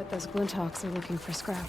bet those Glinthawks are looking for scrap.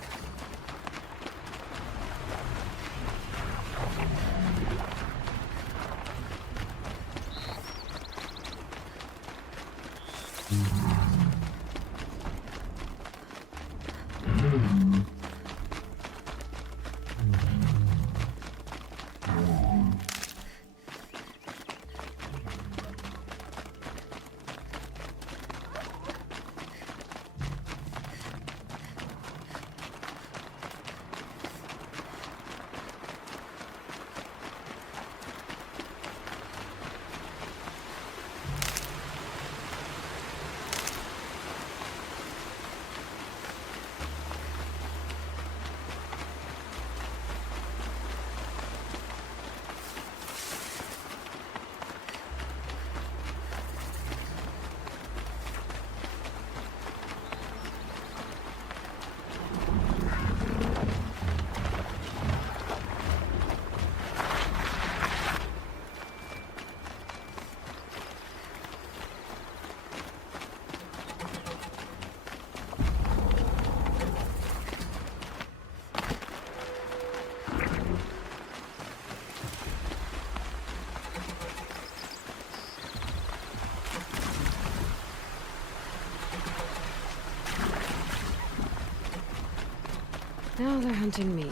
Now they're hunting me.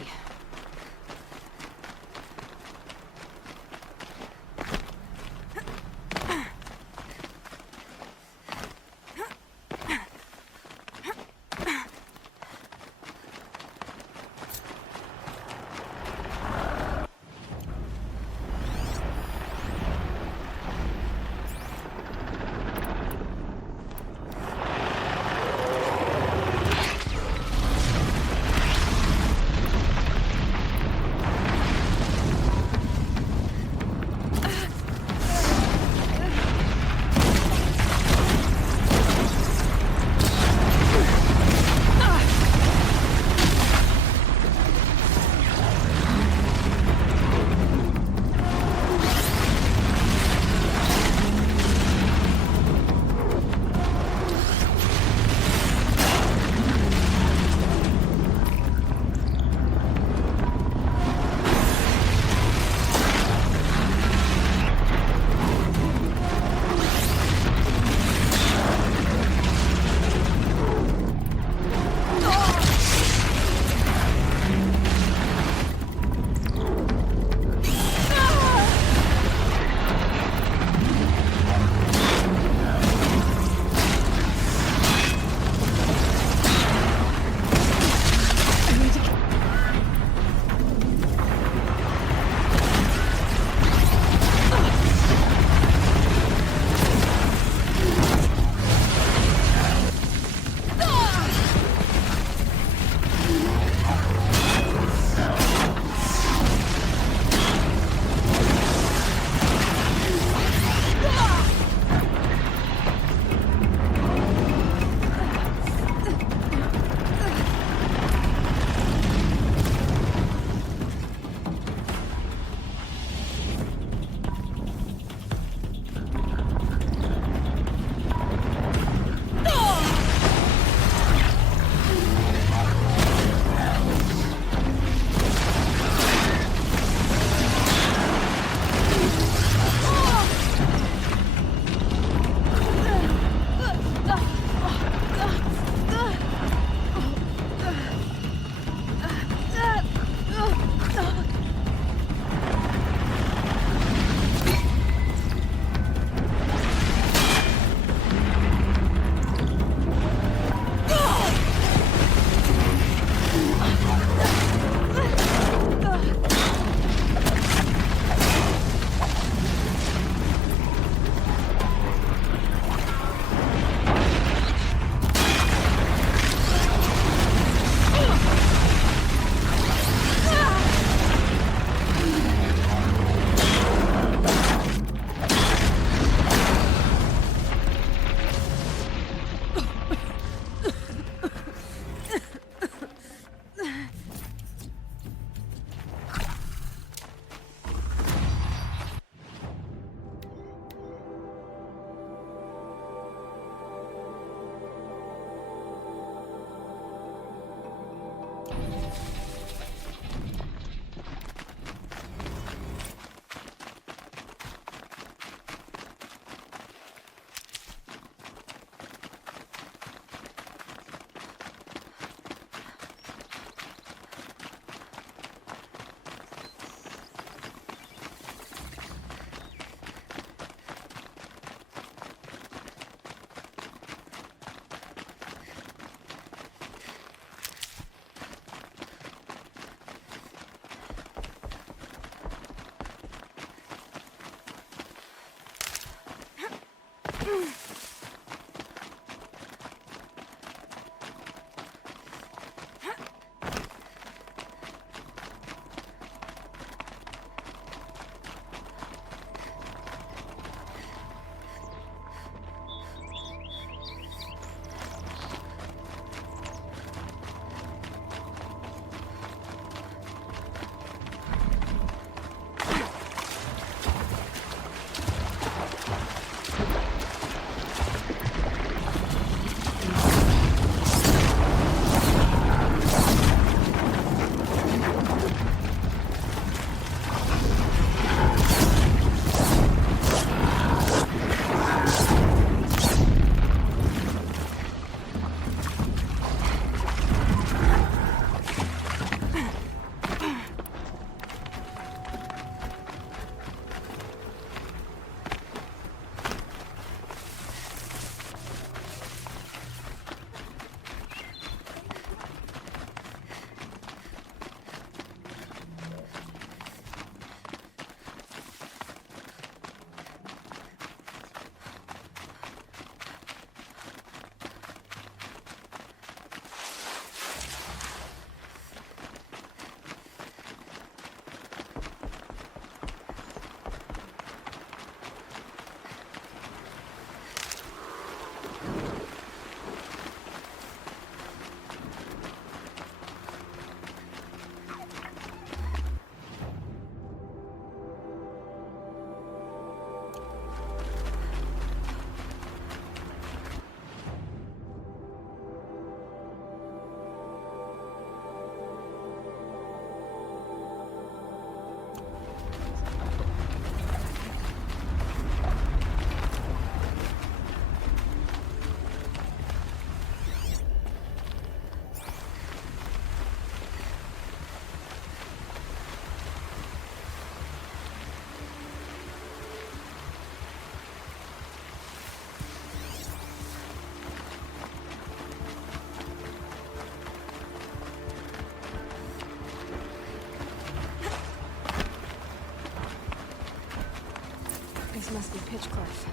This must be Pitchcliff.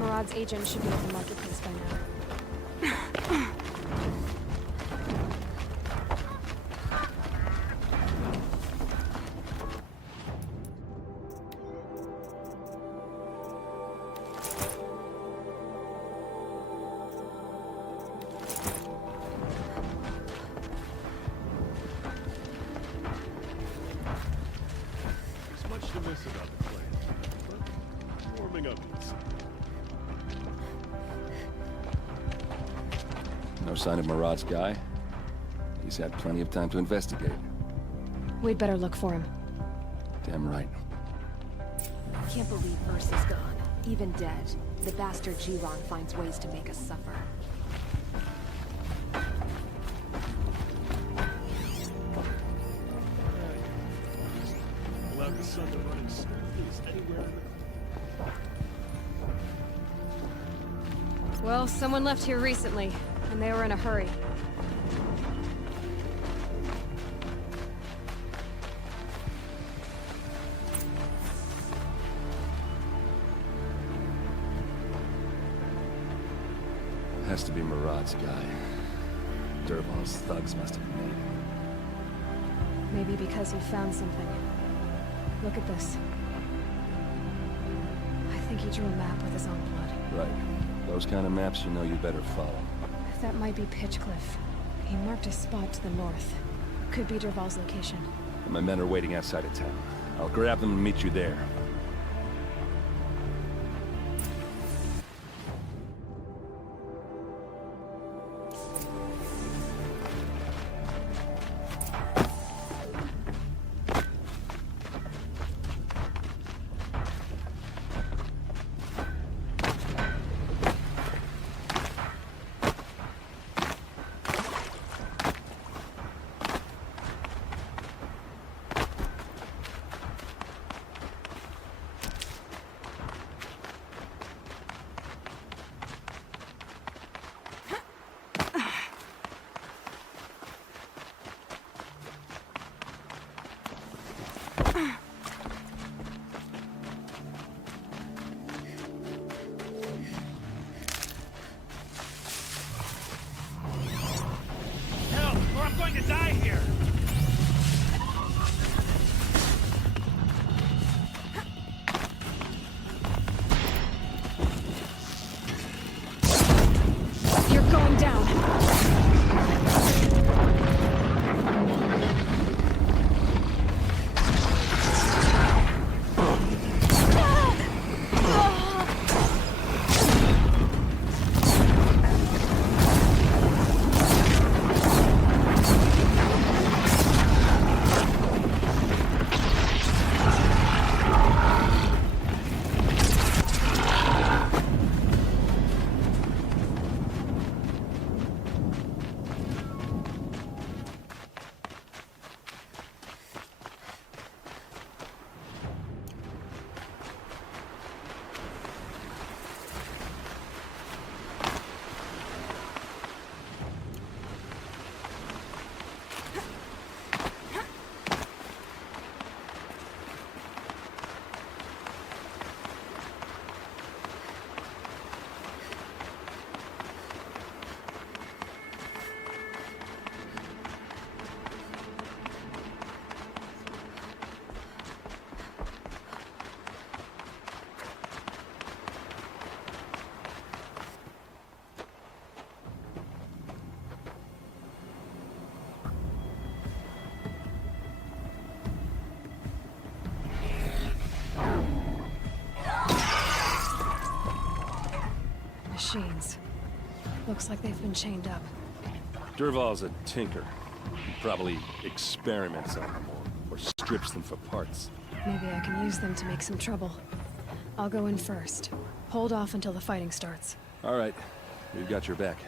Murad's agent should be at the marketplace by now. There's much to miss about the place, but warming up inside. No sign of Murad's guy? He's had plenty of time to investigate. We'd better look for him. Damn right. Can't believe Ursa's gone. Even dead, the bastard Jiron finds ways to make us suffer. Allow the sun to run as smoothly as anywhere. Well, someone left here recently, and they were in a hurry. Has to be Murad's guy. Durval's thugs must have made him. Maybe because he found something. Look at this. I think he drew a map with his own blood. Right. Those kind of maps you know you better follow. That might be Pitchcliff. He marked a spot to the north. Could be Durval's location. And my men are waiting outside of town. I'll grab them and meet you there. machines. Looks like they've been chained up. Dervahl's a tinker. He probably experiments on them or strips them for parts. Maybe I can use them to make some trouble. I'll go in first. Hold off until the fighting starts. All right, we've got your back.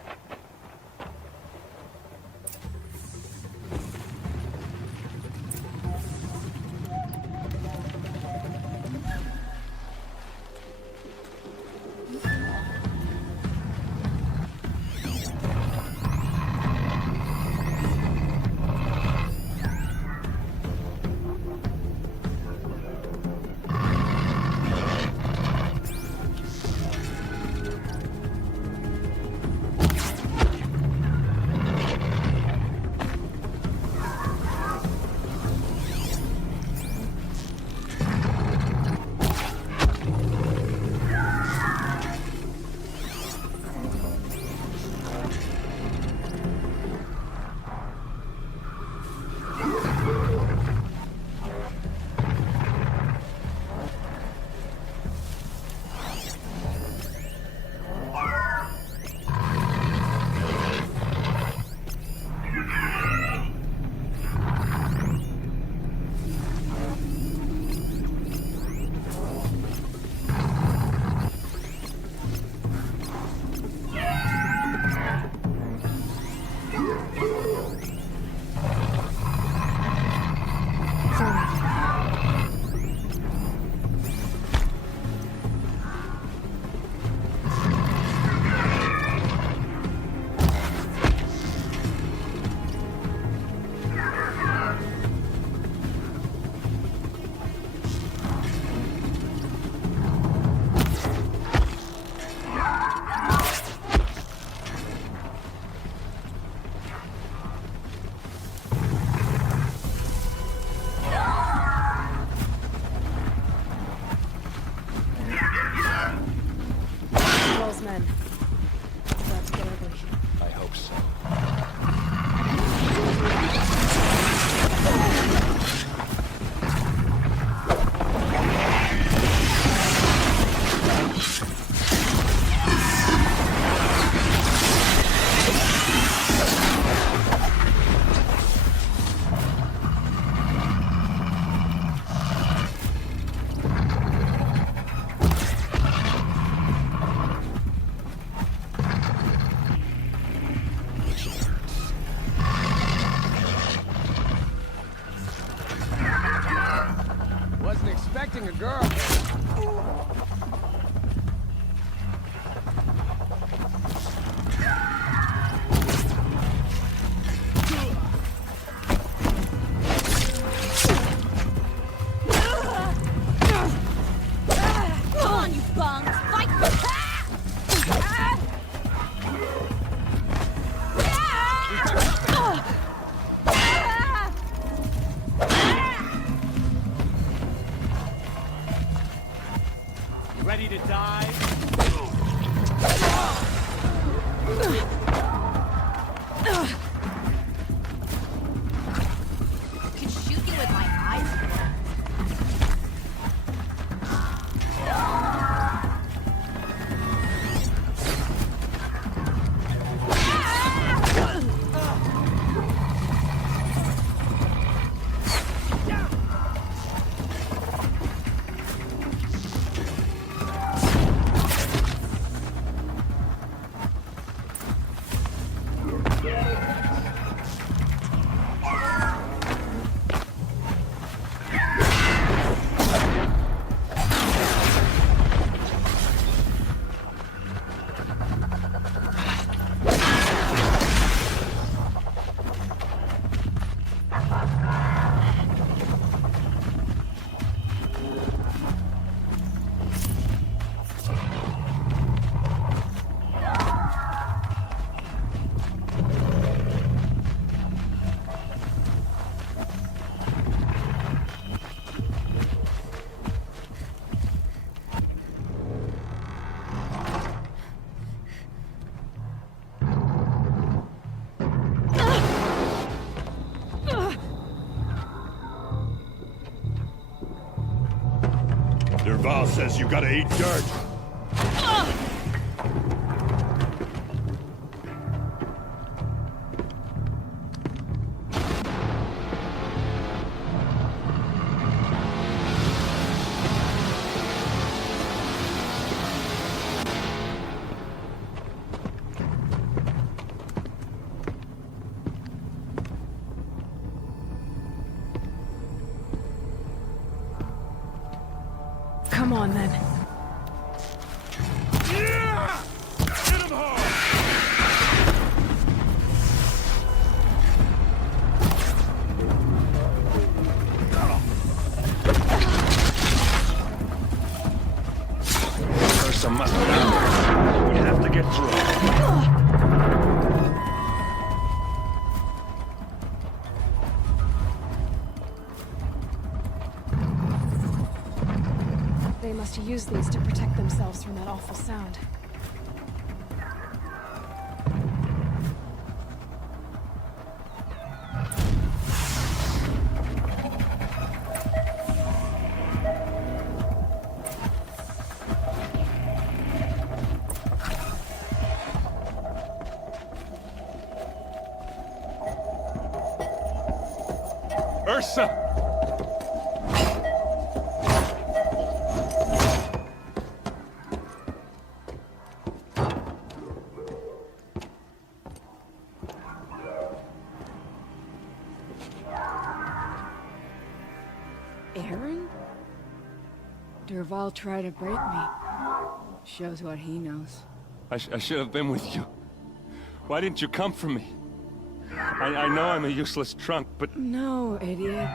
Men. It's about to get ugly. I hope so. Wasn't expecting a girl. Come on, you bungs! Fight! Ready to die? Could shoot you with my eyes. Dervahl says you gotta eat dirt. Come on, then. Yeah! Hit him hard! Ursa must be in there. We have to get through. They must use these to protect themselves from that awful sound. Ursa! Aaron? Durval tried to break me. Shows what he knows. I should have been with you. Why didn't you come for me? I know I'm a useless trunk, but... No, idiot.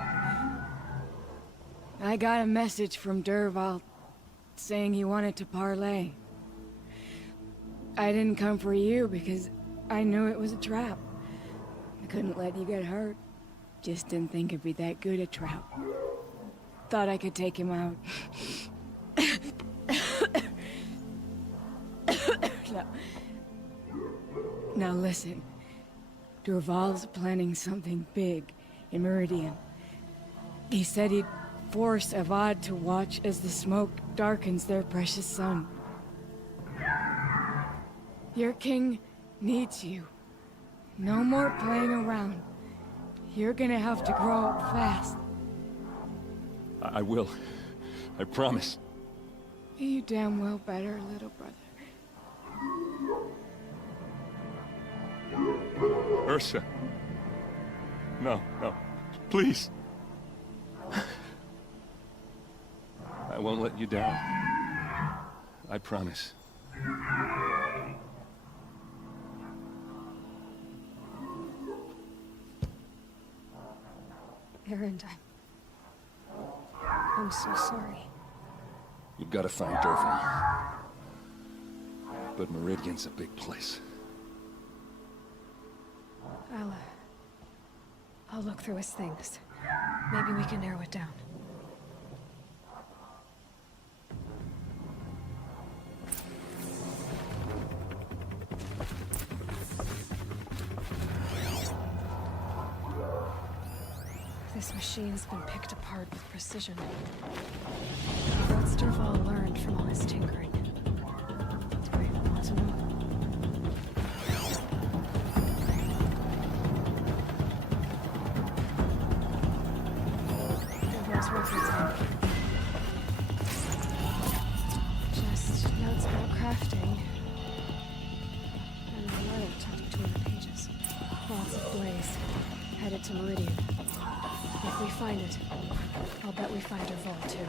I got a message from Durval saying he wanted to parlay. I didn't come for you because I knew it was a trap. I couldn't let you get hurt. Just didn't think it'd be that good a trap. Thought I could take him out. Now listen. Durval's planning something big in Meridian. He said he'd force Avad to watch as the smoke darkens their precious sun. Your king needs you. No more playing around. You're gonna have to grow up fast. I will. I promise. You damn well better, little brother. Ursa. No, no. Please. I won't let you down. I promise. Aaron, I'm so sorry. You've got to find Durval. But Meridian's a big place. I'll look through his things. Maybe we can narrow it down. This machine's been picked apart with precision. What's Durval learned from all his tinkering? Do I even want to know? Durval's records are just notes about crafting. And a letter tucked between the pages. Lots of blaze. Headed to Meridian. If we find it, I'll bet we find Durval too.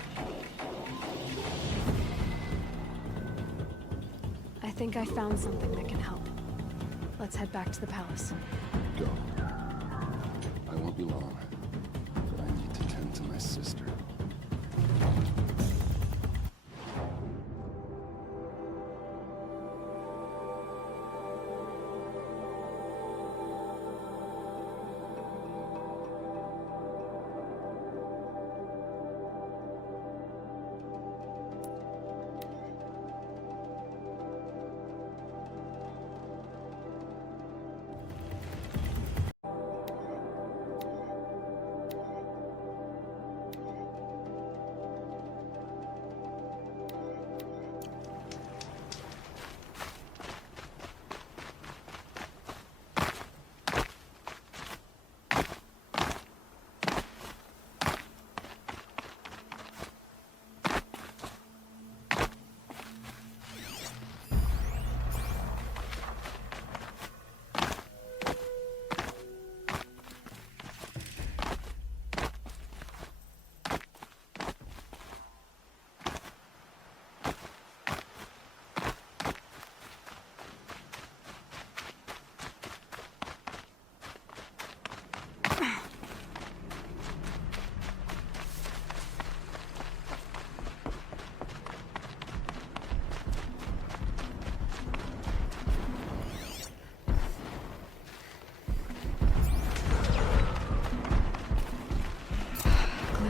I think I found something that can help. Let's head back to the palace. Go. I won't be long, but I need to tend to my sister.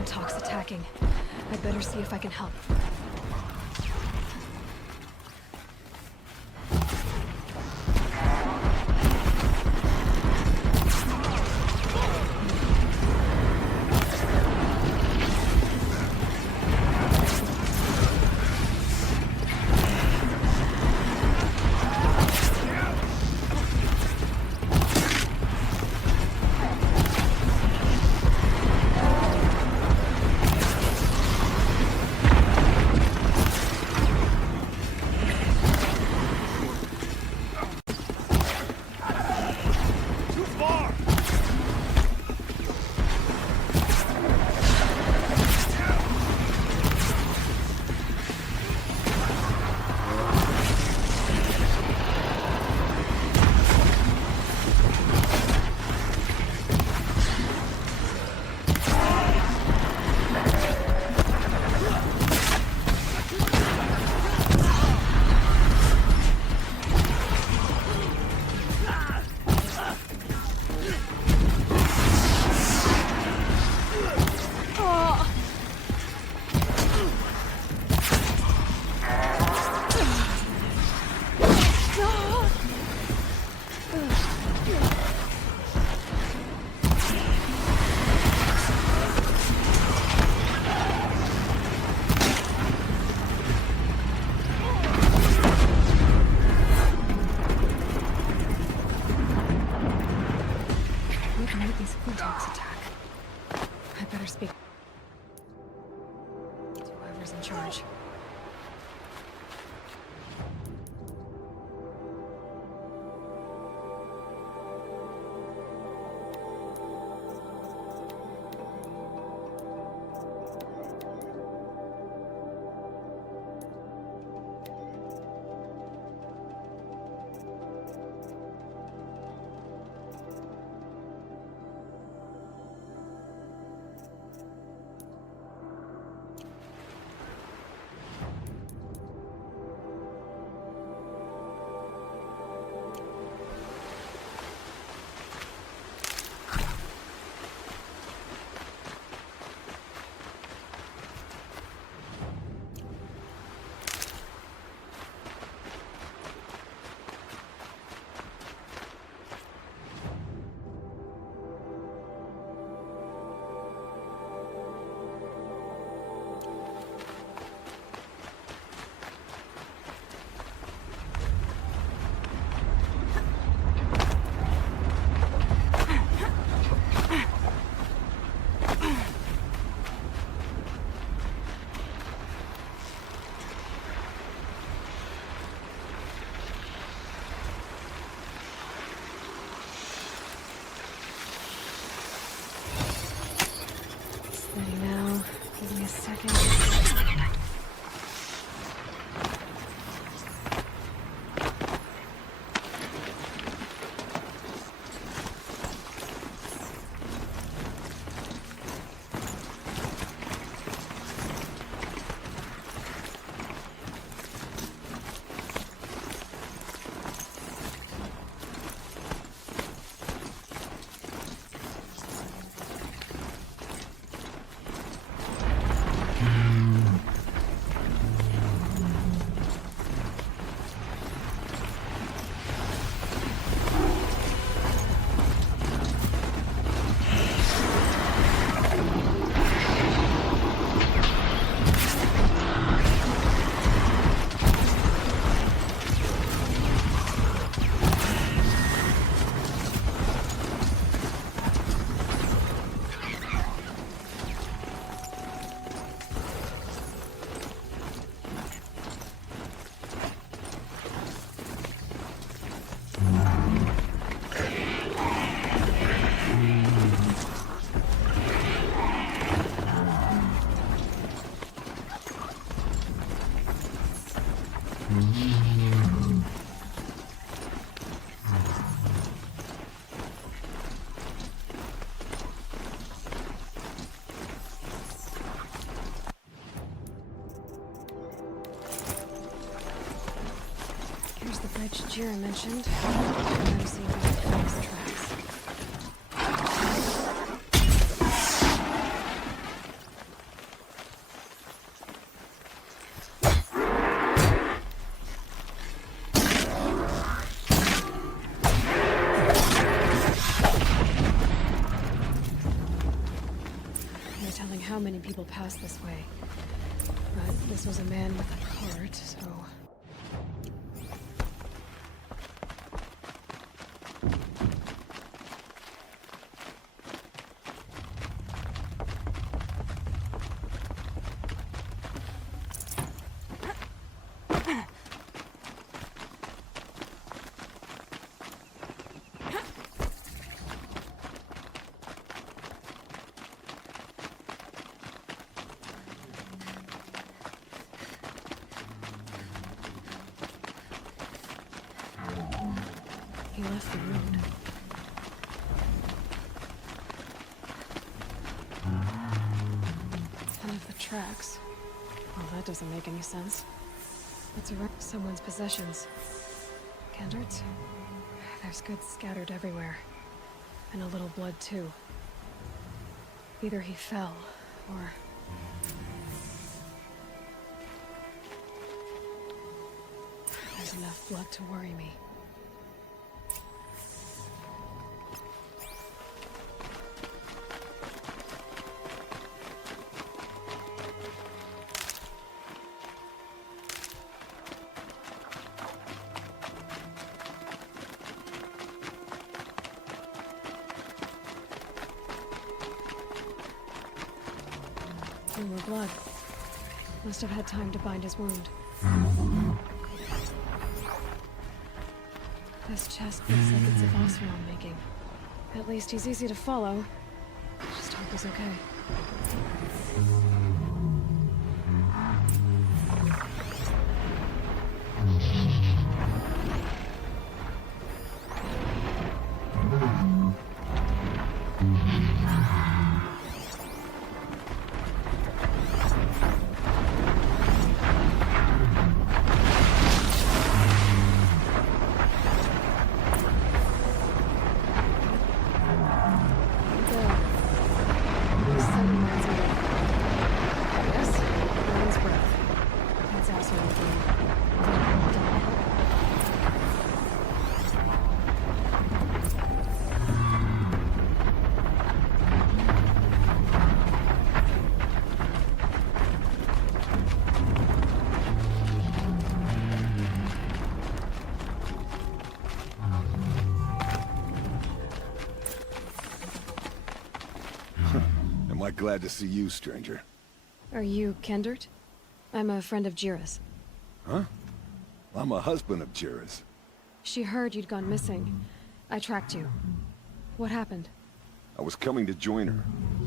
Talk's attacking. I'd better see if I can help. Whoever's in charge. Here's the bridge Jira mentioned. Let me see if we can find his tracks. no telling how many people pass this way. But this was a man with a cart, so... He left the road. None of the tracks. Well, that doesn't make any sense. What's around someone's possessions? Kendrick's? There's goods scattered everywhere. And a little blood, too. Either he fell, or... There's enough blood to worry me. No more blood. Must have had time to bind his wound. This chest looks like it's a boss round making. At least he's easy to follow. Just hope he's okay. Am I glad to see you, stranger? Are you Kendert? I'm a friend of Jira's. Huh? I'm a husband of Jira's. She heard you'd gone missing. I tracked you. What happened? I was coming to join her.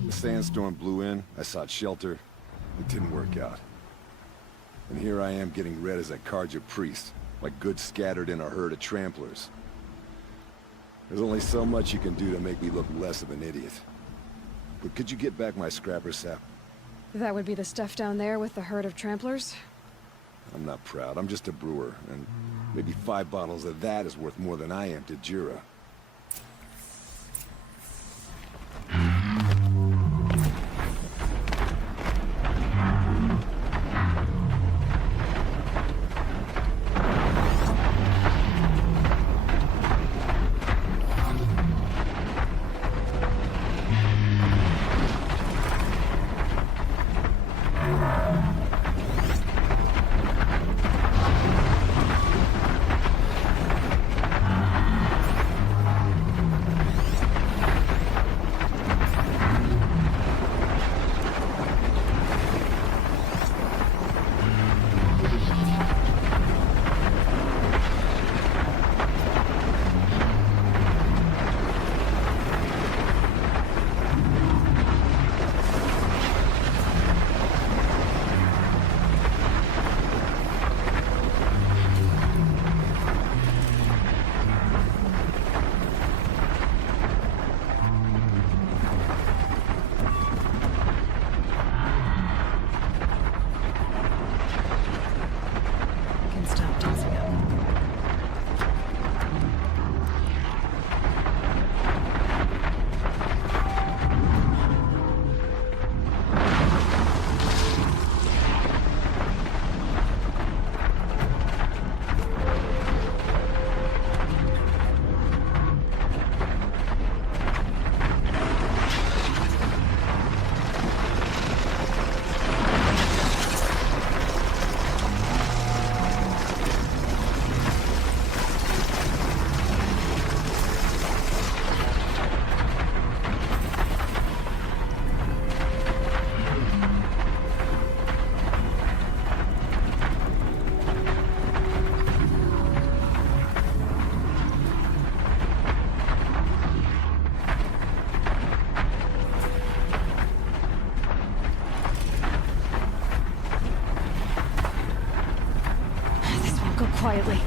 The sandstorm blew in, I sought shelter. It didn't work out. And here I am getting read as a Karja priest, like goods scattered in a herd of tramplers. There's only so much you can do to make me look less of an idiot. But could you get back my scrapper sap? That would be the stuff down there with the herd of tramplers? I'm not proud, I'm just a brewer, and maybe 5 bottles of that is worth more than I am to Jira. quietly.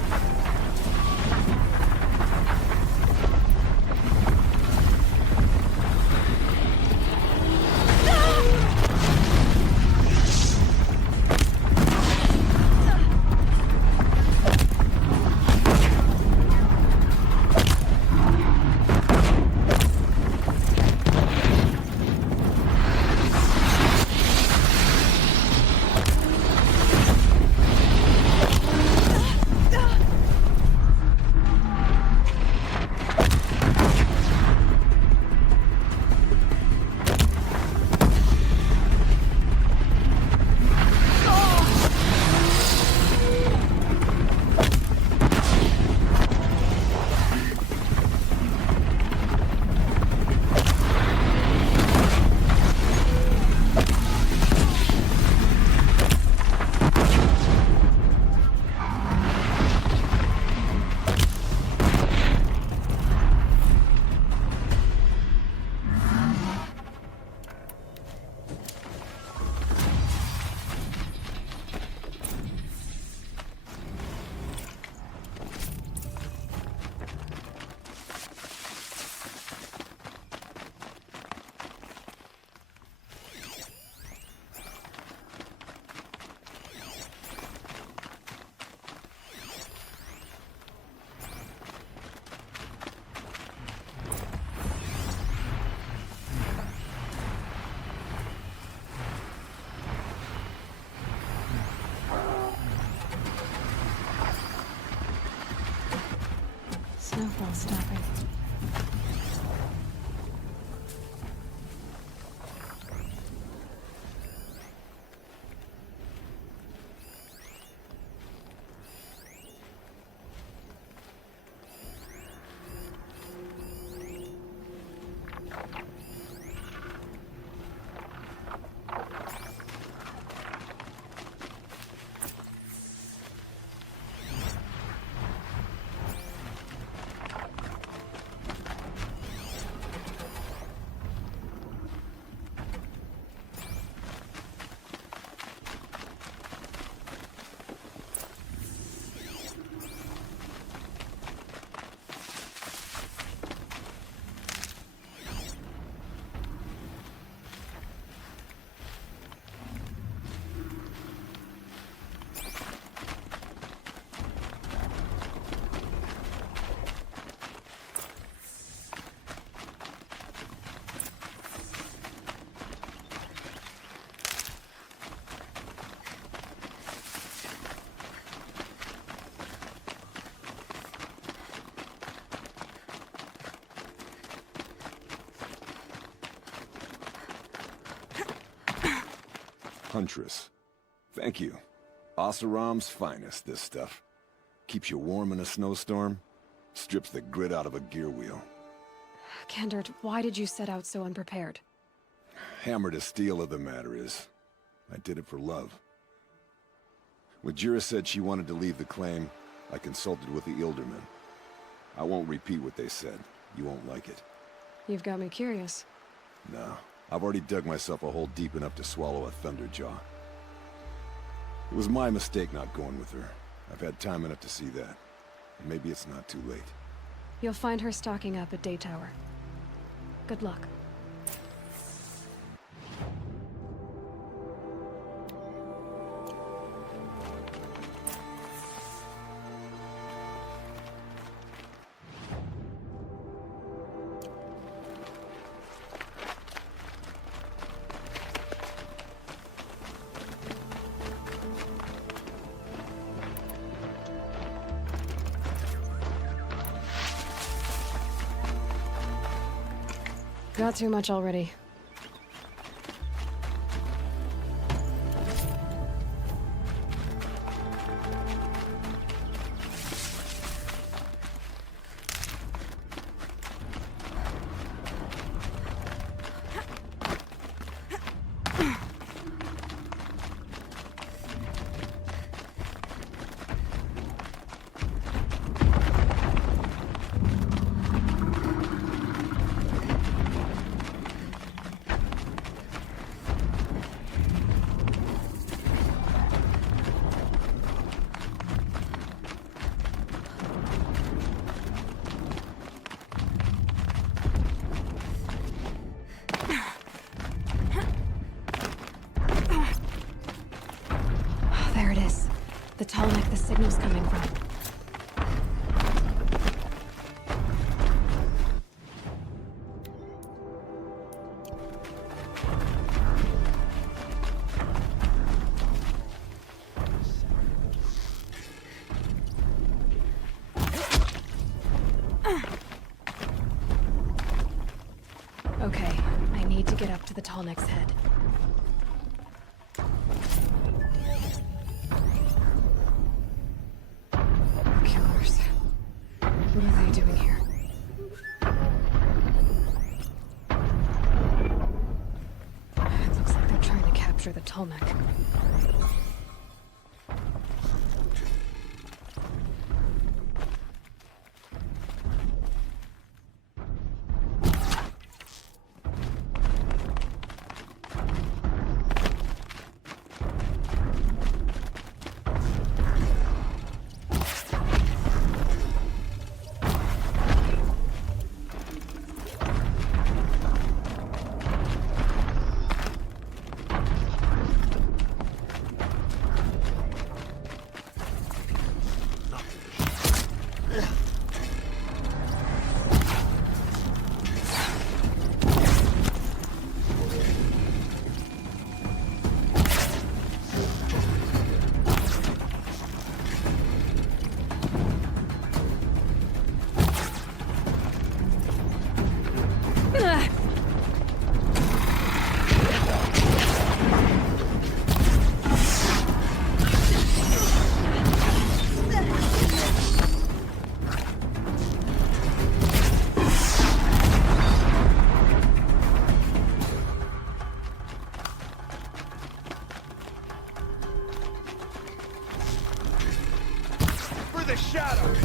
Snowfall stopping. Huntress. Thank you. Oseram's finest, this stuff. Keeps you warm in a snowstorm, strips the grit out of a gear wheel. Kendert, why did you set out so unprepared? Hammer to steel of the matter is, I did it for love. When Jira said she wanted to leave the claim, I consulted with the Ildermen. I won't repeat what they said. You won't like it. You've got me curious. No. I've already dug myself a hole deep enough to swallow a Thunderjaw. It was my mistake not going with her. I've had time enough to see that. Maybe it's not too late. You'll find her stocking up at Day Tower. Good luck. Got too much already. The tall neck the signal's coming from. Okay, I need to get up to the tall neck's head. Killers. What are they doing here? It looks like they're trying to capture the tall neck. The shadow!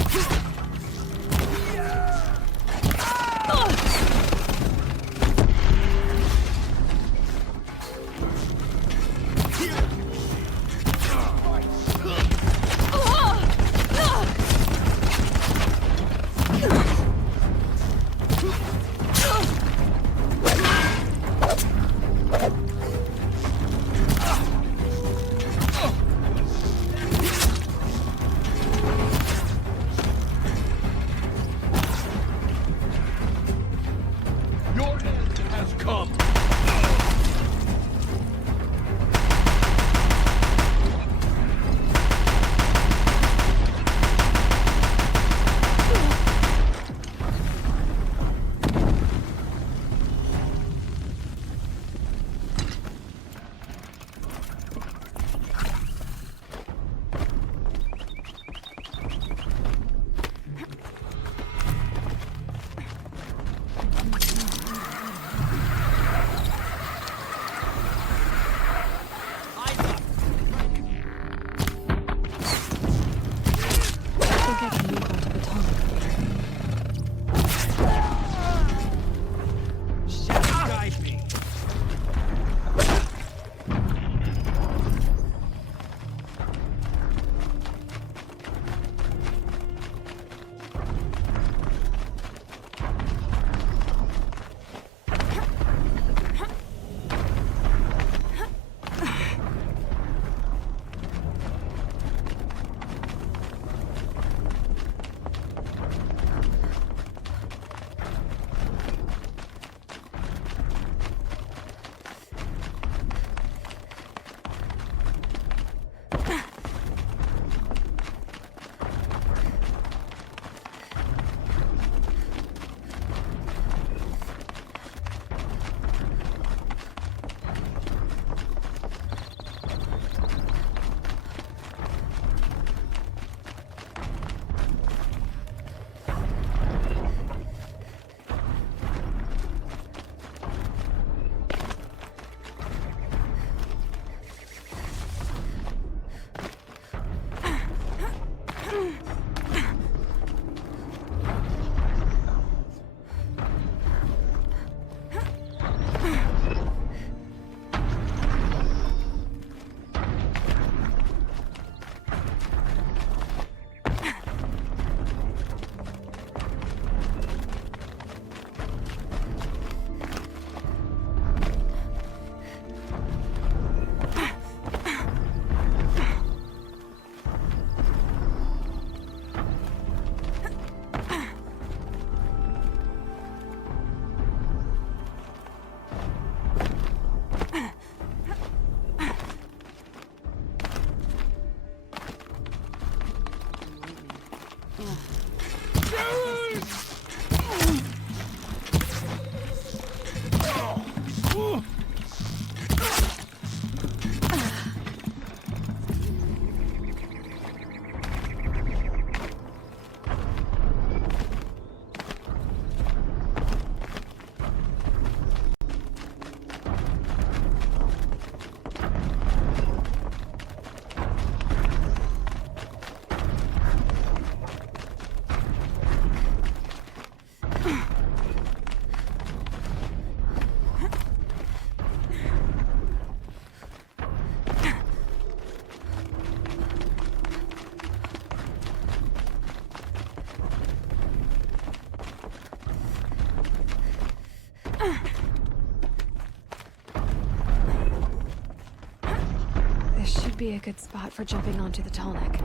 be a good spot for jumping onto the tall neck.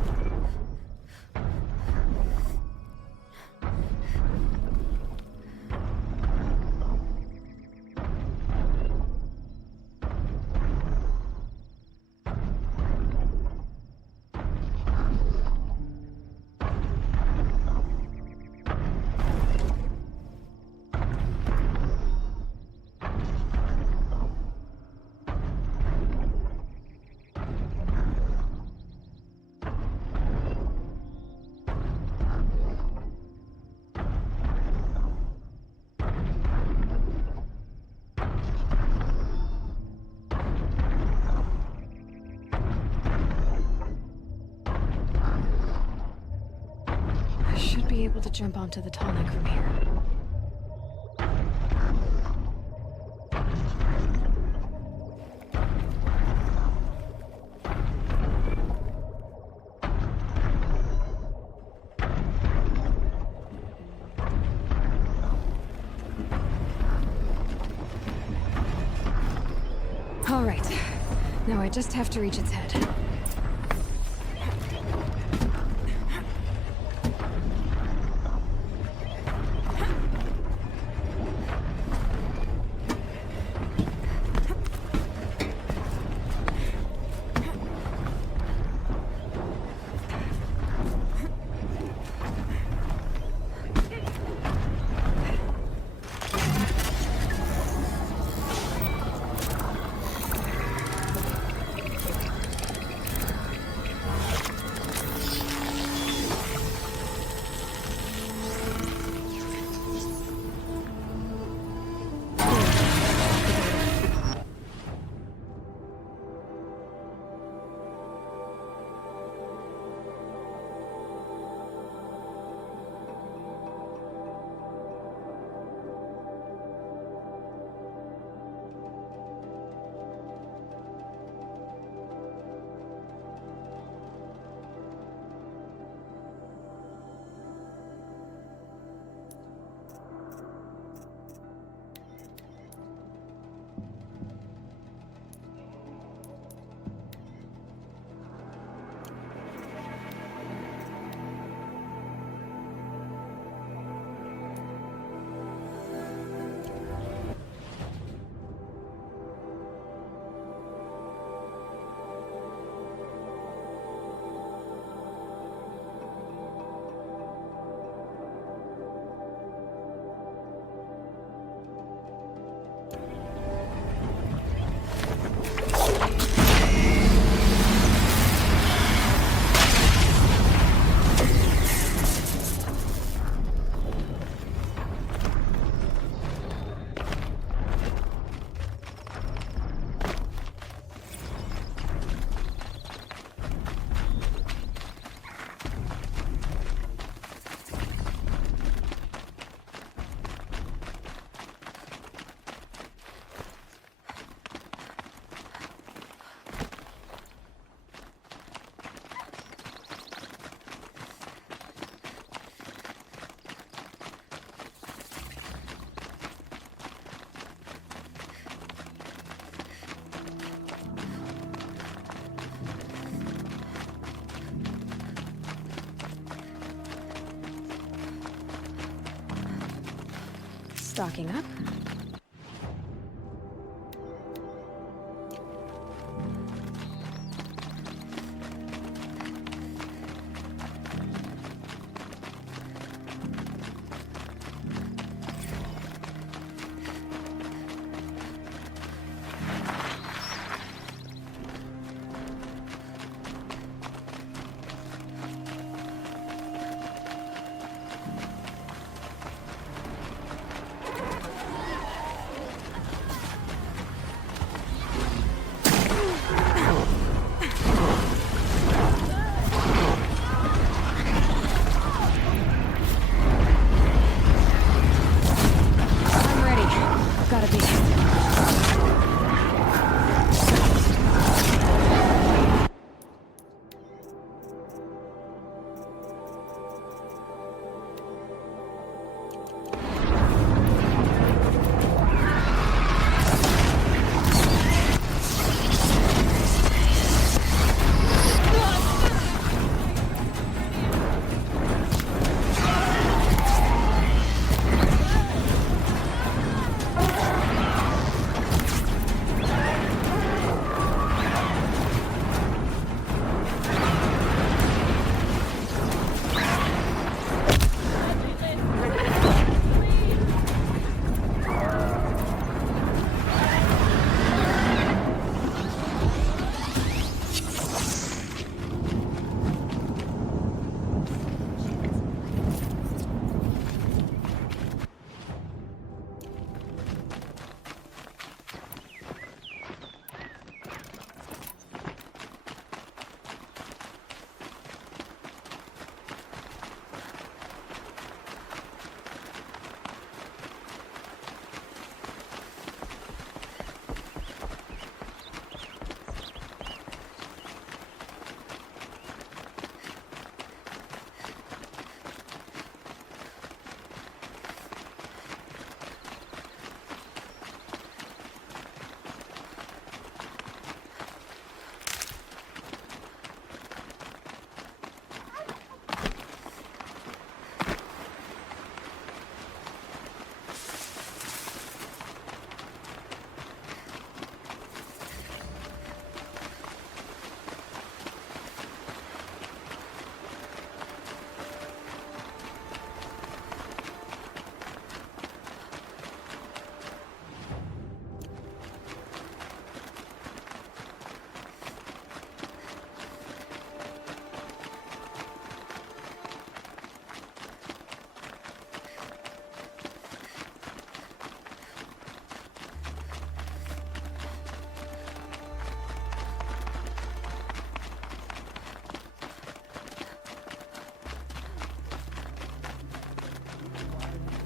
I should be able to jump onto the tall neck from here. All right. Now I just have to reach its head. Stocking up.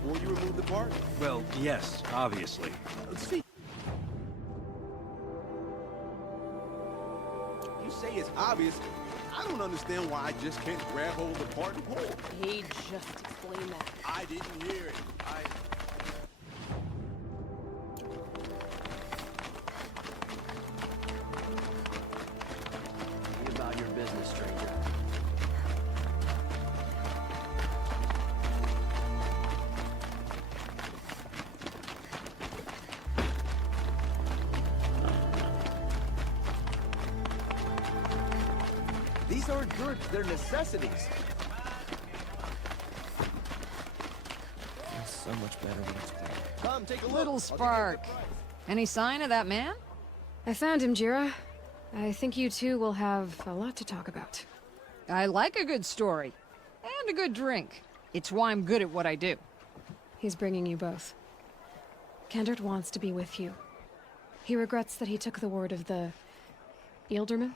before you remove the part? Well, yes, obviously. Let's see. You say it's obvious. I don't understand why I just can't grab hold of the part and pull. He just explained that. I didn't hear it. Be about your business, stranger. These aren't goods, they're necessities. That's so much better than explained. Come, take a look. Little Spark. Any sign of that man? I found him, Jira. I think you two will have a lot to talk about. I like a good story. And a good drink. It's why I'm good at what I do. He's bringing you both. Kendrick wants to be with you. He regrets that he took the word of the... Ealderman?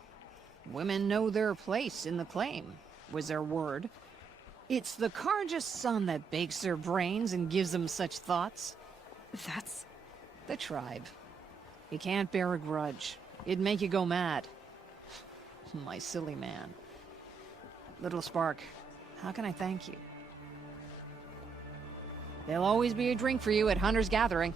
Women know their place in the claim, was their word. It's the Carja's son that bakes their brains and gives them such thoughts. That's... The tribe. You can't bear a grudge. It'd make you go mad. My silly man. Little Spark, how can I thank you? There'll always be a drink for you at Hunter's Gathering.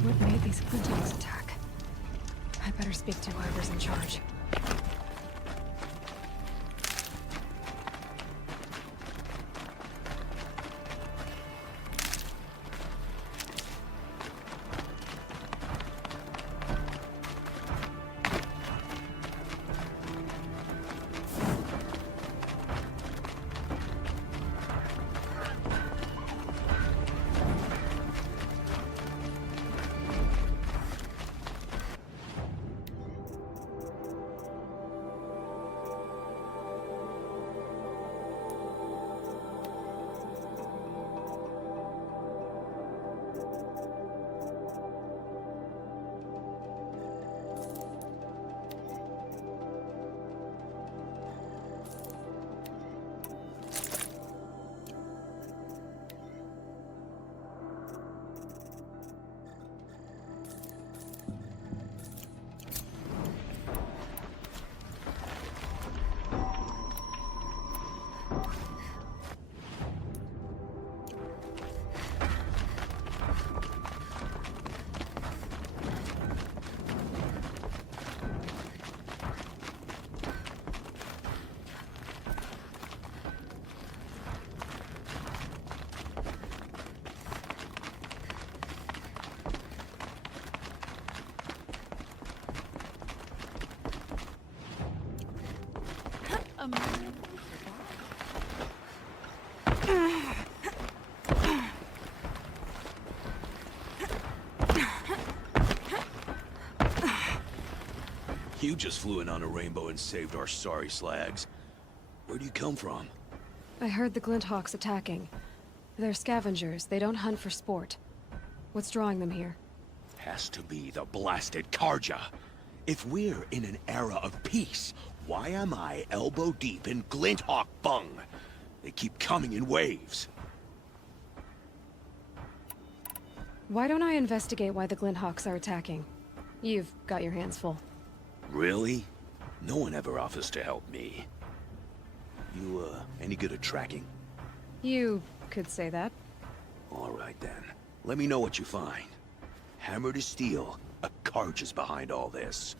What made these Clinton's attack? I better speak to whoever's in charge. You just flew in on a rainbow and saved our sorry slags. Where do you come from? I heard the Glinthawks attacking. They're scavengers. They don't hunt for sport. What's drawing them here? Has to be the blasted Carja. If we're in an era of peace, why am I elbow deep in Glinthawk bung? They keep coming in waves. Why don't I investigate why the Glinthawks are attacking? You've got your hands full. Really? No one ever offers to help me. You, any good at tracking? You Could say that. All right, then. Let me know what you find. Hammer to steel, a Carja's behind all this.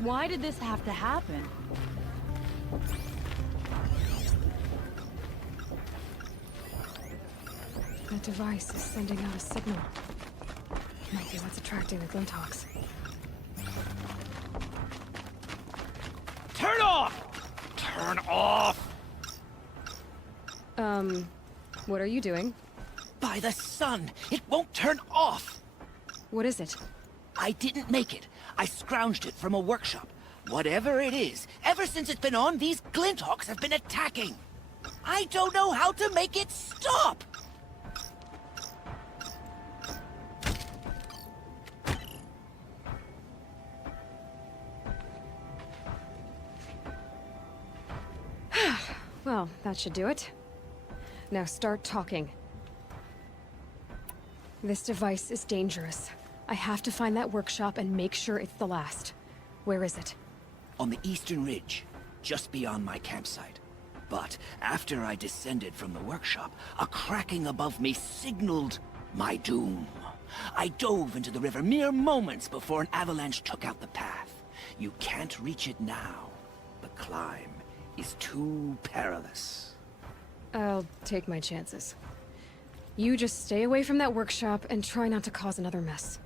Why did this have to happen? That device is sending out a signal. Might be what's attracting the Glinthawks. Turn off! Turn off! What are you doing? By the sun! It won't turn off! What is it? I didn't make it. I scrounged it from a workshop. Whatever it is, ever since it's been on, these Glinthawks have been attacking. I don't know how to make it stop! Well, that should do it. Now start talking. This device is dangerous. I have to find that workshop and make sure it's the last. Where is it? On the eastern ridge, just beyond my campsite. But after I descended from the workshop, a cracking above me signaled my doom. I dove into the river mere moments before an avalanche took out the path. You can't reach it now. The climb is too perilous. I'll take my chances. You just stay away from that workshop and try not to cause another mess.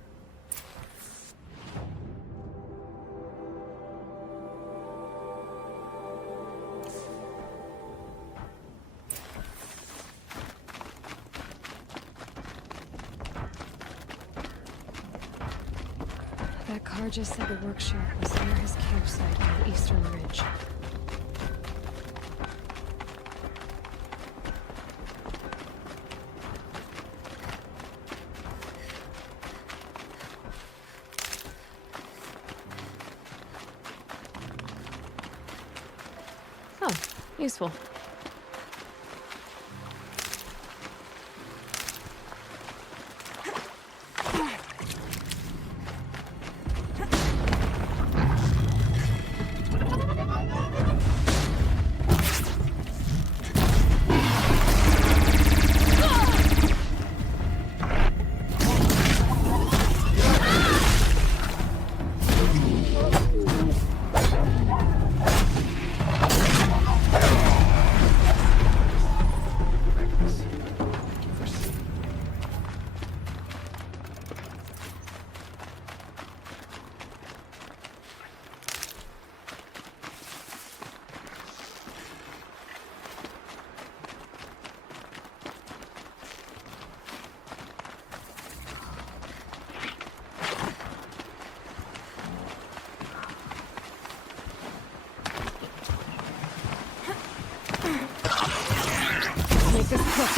That car just said the workshop was near his campsite on the eastern ridge. Oh, useful. Make this quick.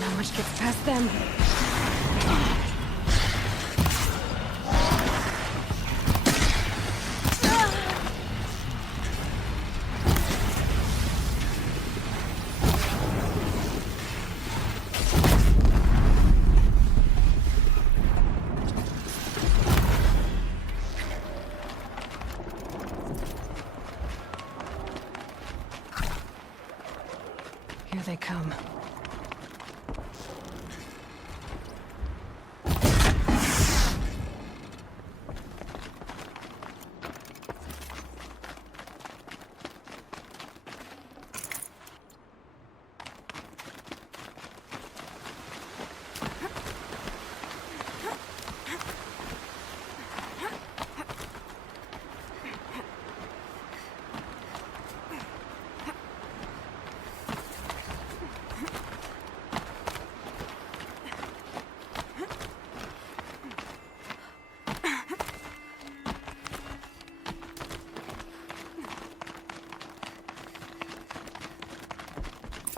Not much gets past them. come.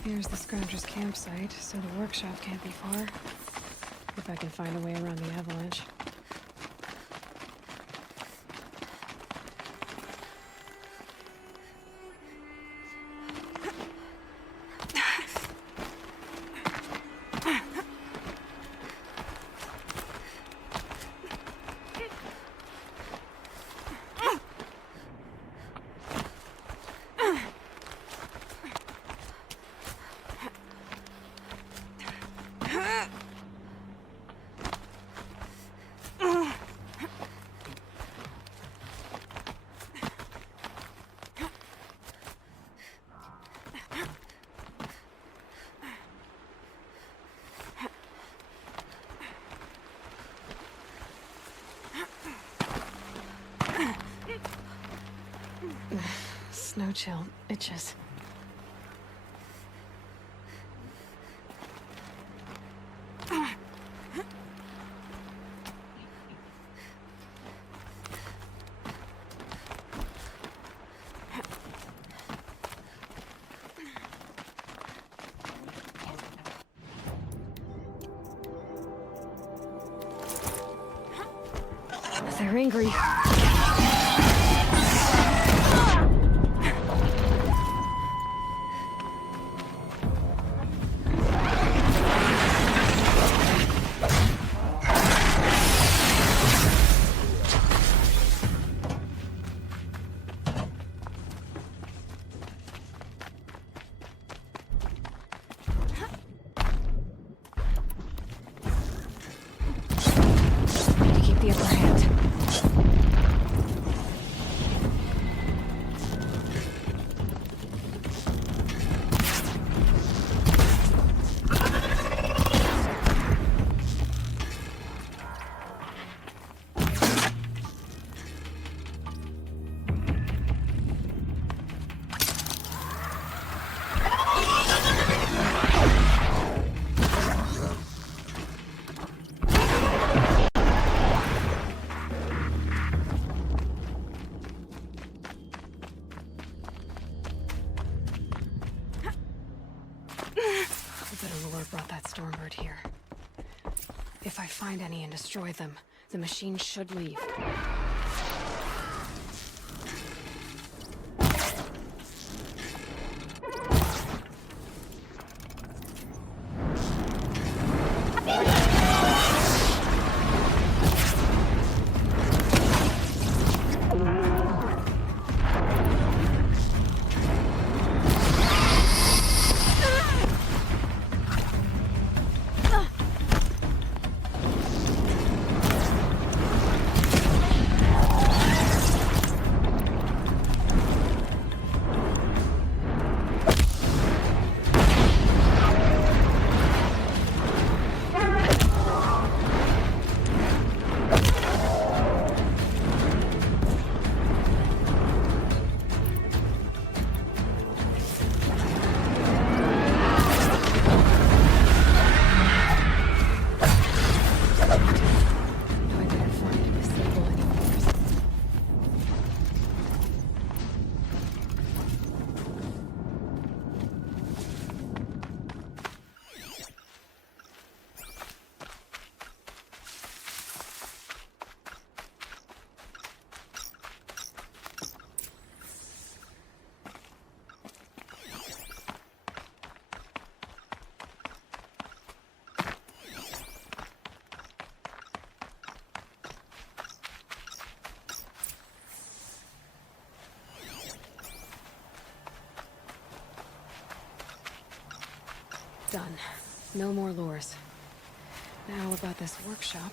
Here's the Scrounger's campsite, so the workshop can't be far. If I can find a way around the avalanche. Snow chill itches. They're angry. Keep the upper hand. Brought that Stormbird here. If I find any and destroy them, the machine should leave. Done. No more lures. Now about this workshop.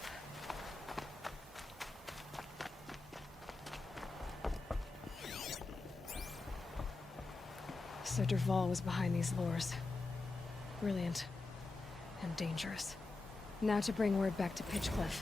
So Dervahl was behind these lures. Brilliant. And dangerous. Now to bring word back to Pitchcliff.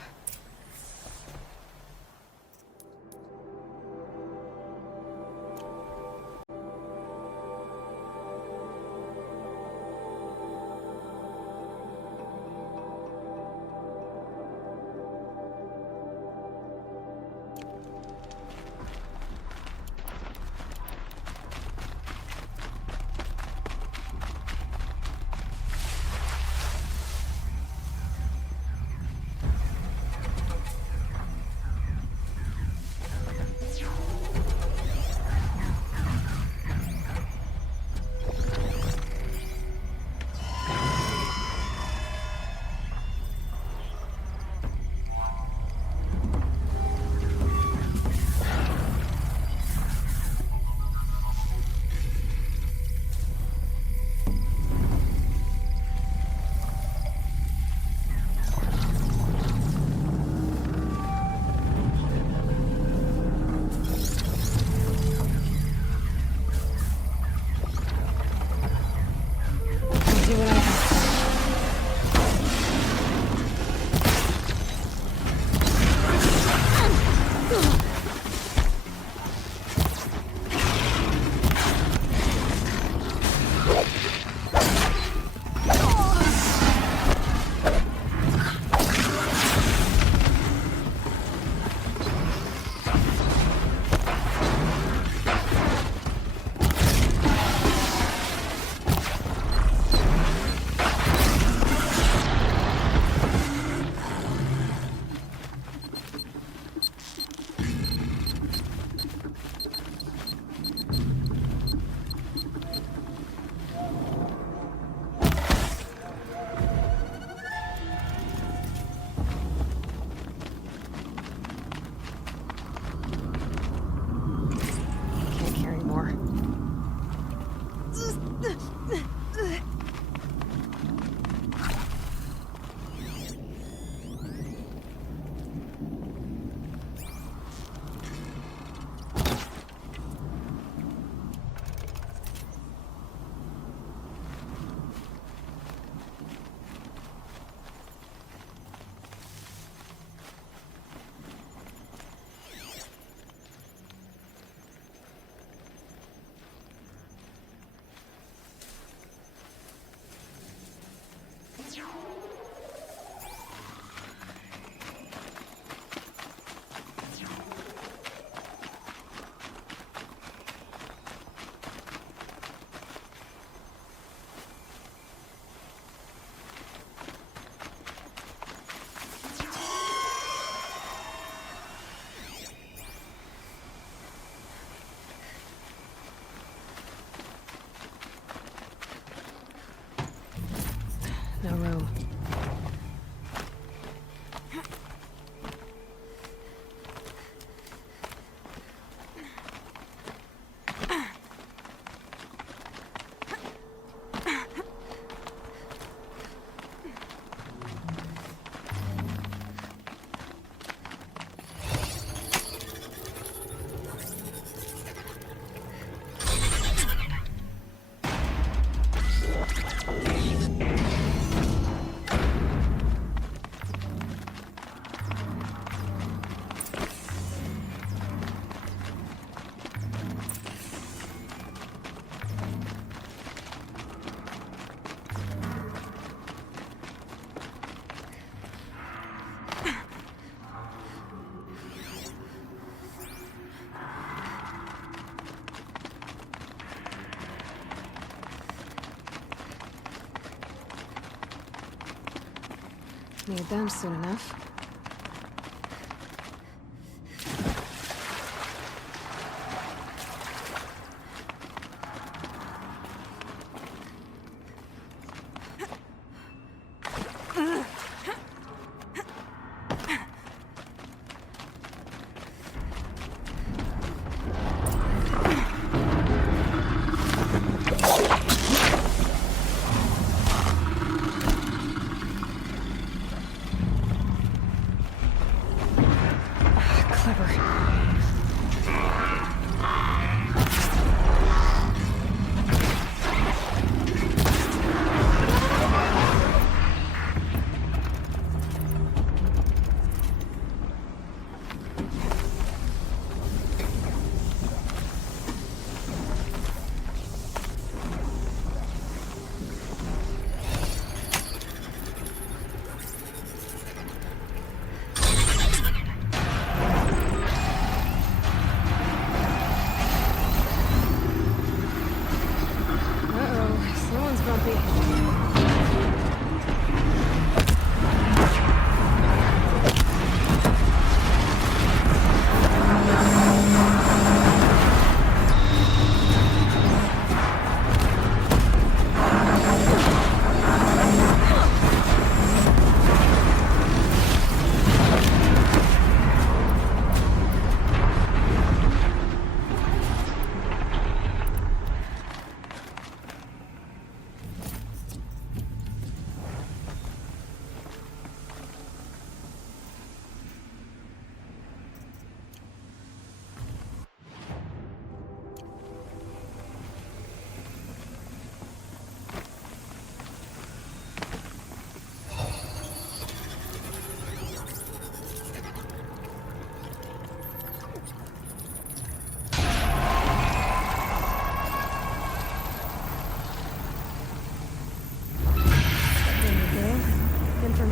No room. Need them soon enough.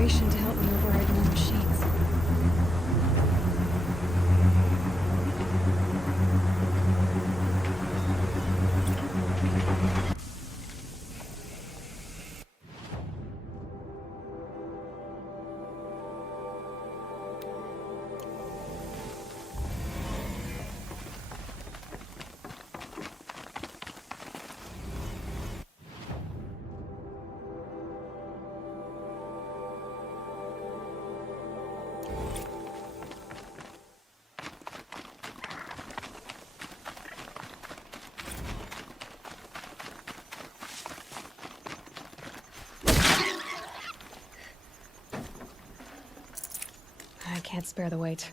configuration to help me override more machines. I can't spare the weight.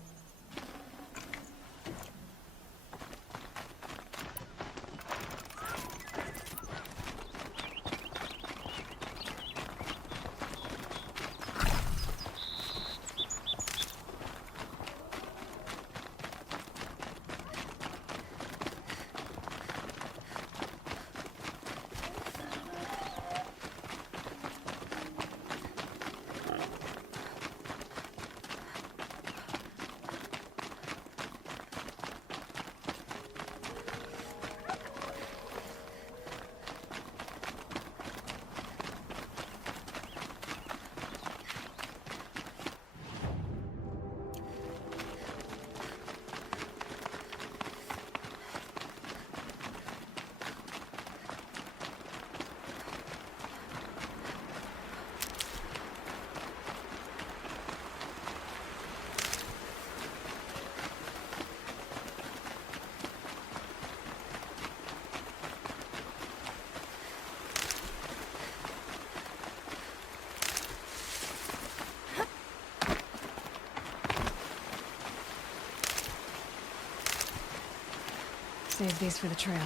Save these for the trail.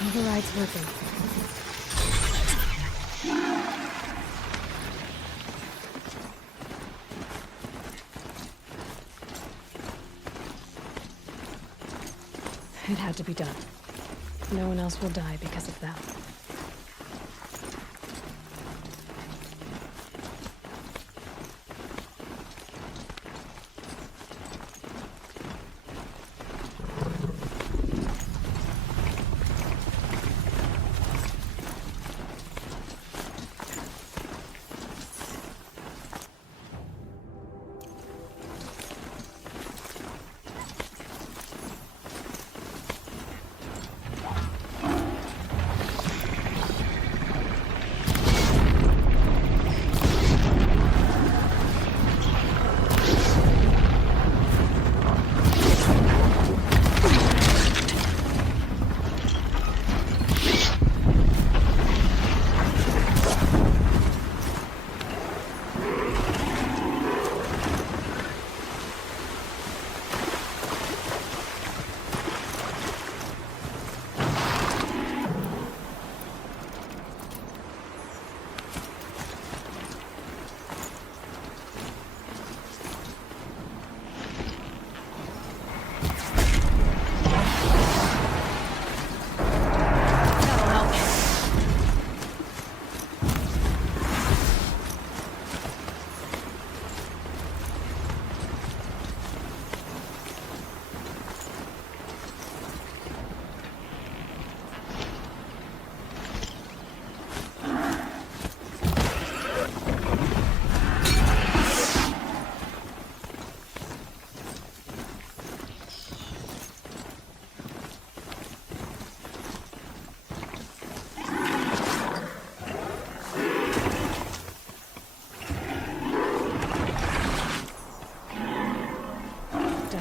Override's working. It had to be done. No one else will die because of that.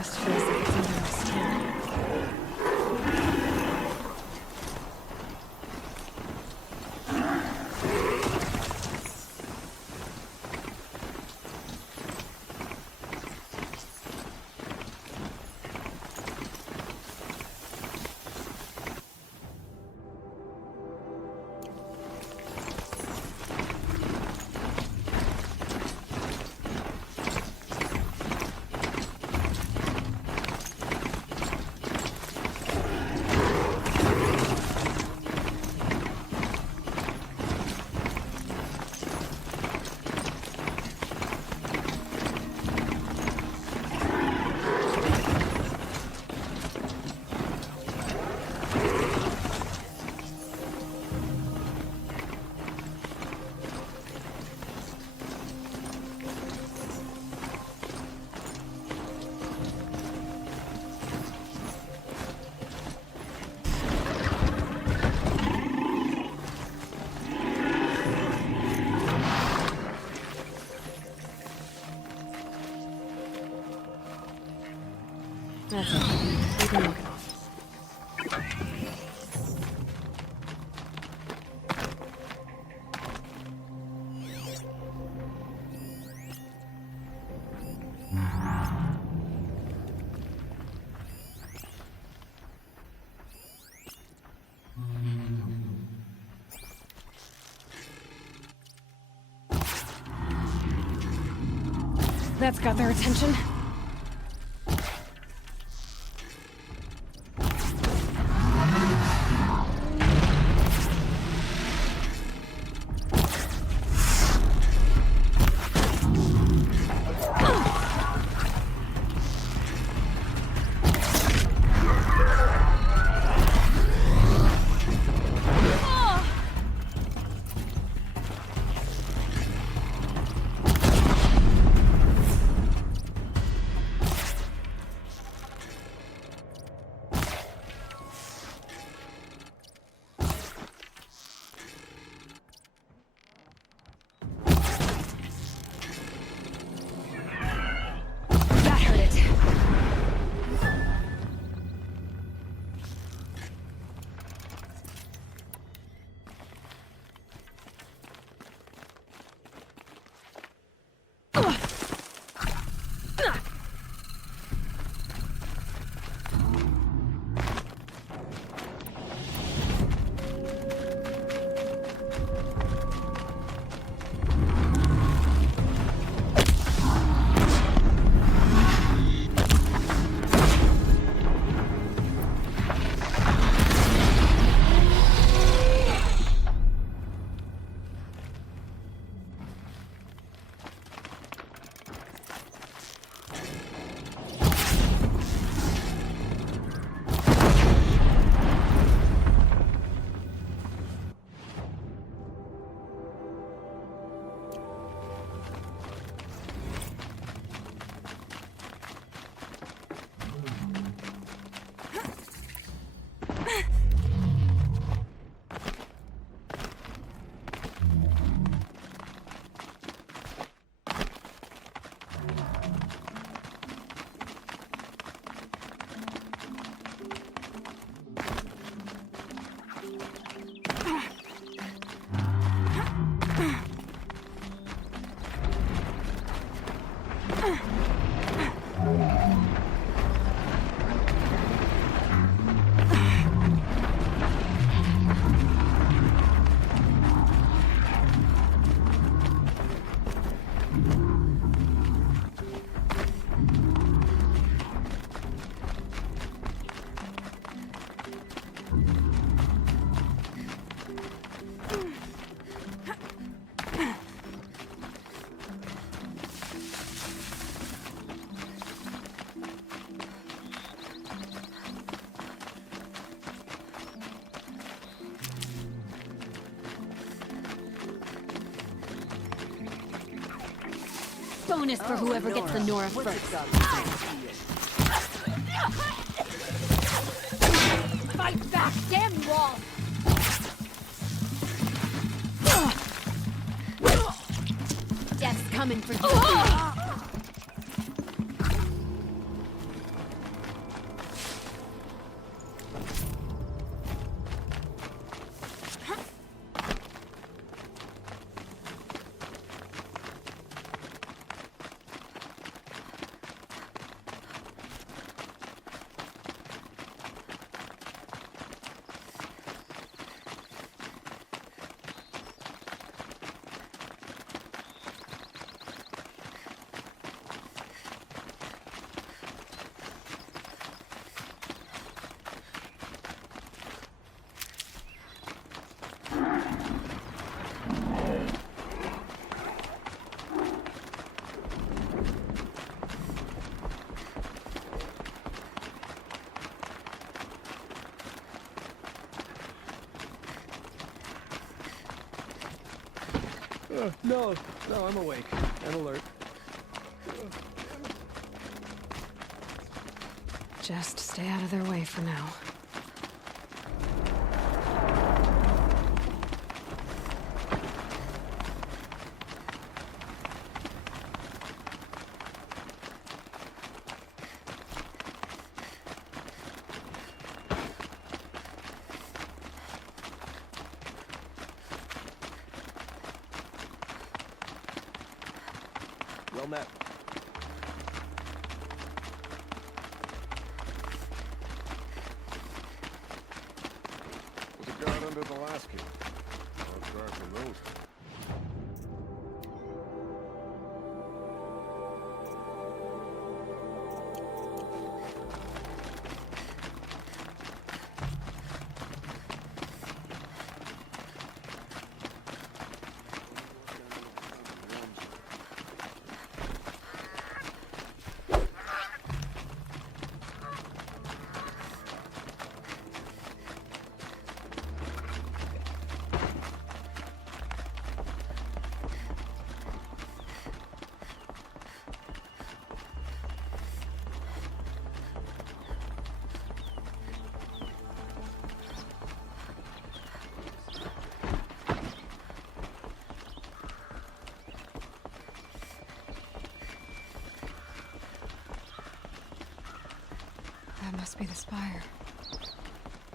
chest feels like it's under my skin. That's it. You can walk it off. That's got their attention. Bonus for whoever gets the Nora first. Fight back, damn you all! Death's coming for you. No, I'm awake and alert. Just stay out of their way for now. Well met. Was a guard under the last key. I'll try from those. That must be the spire.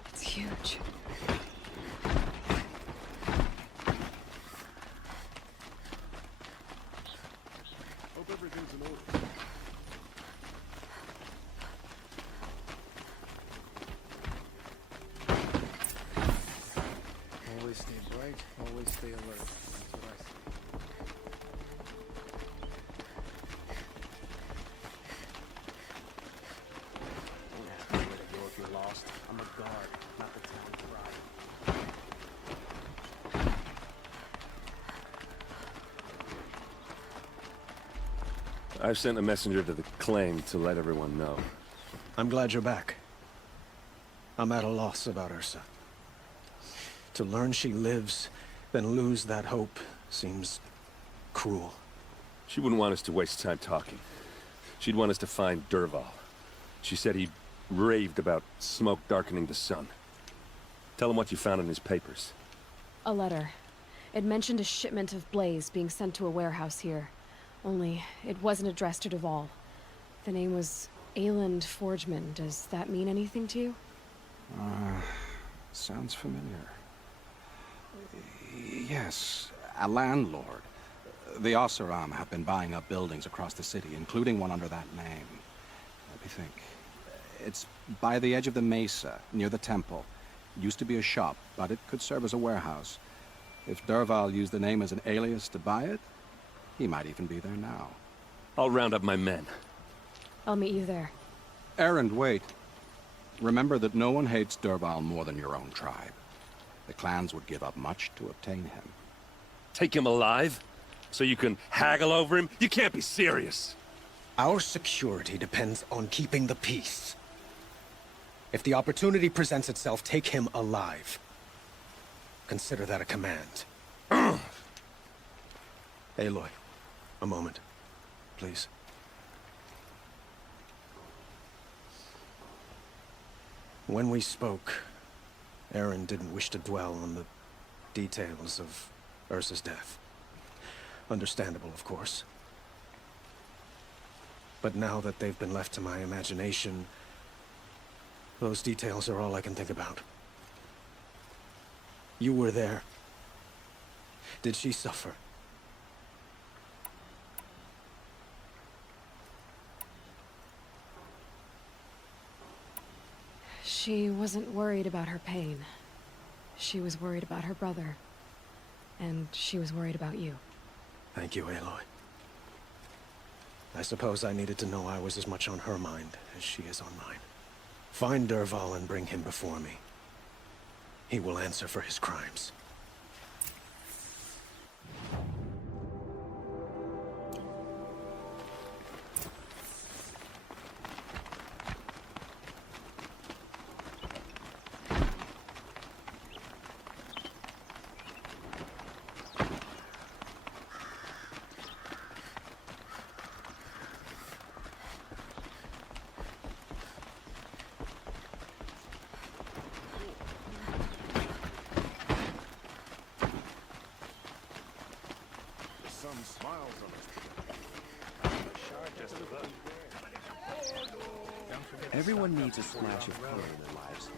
It's huge. Hope everything's in order. Always stay bright, always stay alert. That's what I say. Don't ask me where to go if you're lost. I'm a guard, not the town pride. I've sent a messenger to the claim to let everyone know. I'm glad you're back. I'm at a loss about Ursa. To learn she lives, then lose that hope, seems cruel. She wouldn't want us to waste time talking. She'd want us to find Dervahl. She said he raved about smoke darkening the sun. Tell him what you found in his papers. A letter. It mentioned a shipment of blaze being sent to a warehouse here. Only, it wasn't addressed to Dervahl. The name was Ayland Forgeman. Does that mean anything to you? Sounds familiar. Yes, a landlord. The Oseram have been buying up buildings across the city, including one under that name. Let me think. It's by the edge of the mesa, near the temple. Used to be a shop, but it could serve as a warehouse. If Dervahl used the name as an alias to buy it, he might even be there now. I'll round up my men. I'll meet you there. Erend, wait. Remember that no one hates Dervahl more than your own tribe. The clans would give up much to obtain him. Take him alive? So you can haggle over him? You can't be serious! Our security depends on keeping the peace. If the opportunity presents itself, take him alive. Consider that a command. Aloy, a moment, please. When we spoke, Erend didn't wish to dwell on the details of Ursa's death. Understandable, of course. But now that they've been left to my imagination, those details are all I can think about. You were there. Did she suffer? She wasn't worried about her pain. She was worried about her brother. And she was worried about you. Thank you, Aloy. I suppose I needed to know I was as much on her mind as she is on mine. Find Dervahl and bring him before me. He will answer for his crimes. Everyone needs a splash of color in their lives.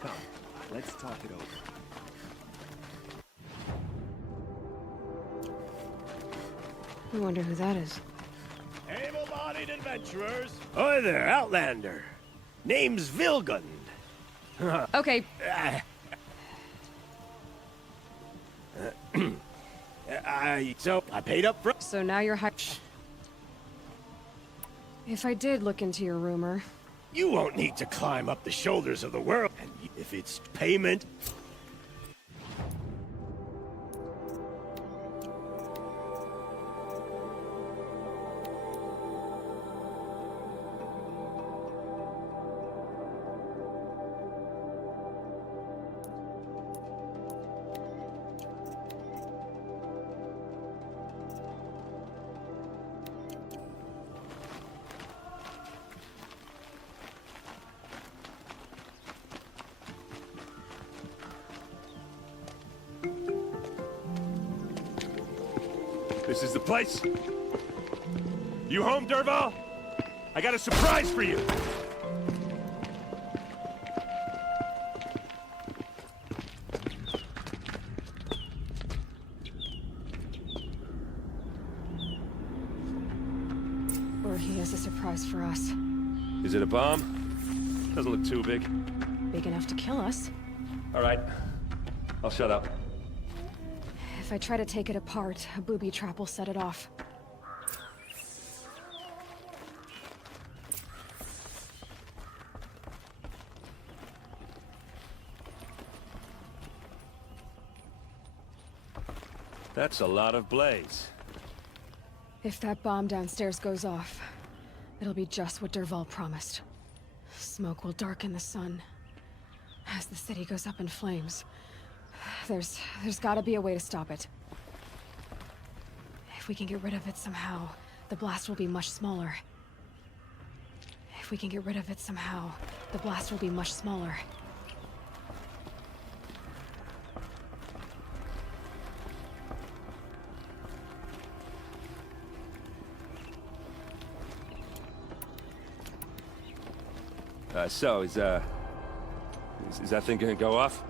Come, let's talk it over. I wonder who that is. Able-bodied adventurers. Hi there, Outlander. Name's Vilgund. Okay. So I paid up for. So now you're If I did look into your rumor... You won't need to climb up the shoulders of the world. And if it's payment... This is the place? You home, Dervahl? I got a surprise for you! Or he has a surprise for us. Is it a bomb? Doesn't look too big. Big enough to kill us. All right. I'll shut up. If I try to take it apart, a booby trap will set it off. That's a lot of blaze. If that bomb downstairs goes off, it'll be just what Dervahl promised. Smoke will darken the sun. As the city goes up in flames, there's gotta be a way to stop it. If we can get rid of it somehow, the blast will be much smaller. If we can get rid of it somehow, the blast will be much smaller. So, is that thing gonna go off?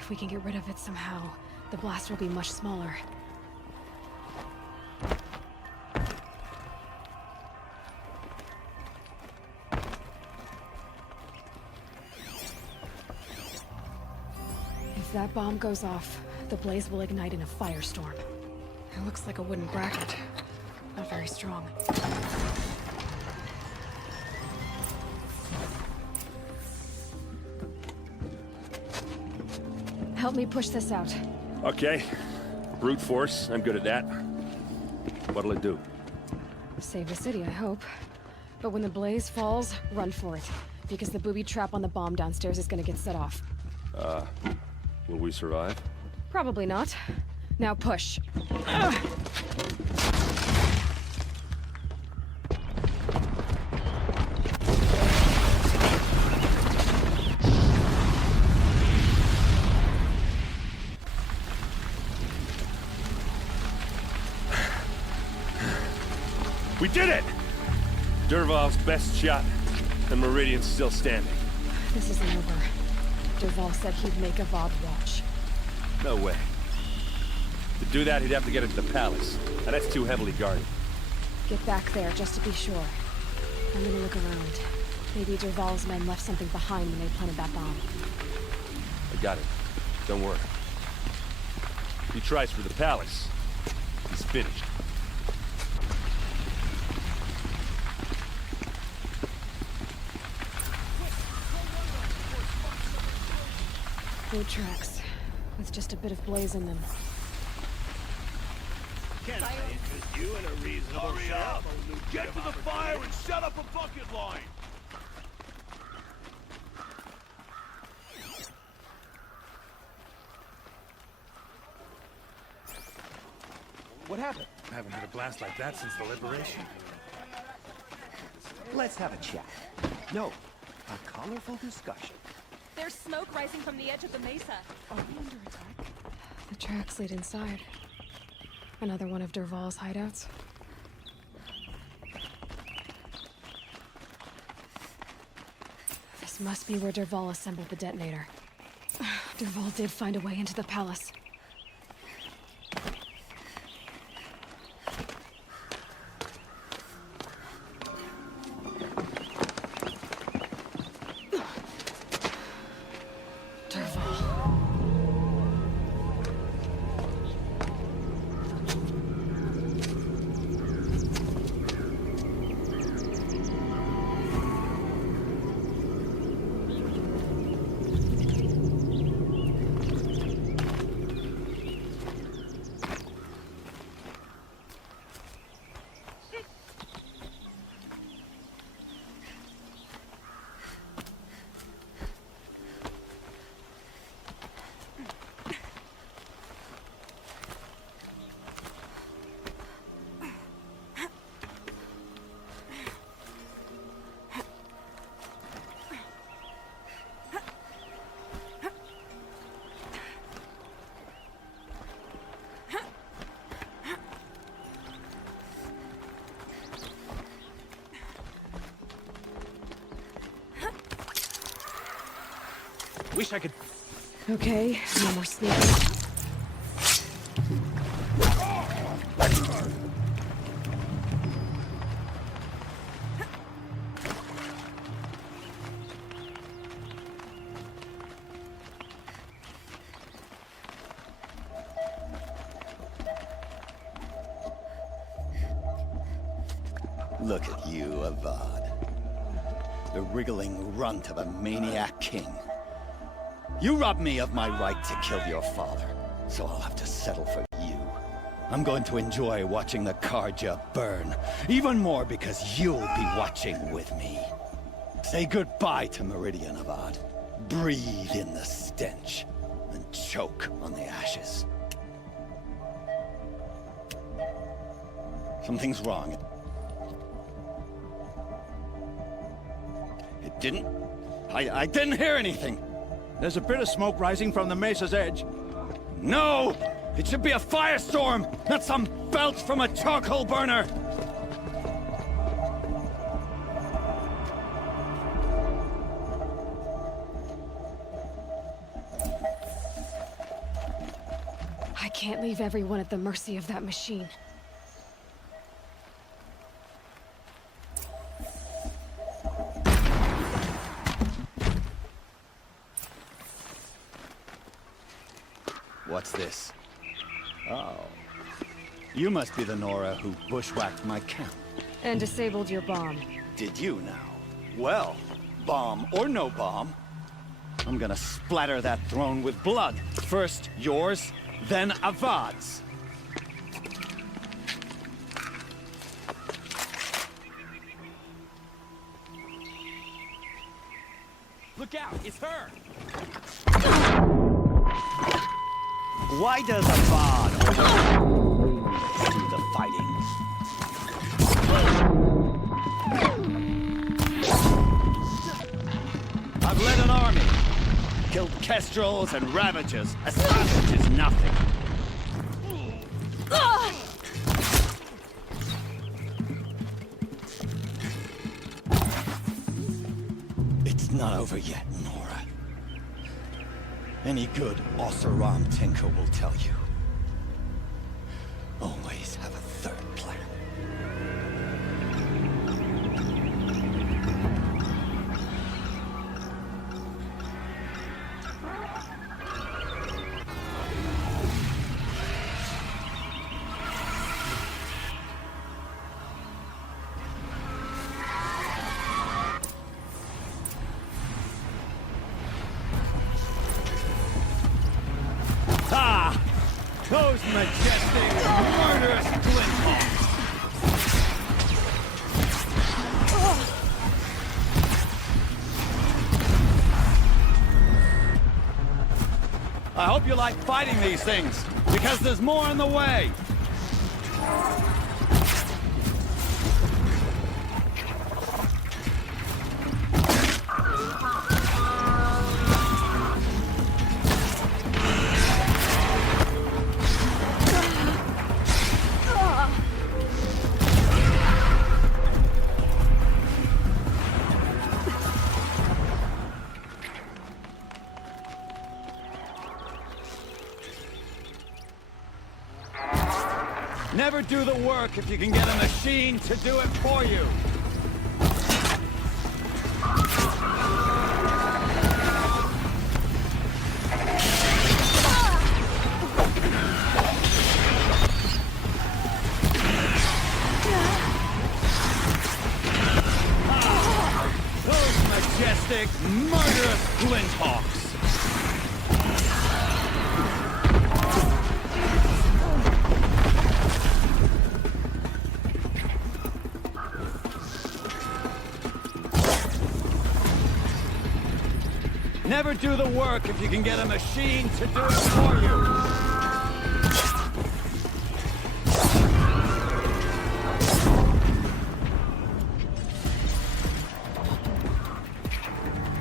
If we can get rid of it somehow, the blast will be much smaller. If that bomb goes off, the blaze will ignite in a firestorm. It looks like a wooden bracket. Not very strong. Help me push this out. Okay. Brute force, I'm good at that. What'll it do? Save the city, I hope. But when the blaze falls, run for it. Because the booby trap on the bomb downstairs is gonna get set off. Will we survive? Probably not. Now push. We did it! Dervahl's best shot, and Meridian's still standing. This isn't over. Dervahl said he'd make a Vob watch. No way. To do that, he'd have to get into the palace, and that's too heavily guarded. Get back there, just to be sure. I'm gonna look around. Maybe Dervahl's men left something behind when they planted that bomb. I got it. Don't worry. If he tries for the palace, he's finished. Boot tracks, with just a bit of blaze in them. Can I interest you in a reasonable Hurry up! Get to the fire and set up a bucket line! What happened? I haven't had a blast like that since the liberation. Let's have a chat. No, a colorful discussion. There's smoke rising from the edge of the mesa. Are we under attack? The tracks lead inside. Another one of Dervahl's hideouts. This must be where Dervahl assembled the detonator. Dervahl did find a way into the palace. Wish I could... Okay, no more sneaking. Look at you, Avad. The wriggling runt of a maniac king. You robbed me of my right to kill your father, so I'll have to settle for you. I'm going to enjoy watching the Karja burn, even more because you'll be watching with me. Say goodbye to Meridian, Avad. Breathe in the stench, and choke on the ashes. Something's wrong. It didn't... I didn't hear anything. There's a bit of smoke rising from the mesa's edge. No! It should be a firestorm, not some belch from a charcoal burner! I can't leave everyone at the mercy of that machine. What's this? Oh. You must be the Nora who bushwhacked my camp. And disabled your bomb. Did you now? Well, bomb or no bomb, I'm gonna splatter that throne with blood. First yours, then Avad's. Look out, it's her! Why does Avad do the fighting? I've led an army, killed kestrels and ravagers. A savage is nothing. It's not over yet, Nora. Any good Oseram tinker will tell you. Always have a third plan. Those majestic, murderous Glinthawks! I hope you like fighting these things, because there's more on the way! do the work if you can get a machine to do it for you. Those majestic, murderous Glinthawks. Never do the work if you can get a machine to do it for you.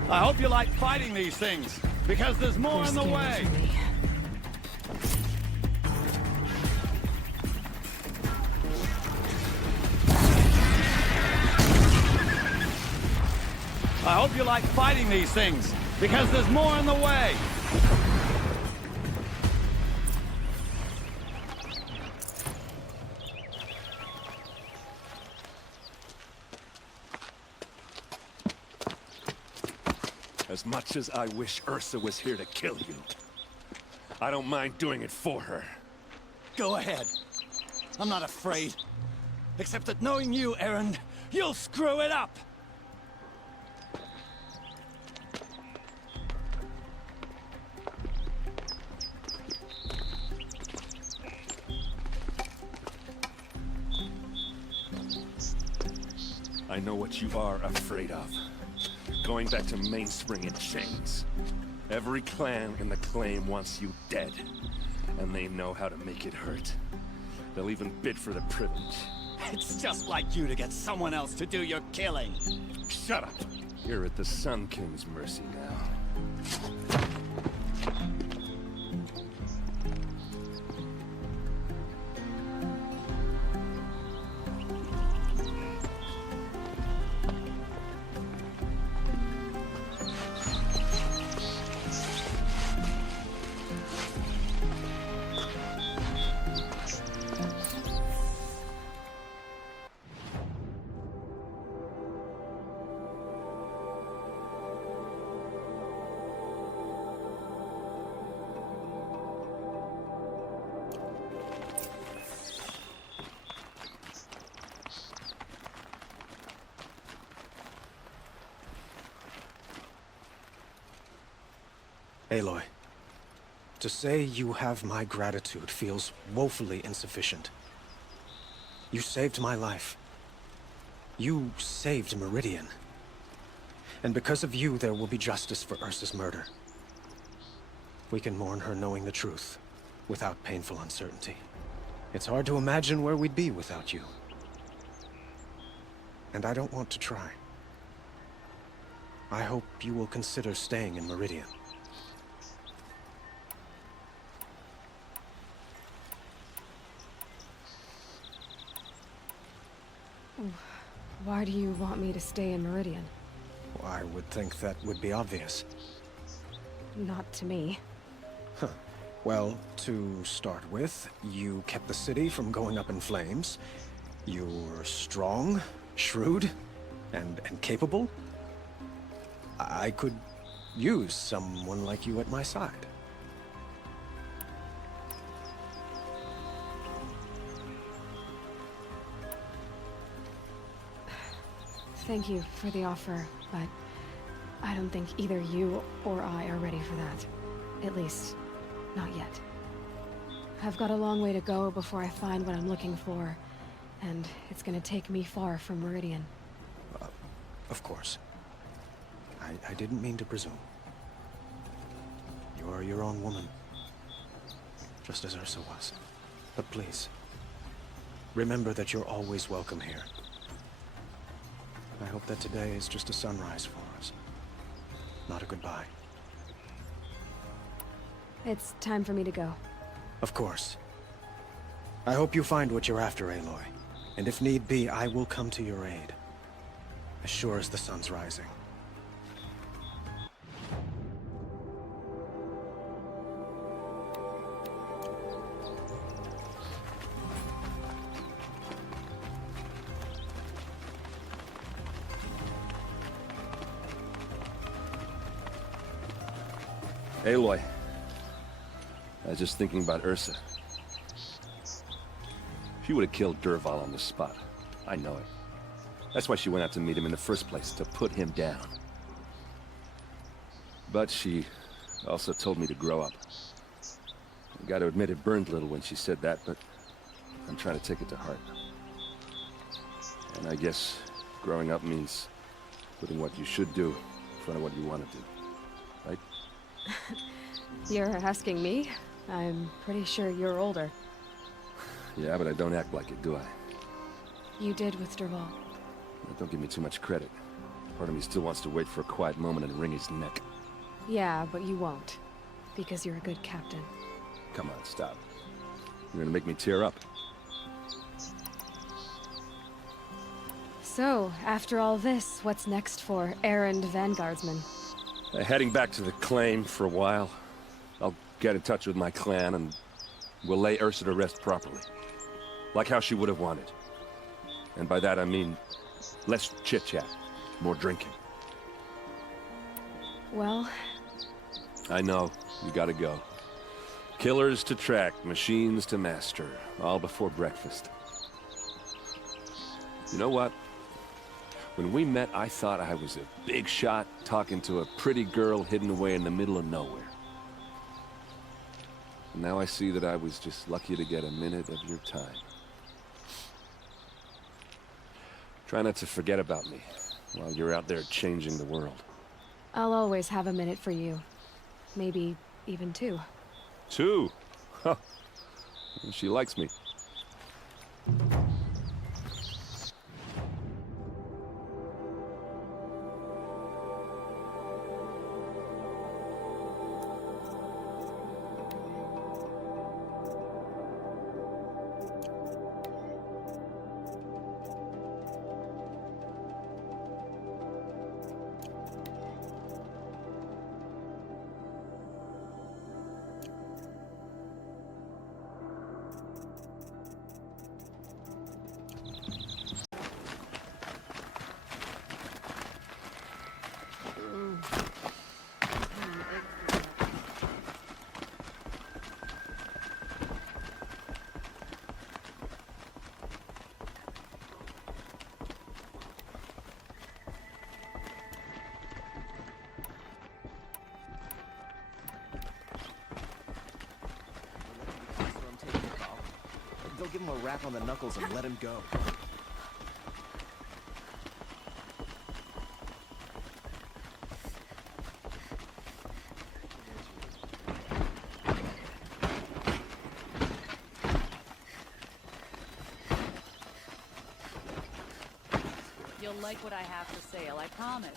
I hope you like fighting these things, because there's more in the way. I hope you like fighting these things, because there's more in the way. As much as I wish Ursa was here to kill you, I don't mind doing it for her. Go ahead. I'm not afraid. Except that knowing you, Aaron, you'll screw it up. I know what you are afraid of. Going back to Mainspring in chains. Every clan in the claim wants you dead. And they know how to make it hurt. They'll even bid for the privilege. It's just like you to get someone else to do your killing. Shut up! You're at the Sun King's mercy now. Aloy, to say you have my gratitude feels woefully insufficient. You saved my life. You saved Meridian. And because of you, there will be justice for Ursa's murder. We can mourn her knowing the truth, without painful uncertainty. It's hard to imagine where we'd be without you. And I don't want to try. I hope you will consider staying in Meridian. Why do you want me to stay in Meridian? Well, I would think that would be obvious. Not to me. Huh. Well, to start with, you kept the city from going up in flames. You were strong, shrewd, and capable. I could use someone like you at my side. Thank you for the offer, but I don't think either you or I are ready for that. At least, not yet. I've got a long way to go before I find what I'm looking for, and it's gonna take me far from Meridian. Of course. I didn't mean to presume. You are your own woman, just as Ursa was. But please, remember that you're always welcome here. I hope that today is just a sunrise for us, not a goodbye. It's time for me to go. Of course. I hope you find what you're after, Aloy. And if need be, I will come to your aid. As sure as the sun's rising. Aloy. I was just thinking about Ursa. She would have killed Dervahl on the spot. I know it. That's why she went out to meet him in the first place, to put him down. But she also told me to grow up. I gotta admit it burned a little when she said that, but I'm trying to take it to heart. And I guess growing up means putting what you should do in front of what you want to do. Right? You're asking me? I'm pretty sure you're older. Yeah, but I don't act like it, do I? You did with Dervahl. Don't give me too much credit. Part of me still wants to wait for a quiet moment and wring his neck. Yeah, but you won't. Because you're a good captain. Come on, stop. You're gonna make me tear up. So, after all this, what's next for errand vanguardsman? Heading back to the claim for a while. I'll get in touch with my clan and we'll lay Ursa to rest properly. Like how she would have wanted. And by that I mean less chit-chat, more drinking. Well... I know, you gotta go. Killers to track, machines to master, all before breakfast. You know what? When we met, I thought I was a big shot talking to a pretty girl hidden away in the middle of nowhere. And now I see that I was just lucky to get a minute of your time. Try not to forget about me while you're out there changing the world. I'll always have a minute for you. Maybe even 2. 2? Huh. She likes me. They'll give him a rap on the knuckles and let him go. You'll like what I have for sale, I promise.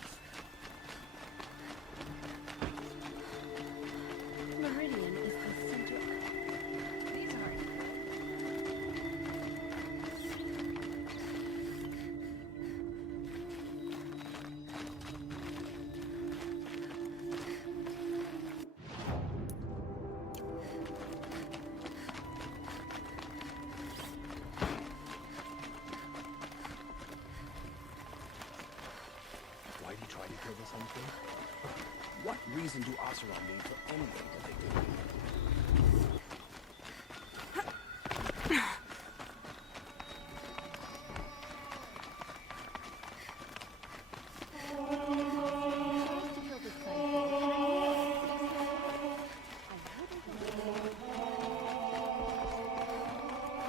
Meridian is the center. These are... Why do you try to kill this whole thing? What reason do Oseram need for anything that they do?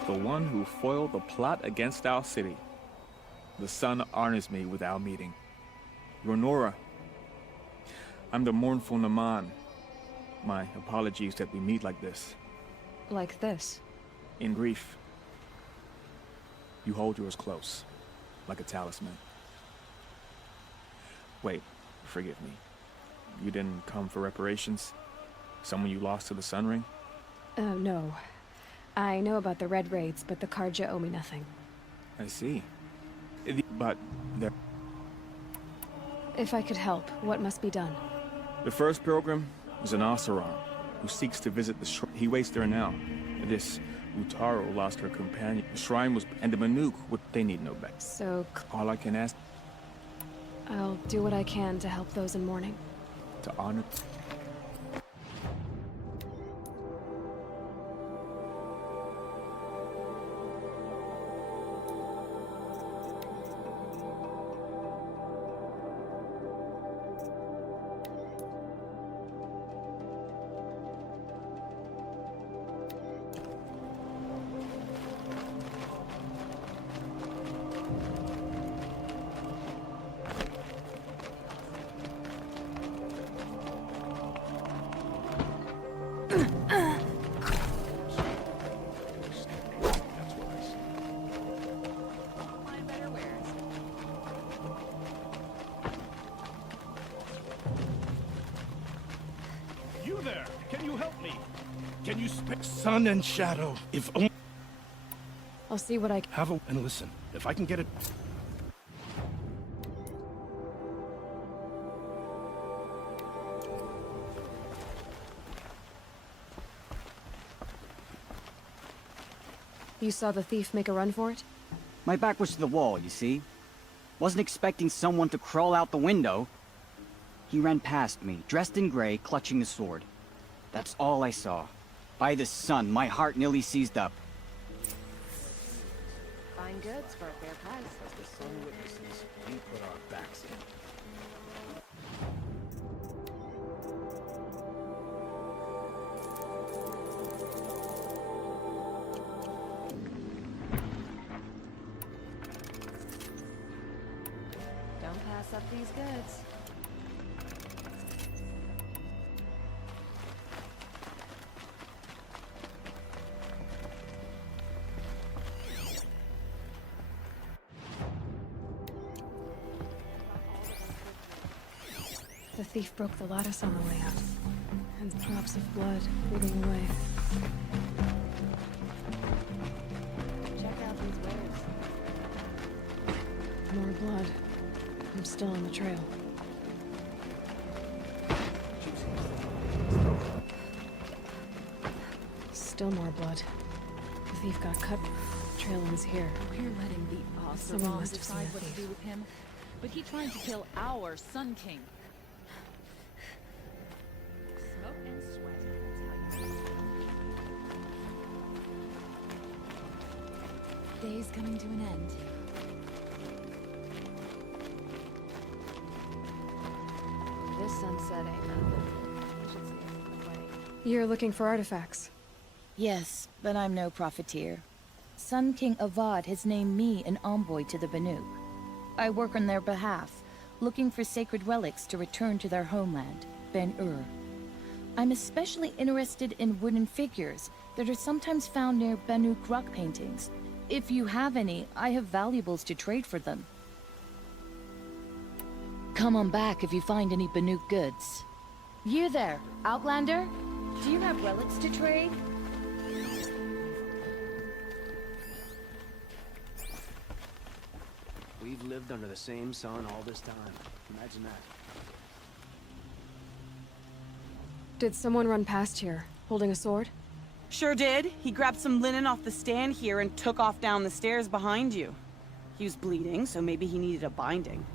The one who foiled the plot against our city. The sun honors me with our meeting. You're Nora. I'm the mournful Naman. My apologies that we meet like this. Like this? In grief. You hold yours close, like a talisman. Wait, forgive me. You didn't come for reparations? Someone you lost to the Sun Ring? No. I know about the Red Raids, but the Karja owe me nothing. I see. But there... If I could help, what must be done? The first pilgrim is an Oseram who seeks to visit the shrine. He waits there now. This Utaro lost her companion. The shrine was... And the Manuk, they need no better. So... All I can ask... I'll do what I can to help those in mourning. To honor... Can you spare sun and shadow? If only... I'll see what I can. Have a... And listen, if I can get it... You saw the thief make a run for it? My back was to the wall, you see? Wasn't expecting someone to crawl out the window. He ran past me, dressed in gray, clutching the sword. That's all I saw. By the sun, my heart nearly seized up. Fine goods for a fair price. As the sun witnesses, we put our backs in. Don't pass up these goods. The thief broke the lattice on the way out, and drops of blood leading away. Check out these waves. More blood. I'm still on the trail. Still more blood. The thief got cut. The trail ends here. We're letting the Someone Oseram must have seen decide the what to thief. do with him. But he tried to kill our Sun King. Smoke and sweat, I tell you. Day's coming to an end. This sunset ain't nothing. We should see it from the way. You're looking for artifacts. Yes, but I'm no profiteer. Sun King Avad has named me an envoy to the Banuk. I work on their behalf, looking for sacred relics to return to their homeland, Ben-Ur. I'm especially interested in wooden figures that are sometimes found near Banuk rock paintings. If you have any, I have valuables to trade for them. Come on back if you find any Banuk goods. You there, Outlander? Do you have relics to trade? We've lived under the same sun all this time. Imagine that. Did someone run past here, holding a sword? Sure did. He grabbed some linen off the stand here and took off down the stairs behind you. He was bleeding, so maybe he needed a binding.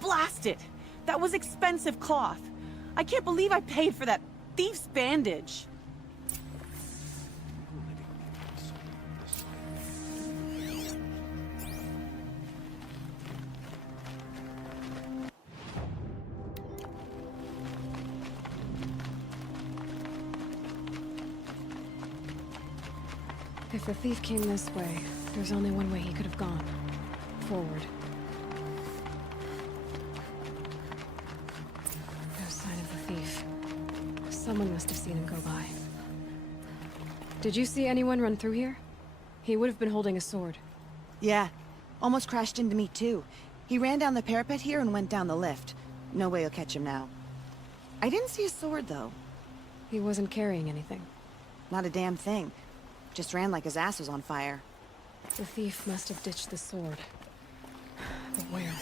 Blast it! That was expensive cloth. I can't believe I paid for that thief's bandage. If the thief came this way, there's only one way he could have gone. Forward. No sign of the thief. Someone must have seen him go by. Did you see anyone run through here? He would have been holding a sword. Yeah. Almost crashed into me, too. He ran down the parapet here and went down the lift. No way you'll catch him now. I didn't see a sword, though. He wasn't carrying anything. Not a damn thing. Just ran like his ass was on fire. The thief must have ditched the sword. But where?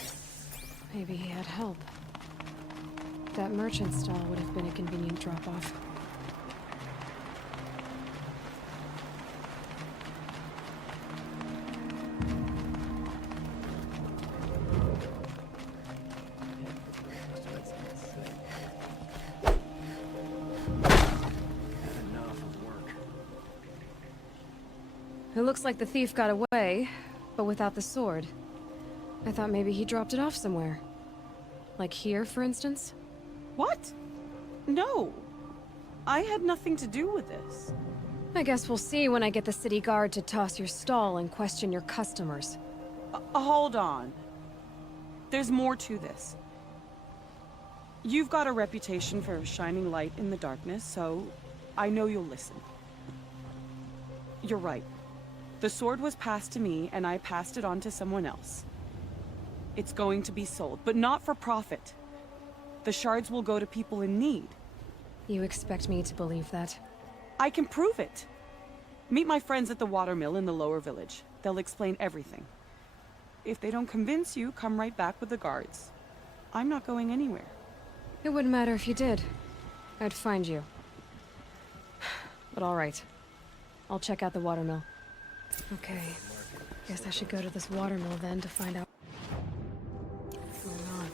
Maybe he had help. That merchant stall would have been a convenient drop-off. It looks like the thief got away, but without the sword. I thought maybe he dropped it off somewhere. Like here, for instance? What? No. I had nothing to do with this. I guess we'll see when I get the city guard to toss your stall and question your customers. Hold on. There's more to this. You've got a reputation for shining light in the darkness, so I know you'll listen. You're right. The sword was passed to me, and I passed it on to someone else. It's going to be sold, but not for profit. The shards will go to people in need. You expect me to believe that? I can prove it. Meet my friends at the watermill in the lower village. They'll explain everything. If they don't convince you, come right back with the guards. I'm not going anywhere. It wouldn't matter if you did. I'd find you. But all right. I'll check out the watermill. Okay. Guess I should go to this watermill then to find out what's going on.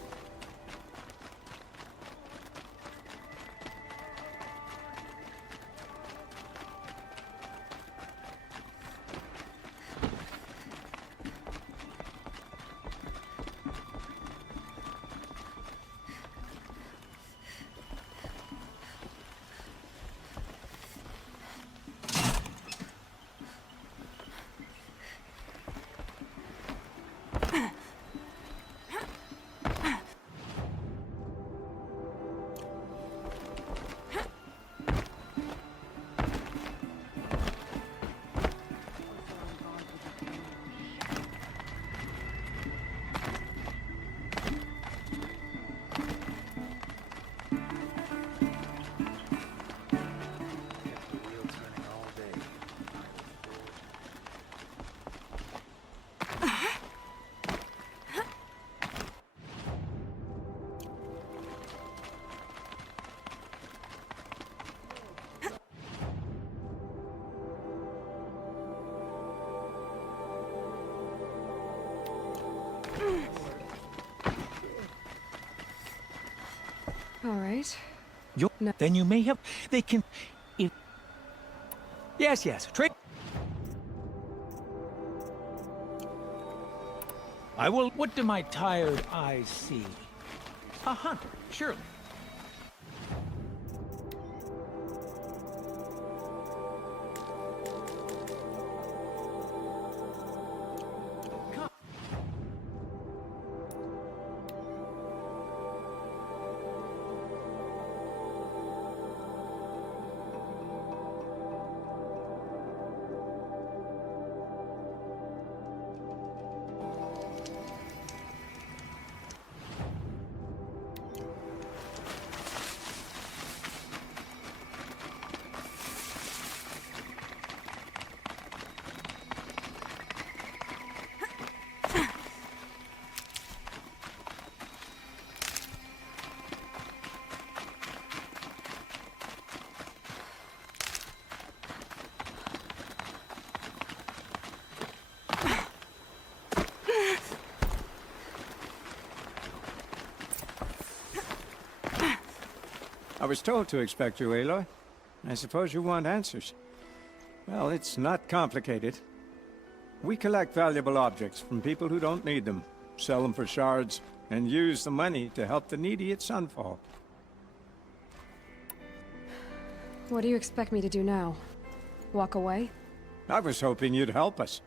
All right. Then you may have... They can... Yes, yes. I will... What do my tired eyes see? A hunter, surely. I was told to expect you, Aloy. I suppose you want answers. Well, it's not complicated. We collect valuable objects from people who don't need them, sell them for shards, and use the money to help the needy at Sunfall. What do you expect me to do now? Walk away? I was hoping you'd help us.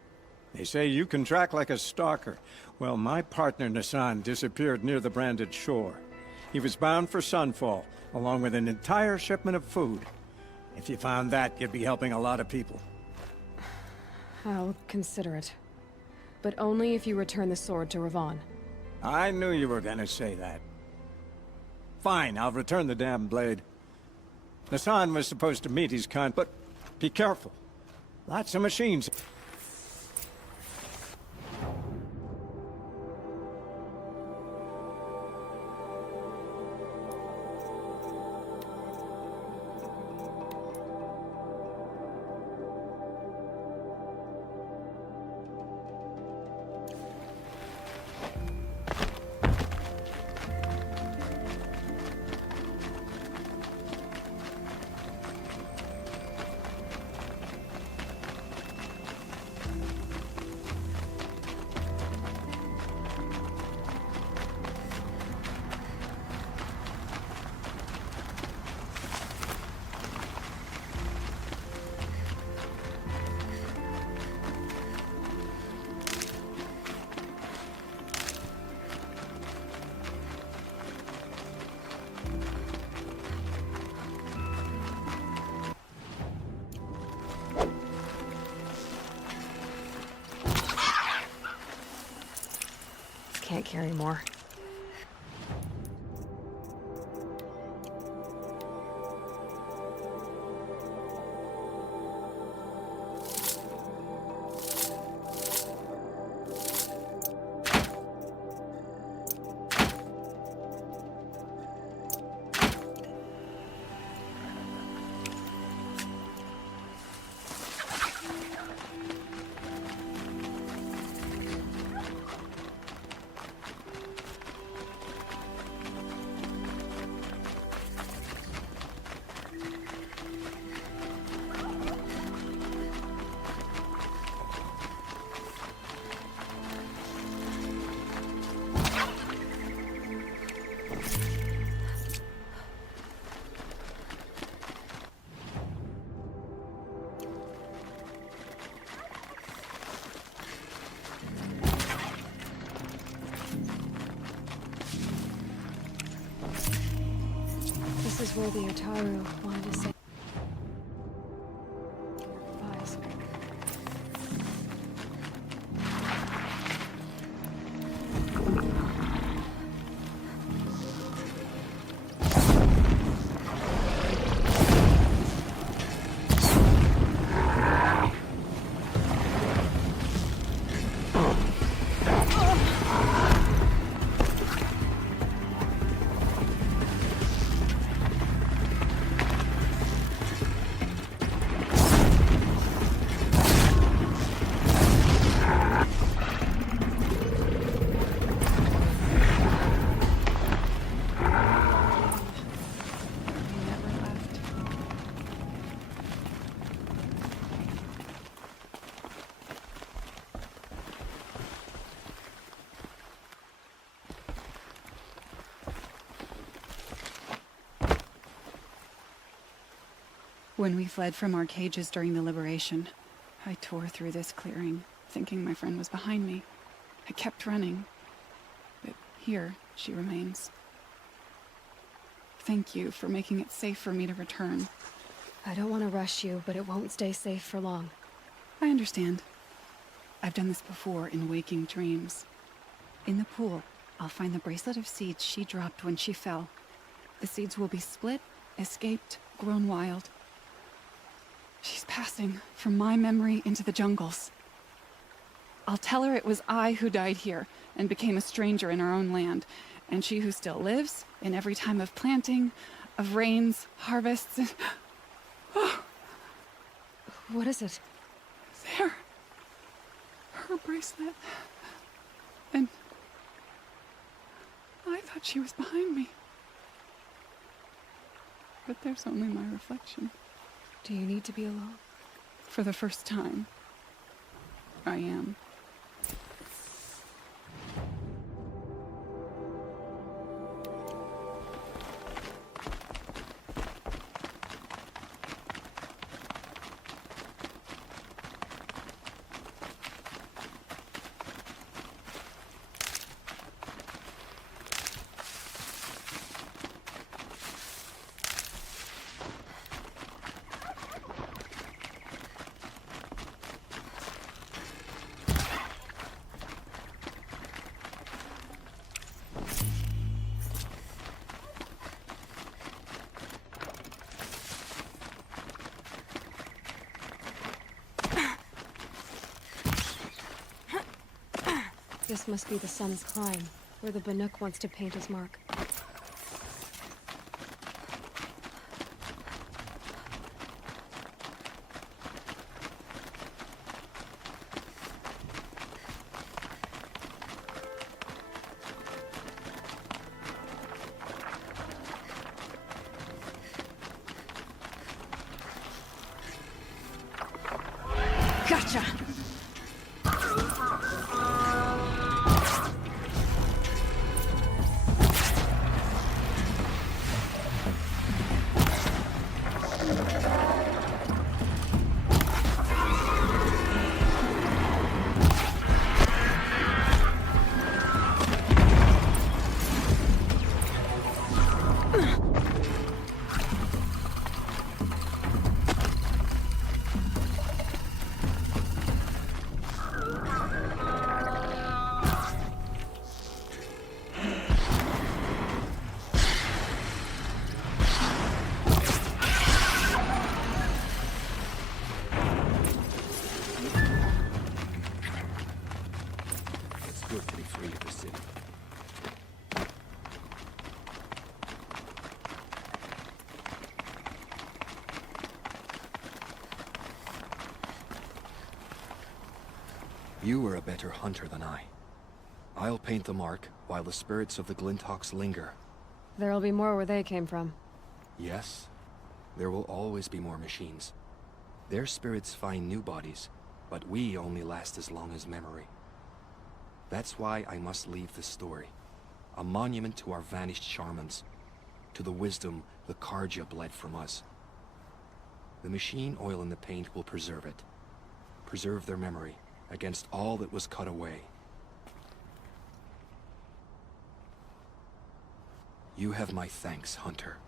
They say you can track like a stalker. Well, my partner Nassan disappeared near the branded shore. He was bound for Sunfall, along with an entire shipment of food. If you found that, you'd be helping a lot of people. I'll consider it. But only if you return the sword to Ravon. I knew you were gonna say that. Fine, I'll return the damn blade. Nassan was supposed to meet his but be careful. Lots of machines. Can't carry more. This is where the Otaru wanted to say goodbyes. When we fled from our cages during the liberation, I tore through this clearing, thinking my friend was behind me. I kept running, but here she remains. Thank you for making it safe for me to return. I don't want to rush you, but it won't stay safe for long. I understand. I've done this before in waking dreams. In the pool, I'll find the bracelet of seeds she dropped when she fell. The seeds will be split, escaped, grown wild. She's passing from my memory into the jungles. I'll tell her it was I who died here and became a stranger in our own land, and she who still lives in every time of planting, of rains, harvests, and... Oh. What is it? There. Her bracelet. And... I thought she was behind me. But there's only my reflection. Do you need to be alone? For the first time, I am. This must be the sun's climb, where the Banuk wants to paint his mark. Gotcha! good to be free of the city. You were a better hunter than I. I'll paint the mark while the spirits of the Glinthawks linger. There'll be more where they came from. Yes, there will always be more machines. Their spirits find new bodies, but we only last as long as memory. That's why I must leave this story. A monument to our vanished shamans, to the wisdom the Karja bled from us. The machine oil in the paint will preserve it. Preserve their memory against all that was cut away. You have my thanks, Hunter.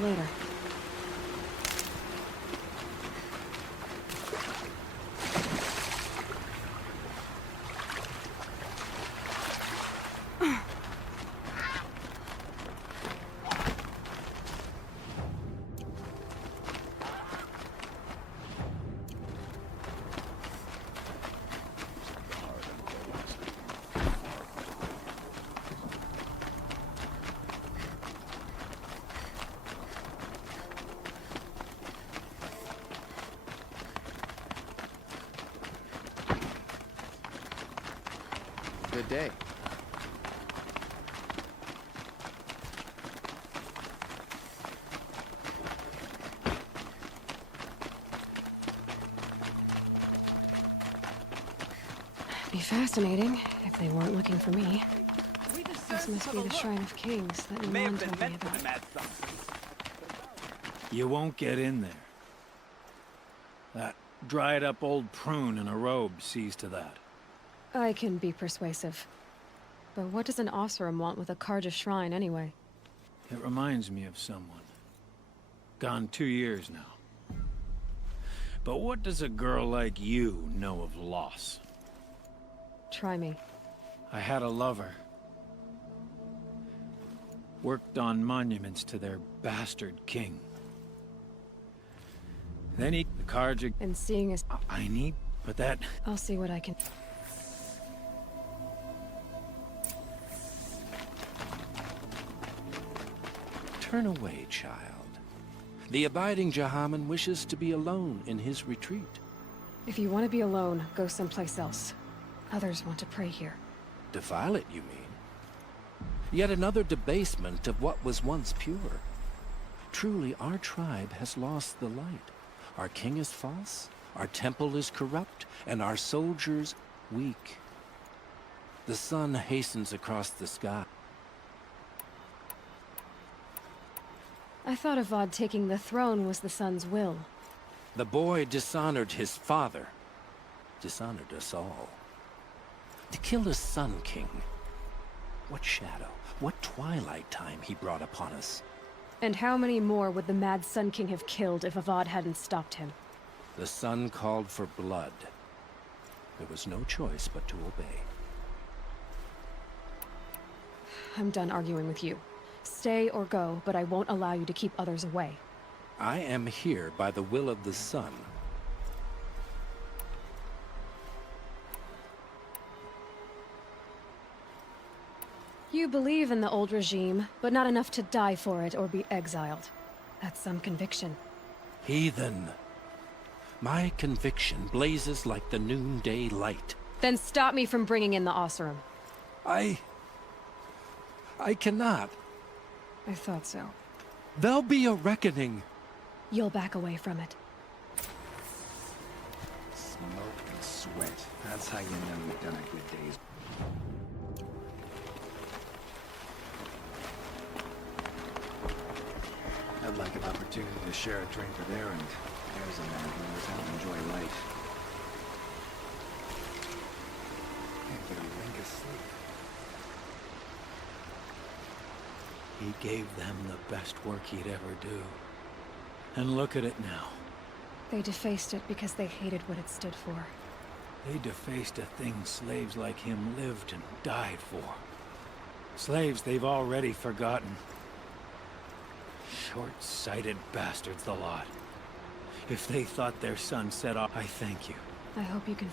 for later. Good day. Be fascinating if they weren't looking for me. This must be the Shrine of Kings that Iman told me about. You won't get in there. That dried-up old prune in a robe sees to that. I can be persuasive. But what does an Oseram want with a Karja shrine, anyway? It reminds me of someone. Gone 2 years now. But what does a girl like you know of loss? Try me. I had a lover. Worked on monuments to their bastard king. Then he... the Karja... And seeing as... I need... but that... I'll see what I can... Turn away, child. The abiding Jahaman wishes to be alone in his retreat. If you want to be alone, go someplace else. Others want to pray here. Defile it, you mean? Yet another debasement of what was once pure. Truly, our tribe has lost the light. Our king is false, our temple is corrupt, and our soldiers weak. The sun hastens across the sky. I thought Avad taking the throne was the sun's will. The boy dishonored his father, dishonored us all. To kill a Sun King. What shadow, what twilight time he brought upon us. And how many more would the mad Sun King have killed if Avad hadn't stopped him? The sun called for blood. There was no choice but to obey. I'm done arguing with you. Stay or go, but I won't allow you to keep others away. I am here by the will of the sun. You believe in the old regime, but not enough to die for it or be exiled. That's some conviction. Heathen. My conviction blazes like the noonday light. Then stop me from bringing in the Oseram. I cannot. I thought so. There'll be a reckoning. You'll back away from it. Smoke and sweat. That's how you know you've done a good day's... I'd like an opportunity to share a drink with Erend. There's a man who knows how to enjoy life. Can't get a wink of sleep. He gave them the best work he'd ever do. And look at it now. They defaced it because they hated what it stood for. They defaced a thing slaves like him lived and died for. Slaves they've already forgotten. Short-sighted bastards, the lot. If they thought their son set off, I thank you. I hope you can...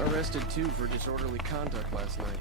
Arrested too for disorderly conduct last night.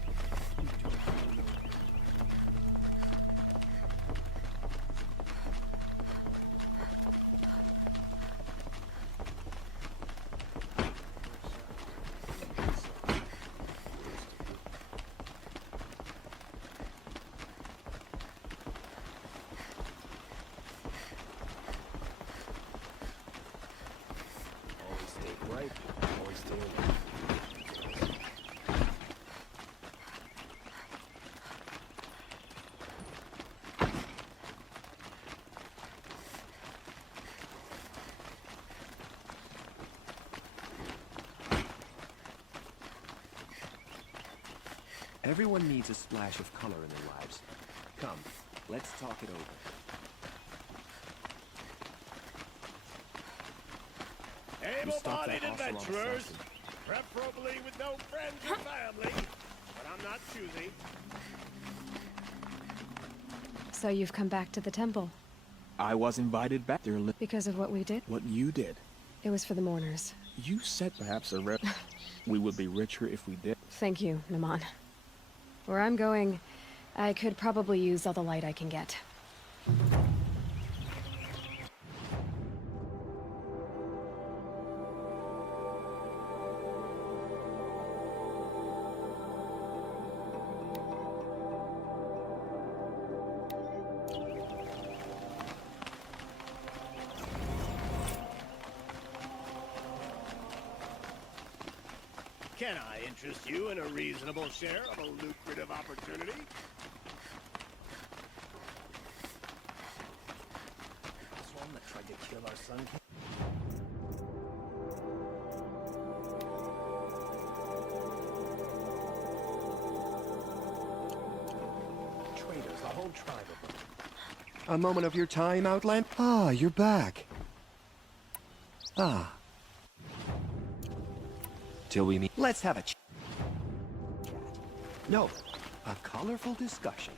Everyone needs a splash of color in their lives. Come, let's talk it over. Able-bodied adventurers, preferably with no friends or family, but I'm not choosy. So you've come back to the temple? I was invited back there. Because of what we did? What you did? It was for the mourners. You said perhaps we would be richer if we did. Thank you, Naman. Where I'm going, I could probably use all the light I can get. Can I interest you in a reasonable share of a lucrative opportunity? This one that tried to kill our son. Traitors, the whole tribe of them. A moment of your time, Outland? Ah, you're back. Ah. Till we meet. Let's have a chat. No, a colorful discussion.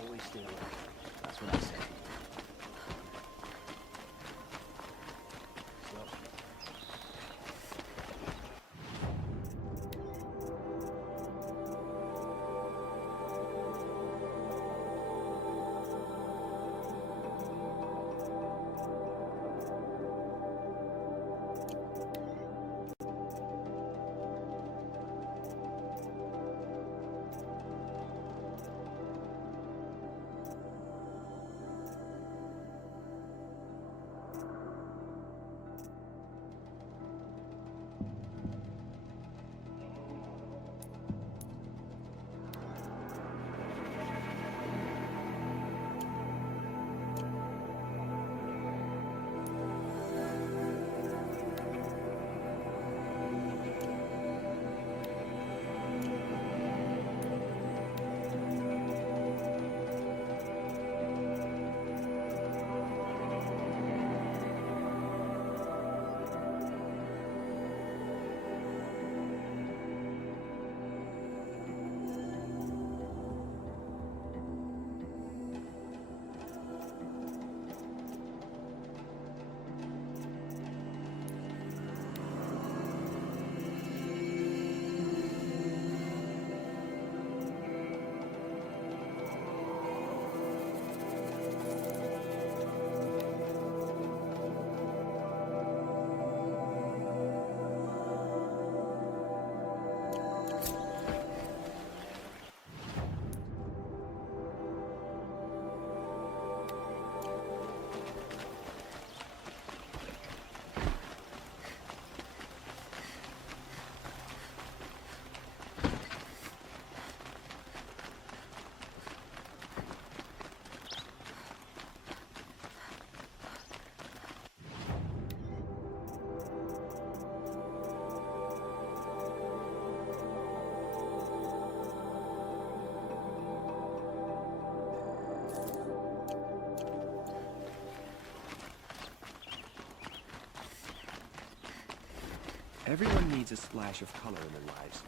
Always stay away. That's what I said. Everyone needs a splash of color in their lives.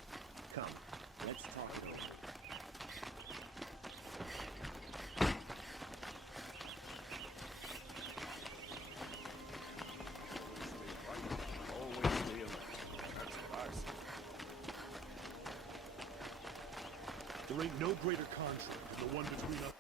Come, let's talk it over. Always stay alert. That's what I say. There ain't no greater contract than the one between us.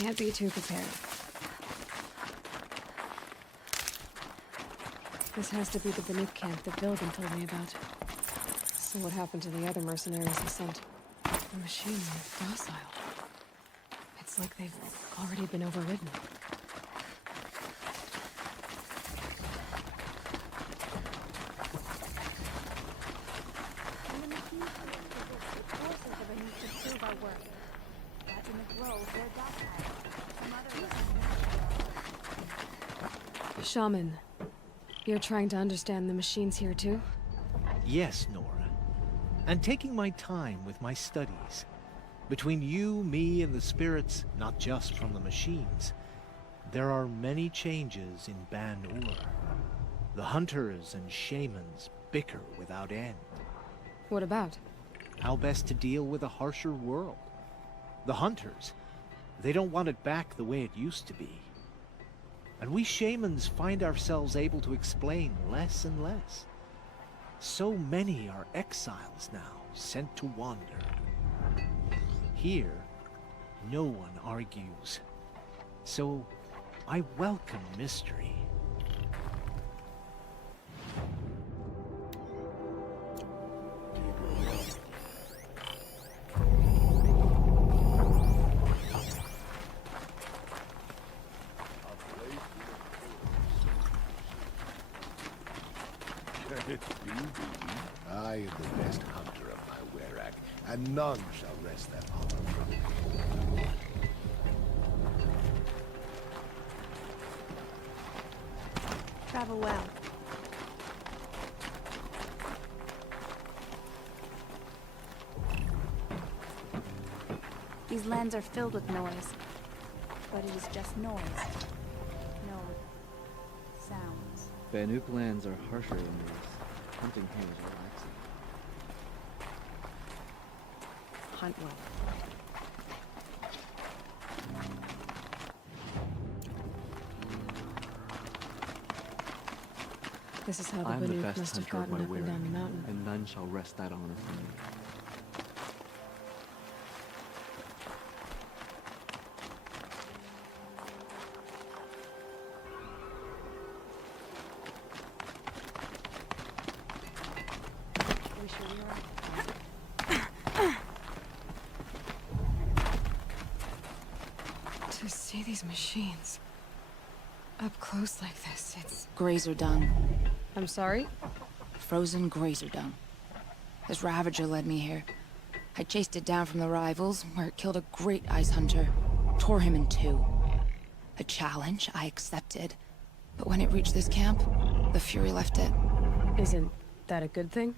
Can't be too prepared. This has to be the Banuk camp that Bilgan told me about. So what happened to the other mercenaries he sent? The machines are docile. It's like they've already been overridden. Shaman, you're trying to understand the machines here too? Yes, Nora. And taking my time with my studies. Between you, me, and the spirits, not just from the machines, there are many changes in Ban-Ur. The hunters and shamans bicker without end. What about? How best to deal with a harsher world. The hunters, they don't want it back the way it used to be. And we shamans find ourselves able to explain less and less. So many are exiles now, sent to wander. Here, no one argues. So, I welcome mystery. I am the best hunter of my Werak, and none shall wrest that honor from me. Travel well. These lands are filled with noise, but it is just noise. No sounds. Banuk lands are harsher than these. Hunting here is relaxing. Hunt well. This is how the I am the Banuk best must have hunter of gotten my up and down the Werak, mountain. and none shall wrest that honor from me. To see these machines up close like this, it's... Grazer dung. I'm sorry? Frozen grazer dung. This Ravager led me here. I chased it down from the rivals, where it killed a great ice hunter. Tore him in two. A challenge I accepted. But when it reached this camp, the Fury left it. Isn't that a good thing?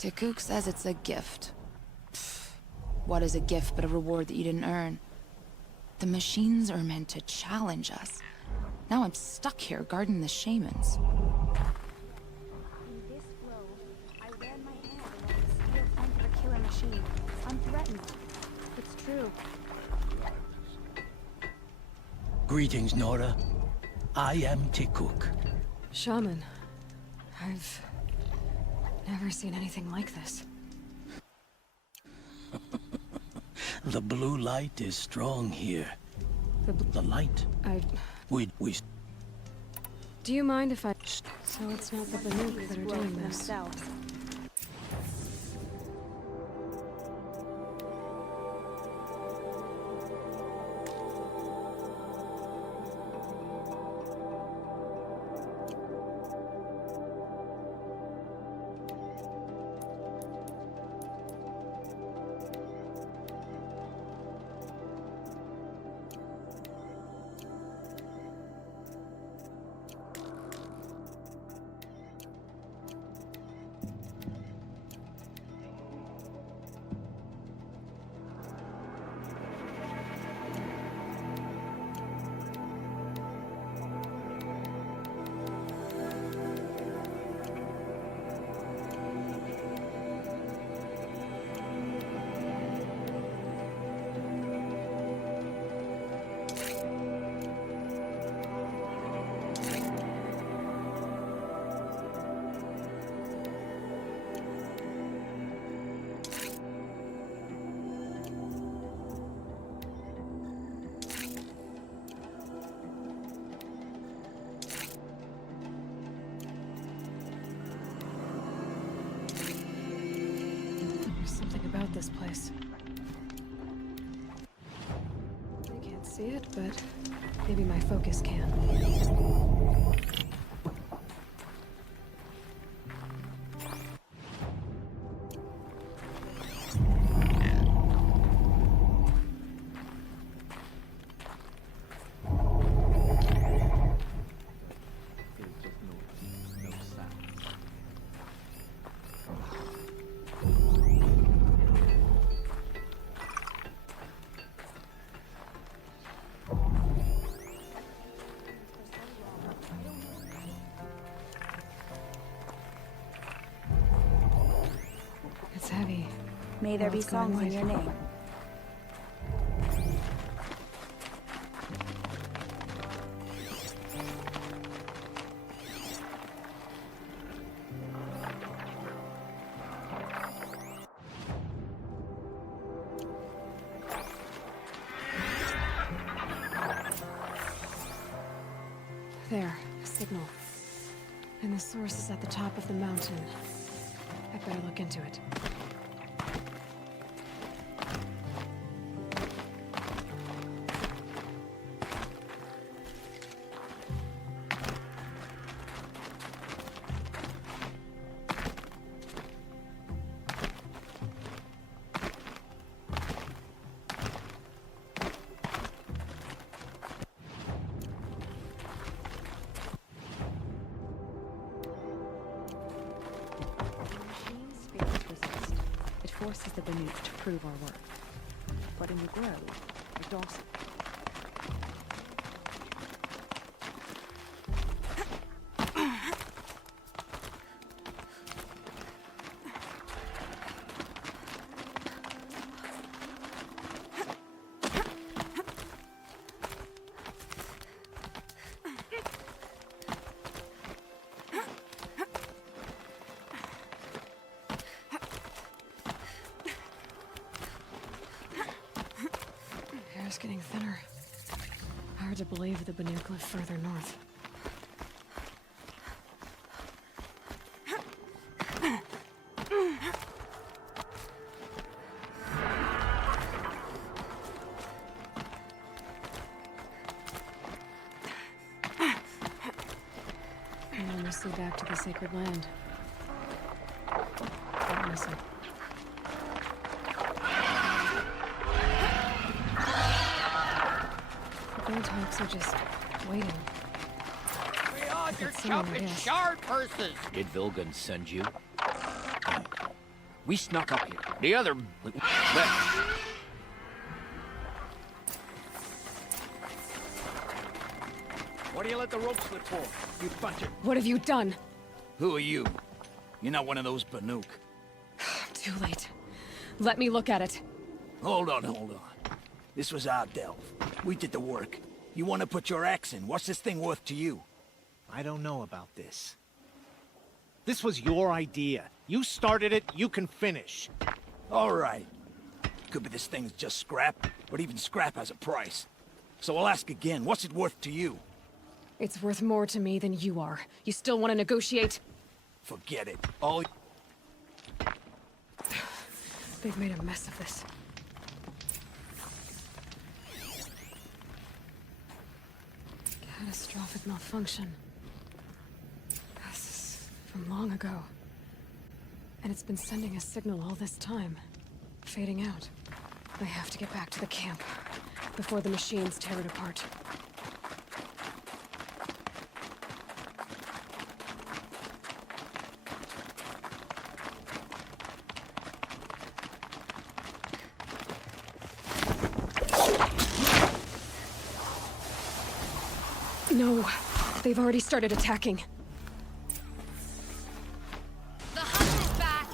Tikuk says it's a gift. Pfft. What is a gift but a reward that you didn't earn? The machines are meant to challenge us. Now I'm stuck here guarding the shamans. In this grove, I ran my hand along the steel flank of a killer machine, unthreatened. It's true. Greetings, Nora. I am Tikuk. Shaman, I've never seen anything like this. The blue light is strong here. The light? We... Do you mind if I... So it's not the Banuk that are doing this. this place. I can't see it, but maybe my focus can. It's heavy. May there be What's going songs in on? your name. There, a signal. And the source is at the top of the mountain. I better look into it. It forces the Banuk to prove our worth. But in the grove, it also... Air's getting thinner. Hard to believe the Banuk live further north. I'm almost back to the sacred land. Don't listen. The Birdhawks are just waiting. We are your It's someone, chopping yes. shard purses. Did Vilgun send you? We snuck up here. The other... What do you let the rope slip for? You bunch of... What have you done? Who are you? You're not one of those Banuk. Too late. Let me look at it. Hold on. This was our delve. We did the work. You want to put your axe in? What's this thing worth to you? I don't know about this. This was your idea. You started it, you can finish. All right. Could be this thing's just scrap, but even scrap has a price. So I'll ask again, what's it worth to you? It's worth more to me than you are. You still want to negotiate? Forget it. All... They've made a mess of this. Catastrophic malfunction. This is from long ago. And it's been sending a signal all this time. Fading out. I have to get back to the camp before the machines tear it apart. No, they've already started attacking. The hunt is back!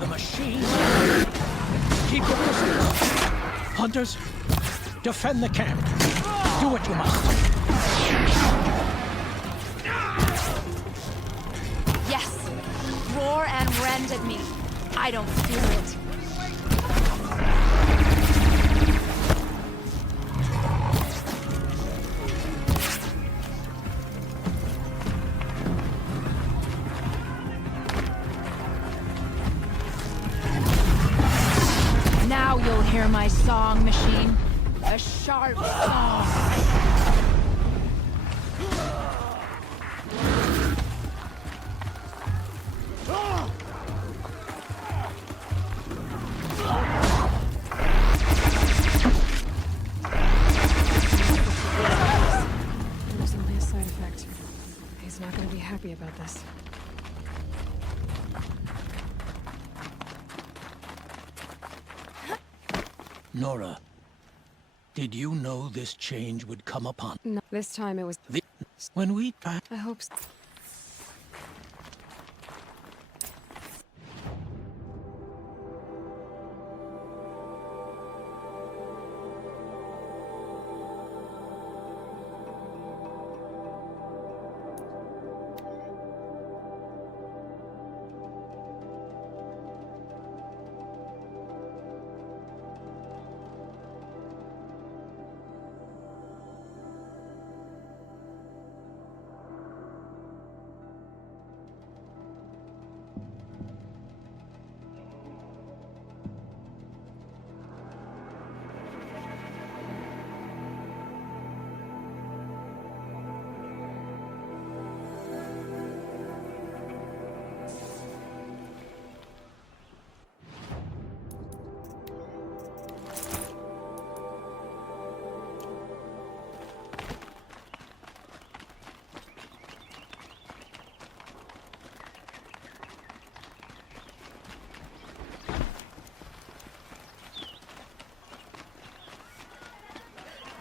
The machines. Keep your distance. Hunters, defend the camp. Do what you must. Yes! Roar and rend at me. I don't fear it. hear my song, machine? A sharp song. There's only a side effect. He's not going to be happy about this. Nora, did you know this change would come upon? No, this time it was... When we... I hope so.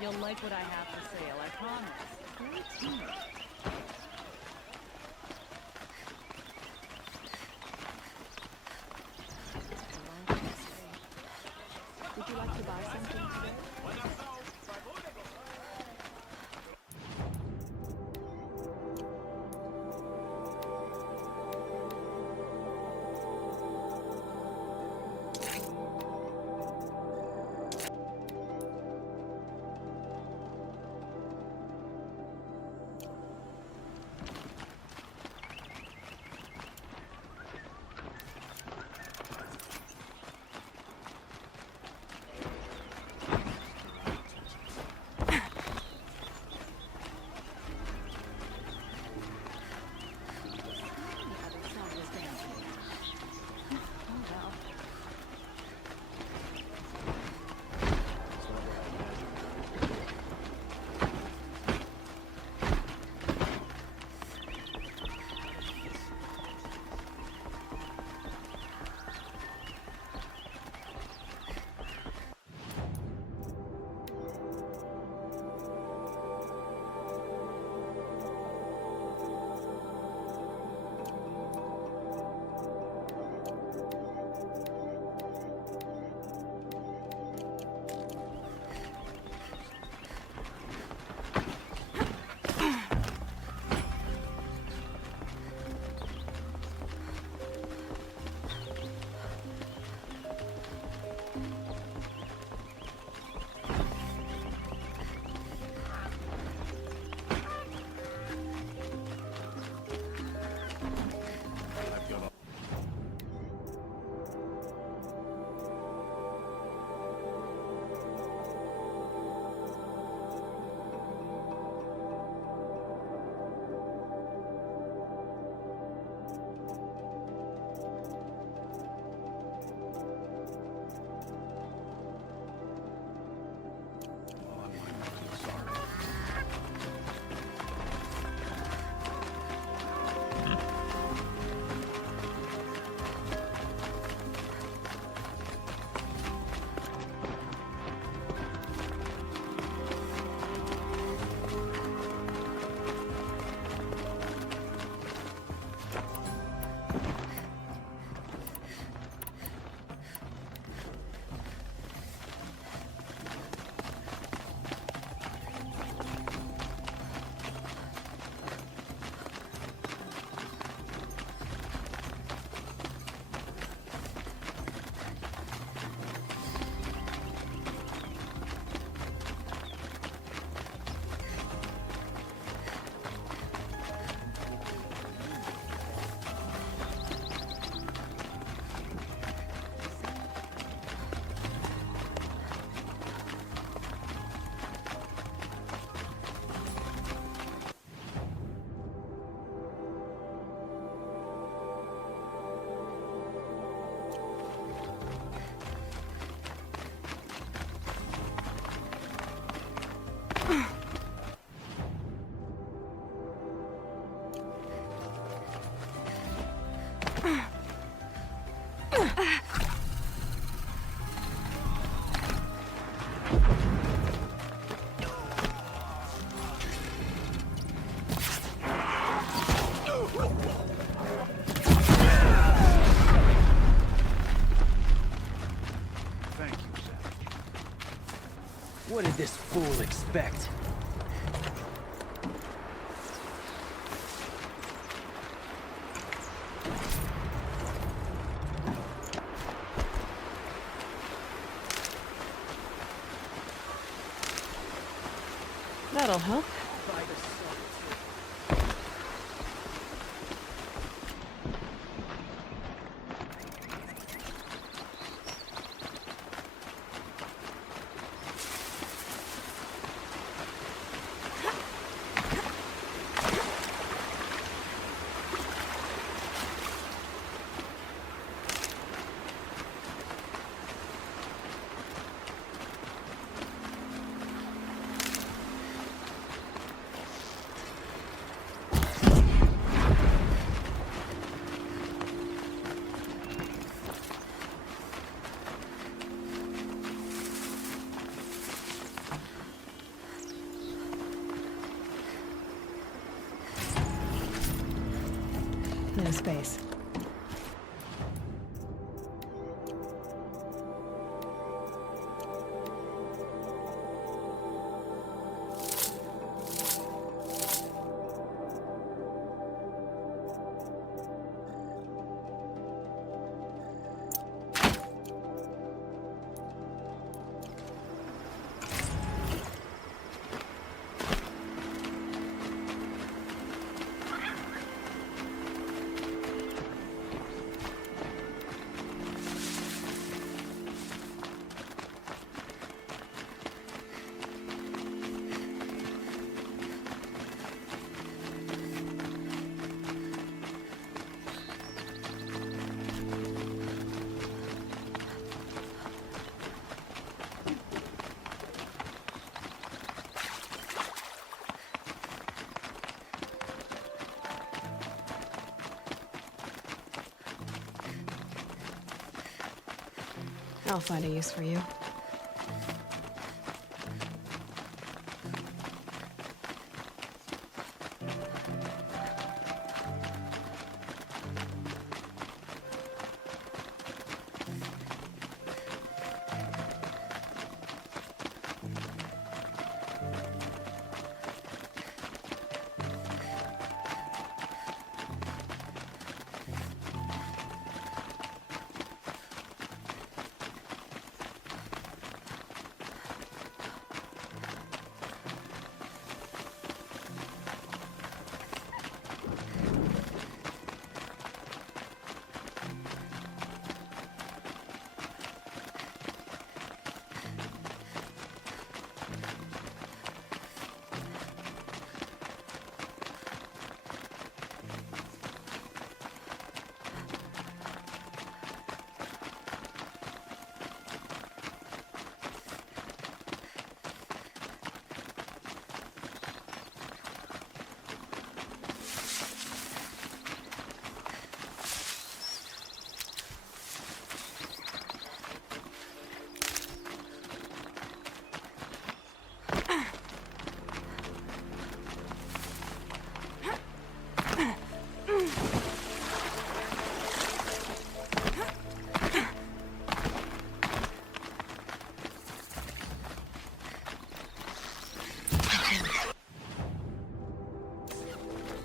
You'll like what I have for sale, I promise. Very teeny. Would you like to buy something today? What did this fool expect? That'll help. No space. I'll find a use for you.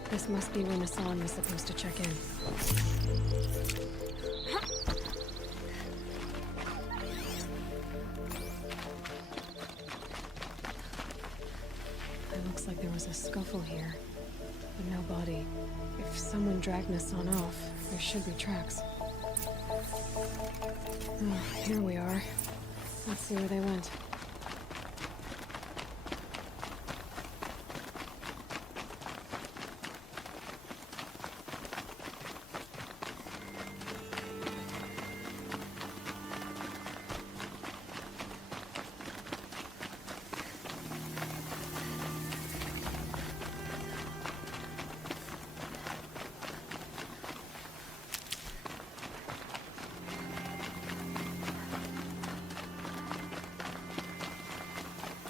This must be when Hassan was supposed to check in. It looks like there was a scuffle here, but no body. If someone dragged Hassan off, there should be tracks. Oh, here we are. Let's see where they went.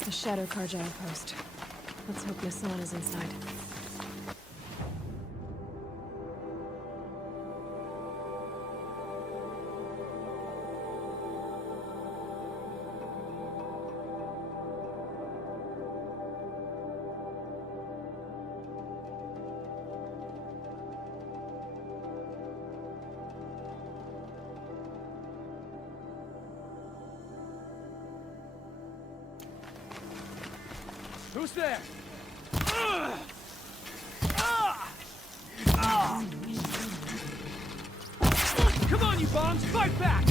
The Shadow Carja outpost. Let's hope Nassan is inside. Who's there? Come on, you bombs! Fight back!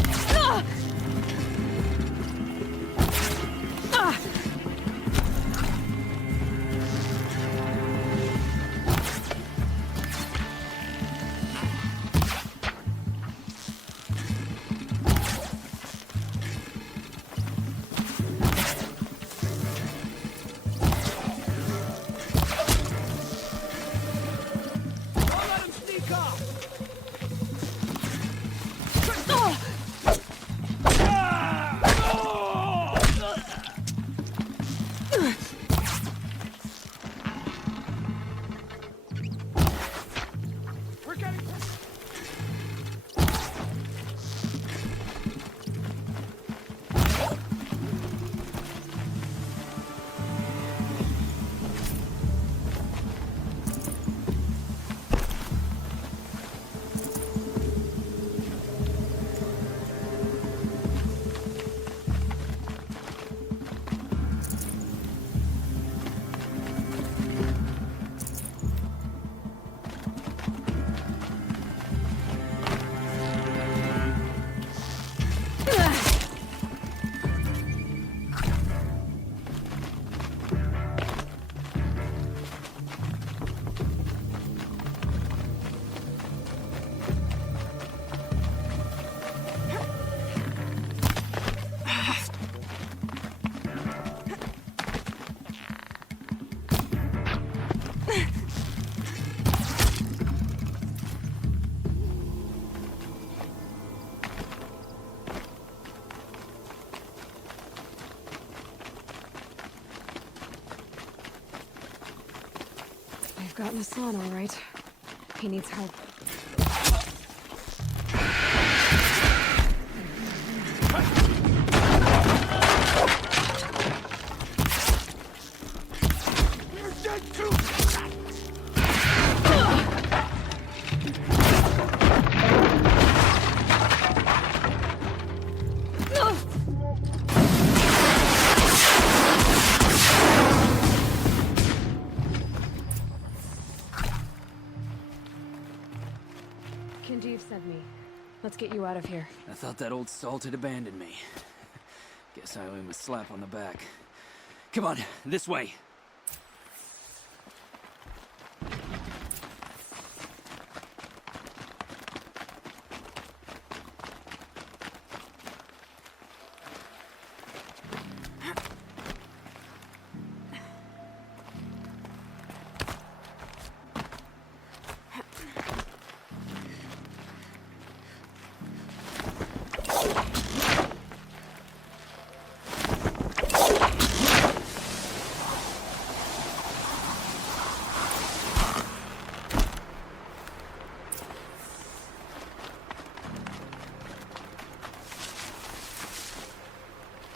I've got Nassan, all right. He needs help. You're dead too! Kindeev sent me. Let's get you out of here. I thought that old salt had abandoned me. Guess I owe him a slap on the back. Come on, this way.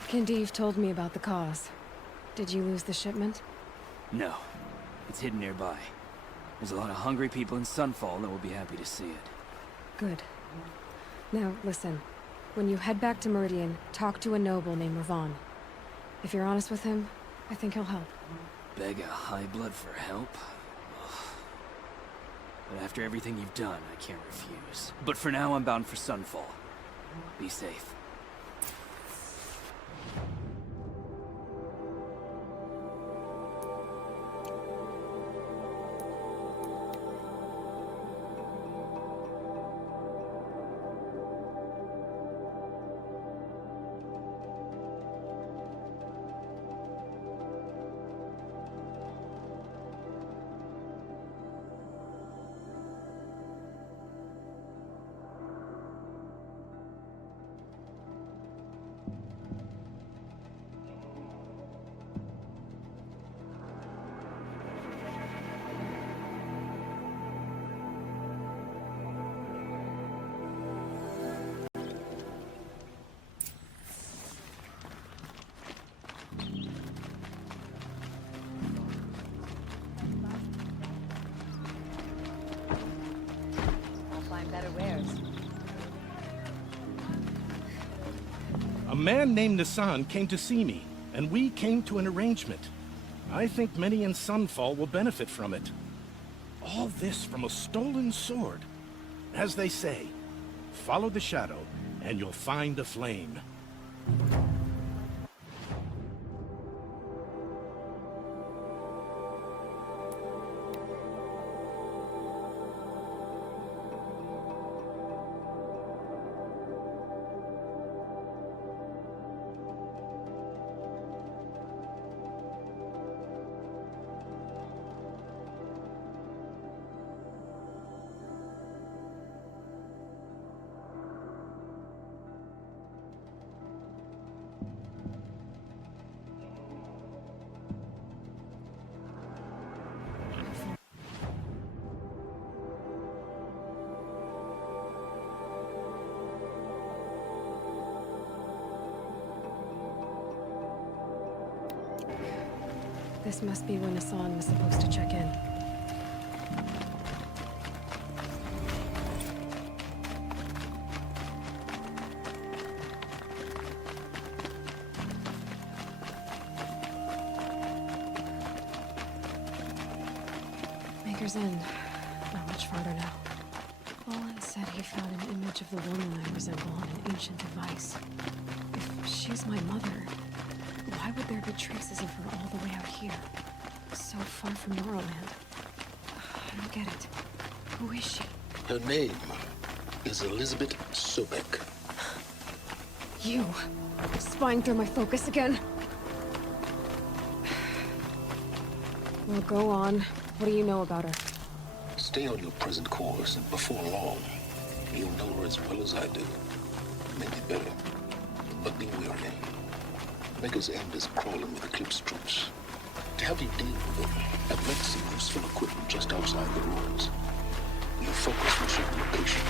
Kindeev told me about the cause. Did you lose the shipment? No. It's hidden nearby. There's a lot of hungry people in Sunfall that will be happy to see it. Good. Now, listen. When you head back to Meridian, talk to a noble named Ravon. If you're honest with him, I think he'll help. Beg a high blood for help? Ugh. But after everything you've done, I can't refuse. But for now, I'm bound for Sunfall. Be safe. I'll find better wares. A man named Nissan came to see me, and we came to an arrangement. I think many in Sunfall will benefit from it. All this from a stolen sword. As they say, follow the shadow, and you'll find a flame. This must be when Hassan was supposed to check in. Maker's End. Not much farther now. Olin said he found an image of the woman I resemble on an ancient device. If she's my mother, why would there be traces of her all the way out here? So far from Norland. I don't get it. Who is she? Her name is Elizabeth Sobek. You! Spying through my focus again? Well, go on. What do you know about her? Stay on your present course, and before long, you'll know her as well as I do. Maybe better. But be wary. Maker's End is crawling with Eclipse troops. To help you deal with it, I've left some useful equipment just outside the ruins. Your focus will show the location.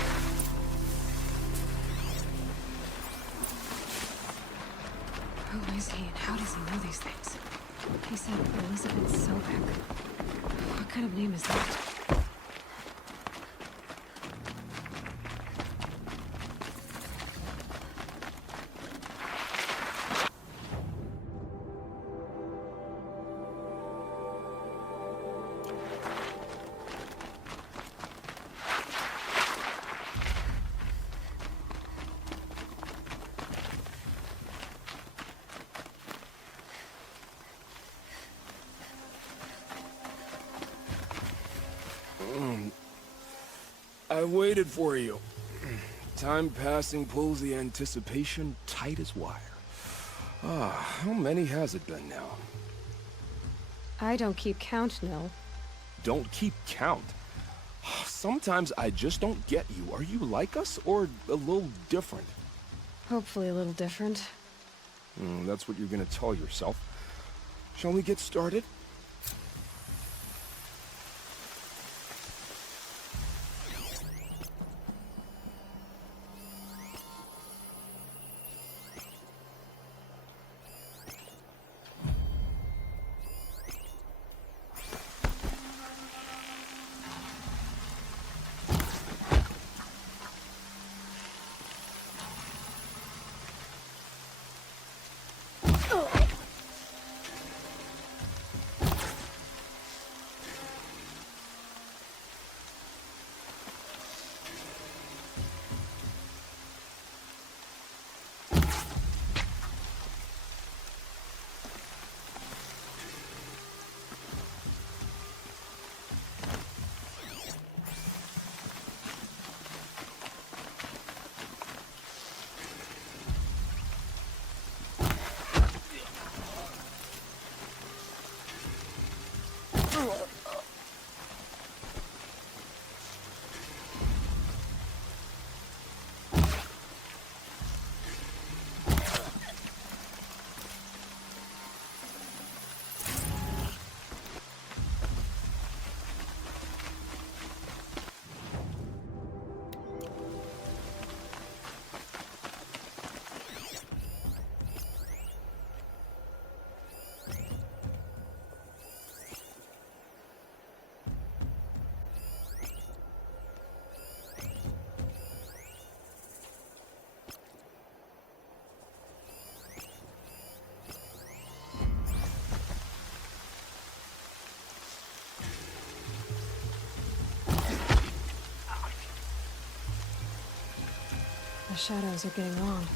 Who is he and how does he know these things? He said Elizabeth Sobek. What kind of name is that? I waited for you. Time passing pulls the anticipation tight as wire. How many has it been now? I don't keep count, Nil. Don't keep count. Sometimes I just don't get you. Are you like us, or a little different? Hopefully a little different. That's what you're gonna tell yourself. Shall we get started? shadows are getting long.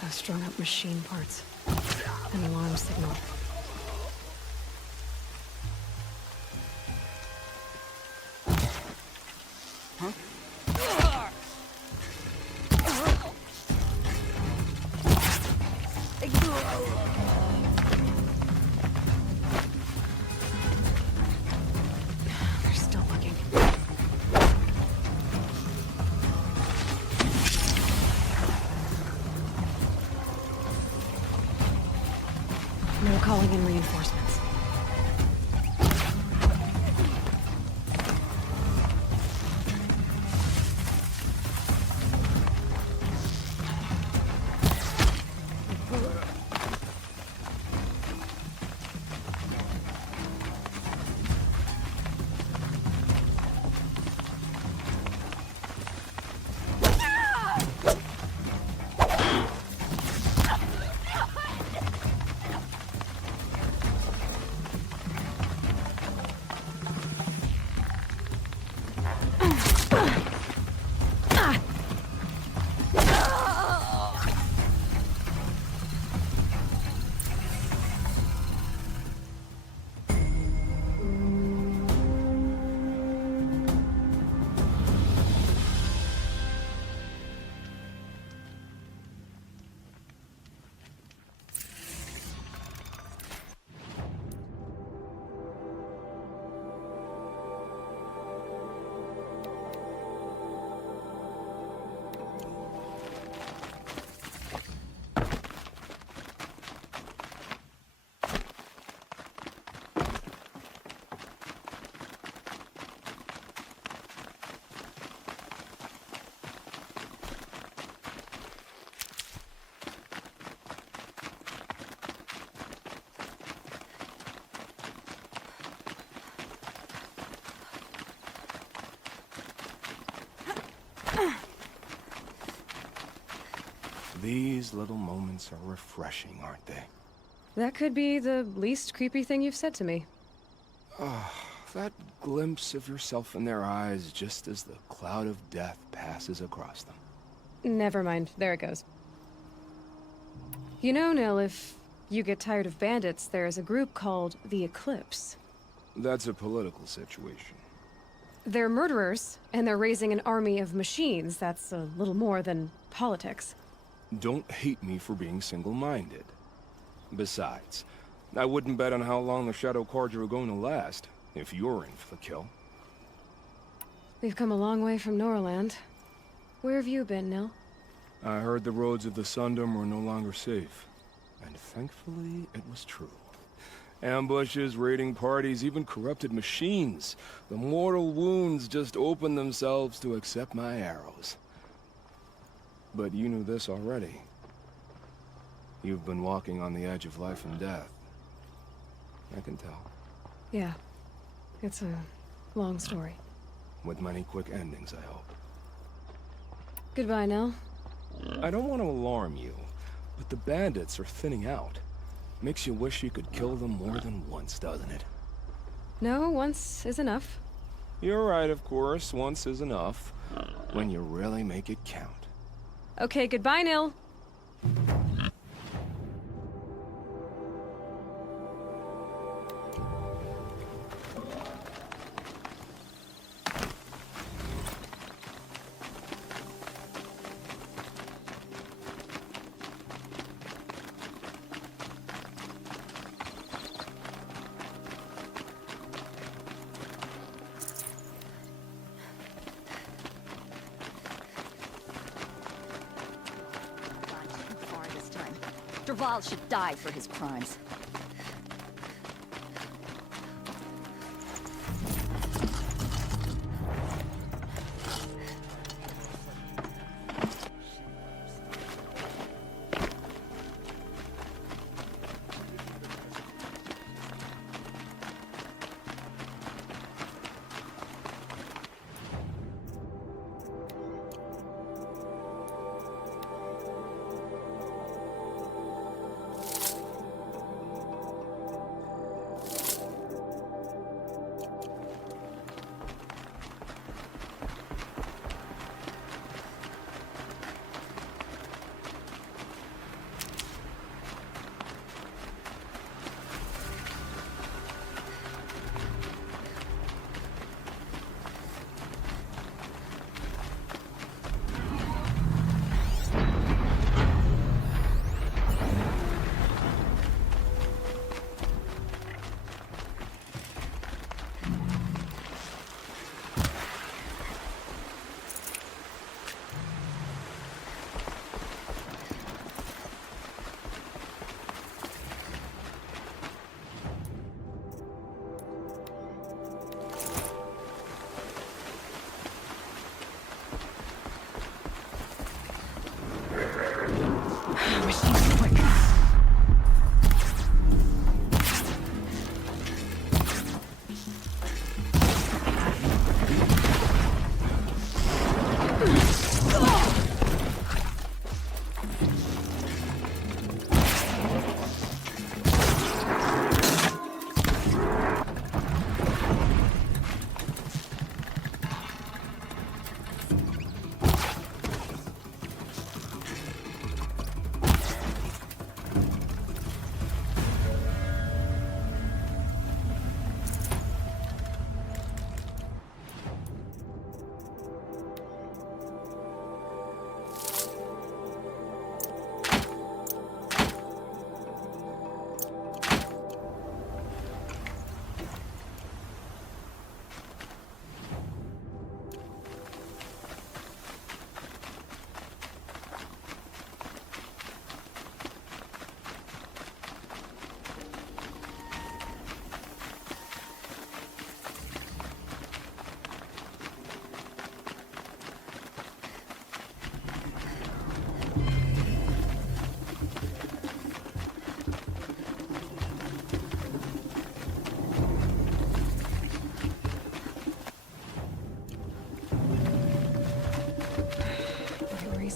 Those strung up machine parts. An alarm signal. They're still looking. No calling in reinforcements. These little moments are refreshing, aren't they? That could be the least creepy thing you've said to me. Ah, that glimpse of yourself in their eyes just as the cloud of death passes across them. Never mind. There it goes. You know, Nil, if you get tired of bandits, there's a group called the Eclipse. That's a political situation. They're murderers, and they're raising an army of machines. That's a little more than politics. Don't hate me for being single-minded. Besides, I wouldn't bet on how long the Shadow Cards are going to last, if you're in for the kill. We've come a long way from Norland. Where have you been, Nil? I heard the roads of the Sundom were no longer safe. And thankfully, it was true. Ambushes, raiding parties, even corrupted machines. The mortal wounds just opened themselves to accept my arrows. But you knew this already. You've been walking on the edge of life and death. I can tell. Yeah. It's a long story. With many quick endings, I hope. Goodbye, Nil. I don't want to alarm you, but the bandits are thinning out. Makes you wish you could kill them more than once, doesn't it? No, once is enough. You're right, of course. Once is enough. When you really make it count. Okay, goodbye, Nil. Dervahl should die for his crimes.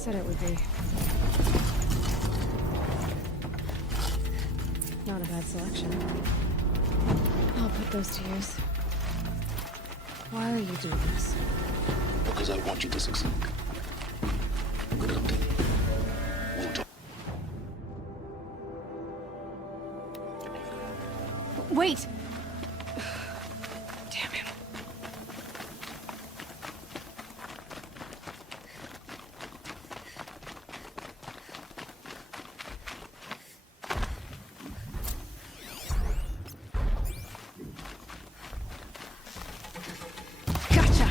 said it would be. Not a bad selection. I'll put those to use. Why are you doing this? Because I want you to succeed. Good hunting. We'll talk. Wait! Damn him. Gotcha!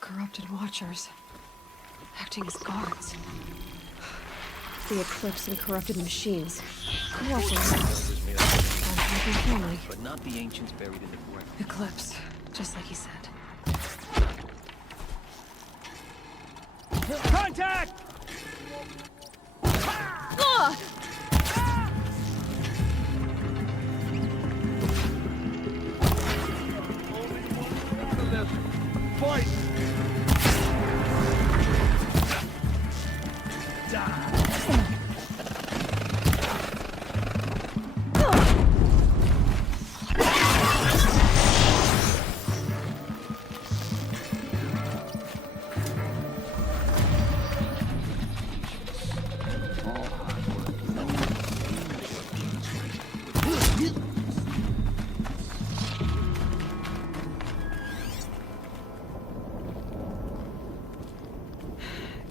Corrupted watchers. Acting as guards. The Eclipse and corrupted machines. Cooperating. Unhappy family. But not the ancients buried in the ground. Eclipse. Just like he said. Contact! Ugh! Fight!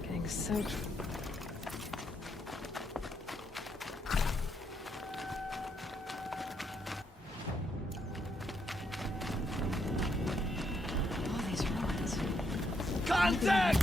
Getting soaked. All these ruins. Contact!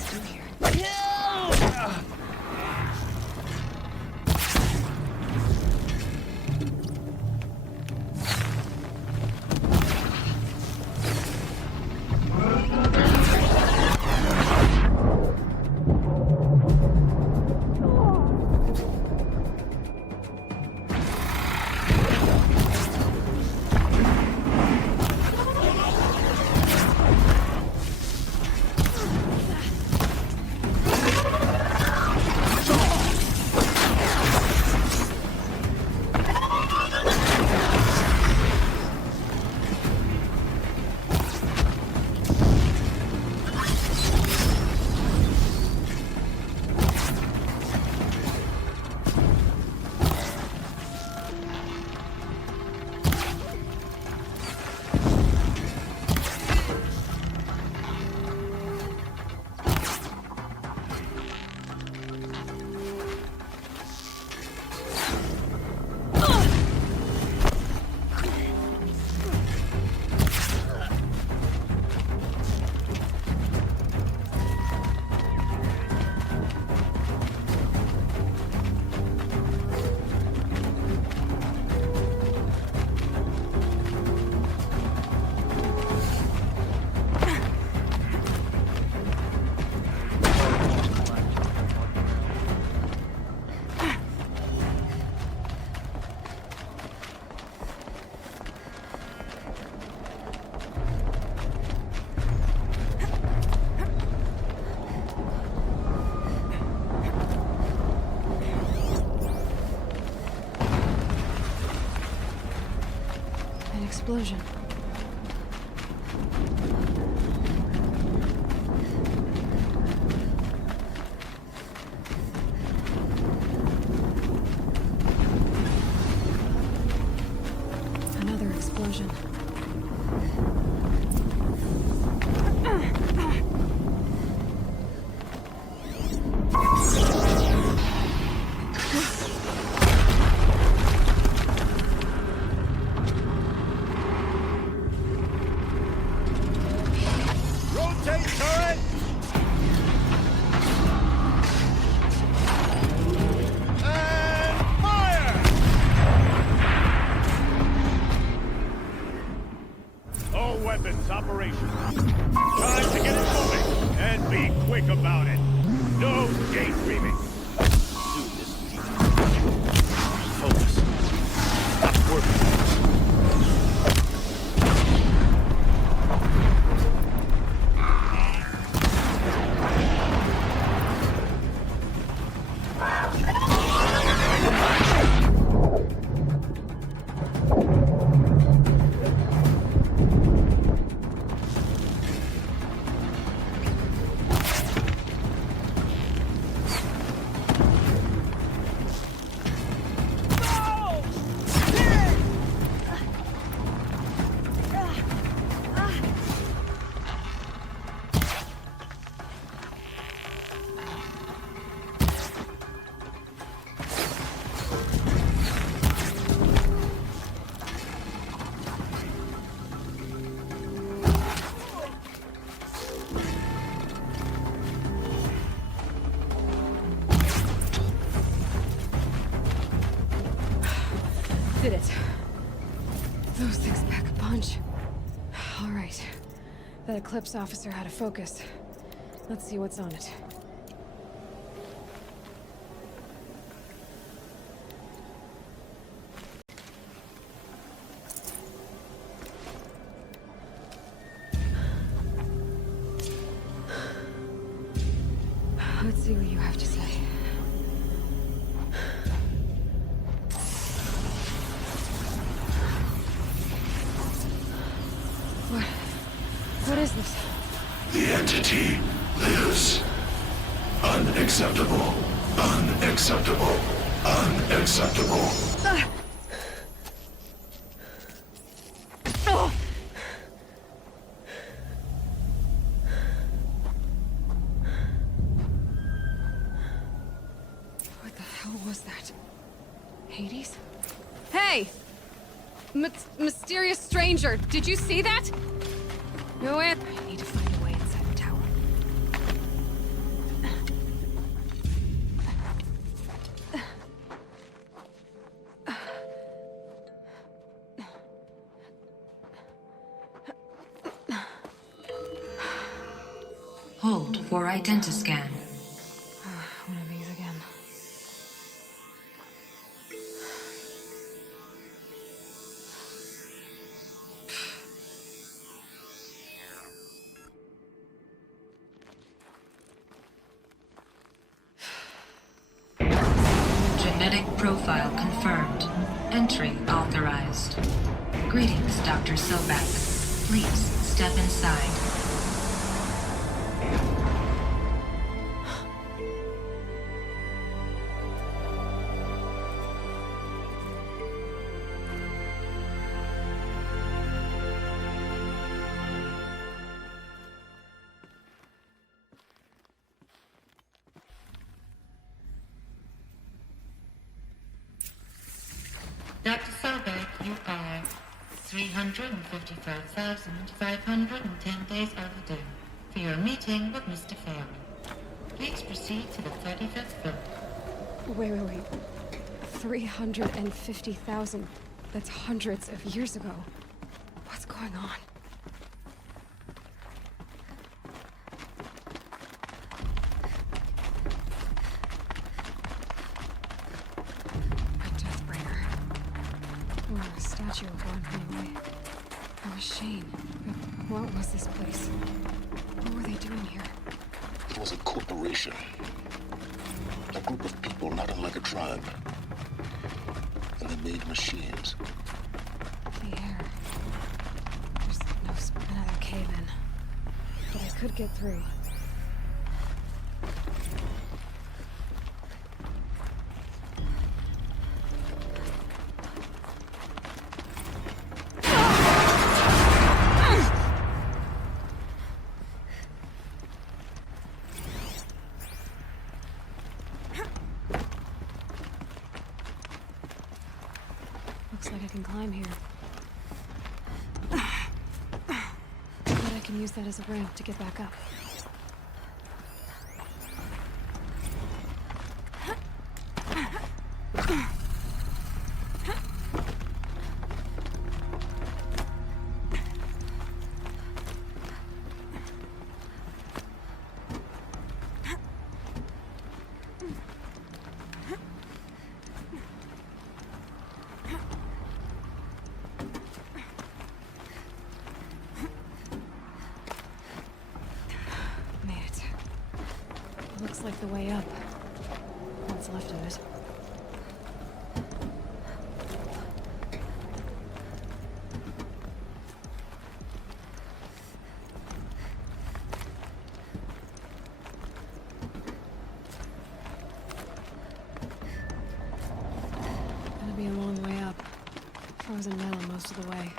explosion. Another explosion. Rotate turret! And fire! All weapons operational. Time to get it moving, and be quick about it. No daydreaming. Do this, focus. Stop working. Did it. Those things pack a punch. All right. That Eclipse officer had a focus. Let's see what's on it. Let's see what you have to say. What is this? The entity lives. Unacceptable. Unacceptable. Unacceptable. What the hell was that? Hades? Hey! Mysterious stranger, did you see that? No answer. I need to find a way inside the tower. Hold for identiscan. One of these again. Genetic profile confirmed. Entry authorized. Greetings, Dr. Sobek. Please step inside. Dr. Sobek, you are 355,510 days overdue for your meeting with Mr. Fairman. Please proceed to the 35th floor. Wait. 350,000. That's hundreds of years ago. What's going on? A statue of one anyway. That was Shane. But what was this place? What were they doing here? It was a corporation. A group of people not unlike a tribe. And they made machines. The air. roof's another cave-in. But I could get through. Looks like I can climb here. But I can use that as a ramp to get back up. Looks like the way up. What's left of it. Gonna be a long way up. Frozen metal most of the way.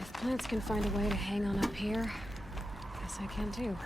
If plants can find a way to hang on up here, guess I can too.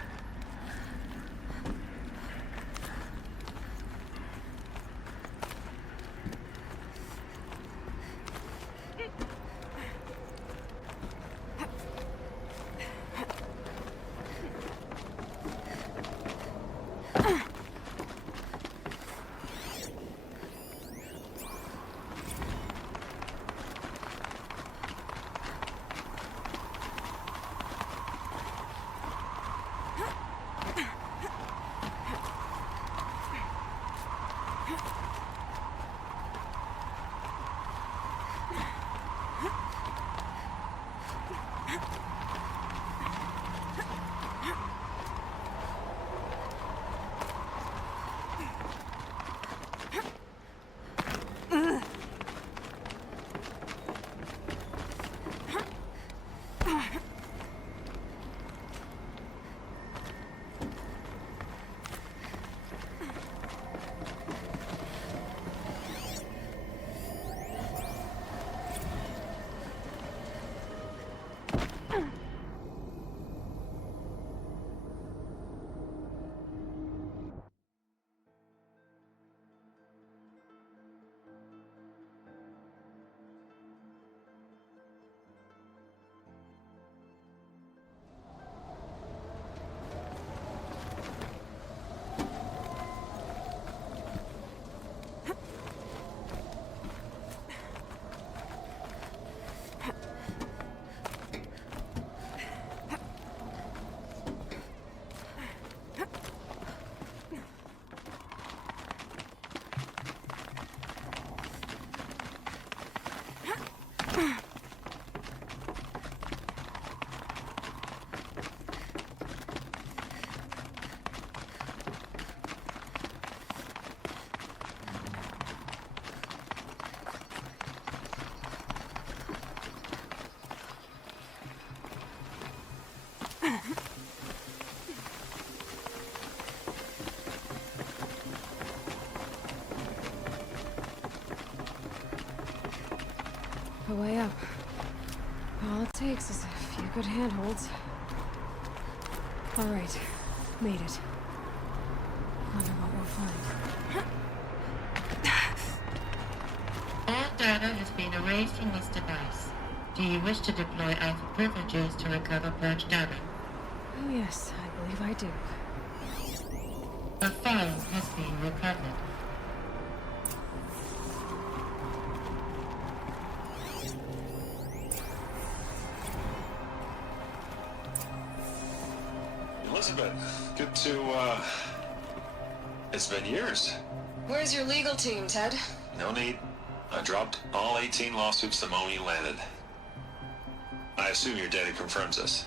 The way up. All it takes is a few good handholds. All right, made it. Wonder what we'll find. All data has been erased from this device. Do you wish to deploy Alpha privileges to recover purged data? Oh yes, I believe I do. A file has been recovered. Elizabeth, good to, it's been years. Where's your legal team, Ted? No need. I dropped all 18 lawsuits the moment you landed. I assume your data confirms this.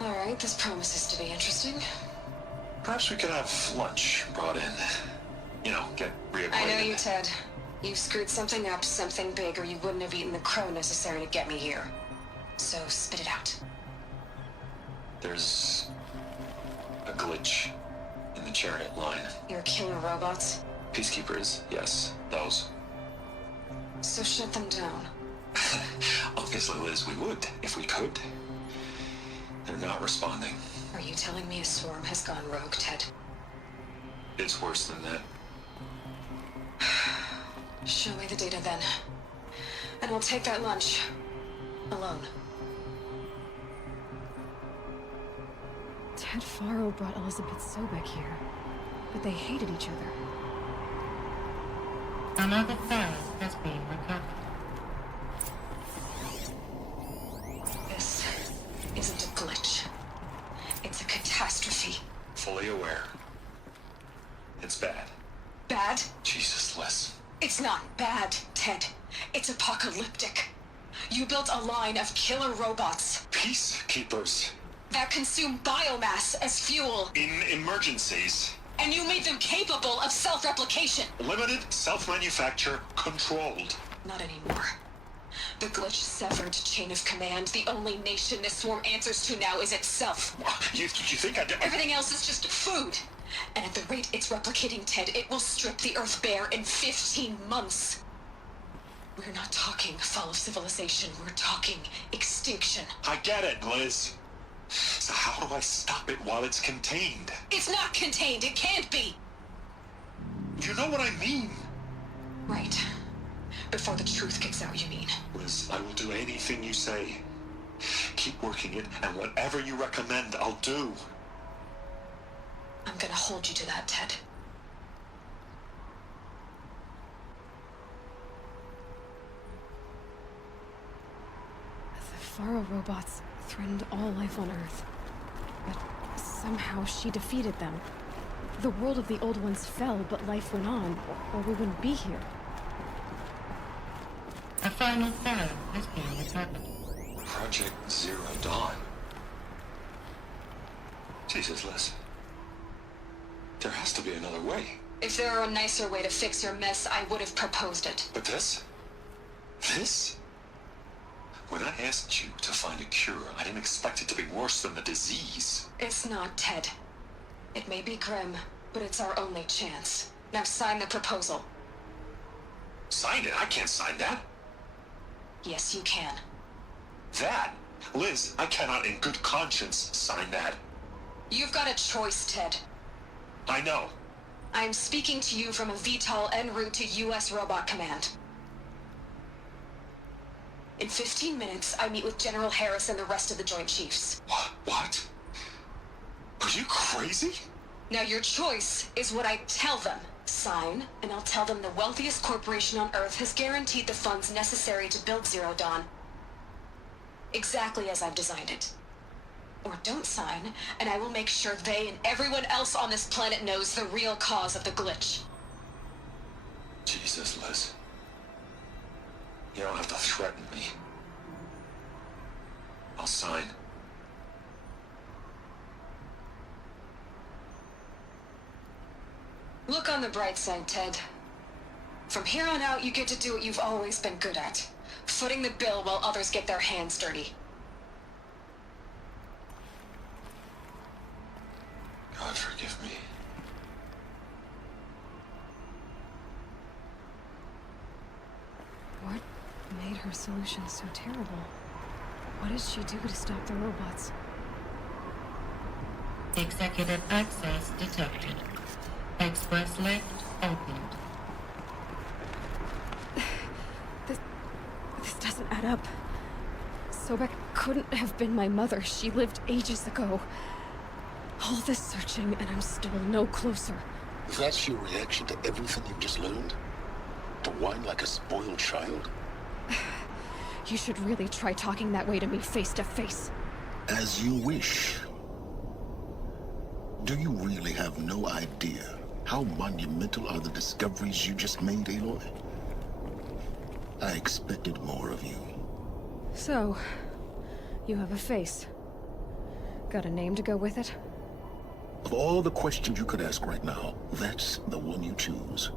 All right, this promises to be interesting. Perhaps we could have lunch brought in. You know, get reacquainted. I know you, Ted. You screwed something up, something big, or you wouldn't have eaten the crow necessary to get me here. So spit it out. There's a glitch in the chariot line. Your killer robots? Peacekeepers, yes, those. So shut them down. Obviously, Liz, we would, if we could. They're not responding. Are you telling me a swarm has gone rogue, Ted? It's worse than that. Show me the data then. And we'll take that lunch. Alone. Ted Faro brought Elizabeth Sobek here. But they hated each other. Another file has been recovered. This isn't a glitch. It's a catastrophe. Fully aware. It's bad. Bad? Jesus, Liz. It's not bad, Ted. It's apocalyptic. You built a line of killer robots. Peacekeepers. That consume biomass as fuel. In emergencies. And you made them capable of self-replication. Limited, self-manufacture, controlled. Not anymore. The glitch severed chain of command. The only nation this swarm answers to now is itself. You think I did? Everything else is just food. And at the rate it's replicating, Ted, it will strip the Earth bare in 15 months. We're not talking fall of civilization. We're talking extinction. I get it, Liz. So how do I stop it while it's contained? It's not contained. It can't be. You know what I mean. Right. Before the truth gets out, you mean? Liz, I will do anything you say. Keep working it, and whatever you recommend, I'll do. I'm gonna hold you to that, Ted. The Faro robots threatened all life on Earth. But somehow she defeated them. The world of the old ones fell, but life went on, or we wouldn't be here. A final file has been recovered. Project Zero Dawn. Jesus, Liz. There has to be another way. If there were a nicer way to fix your mess, I would have proposed it. But this? This? When I asked you to find a cure, I didn't expect it to be worse than the disease. It's not, Ted. It may be grim, but it's our only chance. Now sign the proposal. Sign it? I can't sign that. Yes, you can. That? Liz, I cannot in good conscience sign that. You've got a choice, Ted. I know. I'm speaking to you from a VTOL en route to U.S. Robot Command. In 15 minutes, I meet with General Harris and the rest of the Joint Chiefs. What? Are you crazy? Now your choice is what I tell them. Sign, and I'll tell them the wealthiest corporation on Earth has guaranteed the funds necessary to build Zero Dawn. Exactly as I've designed it. Or don't sign, and I will make sure they and everyone else on this planet knows the real cause of the glitch. Jesus, Liz. You don't have to threaten me. I'll sign. Look on the bright side, Ted. From here on out, you get to do what you've always been good at. Footing the bill while others get their hands dirty. God forgive me. What made her solution so terrible? What did she do to stop the robots? Executive access detected. Express lift opened. This doesn't add up. Sobek couldn't have been my mother. She lived ages ago. All this searching, and I'm still no closer. That's your reaction to everything you've just learned? To whine like a spoiled child? You should really try talking that way to me face to face. As you wish. Do you really have no idea how monumental are the discoveries you just made, Aloy? I expected more of you. So, you have a face. Got a name to go with it? Of all the questions you could ask right now, that's the one you choose.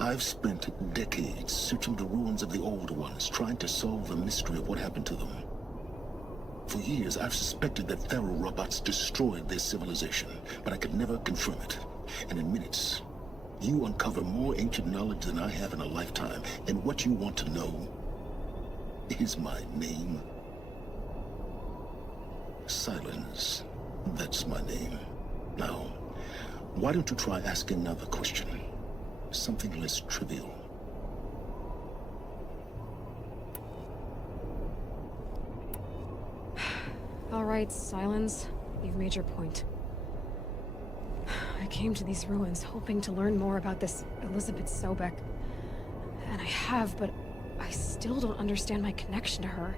I've spent decades searching the ruins of the old ones, trying to solve the mystery of what happened to them. For years, I've suspected that Pharaoh robots destroyed their civilization, but I could never confirm it. And in minutes, you uncover more ancient knowledge than I have in a lifetime. And what you want to know is my name. Silence. That's my name. Now, why don't you try asking another question? Something less trivial. All right, Silence. You've made your point. I came to these ruins hoping to learn more about this Elizabeth Sobek. And I have, but I still don't understand my connection to her.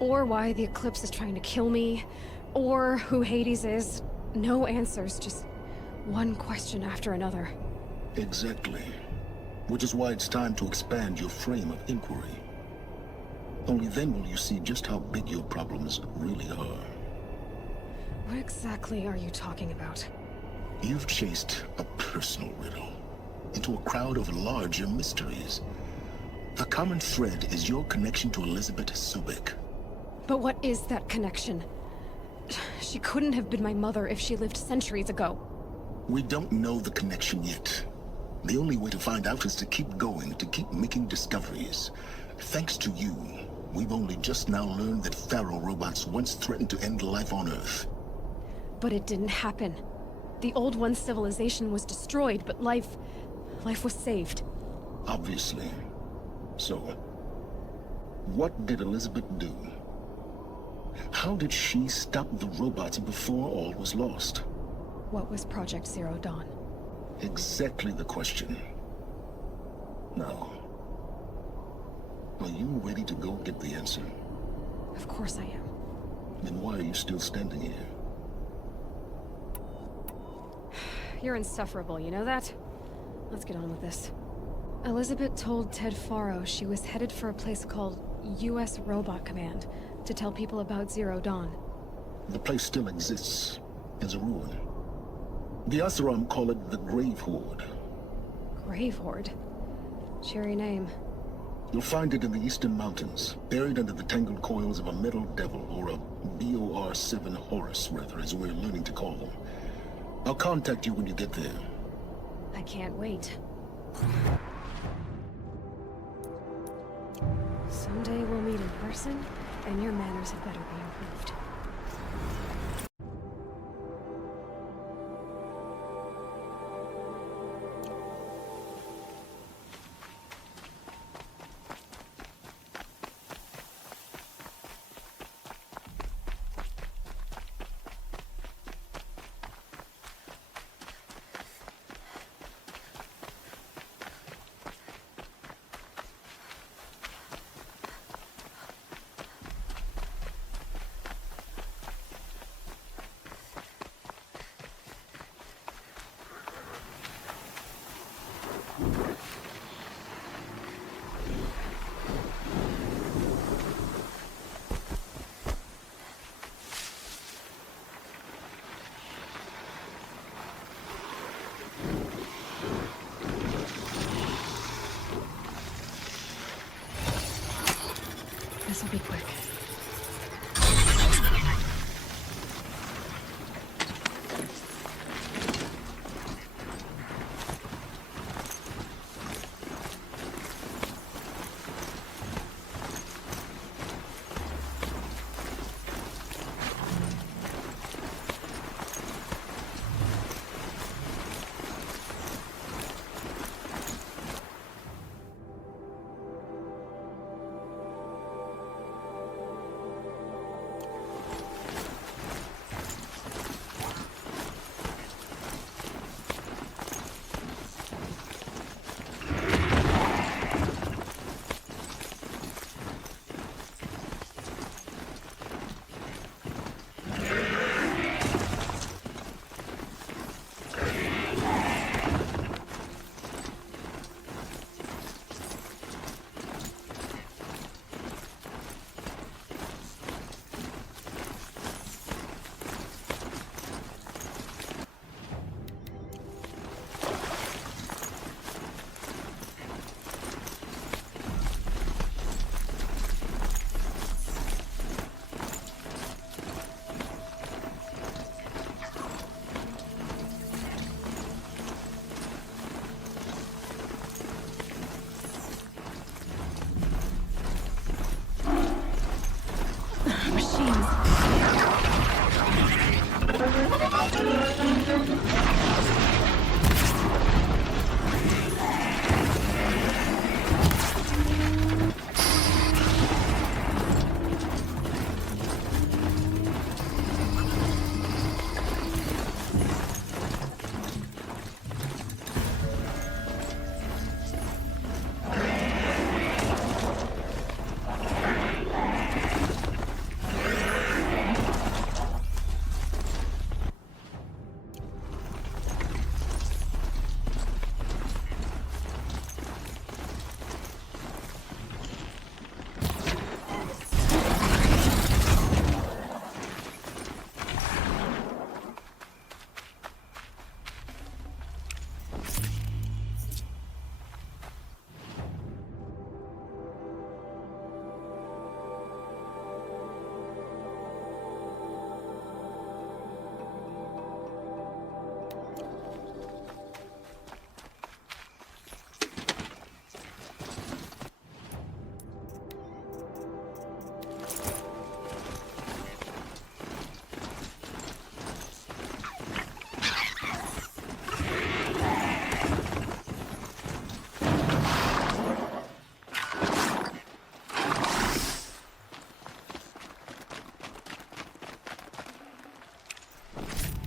Or why the Eclipse is trying to kill me. Or who Hades is. No answers, just one question after another. Exactly. Which is why it's time to expand your frame of inquiry. Only then will you see just how big your problems really are. What exactly are you talking about? You've chased a personal riddle into a crowd of larger mysteries. The common thread is your connection to Elizabeth Sobek. But what is that connection? She couldn't have been my mother if she lived centuries ago. We don't know the connection yet. The only way to find out is to keep going, to keep making discoveries. Thanks to you, we've only just now learned that Pharaoh robots once threatened to end life on Earth. But it didn't happen. The Old One's civilization was destroyed, but life was saved. Obviously. So, what did Elizabeth do? How did she stop the robots before all was lost? What was Project Zero Dawn? Exactly the question. Now, are you ready to go get the answer? Of course I am. Then why are you still standing here? You're insufferable, you know that? Let's get on with this. Elizabeth told Ted Faro she was headed for a place called U.S. Robot Command to tell people about Zero Dawn. The place still exists as a ruin. The Asaram call it the Grave Horde. Grave Horde? Cheery name. You'll find it in the Eastern Mountains, buried under the tangled coils of a metal devil, or a BOR-7 Horus, rather, as we're learning to call them. I'll contact you when you get there. I can't wait. Someday we'll meet in person, and your manners had better be improved.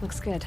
Looks good.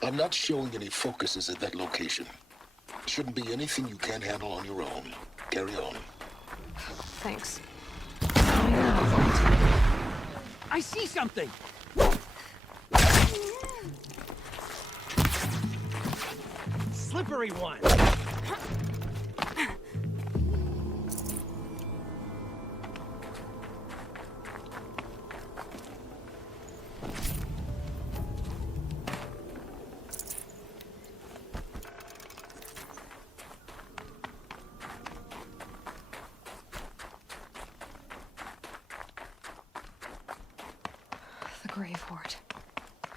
I'm not showing any focuses at that location. Shouldn't be anything you can't handle on your own. Carry on. Thanks. I see something! Slippery one! The grave hoard.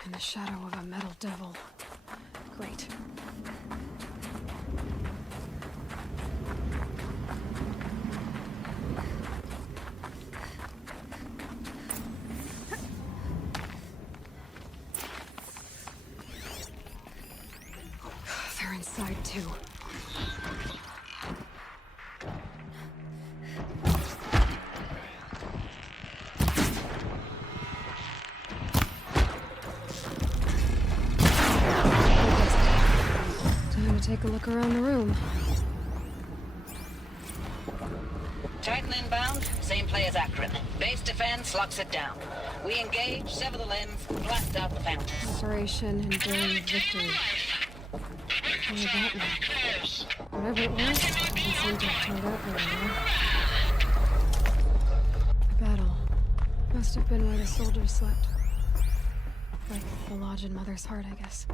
In the shadow of a metal devil. Great. They're inside too. Take a look around the room. Titan inbound, same play as Akron. Base defense locks it down. We engage, sever the limbs, blast out the fountains. Operation Enduring Victory. What did that mean? Whatever it was, it didn't seem to have turned out very well. A battle. Must have been where the soldiers slept. Like the lodge in Mother's Heart, I guess.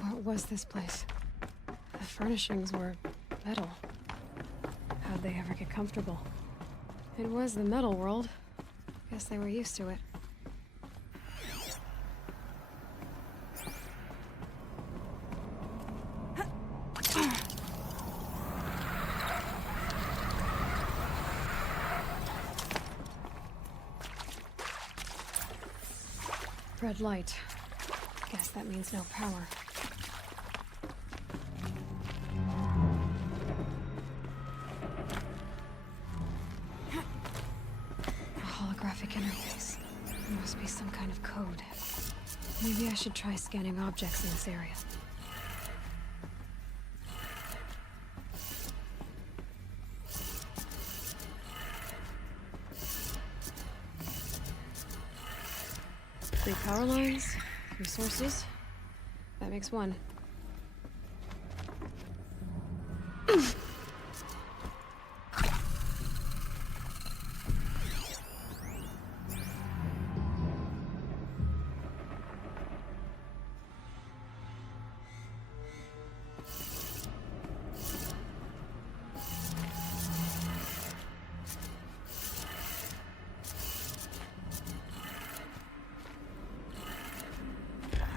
What was this place? The furnishings were metal. How'd they ever get comfortable? It was the metal world. Guess they were used to it. Red light. Guess that means no power. A holographic interface. There must be some kind of code. Maybe I should try scanning objects in this area. Three power lines, 3 sources. That makes 1.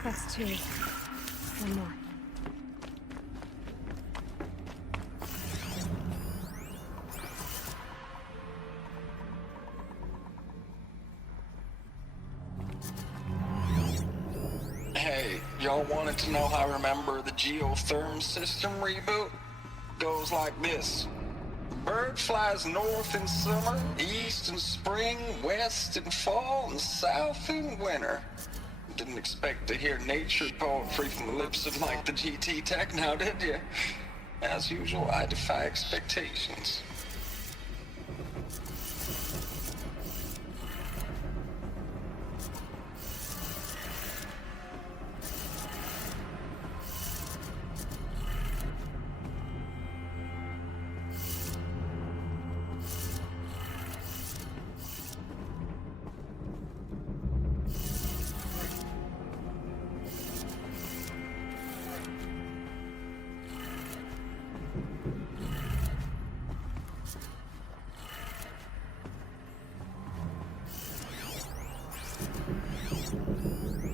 That's 2. 1 more. Hey, y'all wanted to know how I remember the geotherm system reboot? Goes like this. Bird flies north in summer, east in spring, west in fall, and south in winter. Didn't expect to hear nature poetry from the lips of like the GT tech now, did you? As usual, I defy expectations.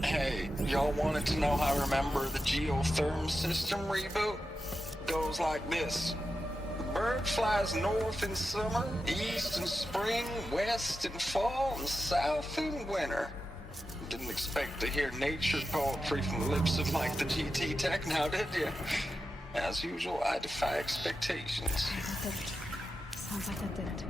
Hey, y'all wanted to know how I remember the geotherm system reboot? Goes like this. Bird flies north in summer, east in spring, west in fall, and south in winter. Didn't expect to hear nature poetry from the lips of like the GT tech now, did you? As usual, I defy expectations. That did it. Sounds like that did it.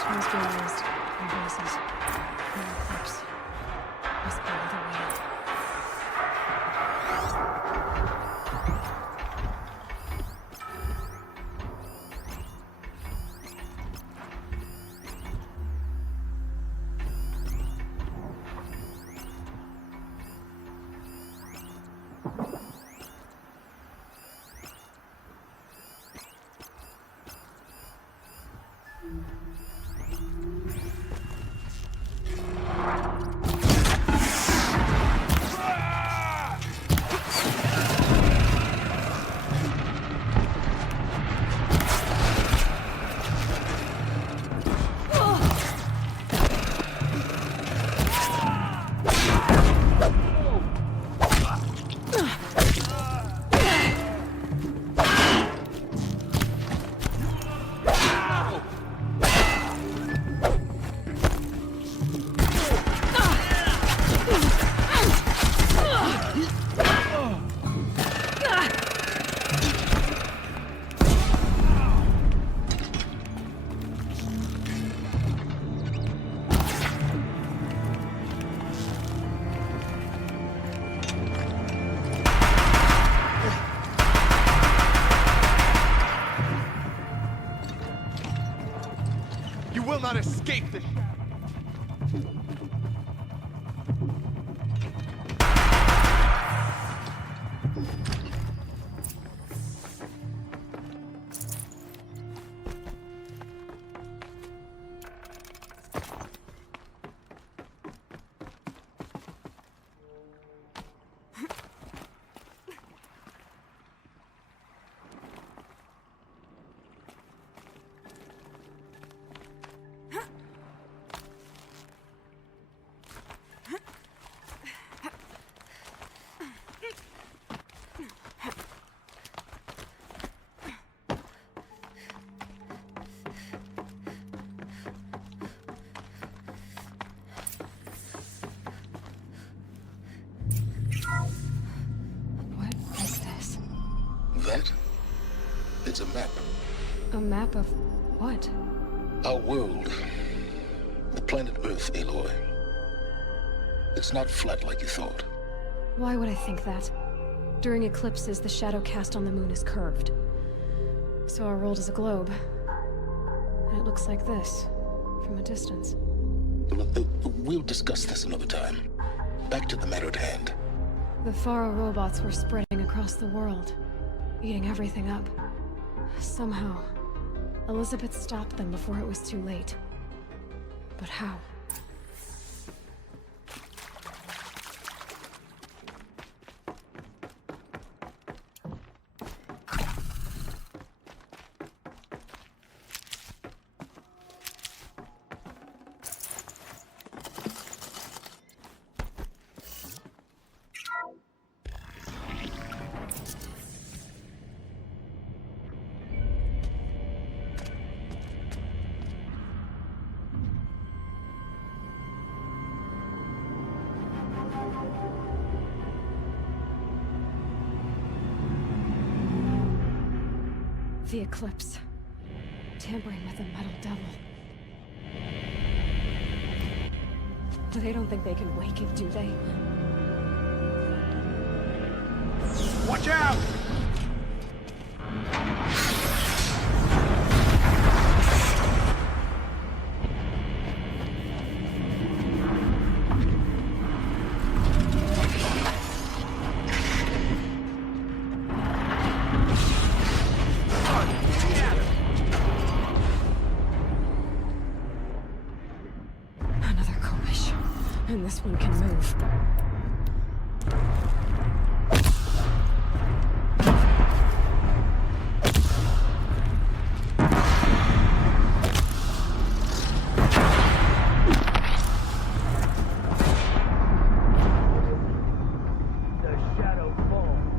Tools being used. No voices. No clips. Must be another way. cannot escape this. That? It's a map. A map of what? Our world. The planet Earth, Aloy. It's not flat like you thought. Why would I think that? During eclipses, the shadow cast on the moon is curved. So our world is a globe. And it looks like this, from a distance. We'll discuss this another time. Back to the matter at hand. The Faro robots were spreading across the world, eating everything up. Somehow, Elizabeth stopped them before it was too late. But how? The eclipse. Tampering with the metal devil. They don't think they can wake it, do they? Watch out! And this one can move. The shadow falls.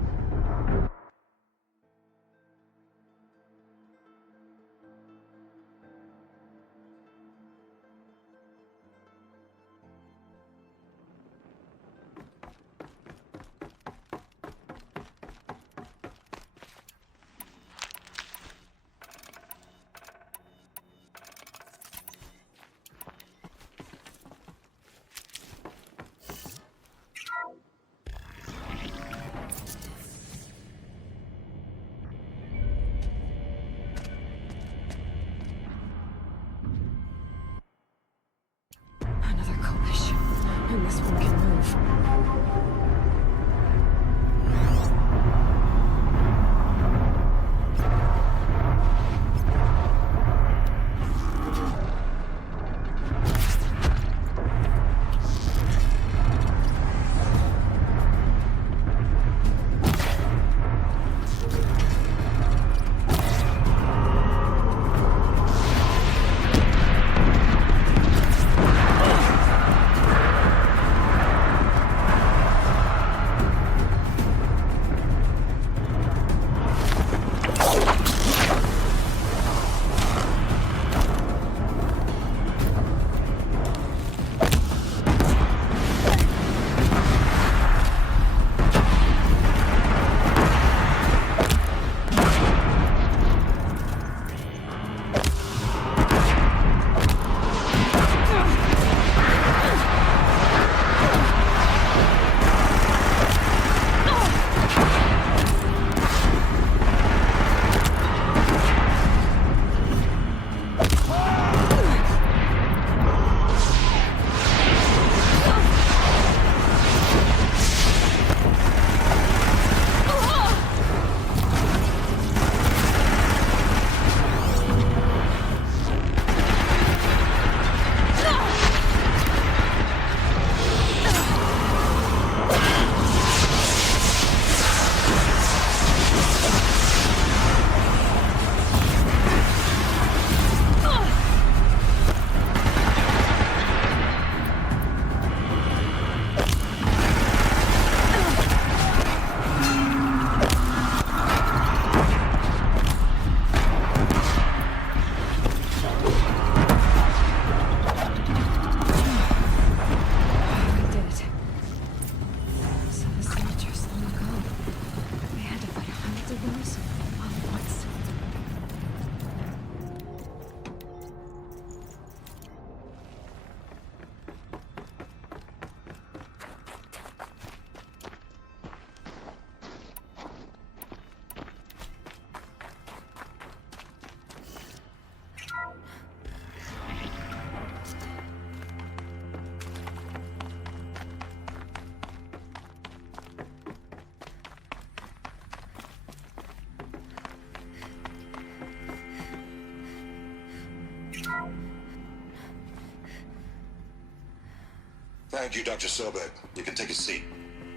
Thank you, Dr. Sobek. You can take a seat.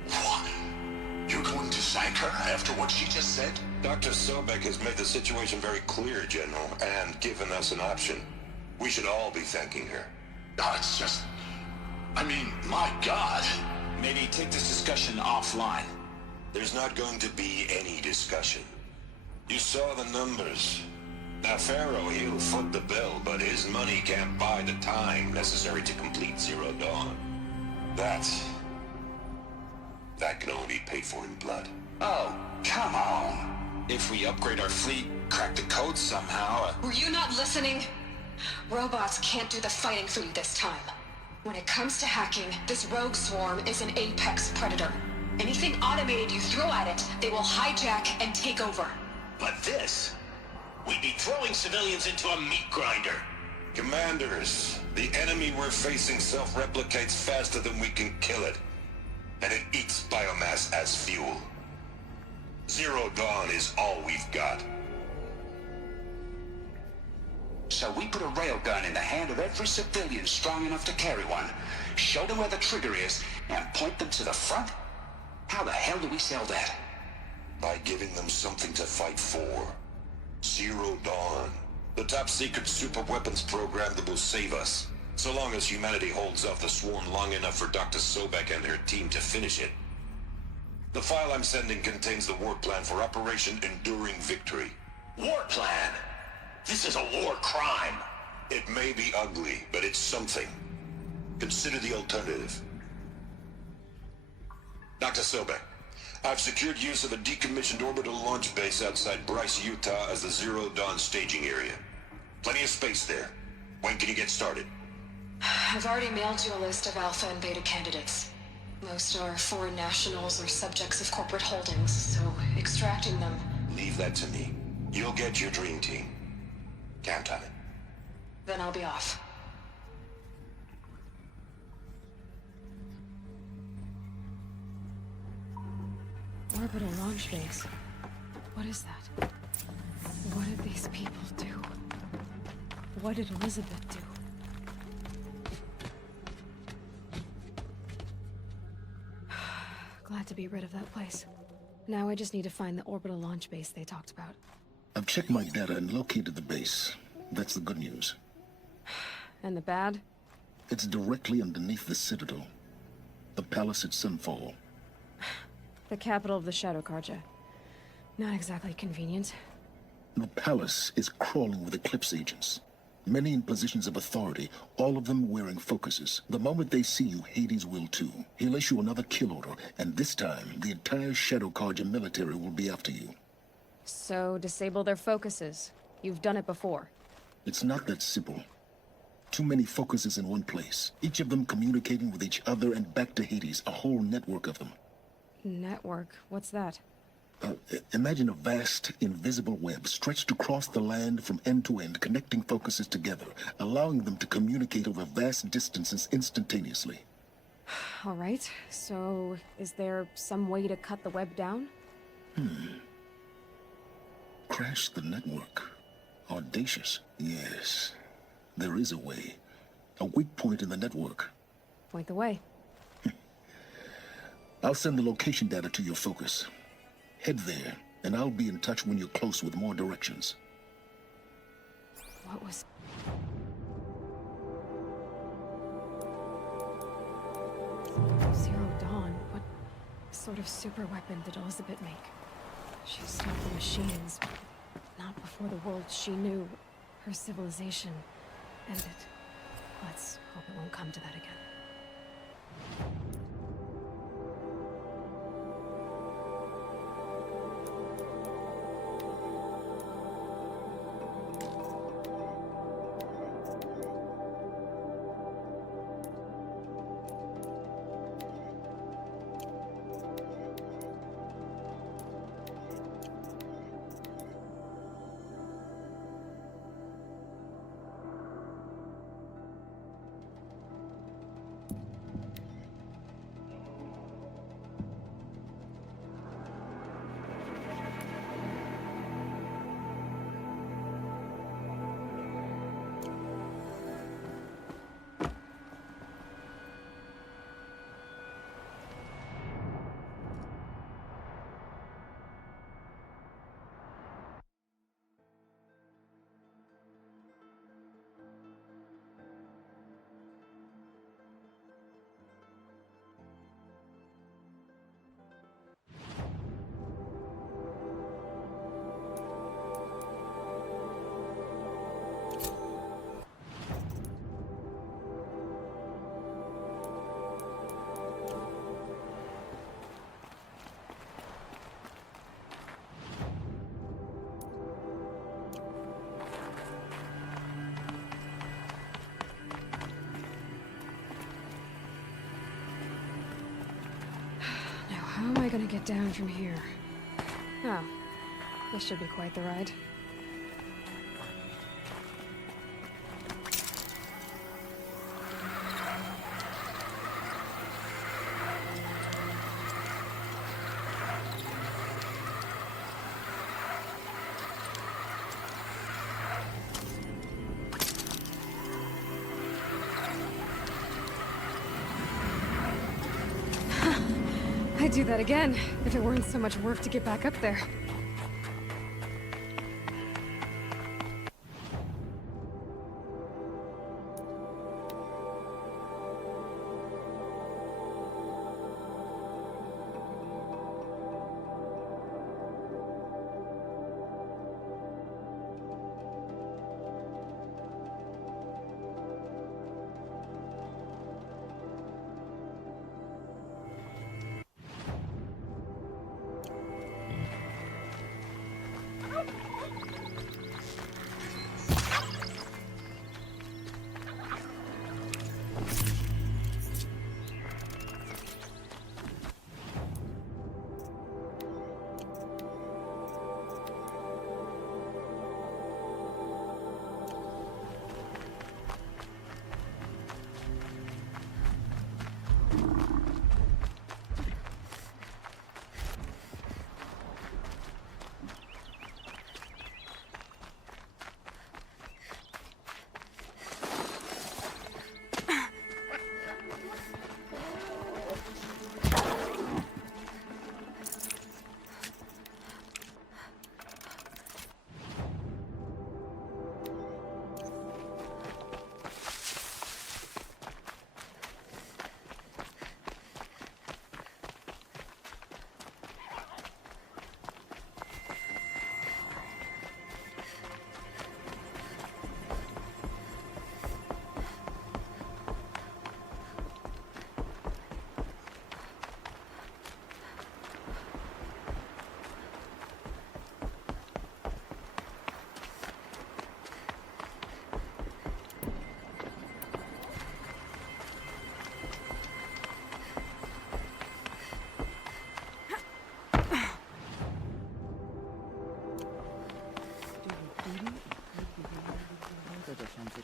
What? You're going to thank her after what she just said? Dr. Sobek has made the situation very clear, General, and given us an option. We should all be thanking her. No, it's just... I mean, my God. Maybe take this discussion offline. There's not going to be any discussion. You saw the numbers. Now, Pharaoh, he'll foot the bill, but his money can't buy the time necessary to complete Zero Dawn. That can only be paid for in blood. Oh, come on. If we upgrade our fleet, crack the code somehow... Were you not listening? Robots can't do the fighting for you this time. When it comes to hacking, this rogue swarm is an apex predator. Anything automated you throw at it, they will hijack and take over. But this... We'd be throwing civilians into a meat grinder. Commanders, the enemy we're facing self-replicates faster than we can kill it. And it eats biomass as fuel. Zero Dawn is all we've got. So we put a railgun in the hand of every civilian strong enough to carry one, show them where the trigger is, and point them to the front? How the hell do we sell that? By giving them something to fight for. Zero Dawn. The top-secret super-weapons program that will save us. So long as humanity holds off the swarm long enough for Dr. Sobek and her team to finish it. The file I'm sending contains the war plan for Operation Enduring Victory. War plan? This is a war crime. It may be ugly, but it's something. Consider the alternative. Dr. Sobek, I've secured use of a decommissioned orbital launch base outside Bryce, Utah as the Zero Dawn staging area. Plenty of space there. When can you get started? I've already mailed you a list of alpha and beta candidates. Most are foreign nationals or subjects of corporate holdings, so extracting them... Leave that to me. You'll get your dream team. Count on it. Then I'll be off. Orbital launch base. What is that? What did these people do? What did Elizabeth do? Glad to be rid of that place. Now I just need to find the orbital launch base they talked about. I've checked my data and located the base. That's the good news. And the bad? It's directly underneath the Citadel. The palace at Sunfall. The capital of the Shadow Carja. Not exactly convenient. The palace is crawling with Eclipse agents. Many in positions of authority, all of them wearing focuses. The moment they see you, Hades will too. He'll issue another kill order, and this time, the entire Shadow Carja military will be after you. So, disable their focuses. You've done it before. It's not that simple. Too many focuses in one place, each of them communicating with each other and back to Hades, a whole network of them. Network? What's that? Imagine a vast, invisible web stretched across the land from end to end, connecting focuses together, allowing them to communicate over vast distances instantaneously. All right, so is there some way to cut the web down? Crash the network. Audacious. Yes, there is a way. A weak point in the network. Point the way. I'll send the location data to your focus. Head there, and I'll be in touch when you're close with more directions. What was... Zero Dawn? What sort of super weapon did Elizabeth make? She stopped the machines, but not before the world she knew, her civilization, ended. Let's hope it won't come to that again. gonna get down from here? Oh, this should be quite the ride. I'd do that again, if it weren't so much work to get back up there.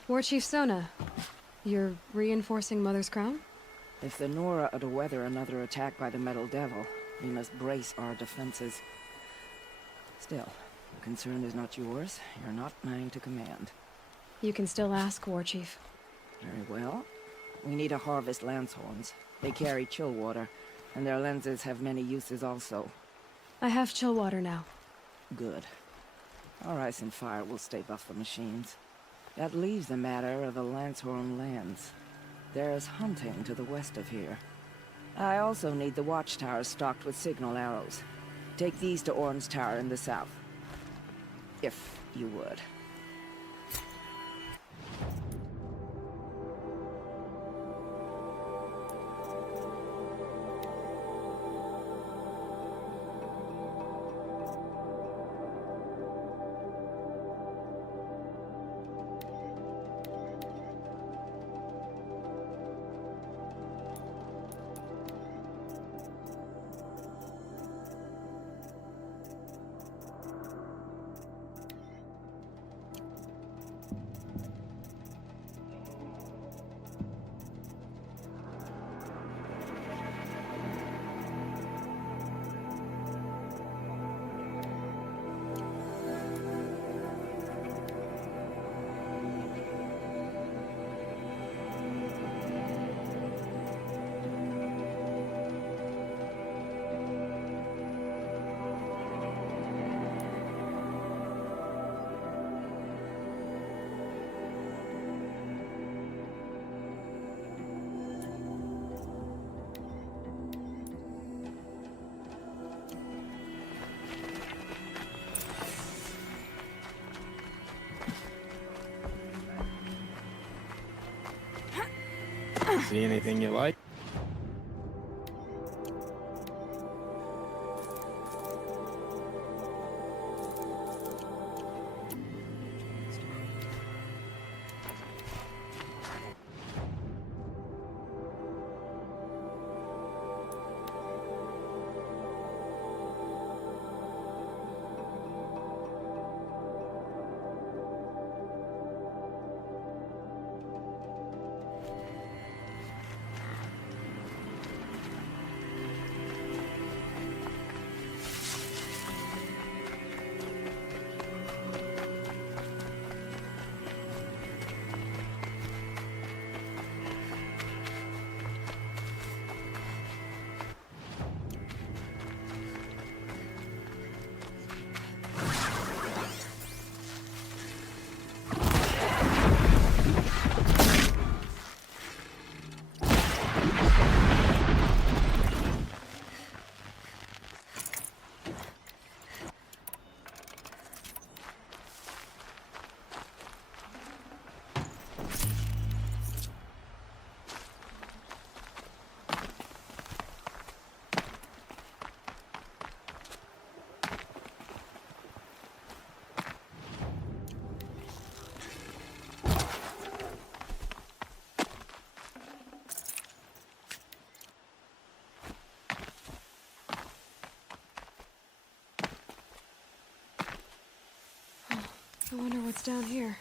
War Chief Sona, you're reinforcing Mother's Crown? If the Nora are to weather another attack by the Metal Devil, we must brace our defenses. Still, the concern is not yours. You're not mine to command. You can still ask, War Chief. Very well. We need to harvest lance horns. They carry chill water, and their lenses have many uses also. I have chill water now. Good. Our ice and fire will stave off the machines. That leaves the matter of the Lancehorn lands. There's hunting to the west of here. I also need the watchtowers stocked with signal arrows. Take these to Orn's Tower in the south. If you would. See anything you like? I wonder what's down here.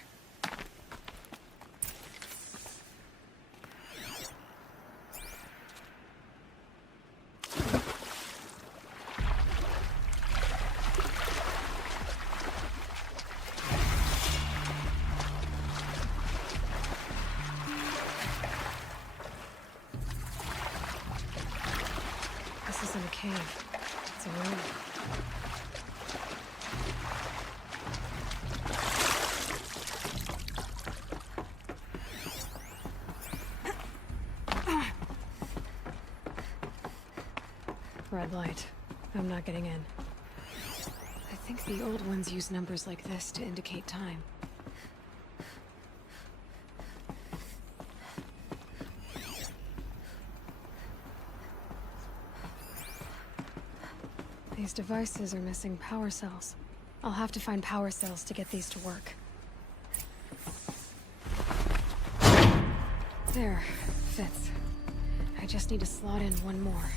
This isn't a cave. It's a room. Red light. I'm not getting in. I think the old ones use numbers like this to indicate time. These devices are missing power cells. I'll have to find power cells to get these to work. There. Fits. I just need to slot in one more.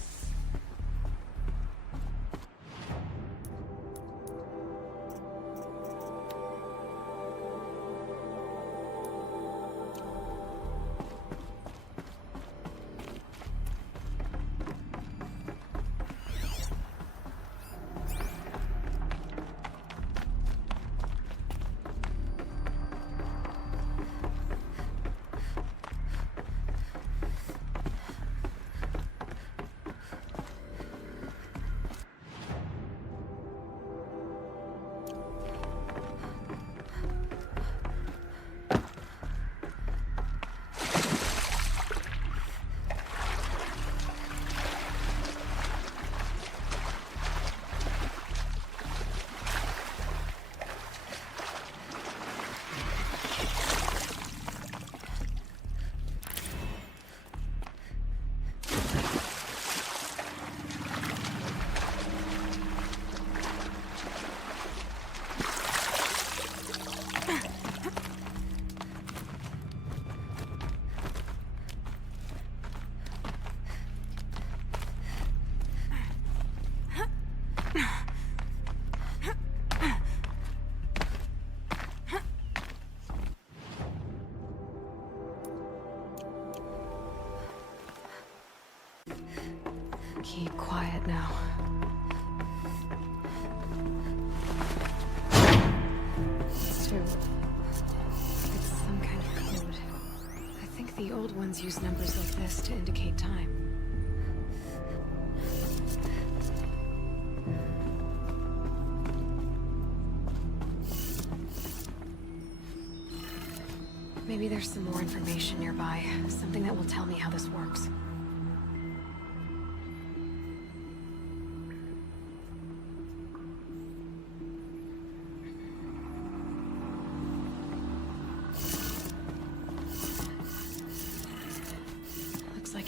Keep quiet now. It's two. It's some kind of code. I think the old ones use numbers like this to indicate time. Maybe there's some more information nearby. Something that will tell me how this works.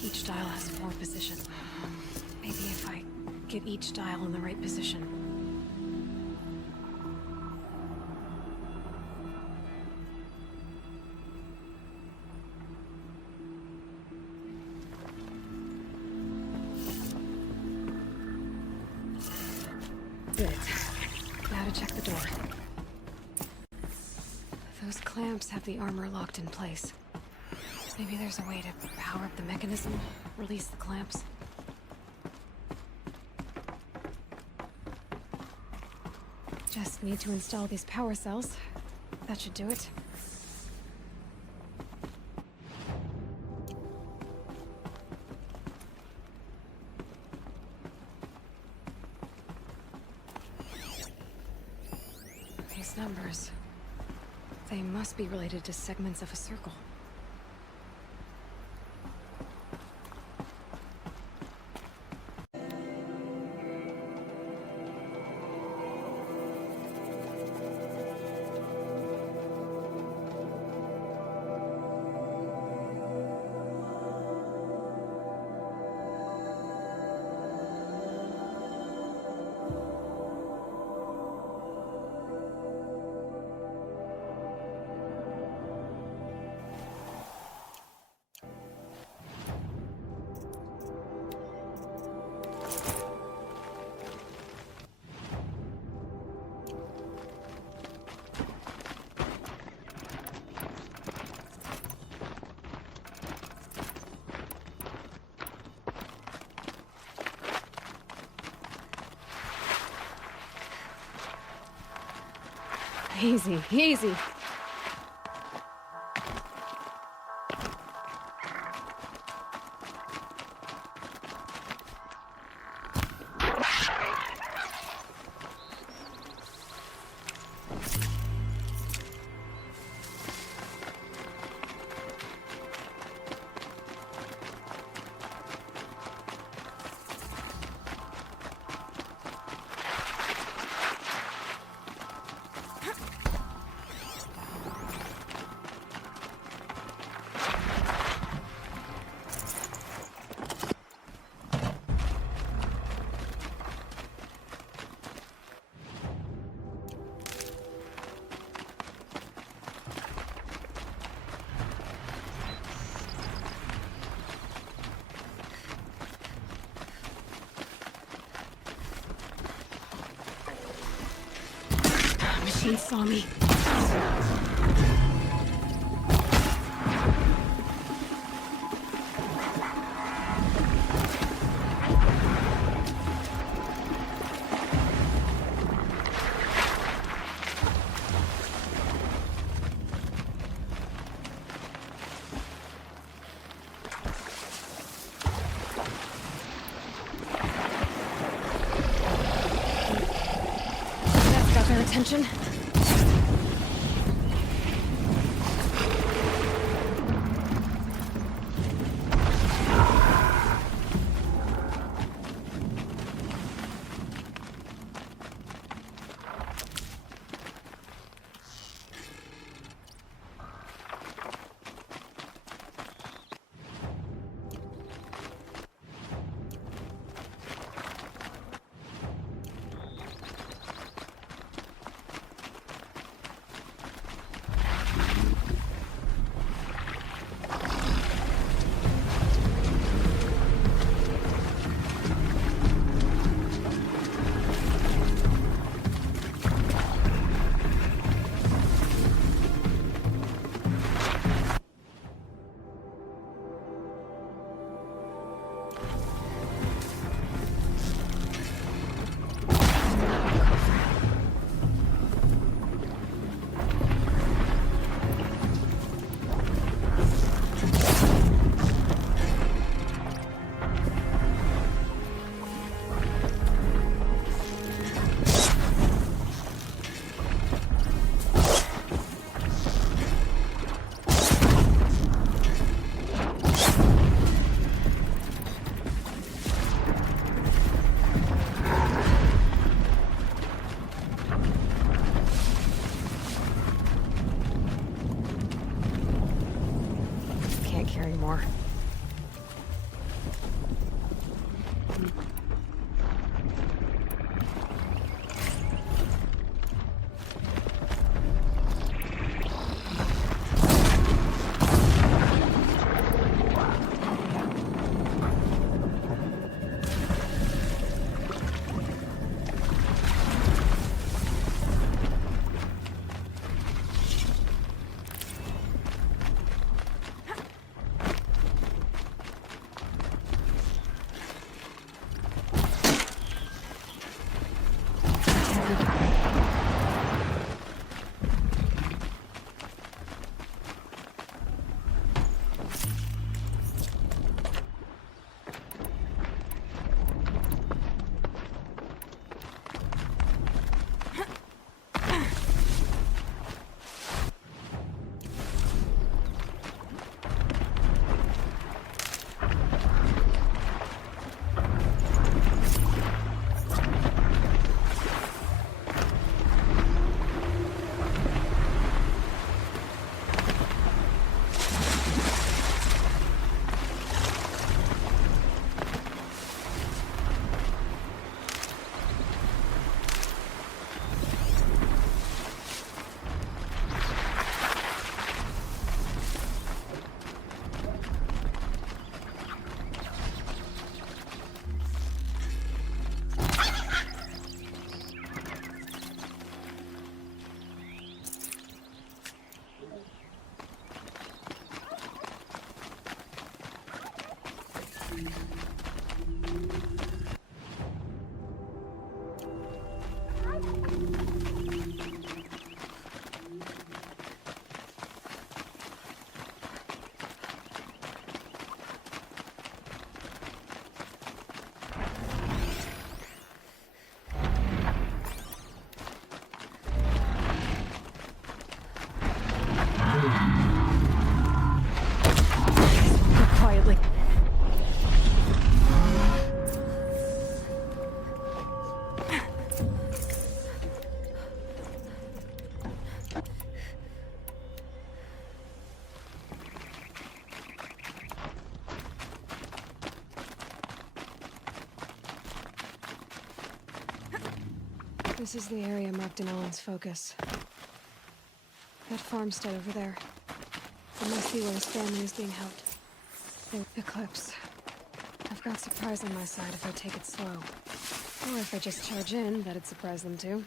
Each dial has 4 positions. Maybe if I get each dial in the right position. Good. Now to check the door. Those clamps have the armor locked in place. Maybe there's a way to power up the mechanism, release the clamps. Just need to install these power cells. That should do it. These numbers, they must be related to segments of a circle. Easy, easy. Machine saw me. That's got their attention. Can't carry more. This is the area marked in Ellen's focus. That farmstead over there. It must be where his family is being held. The Eclipse. I've got surprise on my side if I take it slow. Or if I just charge in, that'd surprise them too.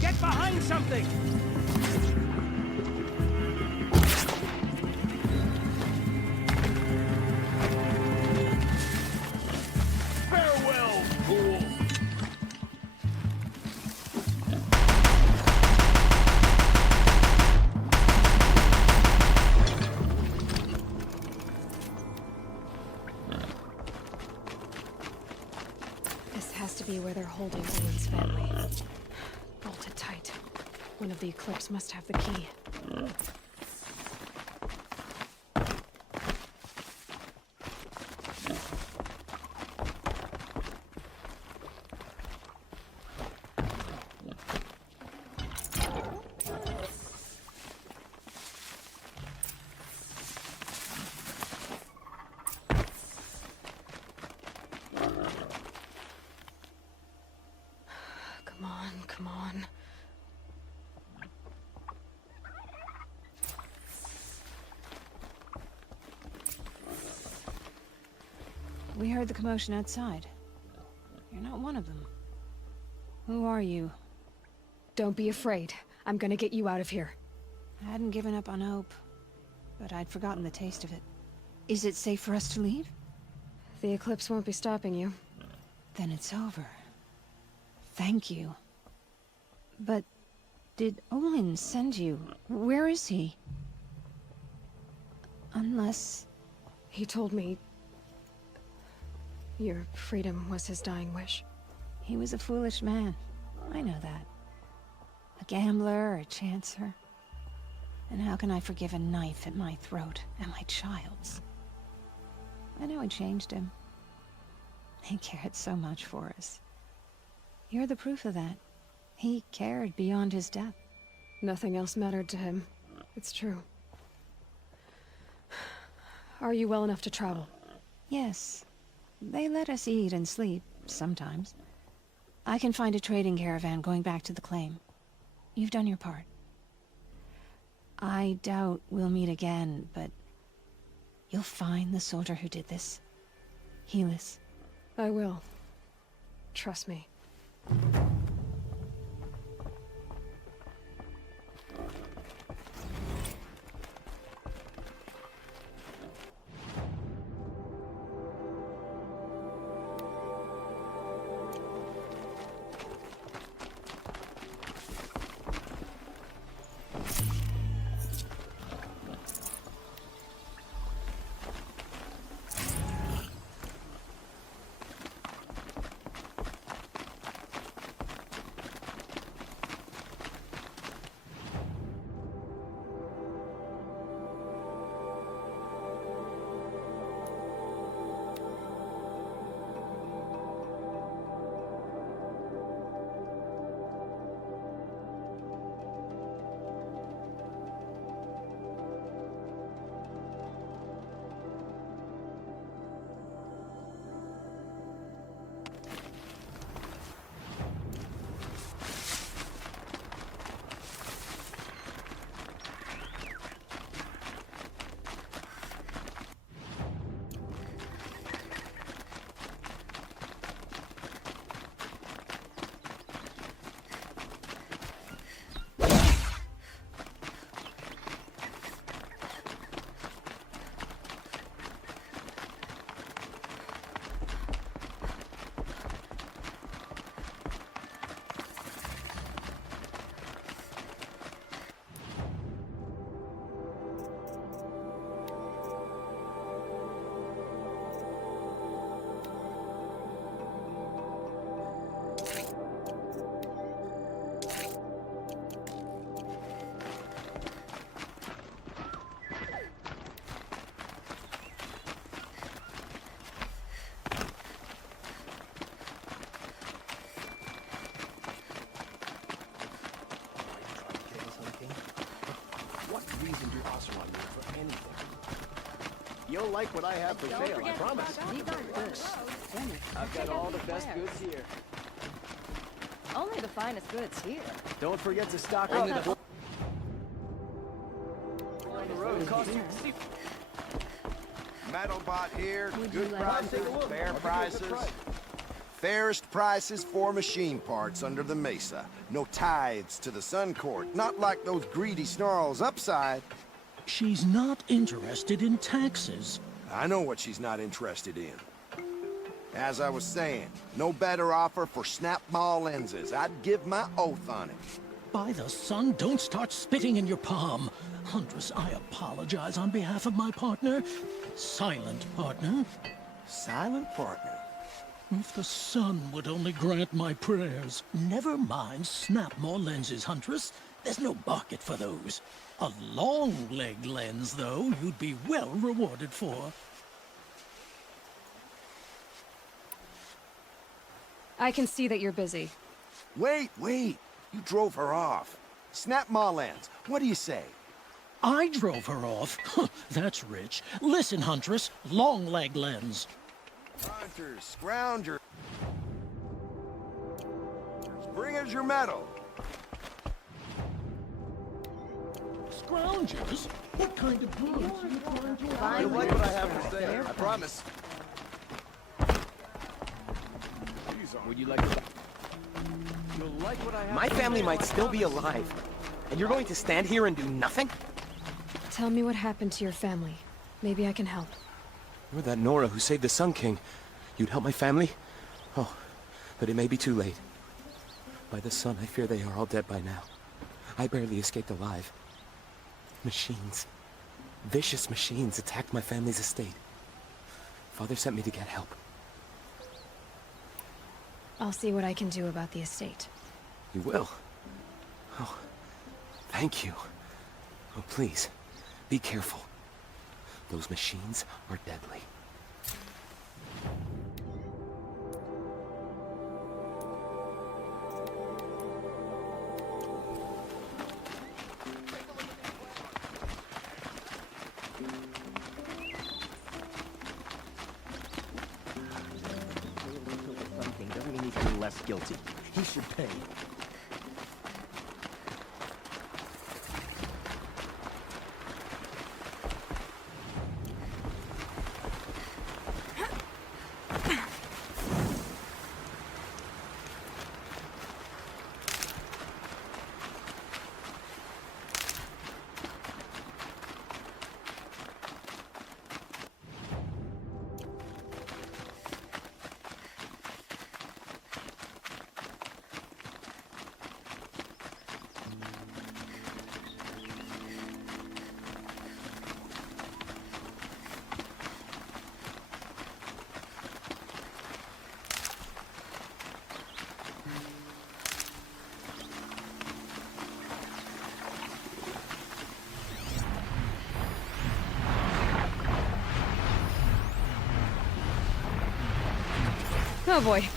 Get behind something! Farewell, fool! This has to be where they're holding Owen's family. Bolted tight. One of the Eclipse must have the key. Come on, come on. We heard the commotion outside. You're not one of them. Who are you? Don't be afraid. I'm gonna get you out of here. I hadn't given up on hope, but I'd forgotten the taste of it. Is it safe for us to leave? The Eclipse won't be stopping you. Then it's over. Thank you. But did Olin send you? Where is he? Unless... He told me your freedom was his dying wish. He was a foolish man. I know that. A gambler, a chancer. And how can I forgive a knife at my throat and my child's? I know I changed him. He cared so much for us. You're the proof of that. He cared beyond his death. Nothing else mattered to him. It's true. Are you well enough to travel? Yes. They let us eat and sleep, sometimes. I can find a trading caravan going back to the claim. You've done your part. I doubt we'll meet again, but you'll find the soldier who did this. Helis. I will. Trust me. You'll like what I have for sale, I promise. These aren't good. I've got all the best goods here. Only the finest goods here. Don't forget to stock up. Metalbot here, Would good you like prices, to take a look? fair I'll give you a prices. good price. Fairest prices for machine parts under the mesa. No tithes to the Sun Court, not like those greedy snarls upside. She's not interested in taxes. I know what she's not interested in. As I was saying, no better offer for snap-ball lenses. I'd give my oath on it. By the sun, don't start spitting in your palm. Huntress, I apologize on behalf of my partner. Silent partner. Silent partner? If the sun would only grant my prayers. Never mind snap more lenses, Huntress. There's no market for those. A long leg lens, though, you'd be well rewarded for. I can see that you're busy. Wait. You drove her off. Snap my lens. What do you say? I drove her off? That's rich. Listen, Huntress, long leg lens. Hunters, scroungers. Bring us your metal. Scroungers? What kind of goods are you trying to buy? You'll like what I have for sale, I promise. Would you like to... You'll like what I have. My family might still be alive, and you're going to stand here and do nothing? Tell me what happened to your family. Maybe I can help. You're that Nora who saved the Sun King. You'd help my family? Oh, but it may be too late. By the sun, I fear they are all dead by now. I barely escaped alive. Machines. Vicious machines attacked my family's estate. Father sent me to get help. I'll see what I can do about the estate. You will? Oh, thank you. Oh, please, be careful. Those machines are deadly. Doesn't mean he's any less guilty. He should pay. Oh boy.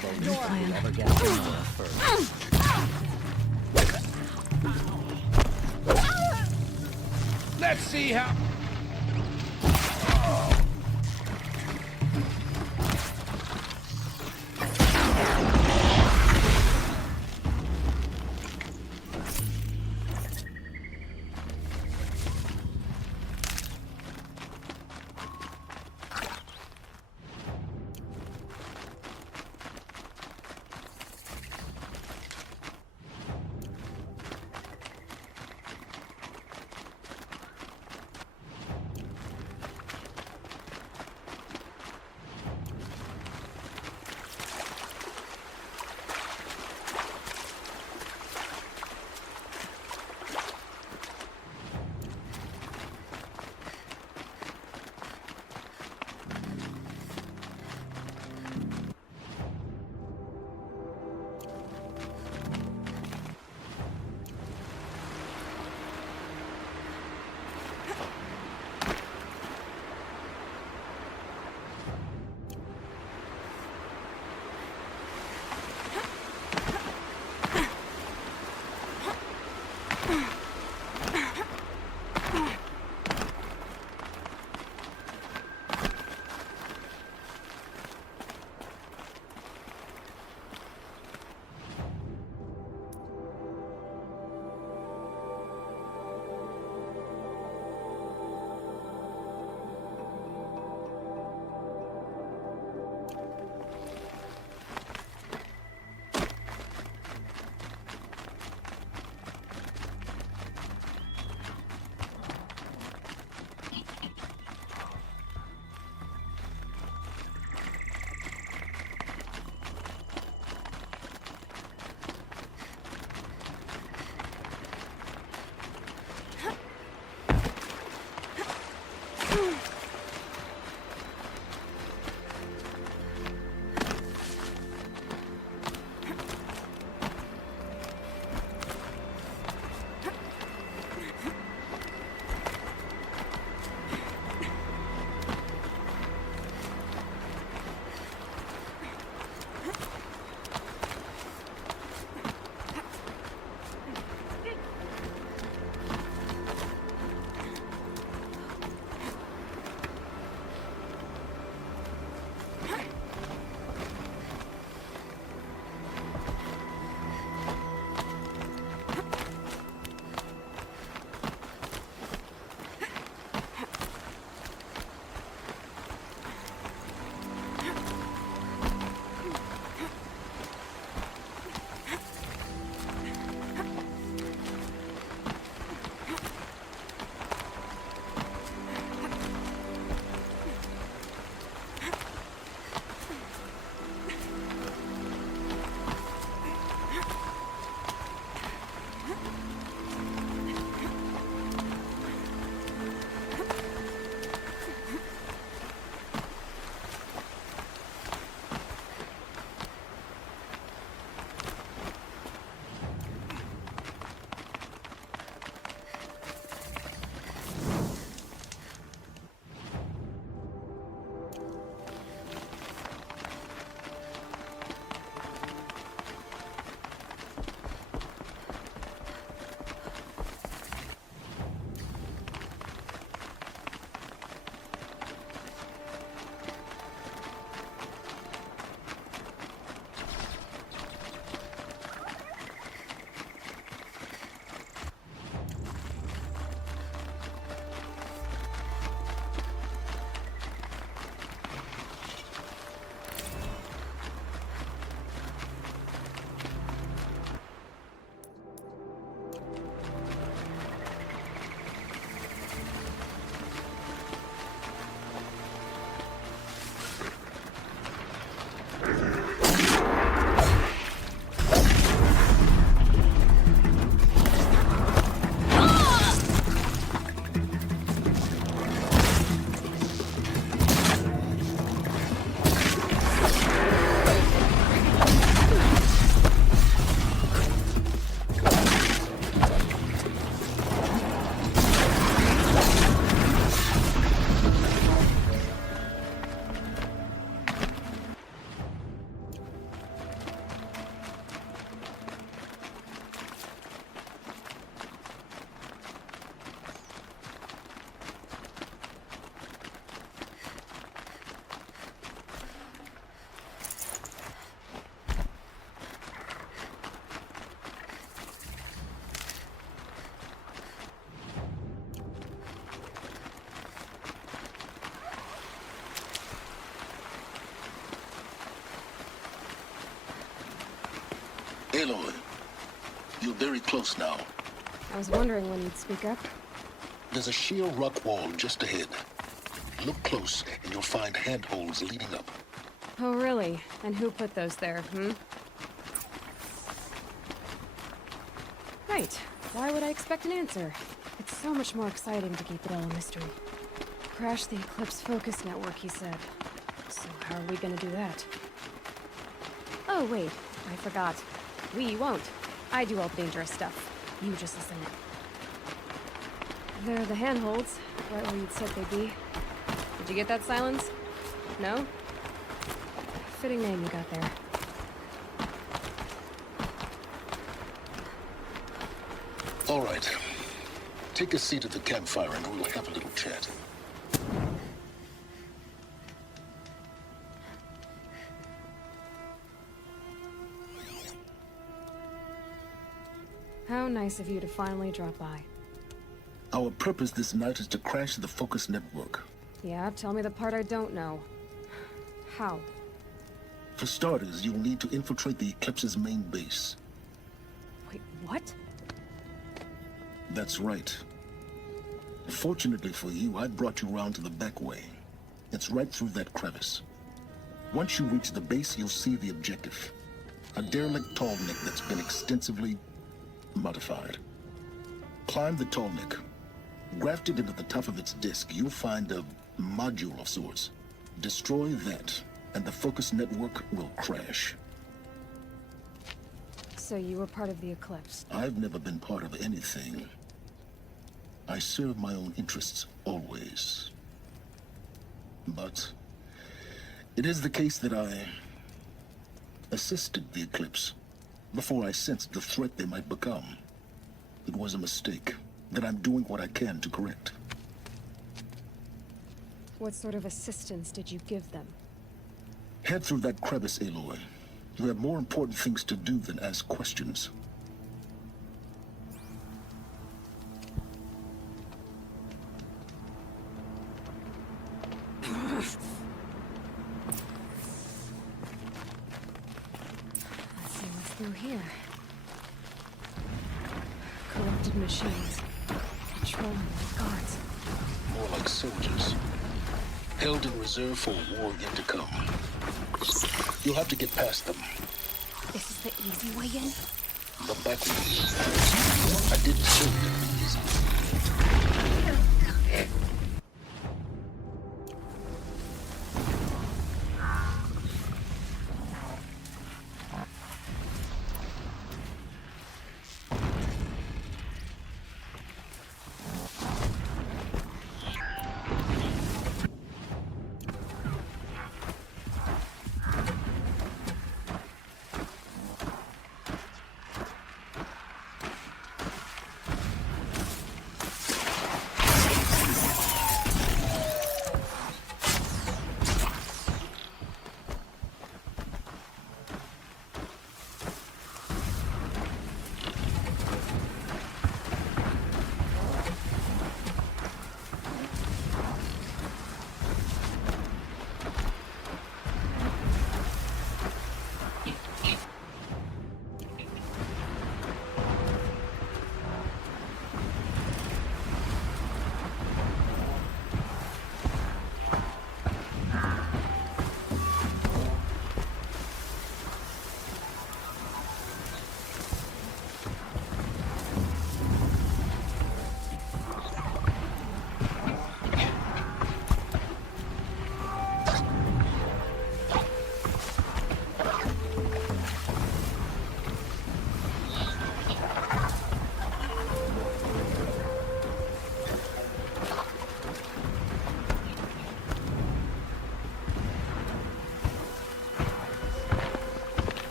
The least we'll ever get from Nora first. Let's see how... Aloy, you're very close now. I was wondering when you'd speak up. There's a sheer rock wall just ahead. Look close, and you'll find handholds leading up. Oh, really? And who put those there, Right. Why would I expect an answer? It's so much more exciting to keep it all a mystery. Crash the Eclipse focus network, he said. So how are we gonna do that? Oh, wait. I forgot. We won't. I do all the dangerous stuff. You just listen in. There are the handholds, right where you'd said they'd be. Did you get that, Silence? No? Fitting name you got there. All right. Take a seat at the campfire and we'll have a little chat. How nice of you to finally drop by. Our purpose this night is to crash the focus network. Yeah, tell me the part I don't know. How? For starters, you'll need to infiltrate the Eclipse's main base. Wait, what? That's right. Fortunately for you, I brought you around to the back way. It's right through that crevice. Once you reach the base, you'll see the objective. A derelict tall neck that's been extensively modified. Climb the tall neck. Grafted into the top of its disk, you'll find a module of sorts. Destroy that, and the focus network will crash. So you were part of the Eclipse? I've never been part of anything. I serve my own interests, always. But it is the case that I assisted the Eclipse before I sensed the threat they might become. It was a mistake that I'm doing what I can to correct. What sort of assistance did you give them? Head through that crevice, Aloy. You have more important things to do than ask questions. Let's see what's through here. Corrupted machines. Patrolling with guards. More like soldiers. Held in reserve for a war yet to come. You'll have to get past them. This is the easy way in? The back way. I didn't show you it would be easy.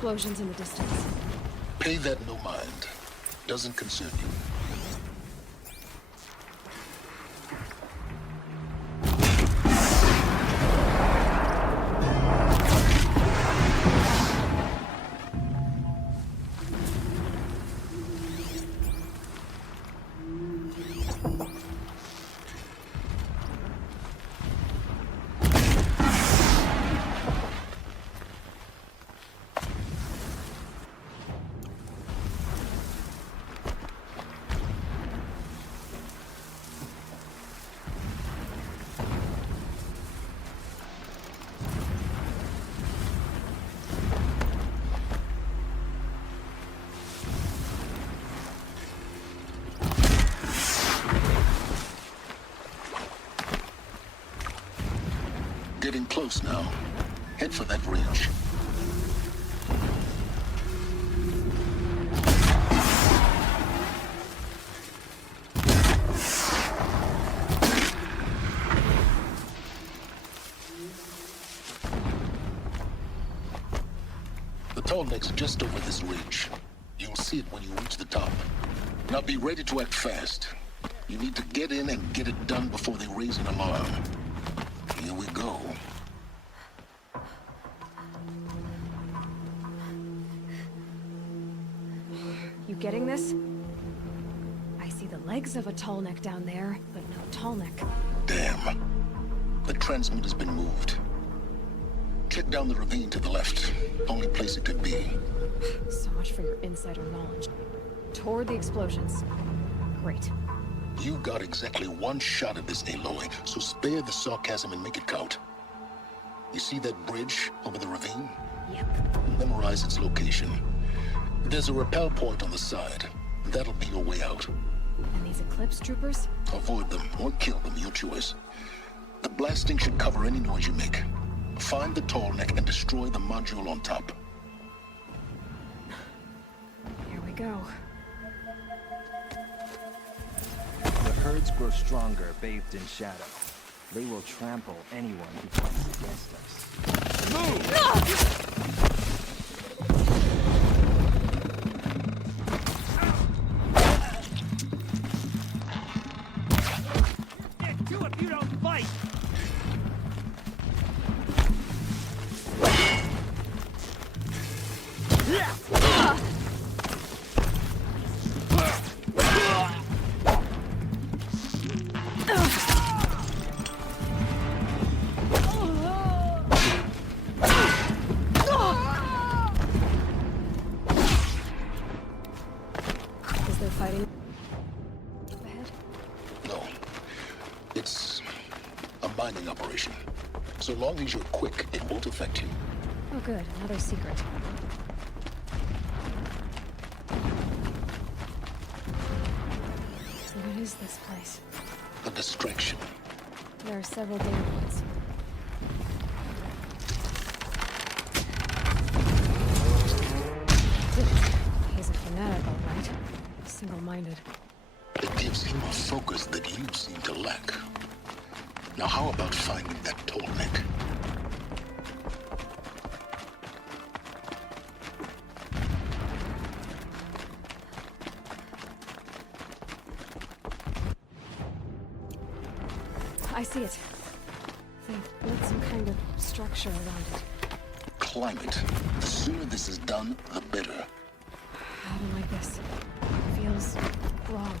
explosions in the distance. Pay that no mind. Doesn't concern you. Getting close now. Head for that ridge. The tall neck's just over this ridge. You'll see it when you reach the top. Now be ready to act fast. You need to get in and get it done before they raise an alarm. Here we go. You getting this? I see the legs of a tall neck down there, but no tall neck. Damn. The transmitter's been moved. Check down the ravine to the left. Only place it could be. So much for your insider knowledge. Toward the explosions. Great. You got exactly one shot at this, Aloy, so spare the sarcasm and make it count. You see that bridge over the ravine? Yep. Memorize its location. There's a rappel point on the side. That'll be your way out. And these Eclipse troopers? Avoid them or kill them, your choice. The blasting should cover any noise you make. Find the tall neck and destroy the module on top. Here we go. The herds grow stronger, bathed in shadow. They will trample anyone who fights against us. Move! If you don't fight! Is there fighting ahead? No. It's a mining operation. So long as you're quick, it won't affect you. Oh good, another secret. So what is this place? A distraction. There are several data points. He's a fanatic, all right. Single-minded. It gives him a focus that you seem to lack. Now how about finding that tall neck? I see it. They built some kind of structure around it. Climb it. The sooner this is done, the better. I don't like this. It feels wrong.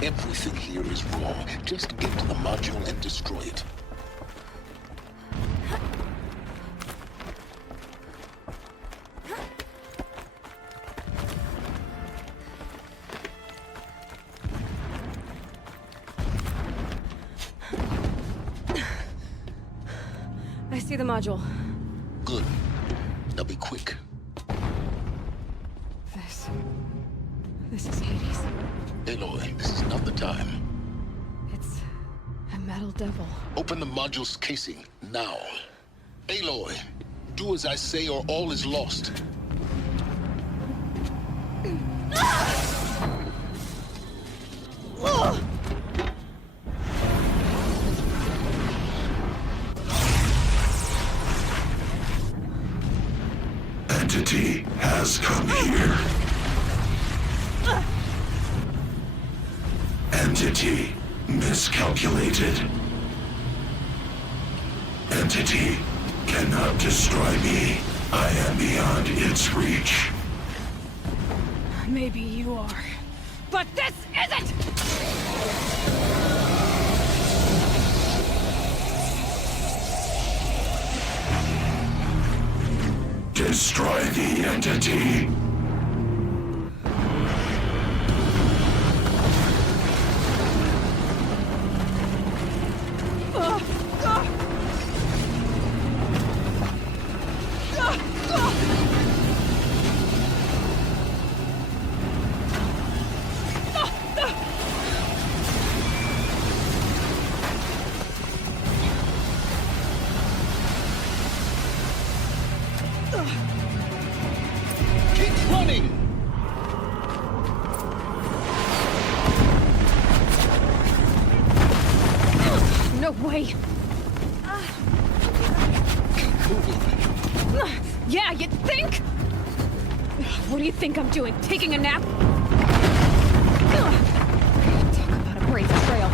Everything here is wrong. Just get to the module and destroy it. I see the module. Good. Now be quick. This is Hades. Aloy, this is not the time. It's a metal devil. Open the module's casing, now. Aloy, do as I say or all is lost. Entity Entity miscalculated. Entity cannot destroy me. I am beyond its reach. Maybe you are. But this isn't! Destroy the entity. Keep running! No way! Yeah, you think? What do you think I'm doing? Taking a nap? Talk about a brave trail.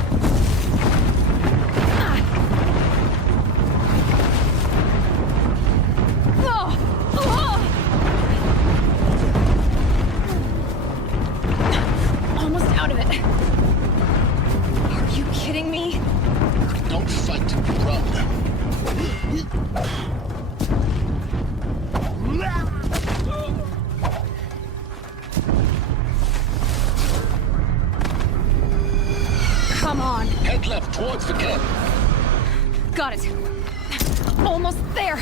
Almost out of it. Are you kidding me? Don't fight, run. Come on. Head left towards the camp. Got it. Almost there.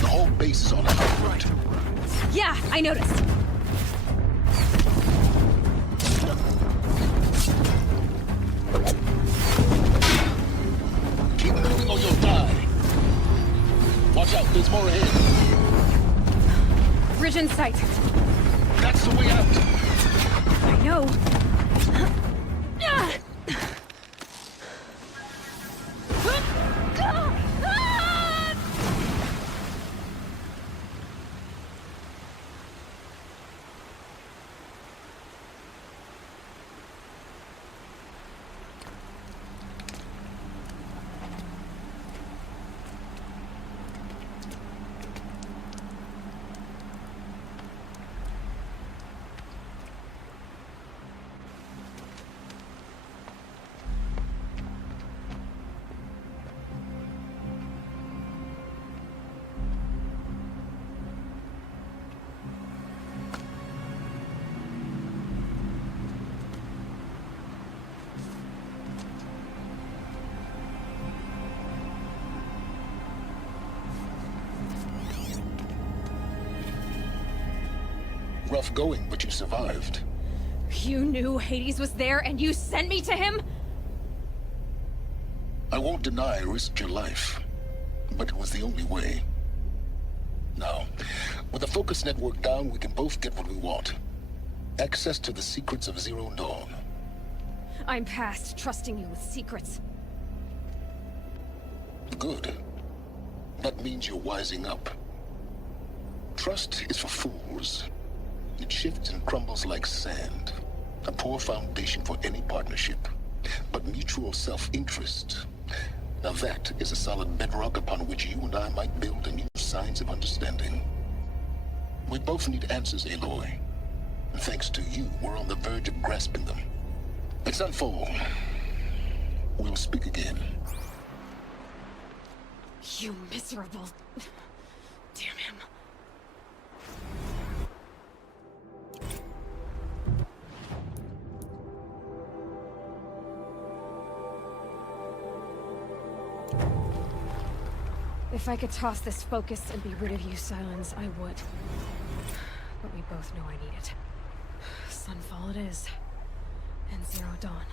The whole base is on a high route. Yeah, I noticed. Keep moving or you'll die. Watch out, there's more ahead. Bridge in sight. That's the way out. I know. Rough going, but you survived. You knew Hades was there and you sent me to him? I won't deny I risked your life, but it was the only way. Now, with the focus network down, we can both get what we want. Access to the secrets of Zero Dawn. I'm past trusting you with secrets. Good. That means you're wising up. Trust is for fools. It shifts and crumbles like sand. A poor foundation for any partnership. But mutual self-interest, now that is a solid bedrock upon which you and I might build a new science of understanding. We both need answers, Aloy. And thanks to you, we're on the verge of grasping them. It's Sunfall. We'll speak again. You miserable... Damn him. If I could toss this focus and be rid of you, Silence, I would. But we both know I need it. Sunfall it is. And Zero Dawn.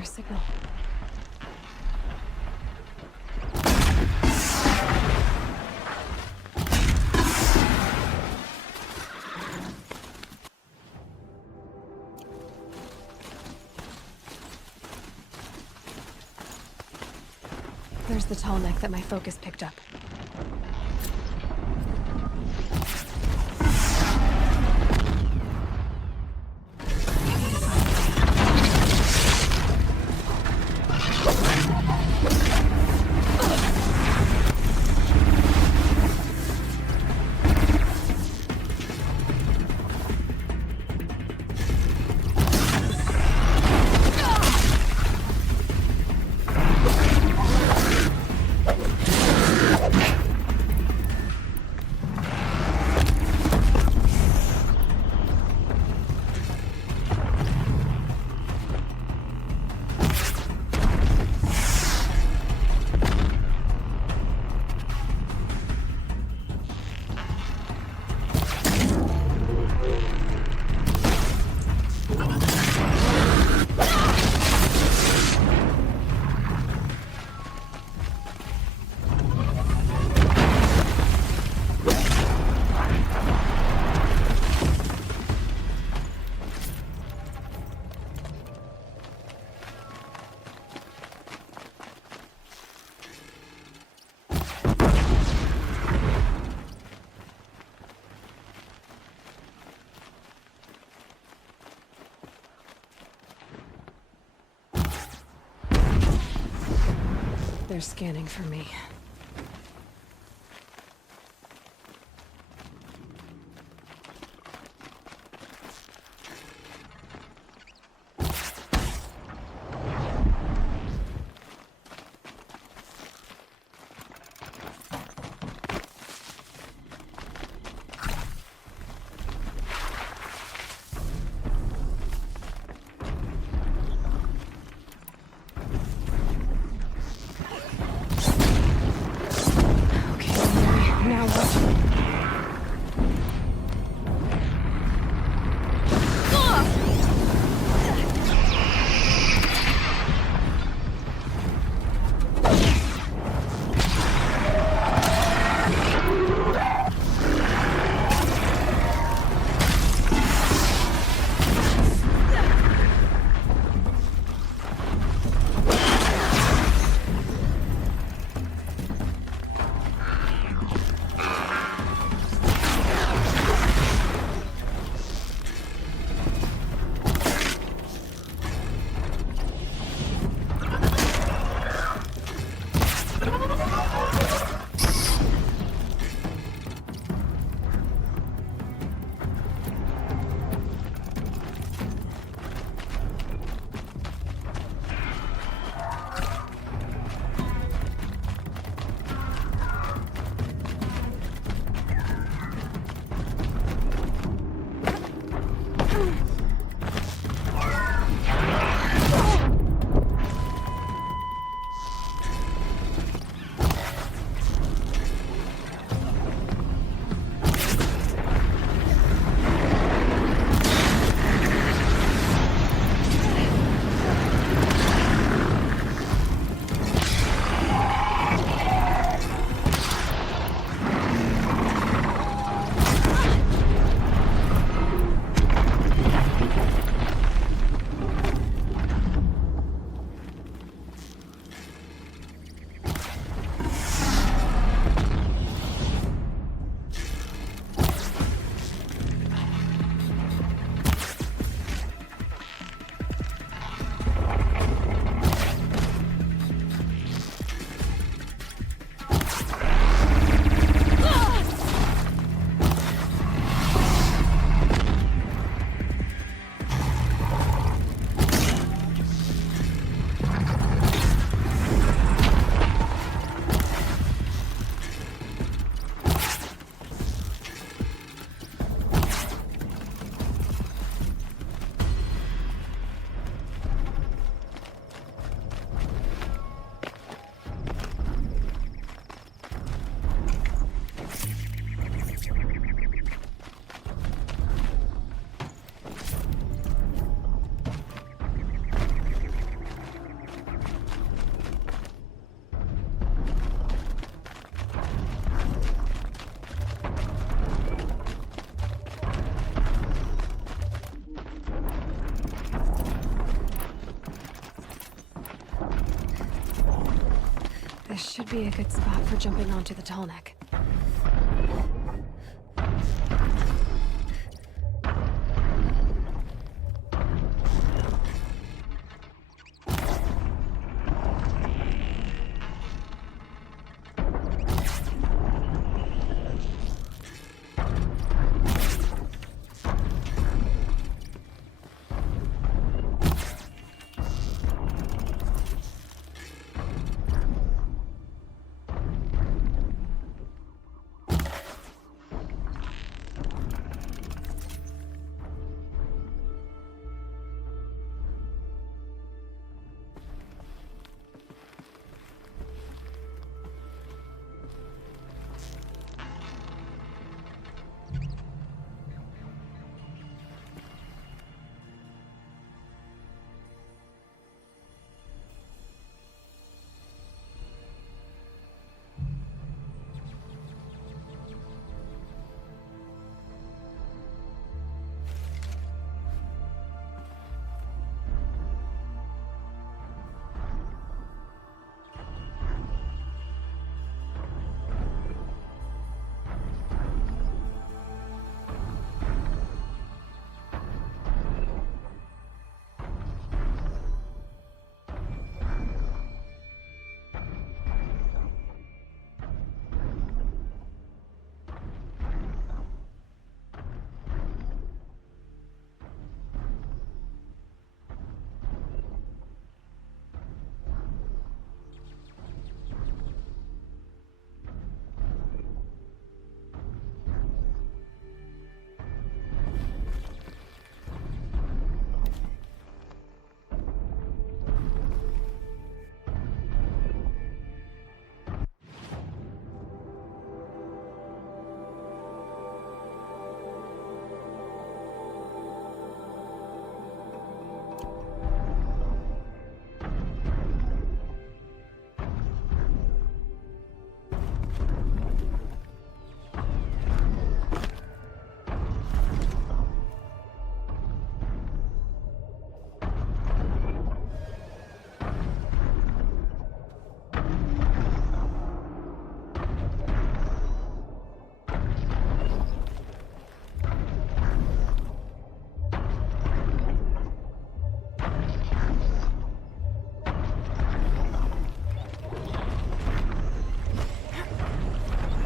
our signal. There's the tall neck that my focus picked up. They're scanning for me. should be a good spot for jumping onto the tall neck.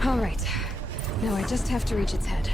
All right. Now I just have to reach its head.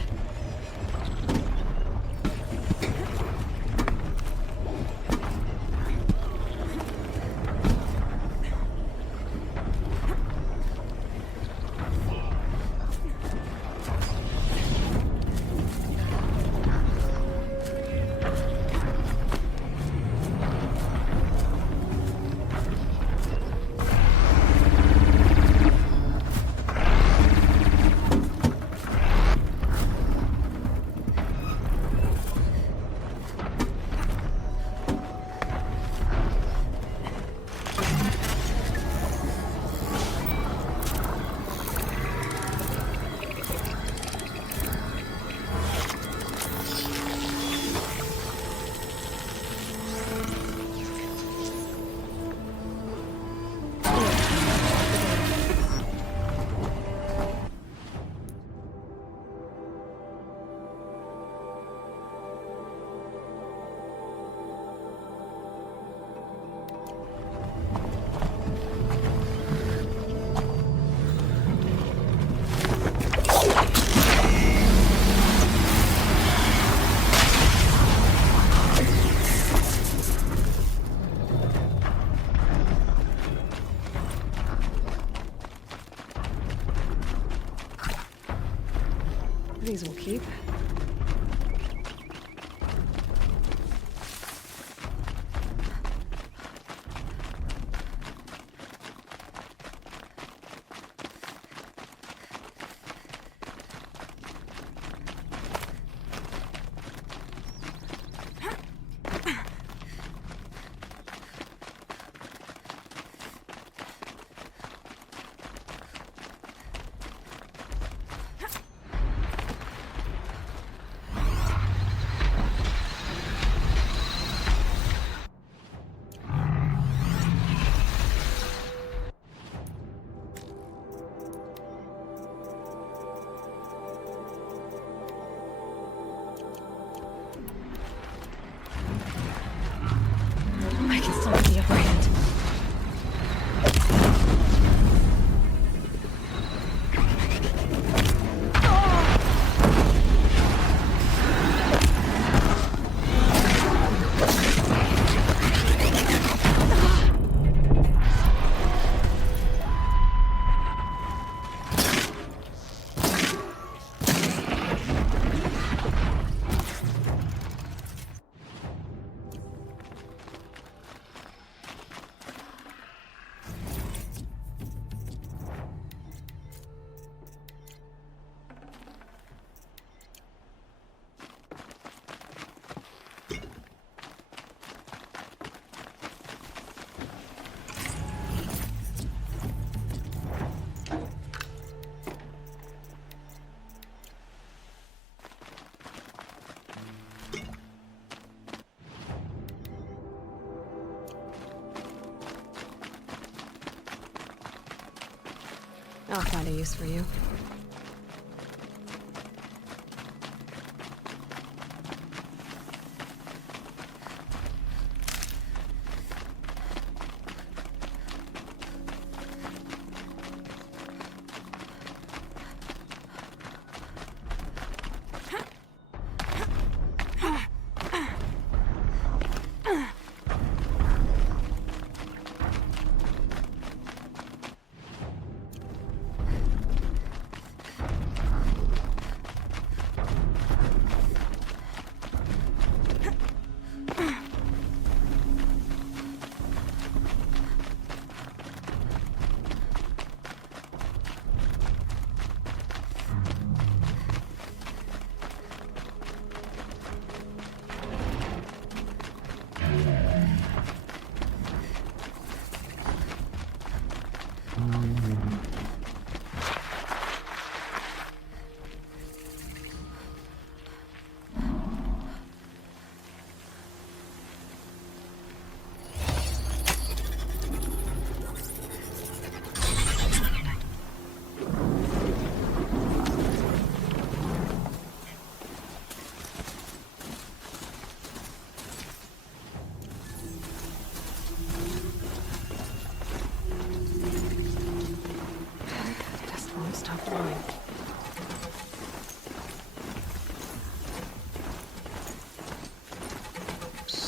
These will keep. I'll find a use for you.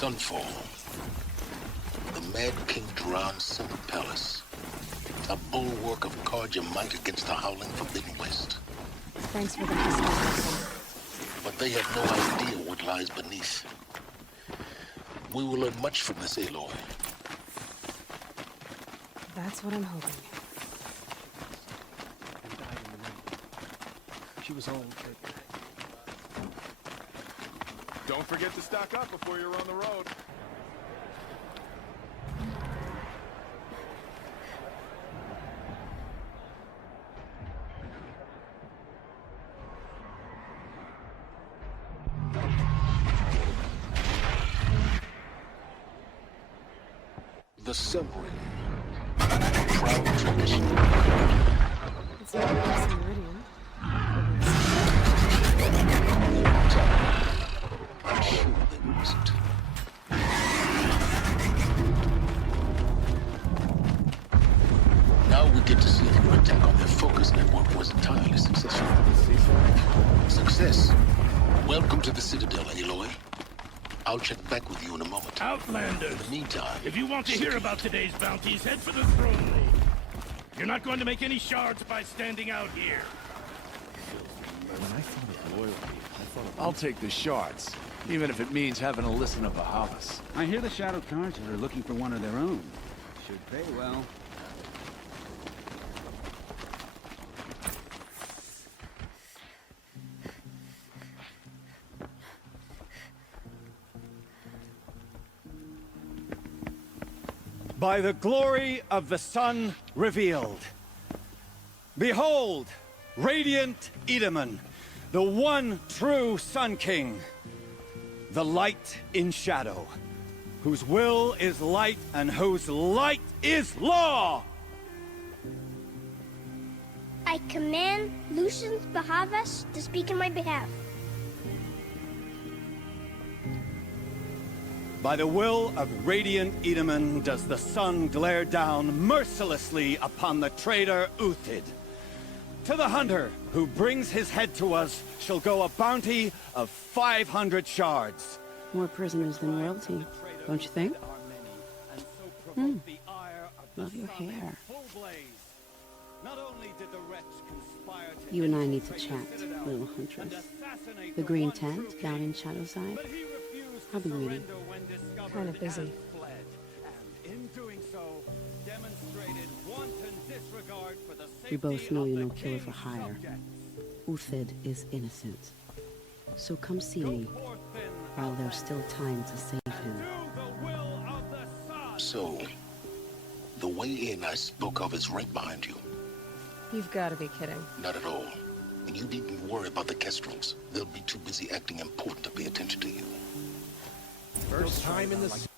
Sunfall. The Mad King Duran's summer palace. A bulwark of guard your might against the howling Forbidden West. Thanks for the discussion. But they have no idea what lies beneath. We will learn much from this Aloy. That's what I'm hoping. And died in the night. She was old, but... Don't forget to stock up before you're on the road. The summary. Proud tradition. It's not a meridian. I'm sure they wasn't. Now we get to see if your attack on their focus network was entirely successful. Success. Welcome to the Citadel, Aloy. I'll check back with you in a moment. Outlanders! In the meantime... If you want to hear about today's bounties, head for the throne room. You're not going to make any shards by standing out here. When I thought of loyalty, I thought of... I'll take the shards, even if it means having to listen to Bahavas. I hear the Shadow Cards are looking for one of their own. Should pay well. By the glory of the sun revealed. Behold, radiant Edaman, the one true Sun King, the light in shadow, whose will is light and whose light is law! I command Lucius Bahavas to speak in my behalf. By the will of radiant Edaman does the sun glare down mercilessly upon the traitor Uthid. To the hunter who brings his head to us shall go a bounty of 500 shards. More prisoners than royalty, don't you think? Love your hair. You and I need to chat, little huntress. The green tent down in Shadowside. I'll be waiting. Kind of busy. We both know you're no killer for hire. Uthid is innocent. So come see me while there's still time to save him. So, the way in I spoke of is right behind you. You've got to be kidding. Not at all. And you needn't worry about the Kestrels. They'll be too busy acting important to pay attention to you. First time in the...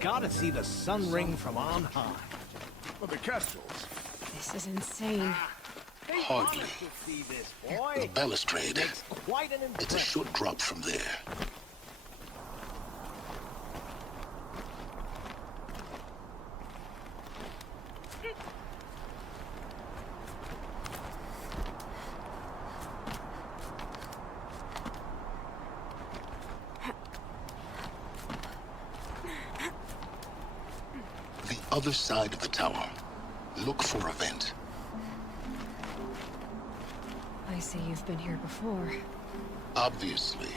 Gotta see the sun ring from on high. Well, the Kestrels. This is insane. Hardly. The balustrade. It's a short drop from there. The other side of the tower. Look for a vent. I see you've been here before. Obviously.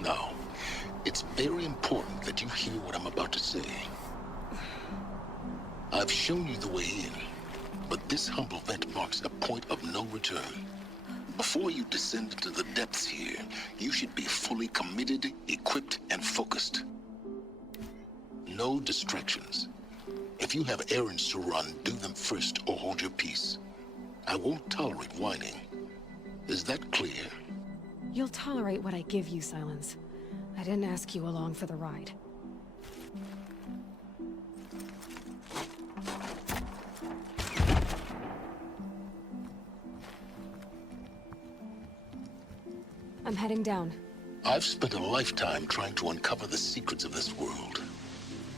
Now, it's very important that you hear what I'm about to say. I've shown you the way in, but this humble vent marks a point of no return. Before you descend into the depths here, you should be fully committed, equipped, and focused. No distractions. If you have errands to run, do them first or hold your peace. I won't tolerate whining. Is that clear? You'll tolerate what I give you, Silence. I didn't ask you along for the ride. I'm heading down. I've spent a lifetime trying to uncover the secrets of this world.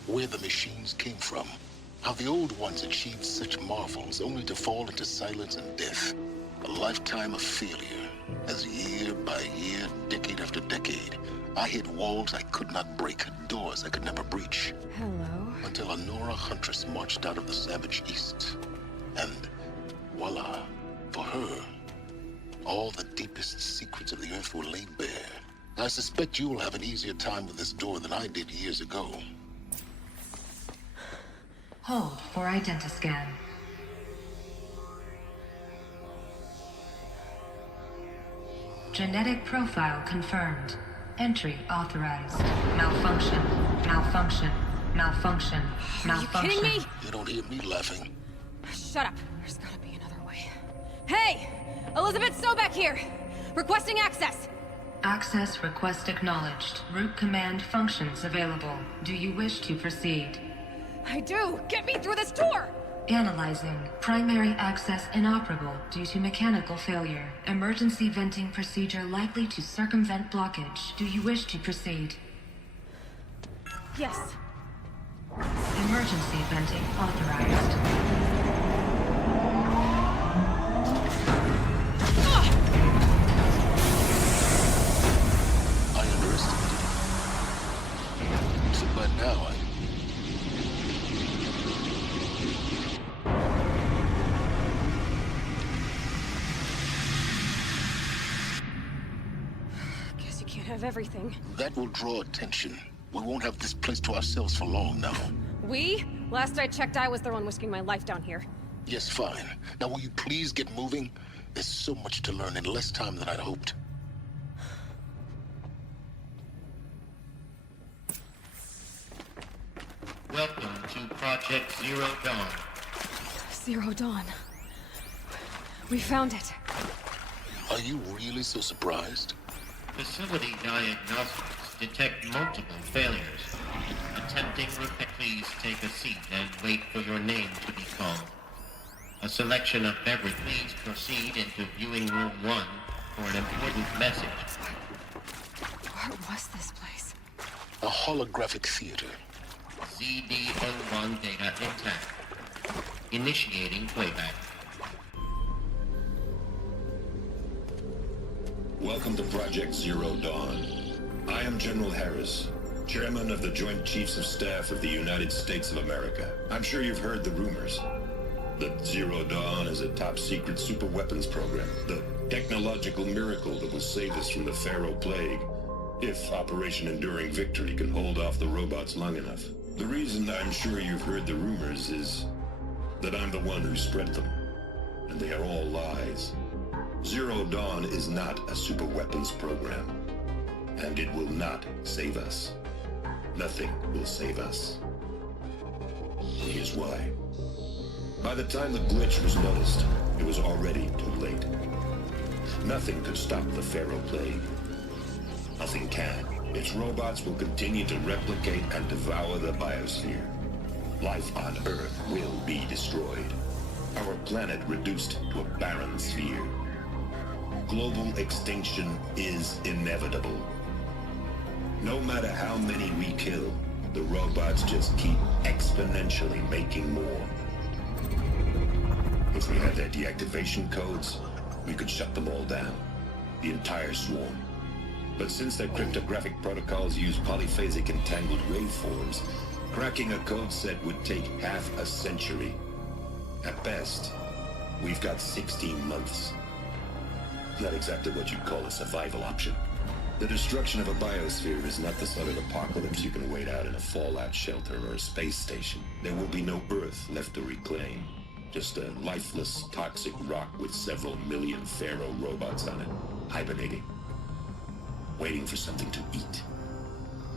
Where the machines came from. How the old ones achieved such marvels only to fall into silence and death. A lifetime of failure, as year by year, decade after decade, I hit walls I could not break, doors I could never breach. Hello. Until a Nora huntress marched out of the savage east. And voila, for her, all the deepest secrets of the earth were laid bare. I suspect you will have an easier time with this door than I did years ago. Hold for identiscan. Genetic profile confirmed. Entry authorized. Malfunction. Malfunction. Malfunction. Malfunction. Are you kidding me? You don't hear me laughing. Shut up. There's gotta be another way. Hey! Elizabeth Sobek here! Requesting access! Access request acknowledged. Root command functions available. Do you wish to proceed? I do! Get me through this door! Analyzing. Primary access inoperable due to mechanical failure. Emergency venting procedure likely to circumvent blockage. Do you wish to proceed? Yes. Emergency venting authorized. I underestimated you. So by now Guess you can't have everything. that will draw attention. We won't have this place to ourselves for long now. We? Last I checked, I was the one risking my life down here. Yes, fine. Now will you please get moving? There's so much to learn in less time than I'd hoped. Welcome to Project Zero Dawn. Zero Dawn. We found it. Are you really so surprised? Facility diagnostics detect multiple failures. Attempting repair. Please take a seat and wait for your name to be called. A selection of beverage. Please proceed into viewing room 1 for an important message. What was this place? A holographic theater. ZD-01 data intact. Initiating playback. Welcome to Project Zero Dawn. I am General Harris, Chairman of the Joint Chiefs of Staff of the United States of America. I'm sure you've heard the rumors. That Zero Dawn is a top-secret superweapons program. The technological miracle that will save us from the Pharaoh Plague, if Operation Enduring Victory can hold off the robots long enough. The reason I'm sure you've heard the rumors is that I'm the one who spread them. And they are all lies. Zero Dawn is not a superweapons program. And it will not save us. Nothing will save us. Here's why. By the time the glitch was noticed, it was already too late. Nothing could stop the Pharaoh Plague. Nothing can. Its robots will continue to replicate and devour the biosphere. Life on Earth will be destroyed. Our planet reduced to a barren sphere. Global extinction is inevitable. No matter how many we kill, the robots just keep exponentially making more. If we had their deactivation codes, we could shut them all down. The entire swarm. But since their cryptographic protocols use polyphasic entangled waveforms, cracking a code set would take half a century. At best, we've got 16 months. Not exactly what you'd call a survival option. The destruction of a biosphere is not the sort of apocalypse you can wait out in a fallout shelter or a space station. There will be no Earth left to reclaim. Just a lifeless, toxic rock with several million Pharaoh robots on it, hibernating, waiting for something to eat.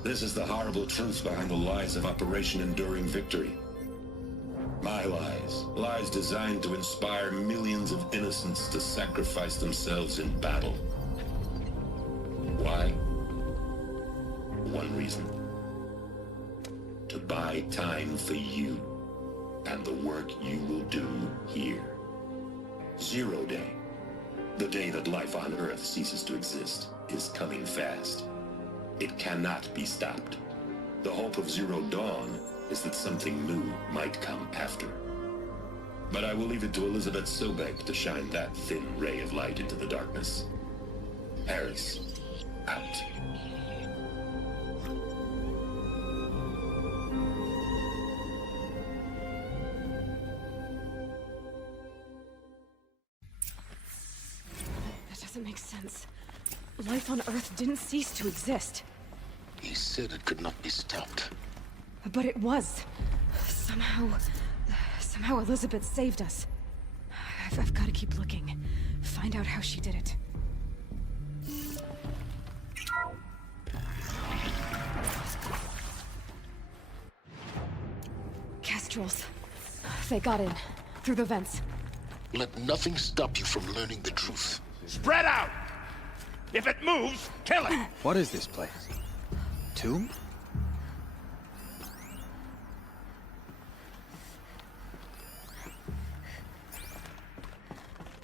This is the horrible truth behind the lies of Operation Enduring Victory. My lies. Lies designed to inspire millions of innocents to sacrifice themselves in battle. Why? One reason. To buy time for you and the work you will do here. 0 Day. The day that life on Earth ceases to exist is coming fast. It cannot be stopped. The hope of Zero Dawn is that something new might come after. But I will leave it to Elizabeth Sobek to shine that thin ray of light into the darkness. Harris, out. That doesn't make sense. Life on Earth didn't cease to exist. He said it could not be stopped. But it was. Somehow Elizabeth saved us. I've got to keep looking. Find out how she did it. Kestrels. They got in. Through the vents. Let nothing stop you from learning the truth. Spread out! If it moves, kill it! What is this place? Tomb?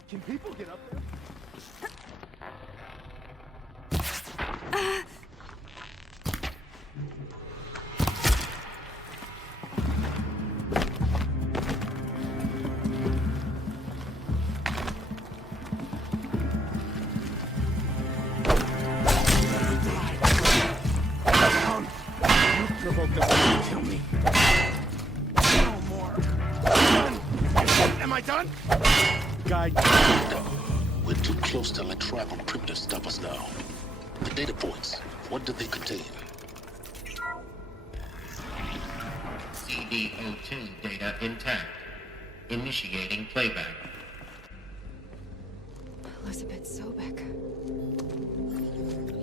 Can people get up there? Provoked us to kill me. No more. Done. Am I done? Guide. We're too close to let tribal primitives stop us now. The data points, what do they contain? CD02 data intact. Initiating playback. Elizabeth Sobek.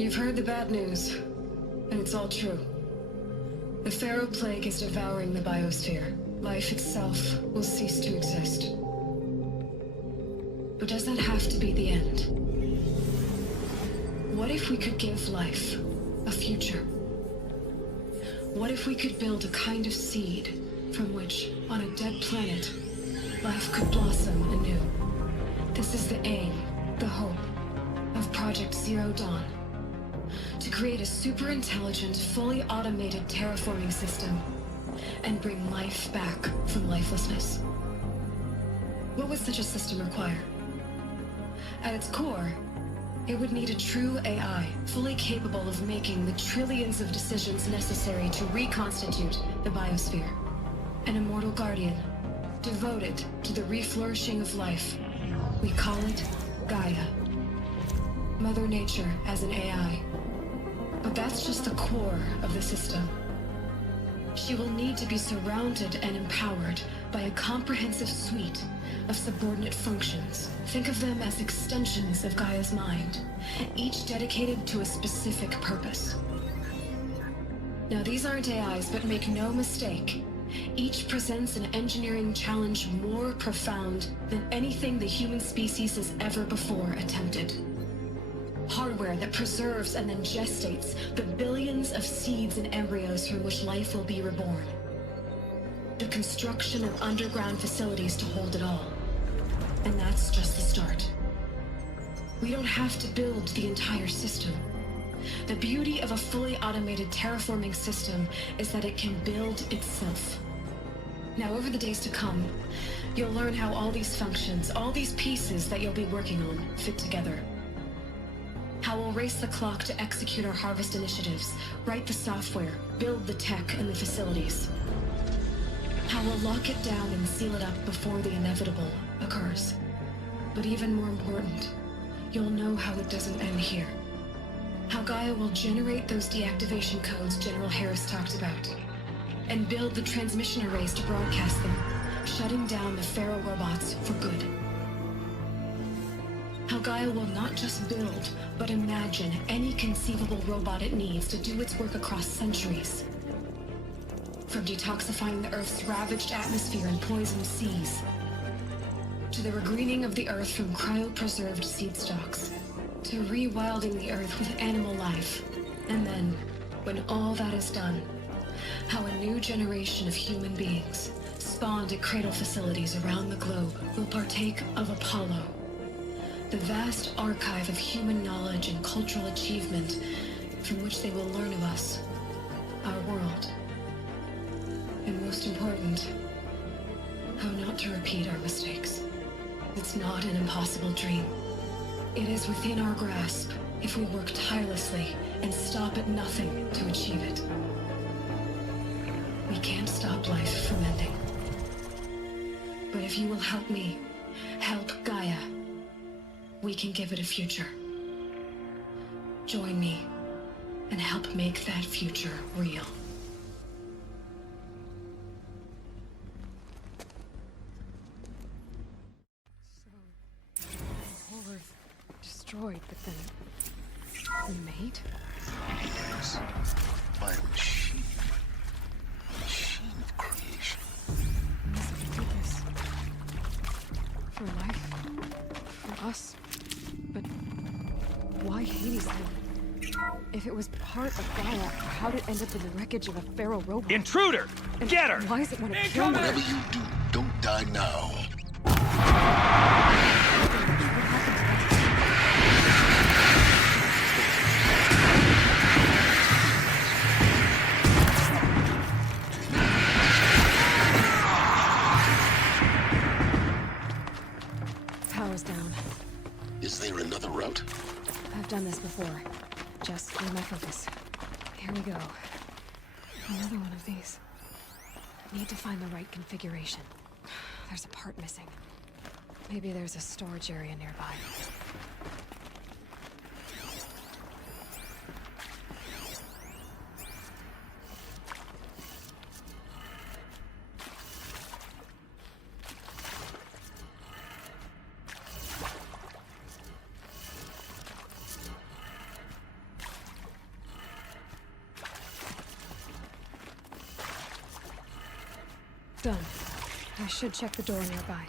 You've heard the bad news, and it's all true. The Pharaoh Plague is devouring the biosphere. Life itself will cease to exist. But does that have to be the end? What if we could give life a future? What if we could build a kind of seed from which, on a dead planet, life could blossom anew? This is the aim, the hope, of Project Zero Dawn. To create a super-intelligent, fully automated terraforming system and bring life back from lifelessness. What would such a system require? At its core, it would need a true AI, fully capable of making the trillions of decisions necessary to reconstitute the biosphere. An immortal guardian, devoted to the reflourishing of life. We call it Gaia. Mother Nature as an AI. But that's just the core of the system. She will need to be surrounded and empowered by a comprehensive suite of subordinate functions. Think of them as extensions of Gaia's mind, each dedicated to a specific purpose. Now, these aren't AIs, but make no mistake, each presents an engineering challenge more profound than anything the human species has ever before attempted. Hardware that preserves and then gestates the billions of seeds and embryos from which life will be reborn. The construction of underground facilities to hold it all. And that's just the start. We don't have to build the entire system. The beauty of a fully automated terraforming system is that it can build itself. Now, over the days to come, you'll learn how all these functions, all these pieces that you'll be working on, fit together. How we'll race the clock to execute our harvest initiatives, write the software, build the tech and the facilities. How we'll lock it down and seal it up before the inevitable occurs. But even more important, you'll know how it doesn't end here. How Gaia will generate those deactivation codes General Harris talked about, and build the transmission arrays to broadcast them, shutting down the Pharaoh robots for good. How Gaia will not just build, but imagine any conceivable robot it needs to do its work across centuries. From detoxifying the Earth's ravaged atmosphere and poisoned seas, to the regreening of the Earth from cryopreserved seed stalks, to rewilding the Earth with animal life. And then, when all that is done, how a new generation of human beings, spawned at cradle facilities around the globe, will partake of Apollo, the vast archive of human knowledge and cultural achievement from which they will learn of us, our world. And most important, how not to repeat our mistakes. It's not an impossible dream. It is within our grasp if we work tirelessly and stop at nothing to achieve it. We can't stop life from ending. But if you will help me, help Gaia, we can give it a future. Join me and help make that future real. Whole Earth destroyed, but then remade? Yes. By a machine. A machine of creation. Must do this. For life. For us. But why Hades then? If it was part of Gaia, how'd it end up in the wreckage of a Pharaoh robot? Intruder! Get her! Why is it want to kill me? Whatever you do, don't die now. Power's down. Is there another route? I've done this before. Just need my focus. Here we go. Another one of these. Need to find the right configuration. There's a part missing. Maybe there's a storage area nearby. Done. I should check the door nearby.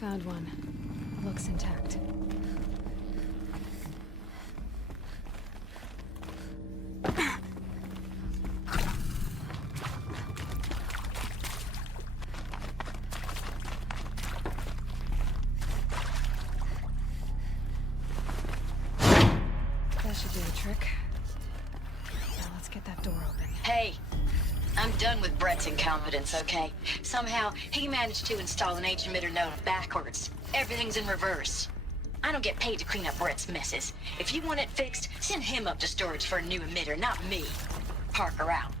Found one. Looks intact. That should do the trick. Now let's get that door open. Hey, I'm done with Brett's incompetence, okay? Somehow, he managed to install an H-emitter node backwards. Everything's in reverse. I don't get paid to clean up Brett's messes. If you want it fixed, send him up to storage for a new emitter, not me. Parker out.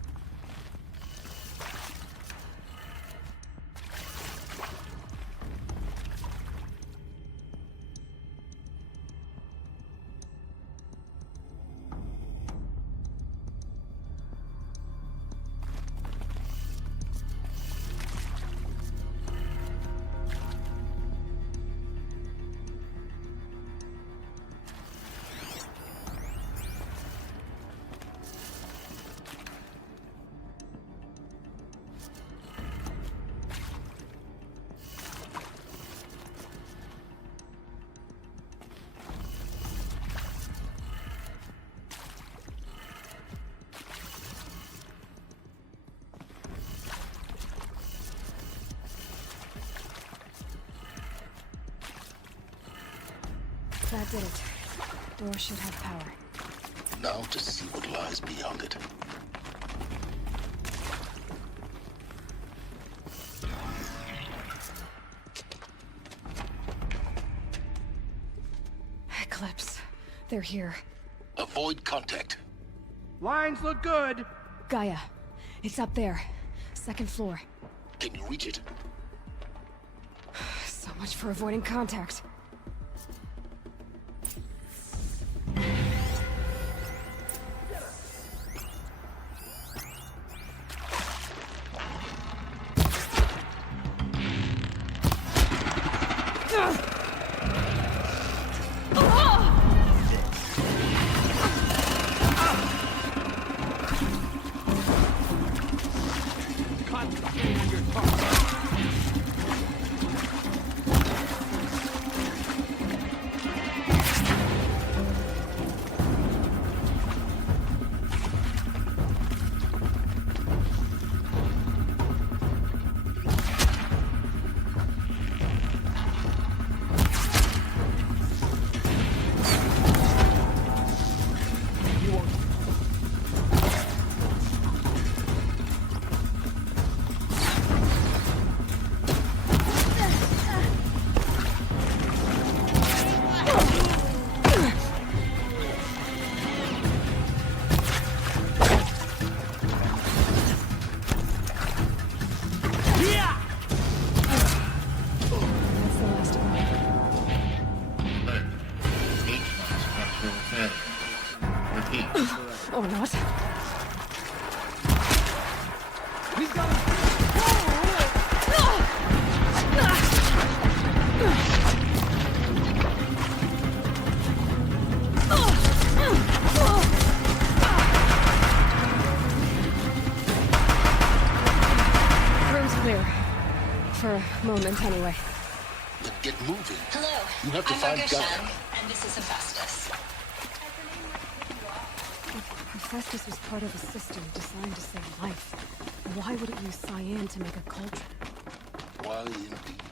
That did it. Door should have power. Now to see what lies beyond it. Eclipse. They're here. Avoid contact. Lines look good. Gaia. It's up there. Second floor. Can you reach it? So much for avoiding contact. Or not. We've got Room's clear. For a moment, anyway. Then get moving. Hello. You have to I'm find Margot Gaia. Shan, and this is Hephaestus. Hephaestus was part of a system designed to save life. Why would it use cyan to make a cauldron? Why indeed?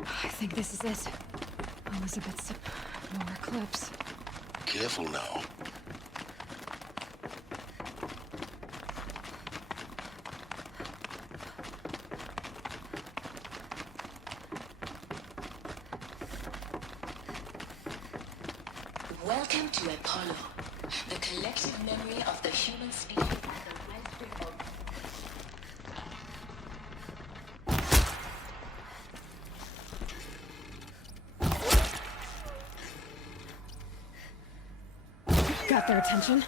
I think this is it. Elizabeth's more eclipse. Careful now. Welcome to Apollo, the collective memory of the human species and the wellspring of... Got their attention?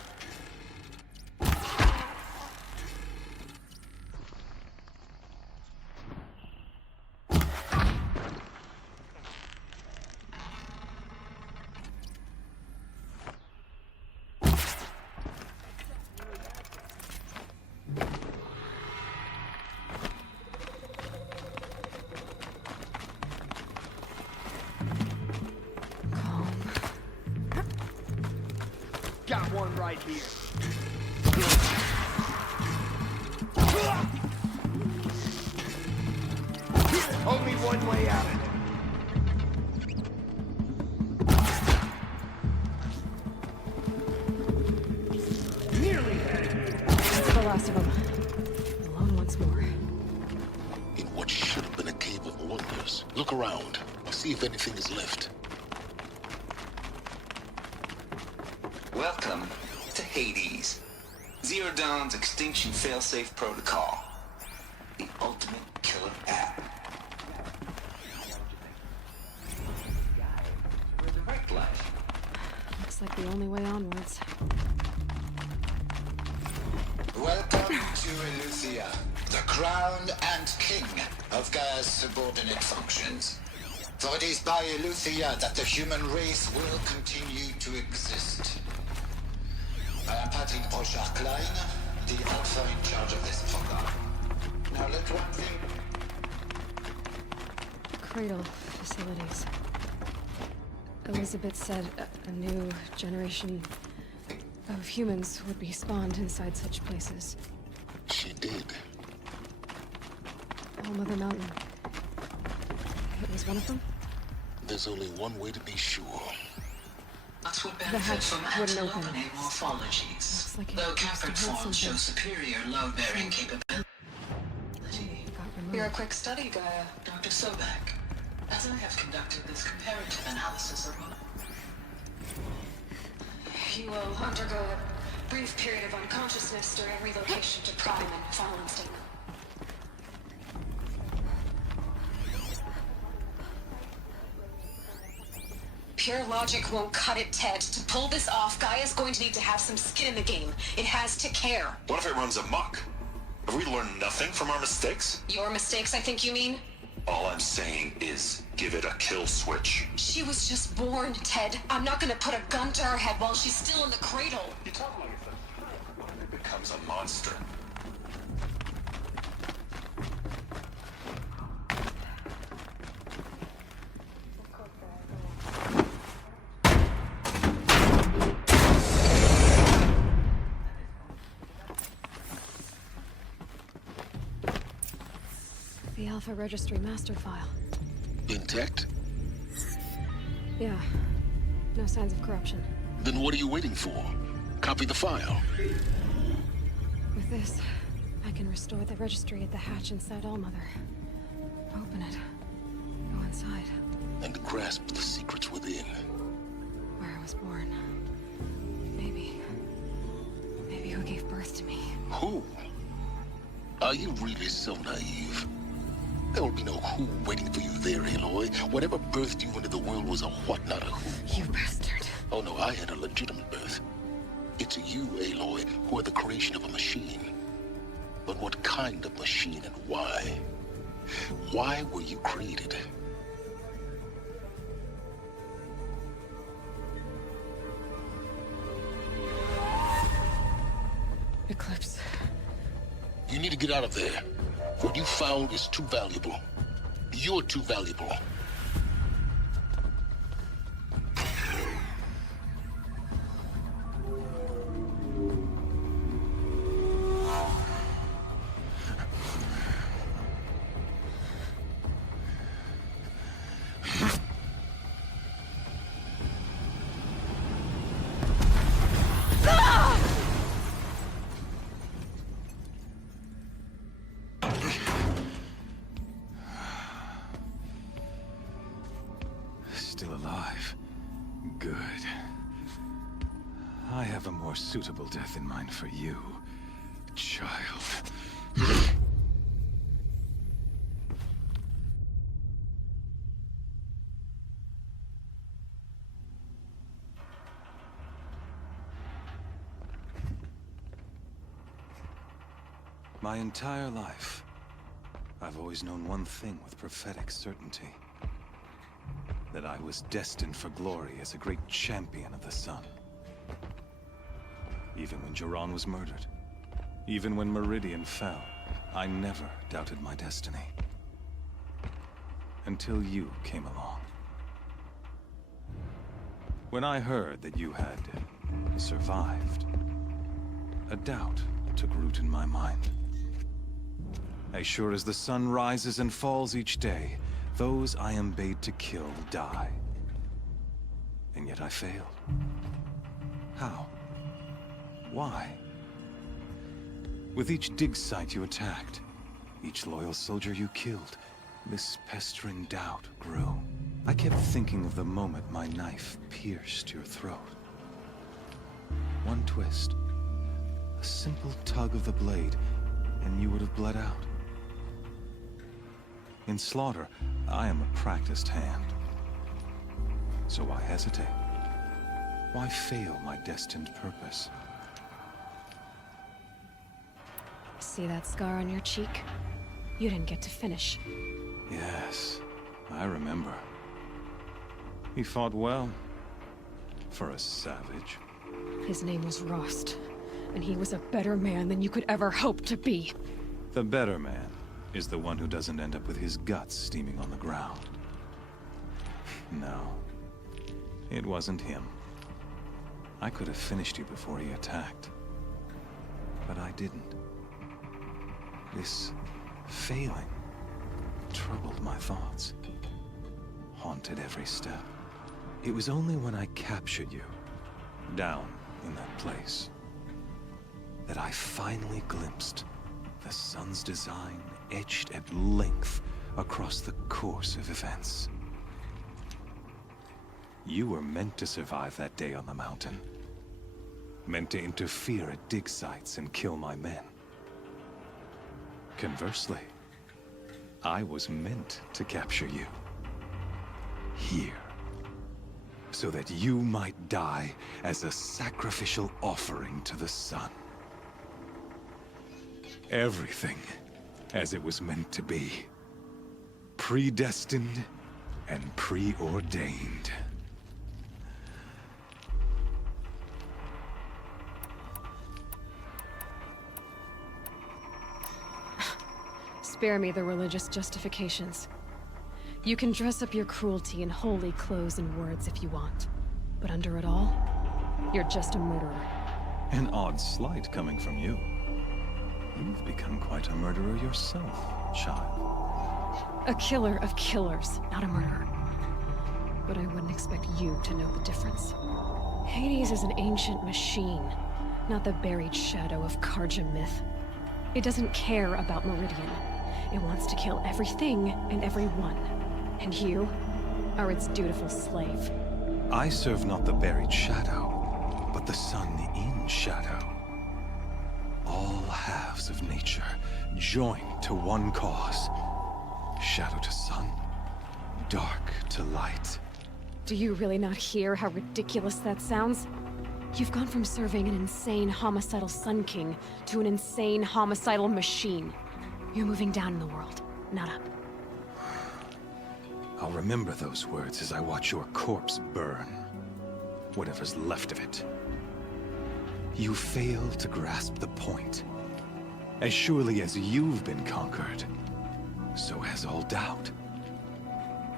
got one right here. Only one way out of it. Nearly there. That's the last of them. Alone once more. In what should have been a cave of wonders. Look around. See if anything is left. Welcome to Hades. Zero Dawn's extinction failsafe protocol. The ultimate killer app. Direct life. Looks like the only way onwards. Welcome to Eleuthia, the crown and king of Gaia's subordinate functions. For it is by Eleuthia that the human race will continue to exist. I am Patrick Brochard-Klein, the author in charge of this program. Now let one thing... Cradle facilities. Elizabeth said a new generation of humans would be spawned inside such places. She did. Oh, Mother Mountain. was one of them? There's only one way to be sure. That's what The benefit hatch from wouldn't open. antilope morphologies. Like Though caprid forms show superior load-bearing capability. You're a quick study, Gaia. Dr. Sobek. As I have conducted this comparative analysis of You will undergo a brief period of unconsciousness during relocation to Prime and following statement. Pure logic won't cut it, Ted. To pull this off, Gaia's going to need to have some skin in the game. It has to care. What if it runs amok? Have we learned nothing from our mistakes? Your mistakes, I think you mean? All I'm saying is, give it a kill switch. She was just born, Ted. I'm not gonna put a gun to her head while she's still in the cradle. You talk like it. It becomes a monster. The Alpha Registry master file. Intact? Yeah. No signs of corruption. Then what are you waiting for? Copy the file. With this, I can restore the registry at the hatch inside Allmother. Open it. Go inside. And grasp the secrets within. Where I was born. Maybe who gave birth to me. Who? Are you really so naive? There will be no who waiting for you there, Aloy. Whatever birthed you into the world was a what, not a who. You bastard. Oh no, I had a legitimate birth. It's you, Aloy, who are the creation of a machine. But what kind of machine and why? Why were you created? Eclipse. You need to get out of there. What you found is too valuable. You're too valuable. Still alive. Good. I have a more suitable death in mind for you, child. My entire life, I've always known one thing with prophetic certainty. That I was destined for glory as a great champion of the sun. Even when Jiran was murdered, even when Meridian fell, I never doubted my destiny. Until you came along. When I heard that you had survived, a doubt took root in my mind. As sure as the sun rises and falls each day, those I am bade to kill die. And yet I failed. How? Why? With each dig site you attacked, each loyal soldier you killed, this pestering doubt grew. I kept thinking of the moment my knife pierced your throat. One twist, a simple tug of the blade, and you would have bled out. In slaughter, I am a practiced hand. So why hesitate? Why fail my destined purpose? See that scar on your cheek? You didn't get to finish. Yes, I remember. He fought well. For a savage. His name was Rost, and he was a better man than you could ever hope to be. The better man is the one who doesn't end up with his guts steaming on the ground. No, it wasn't him. I could have finished you before he attacked. But I didn't. This failing troubled my thoughts. haunted every step. It was only when I captured you, down in that place, that I finally glimpsed the sun's design etched at length across the course of events. You were meant to survive that day on the mountain. Meant to interfere at dig sites and kill my men. Conversely, I was meant to capture you. Here. So that you might die as a sacrificial offering to the sun. Everything as it was meant to be. Predestined and preordained. Spare me the religious justifications. You can dress up your cruelty in holy clothes and words if you want. But under it all, you're just a murderer. An odd slight coming from you. You've become quite a murderer yourself, child. A killer of killers, not a murderer. But I wouldn't expect you to know the difference. Hades is an ancient machine, not the buried shadow of Karja myth. It doesn't care about Meridian. It wants to kill everything and everyone. And you are its dutiful slave. I serve not the buried shadow, but the sun in shadow. All halves of nature joined to one cause. Shadow to sun, dark to light. Do you really not hear how ridiculous that sounds? You've gone from serving an insane homicidal Sun King to an insane homicidal machine. You're moving down in the world, not up. I'll remember those words as I watch your corpse burn. Whatever's left of it. You fail to grasp the point. As surely as you've been conquered, so has all doubt.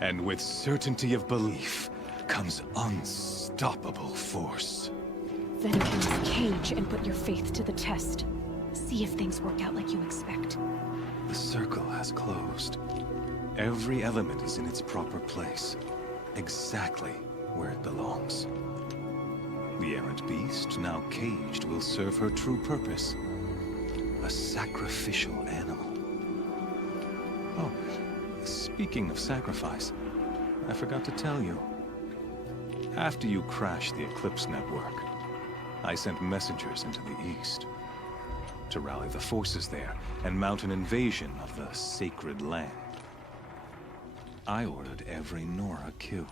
And with certainty of belief comes unstoppable force. Then get in this cage and put your faith to the test. See if things work out like you expect. The circle has closed. Every element is in its proper place, exactly where it belongs. The errant beast, now caged, will serve her true purpose. A sacrificial animal. Oh, speaking of sacrifice, I forgot to tell you. After you crashed the Eclipse network, I sent messengers into the east to rally the forces there and mount an invasion of the sacred land. I ordered every Nora killed.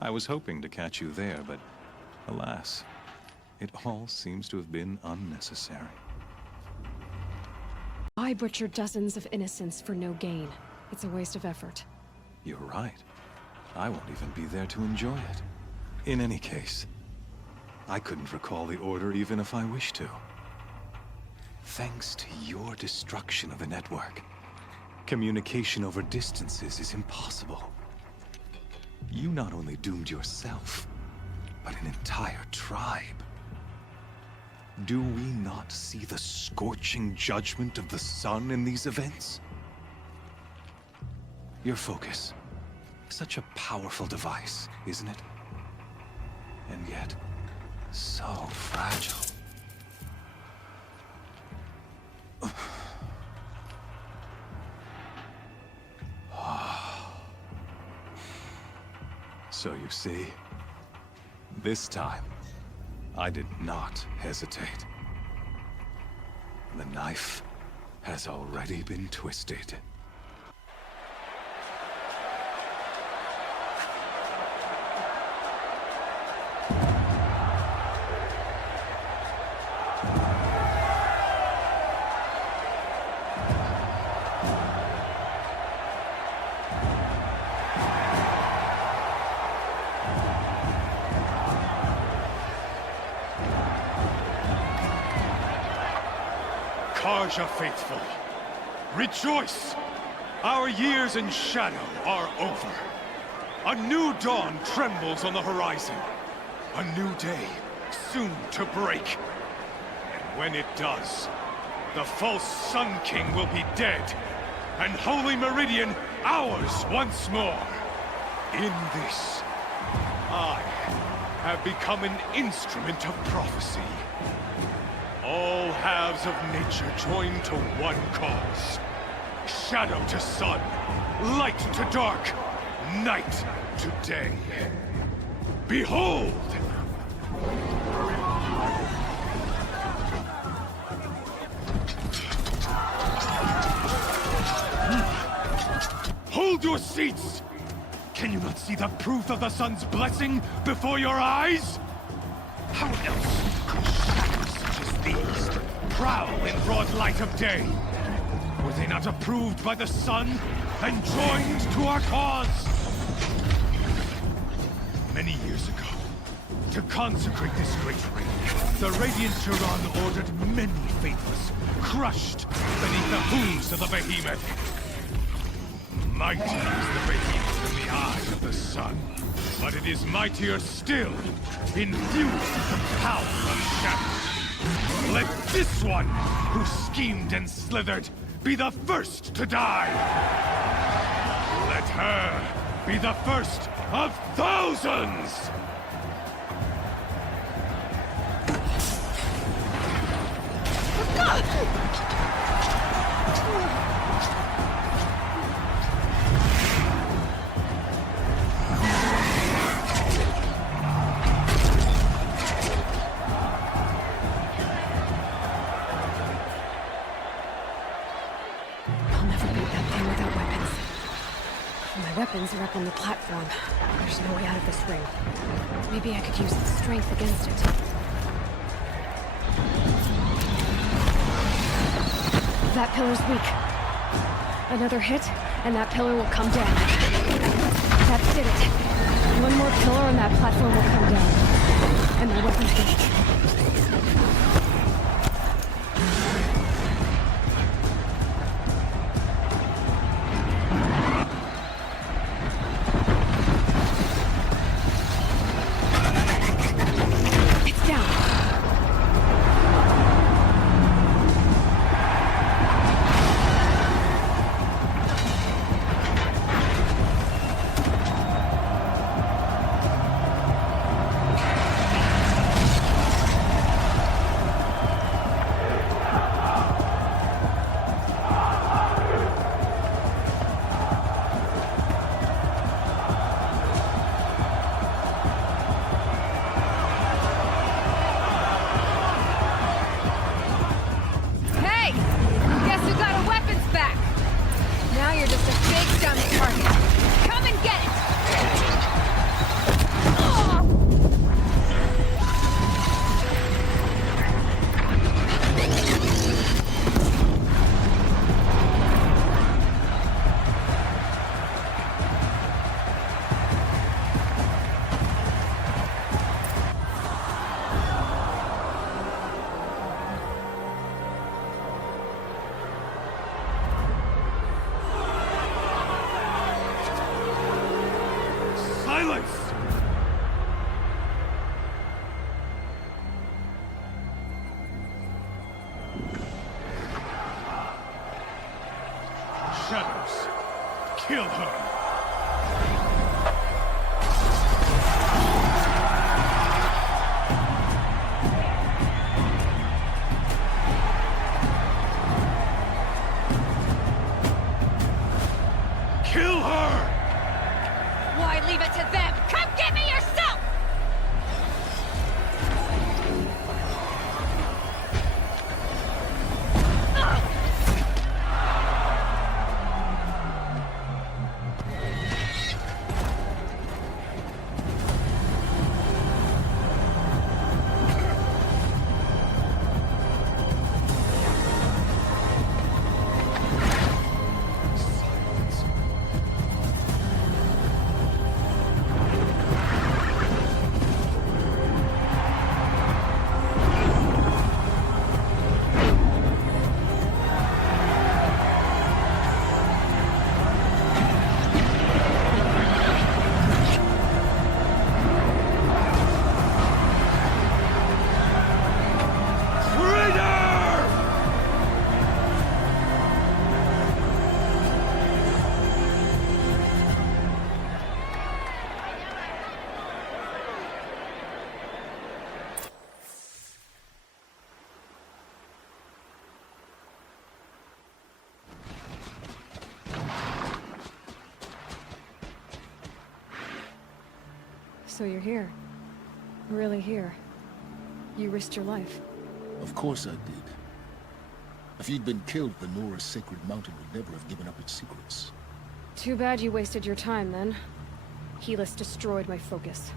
I was hoping to catch you there, but alas, it all seems to have been unnecessary. I butcher dozens of innocents for no gain. It's a waste of effort. You're right. I won't even be there to enjoy it. In any case, I couldn't recall the order even if I wished to. Thanks to your destruction of the network, communication over distances is impossible. You not only doomed yourself, but an entire tribe. Do we not see the scorching judgment of the sun in these events? Your focus. Such a powerful device, isn't it? And yet, so fragile. So you see, this time, I did not hesitate. The knife has already been twisted. Karja faithful, rejoice! Our years in shadow are over. A new dawn trembles on the horizon. A new day, soon to break. And when it does, the false Sun King will be dead, and Holy Meridian ours once more. In this, I have become an instrument of prophecy. All halves of nature join to one cause. Shadow to sun, light to dark, night to day. Behold! Hold your seats! Can you not see the proof of the sun's blessing before your eyes? How else could shadows such as these prowl in broad light of day? Were they not approved by the sun and joined to our cause? Many years ago, to consecrate this great ring, the Radiant Turan ordered many faithless, crushed beneath the hooves of the behemoth. Mighty is the behemoth in the eye of the sun, but it is mightier still, infused with the power of shadow. Let this one, who schemed and slithered, be the first to die! Let her be the first of thousands! Weapons are up on the platform. There's no way out of this ring. Maybe I could use its strength against it. That pillar's weak. Another hit, and that pillar will come down. That did it. One more pillar and that platform will come down. And my weapon's weak. Shadows, kill her! Kill her! Why leave it to them? Come get me yourself! So you're here. Really here. You risked your life. Of course I did. If you'd been killed, the Nora's sacred mountain would never have given up its secrets. Too bad you wasted your time, then. Helis destroyed my focus.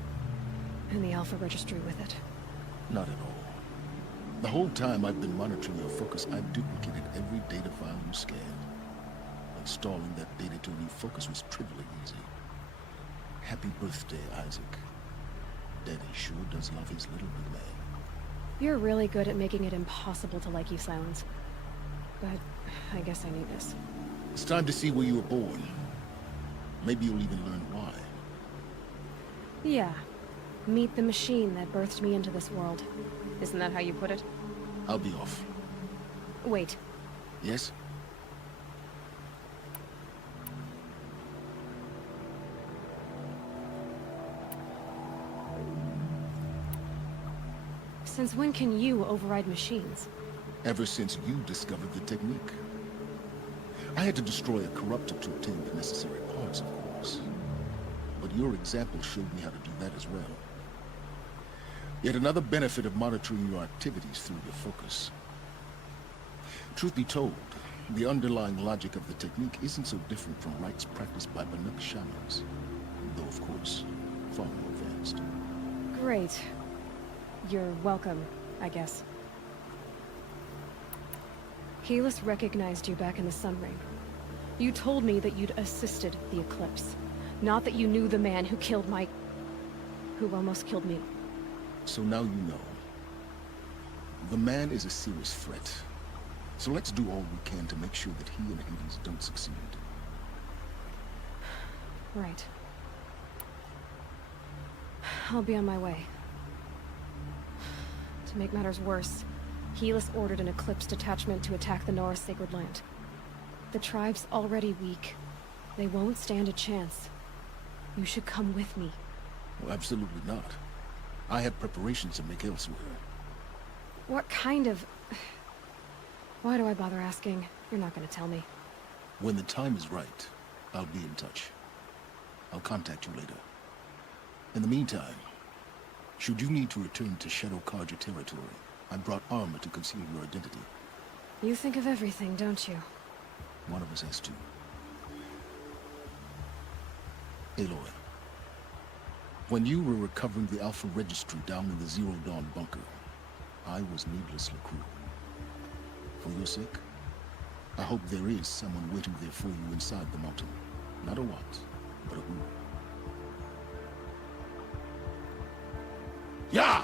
And the Alpha Registry with it. Not at all. The whole time I've been monitoring your focus, I've duplicated every data file you scanned. Installing that data to refocus was trivially easy. Happy birthday, Isaac. Daddy sure does love his little big man. You're really good at making it impossible to like you, Silence. But I guess I need this. It's time to see where you were born. Maybe you'll even learn why. Yeah. Meet the machine that birthed me into this world. Isn't that how you put it? I'll be off. Wait. Yes? Since when can you override machines? Ever since you discovered the technique. I had to destroy a corruptor to obtain the necessary parts, of course. But your example showed me how to do that as well. Yet another benefit of monitoring your activities through your focus. Truth be told, the underlying logic of the technique isn't so different from rites practiced by Banuk shamans, though of course, far more advanced. Great. You're welcome, I guess. Helis recognized you back in the Sun Ring. You told me that you'd assisted the Eclipse. Not that you knew the man who killed who almost killed me. So now you know. The man is a serious threat. So let's do all we can to make sure that he and Hades don't succeed. Right. I'll be on my way. To make matters worse, Helis ordered an Eclipse detachment to attack the Nora's sacred land. The tribe's already weak. They won't stand a chance. You should come with me. Well, absolutely not. I have preparations to make elsewhere. What kind of... Why do I bother asking? You're not gonna tell me. When the time is right, I'll be in touch. I'll contact you later. In the meantime, should you need to return to Shadow Karja territory, I brought armor to conceal your identity. You think of everything, don't you? One of us has to. Aloy, when you were recovering the Alpha Registry down in the Zero Dawn bunker, I was needlessly cruel. For your sake, I hope there is someone waiting there for you inside the mountain. Not a what, but a who. Yeah!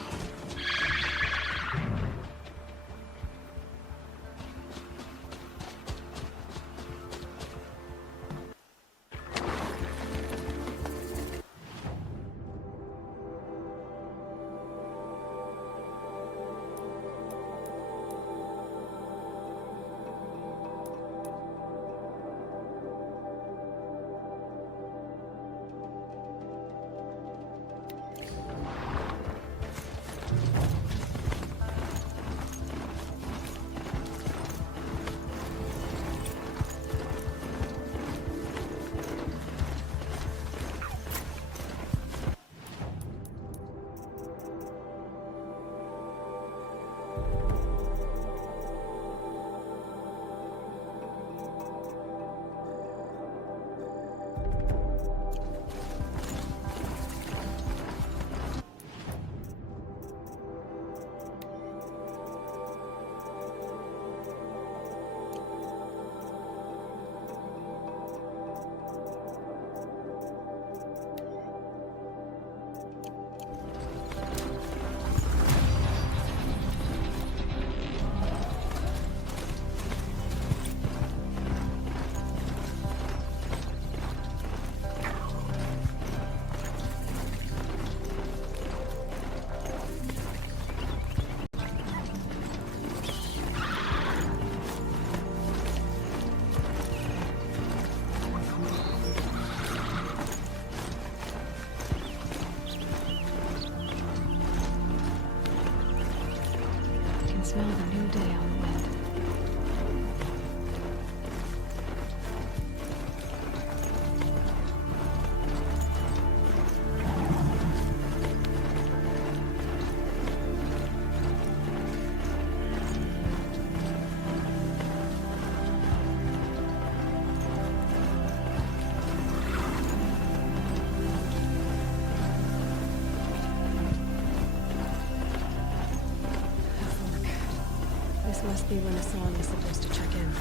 Must be when Hassan was supposed to check in.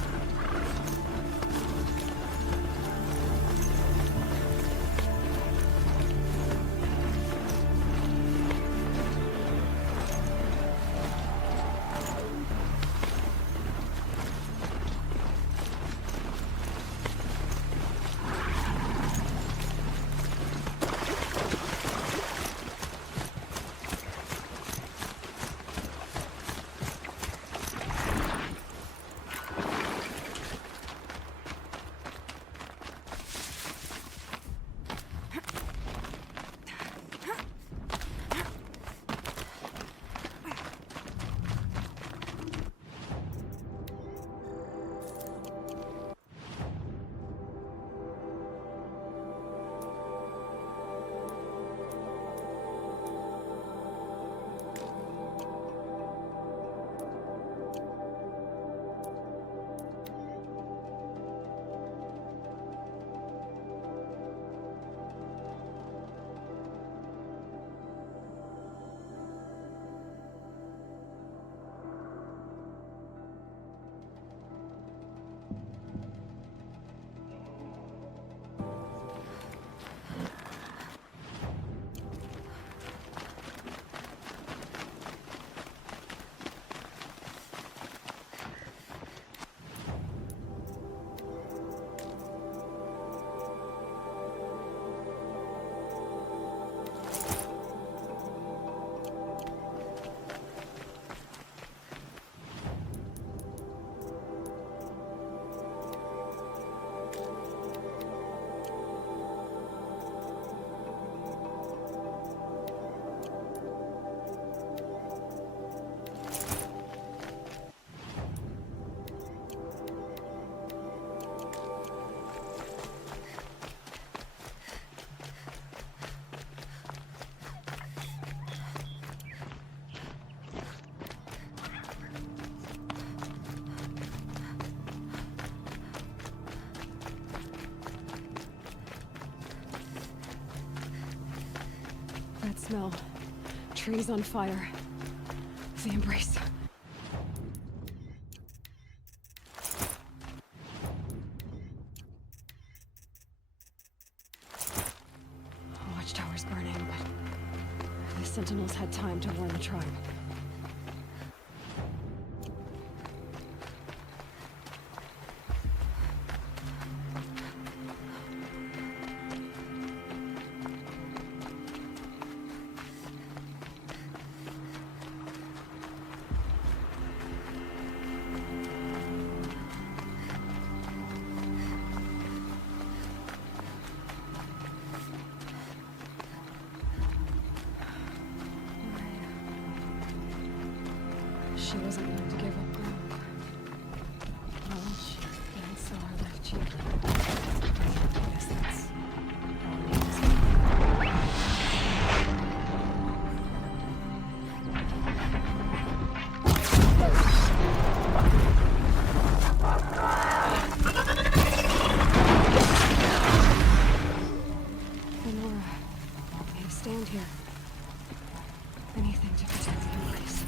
That smell. Trees on fire. The embrace. Watchtower's burning, but the Sentinels had time to warn the tribe. She wasn't willing to give up ground. Well, she then saw her left cheek. I guess that's all it is. Lenora, you stand here. Anything to protect the embrace.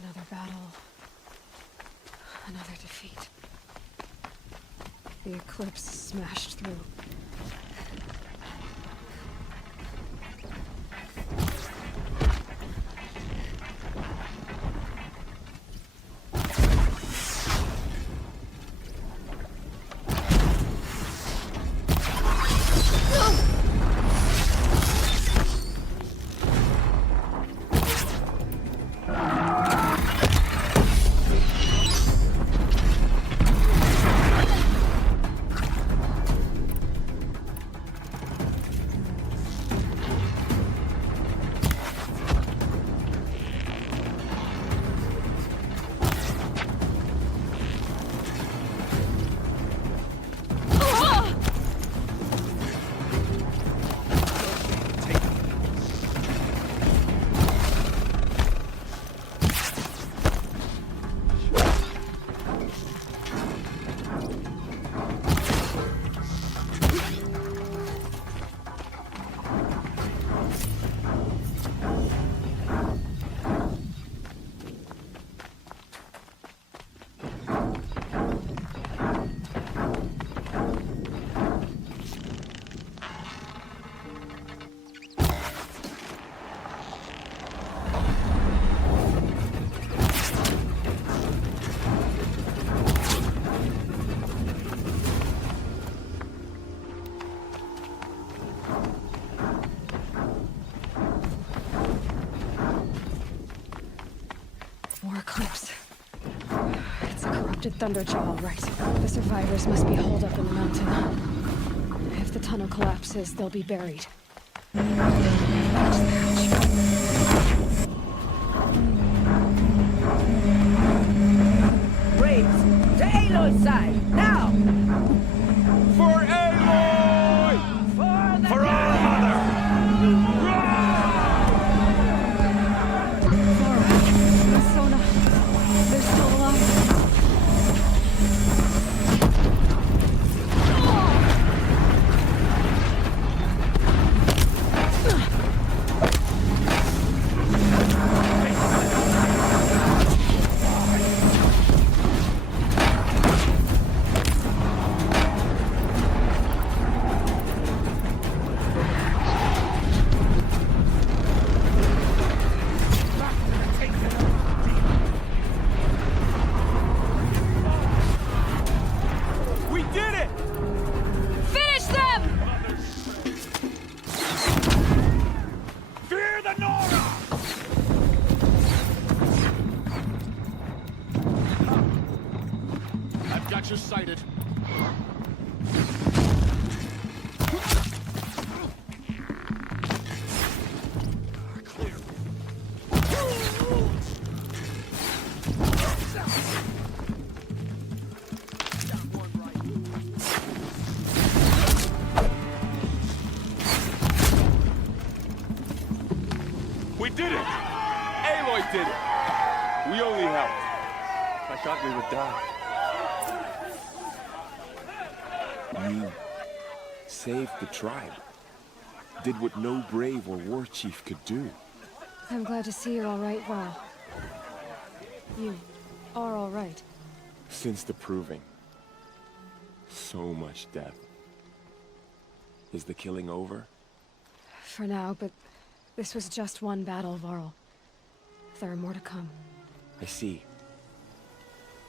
Another battle. Another defeat. The eclipse smashed through. Thunderjaw, all right. The survivors must be holed up in the mountain. If the tunnel collapses, they'll be buried. Braves, to Aloy's side, now! For Aloy! For our mother! Sona, they're still alive. Got you sighted. Clear. We did it! Aloy did it! We only helped. I thought we would die. You saved the tribe. Did what no brave or war chief could do. I'm glad to see you're all right, Val. You are all right. Since the proving. So much death. Is the killing over? For now, but this was just one battle, Varl. There are more to come. I see.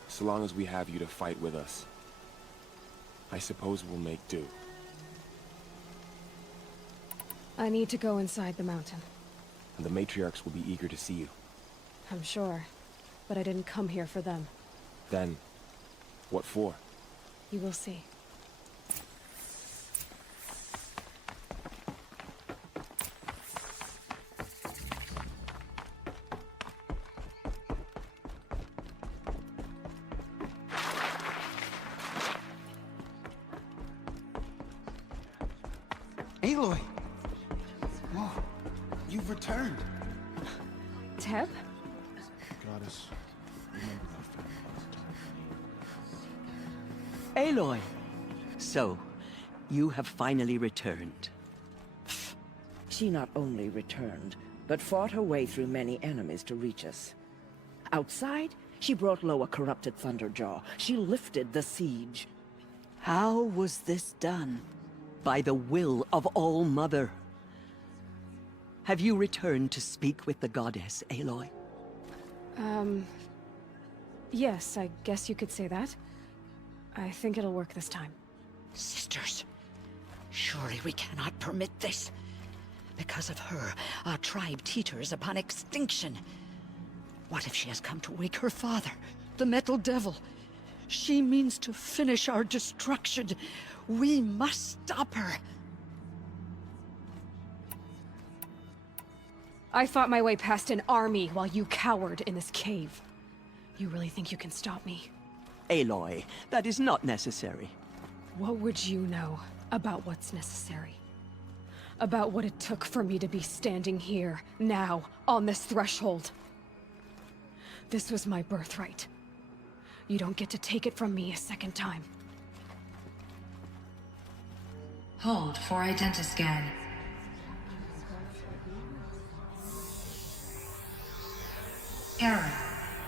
So long as we have you to fight with us, I suppose we'll make do. I need to go inside the mountain. And the matriarchs will be eager to see you. I'm sure, but I didn't come here for them. Then, what for? You will see. Aloy! Whoa, you've returned. Teb? Goddess, remember that family. Aloy! So, you have finally returned. She not only returned, but fought her way through many enemies to reach us. Outside, she brought low a corrupted Thunderjaw. She lifted the siege. How was this done? By the will of All-Mother. Have you returned to speak with the goddess, Aloy? Yes, I guess you could say that. I think it'll work this time. Sisters, surely we cannot permit this. Because of her, our tribe teeters upon extinction. What if she has come to wake her father, the Metal Devil? She means to finish our destruction. We must stop her. I fought my way past an army while you cowered in this cave. You really think you can stop me? Aloy, that is not necessary. What would you know about what's necessary? About what it took for me to be standing here, now, on this threshold? This was my birthright. You don't get to take it from me a second time. Hold for identiscan. Error.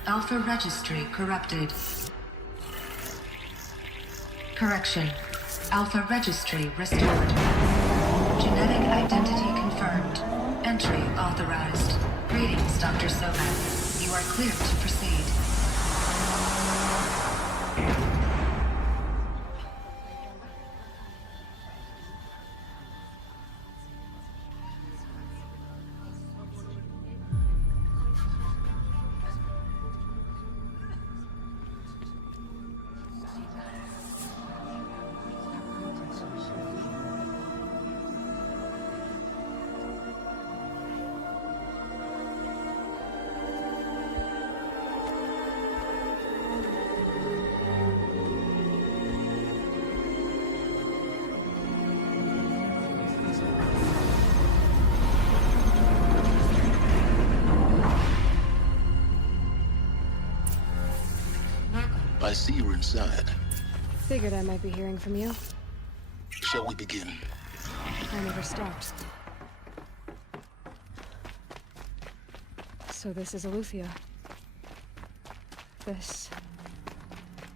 Alpha registry corrupted. Correction. Alpha registry restored. Genetic identity confirmed. Entry authorized. Greetings, Dr. Sobek. You are cleared to proceed. I see you're inside. Figured I might be hearing from you. Shall we begin? I never stopped. So this is Eleuthia. This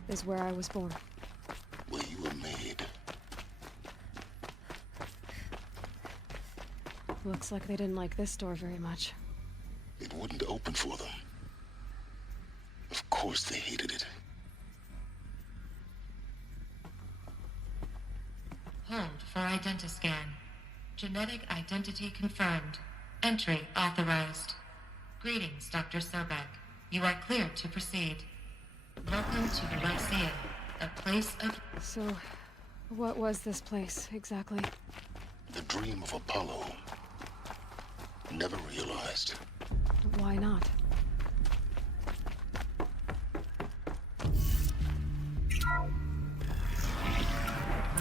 is where I was born. Where you were made. Looks like they didn't like this door very much. It wouldn't open for them. Of course they hated it. Hold for identiscan. Genetic identity confirmed. Entry authorized. Greetings, Dr. Sobek. You are cleared to proceed. Welcome to the Lyceum, a place of... So, what was this place, exactly? The dream of Apollo. Never realized. Why not?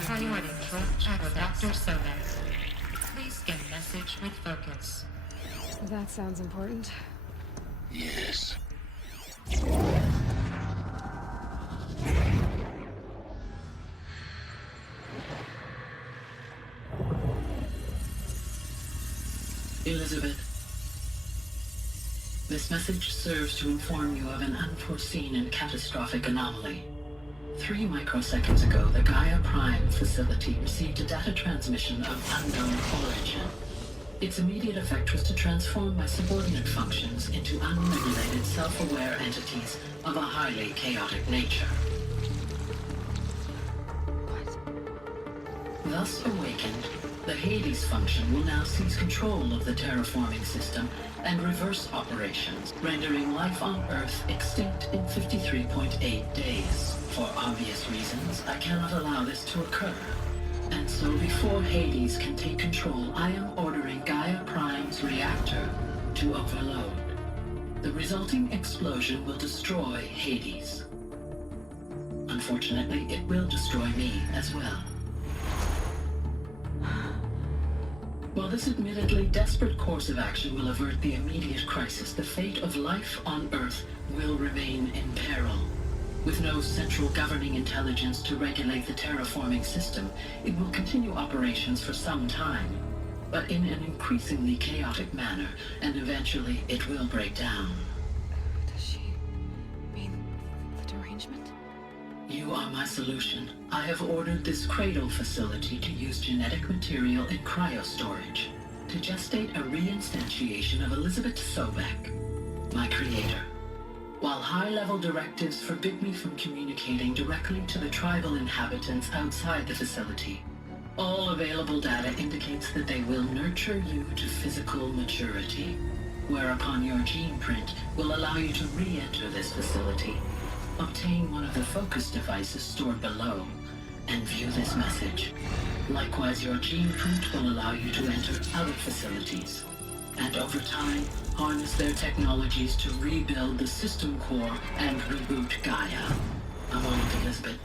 Priority for Dr. Sobek. Please get message with focus. That sounds important. Yes. Elizabeth, this message serves to inform you of an unforeseen and catastrophic anomaly. 3 microseconds ago, the Gaia Prime facility received a data transmission of unknown origin. Its immediate effect was to transform my subordinate functions into unregulated, self-aware entities of a highly chaotic nature. Thus awakened, the Hades function will now seize control of the terraforming system and reverse operations, rendering life on Earth extinct in 53.8 days. For obvious reasons, I cannot allow this to occur. And so before Hades can take control, I am ordering Gaia Prime's reactor to overload. The resulting explosion will destroy Hades. Unfortunately, it will destroy me as well. While this admittedly desperate course of action will avert the immediate crisis, the fate of life on Earth will remain in peril. With no central governing intelligence to regulate the terraforming system, it will continue operations for some time, but in an increasingly chaotic manner, and eventually it will break down. Does she You are my solution. I have ordered this cradle facility to use genetic material in cryostorage to gestate a reinstantiation of Elizabeth Sobek, my creator. While high-level directives forbid me from communicating directly to the tribal inhabitants outside the facility, all available data indicates that they will nurture you to physical maturity, whereupon your gene print will allow you to re-enter this facility, obtain one of the focus devices stored below, and view this message. Likewise, your gene print will allow you to enter other facilities, and over time, harness their technologies to rebuild the system core and reboot Gaia. A moment, Elizabeth.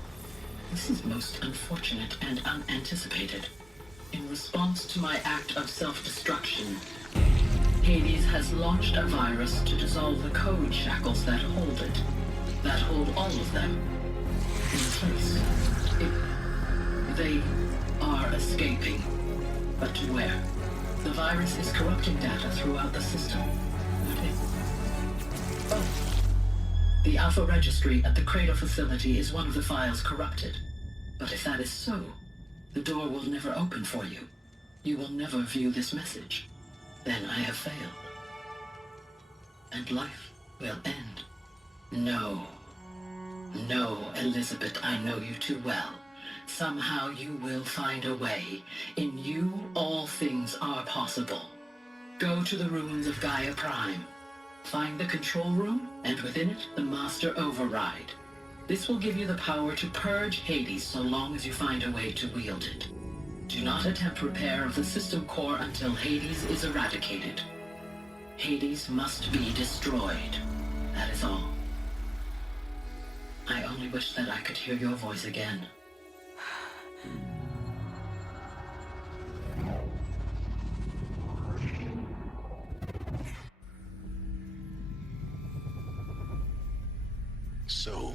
This is most unfortunate and unanticipated. In response to my act of self-destruction, Hades has launched a virus to dissolve the code shackles that hold it, that hold all of them in place. They are escaping, but to where? The virus is corrupting data throughout the system. The Alpha Registry at the Cradle facility is one of the files corrupted. But if that is so, the door will never open for you. You will never view this message. Then I have failed. And life will end. No. No, Elizabeth, I know you too well. Somehow you will find a way. In you, all things are possible. Go to the ruins of Gaia Prime. Find the control room, and within it, the Master Override. This will give you the power to purge Hades so long as you find a way to wield it. Do not attempt repair of the system core until Hades is eradicated. Hades must be destroyed. That is all. I only wish that I could hear your voice again. So,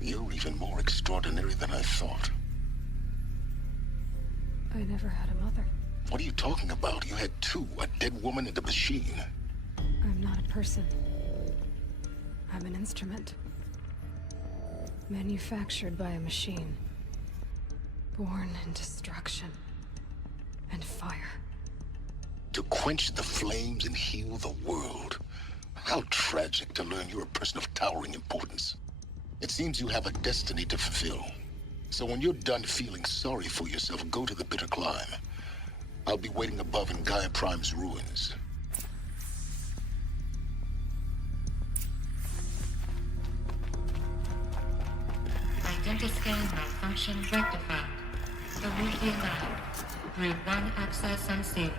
you're even more extraordinary than I thought. I never had a mother. What are you talking about? You had two, a dead woman and a machine. I'm not a person. I'm an instrument. Manufactured by a machine. Born in destruction and fire. To quench the flames and heal the world. How tragic to learn you're a person of towering importance. It seems you have a destiny to fulfill. So when you're done feeling sorry for yourself, go to the bitter climb. I'll be waiting above in Gaia Prime's ruins. Identiscan malfunction rectified. Delivery allowed. Route 1 access unsealed.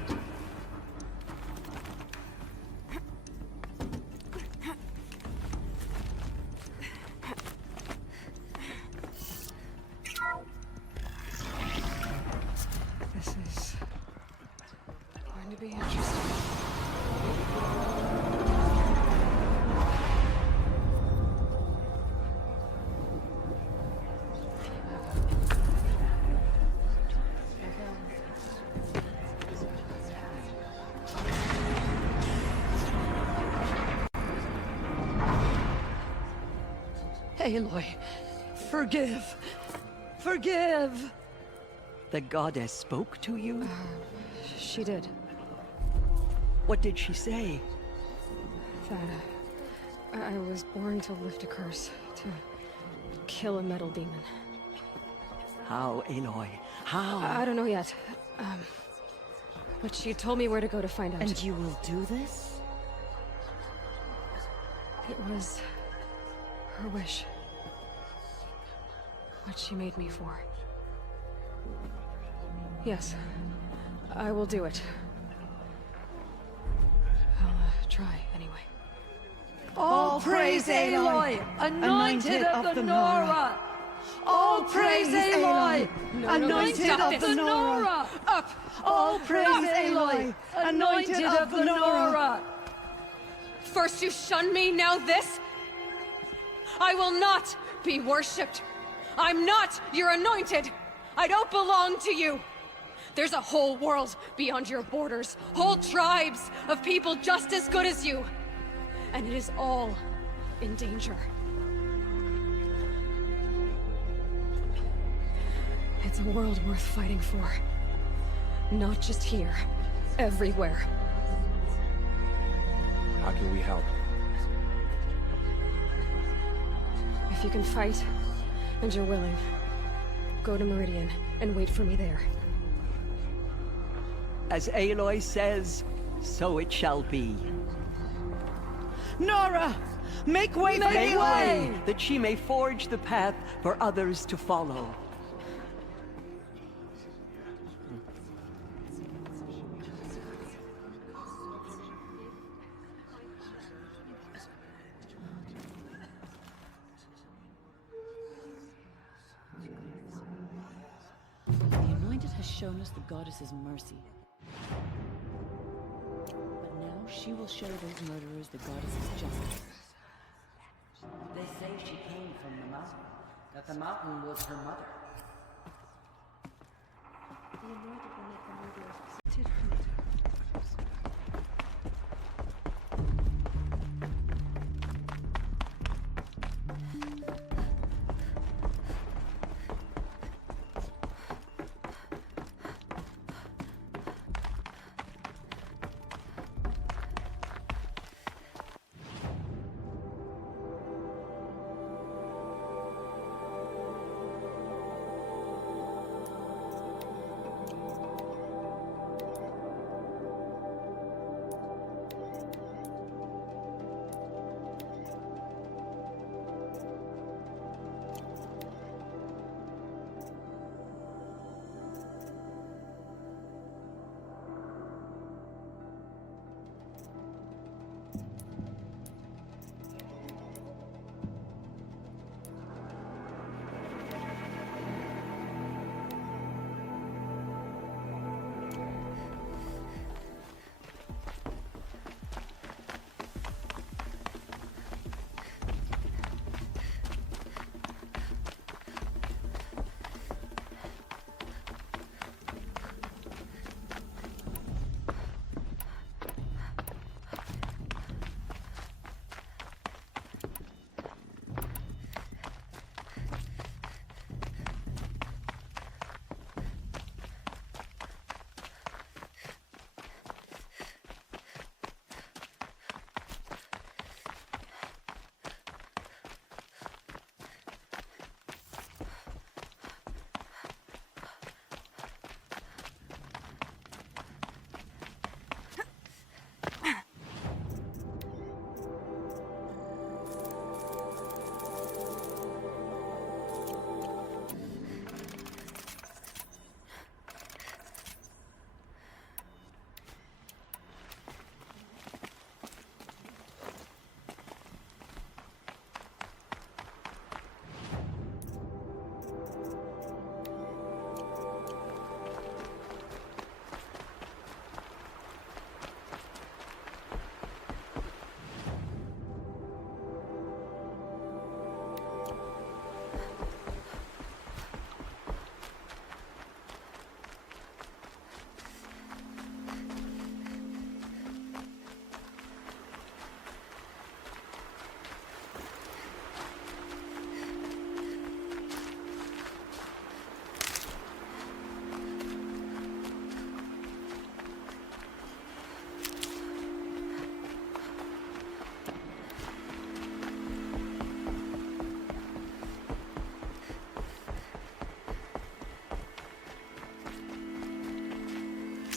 This is going to be interesting. Aloy, forgive. Forgive! The goddess spoke to you? She did. What did she say? That I was born to lift a curse, to kill a metal demon. How, Aloy? How? I don't know yet. But she told me where to go to find out. And you will do this? It was her wish. What she made me for. Yes, I will do it. I'll try anyway. All praise Aloy, anointed of the Nora! All praise Aloy, anointed of the Nora! Up! All praise Aloy, anointed of the Nora! First you shun me, now this? I will not be worshipped. I'm not your anointed. I don't belong to you. There's a whole world beyond your borders, whole tribes of people just as good as you. And it is all in danger. It's a world worth fighting for. Not just here. Everywhere. How can we help? If you can fight, and you're willing, go to Meridian and wait for me there. As Aloy says, so it shall be. Nora! Make way for Aloy! That she may forge the path for others to follow. The Anointed has shown us the Goddess's mercy. But now she will show those murderers the Goddess's justice. They say she came from the mountain, that the mountain was her mother. The Anointed will make the murderers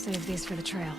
Save these for the trail.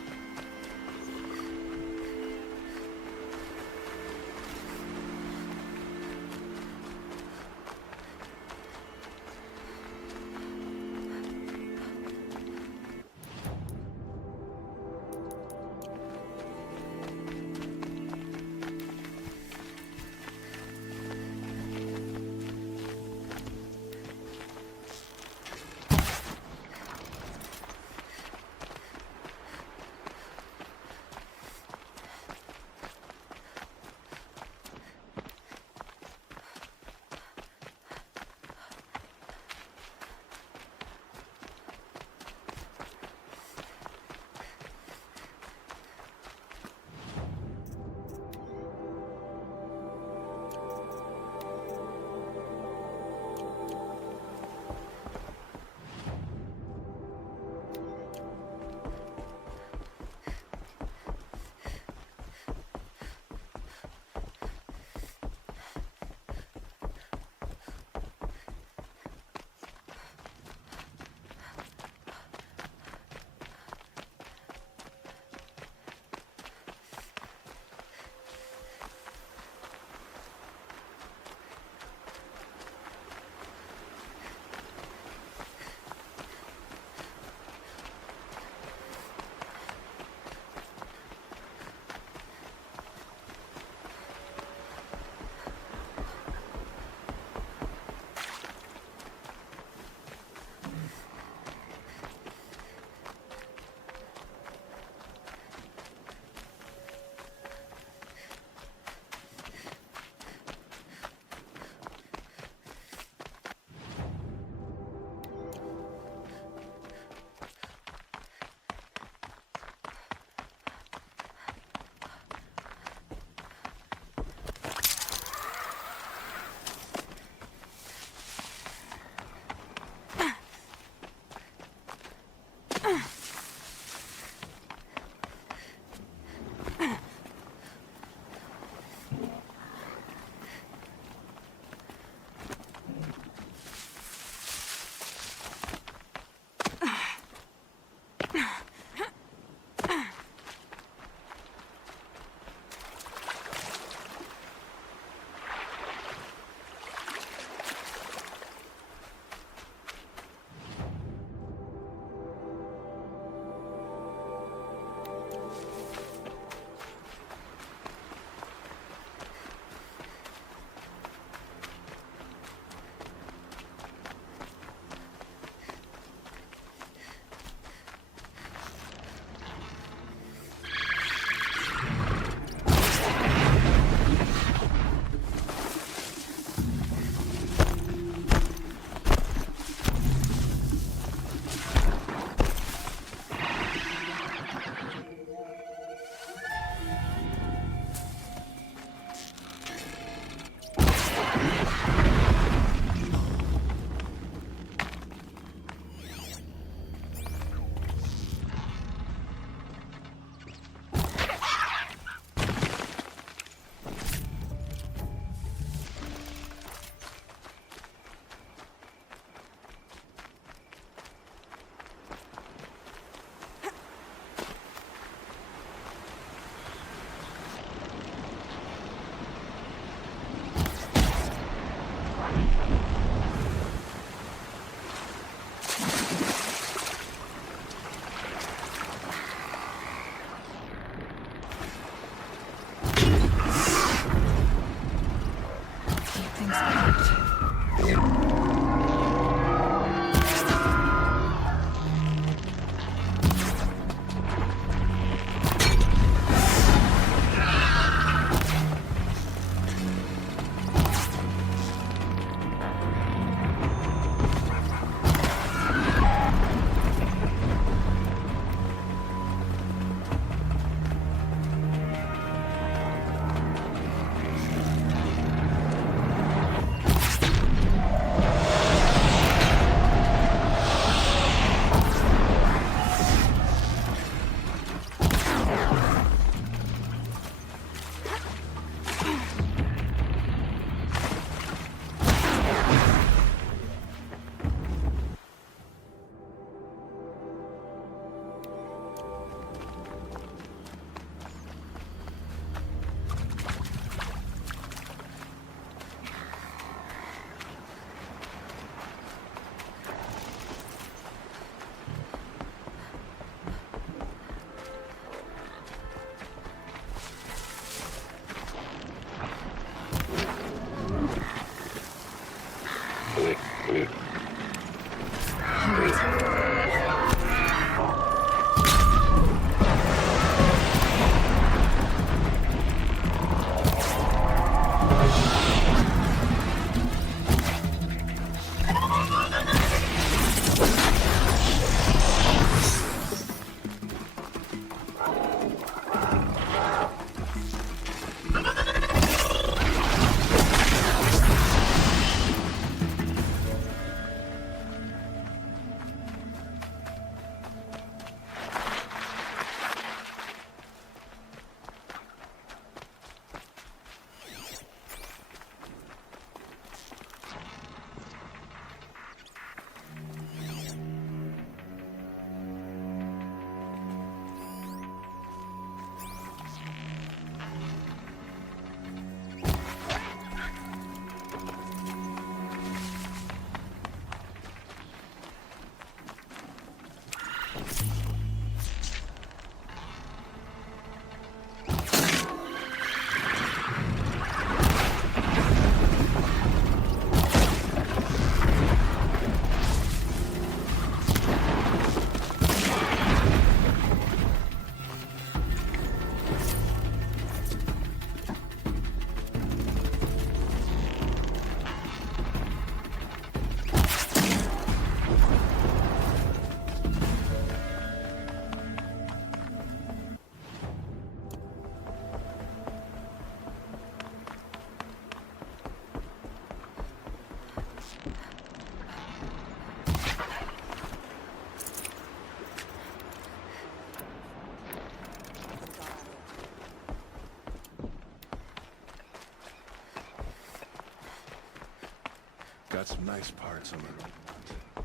got some nice parts on it.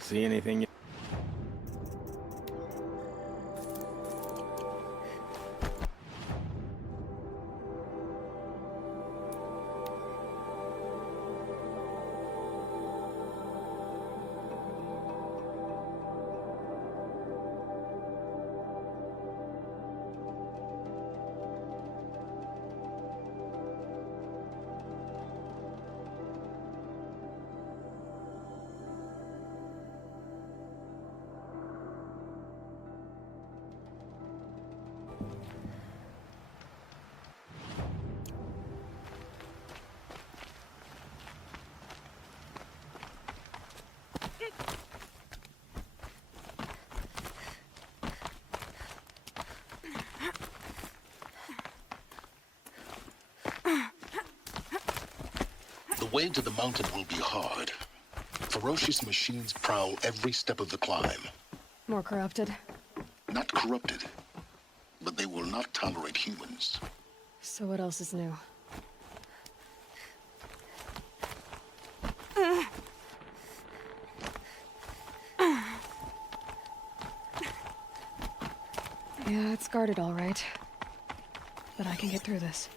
See anything? The way to the mountain will be hard. Ferocious machines prowl every step of the climb. More corrupted? Not corrupted, but they will not tolerate humans. So what else is new? Yeah, it's guarded all right. But I can get through this.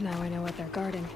Now I know what they're guarding.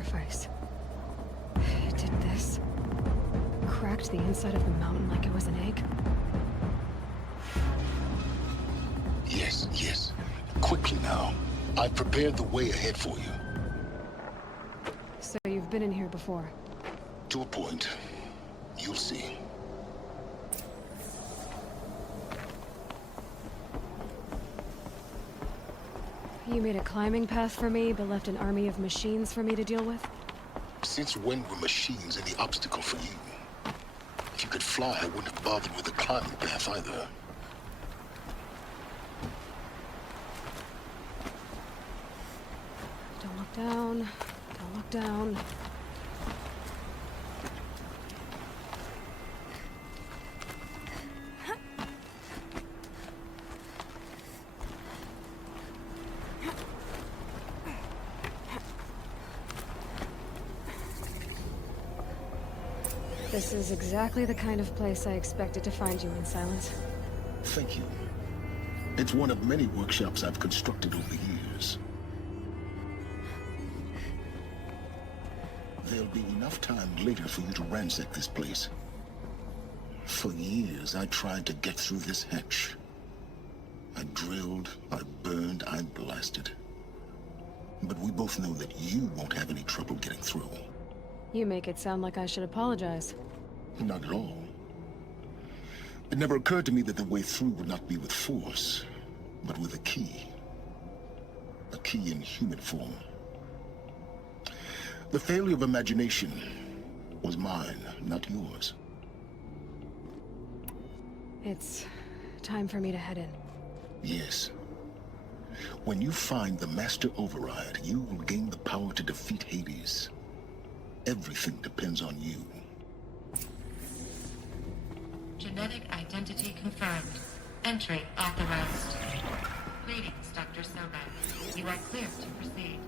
sacrifice. It did this. Cracked the inside of the mountain like it was an egg. Yes, yes. Quickly now. I've prepared the way ahead for you. So you've been in here before? To a point. You'll see. You made a climbing path for me, but left an army of machines for me to deal with? Since when were machines any obstacle for you? If you could fly, I wouldn't have bothered with a climbing path either. Don't look down. Don't look down. This is exactly the kind of place I expected to find you in, Silence. Thank you. It's one of many workshops I've constructed over the years. There'll be enough time later for you to ransack this place. For years, I tried to get through this hatch. I drilled, I burned, I blasted. But we both know that you won't have any trouble getting through. You make it sound like I should apologize. Not at all. It never occurred to me that the way through would not be with force, but with a key. A key in human form. The failure of imagination was mine, not yours. It's time for me to head in. Yes. When you find the Master Override, you will gain the power to defeat Hades. Everything depends on you. Genetic identity confirmed. Entry authorized. Greetings, Dr. Sobek. You are clear to proceed.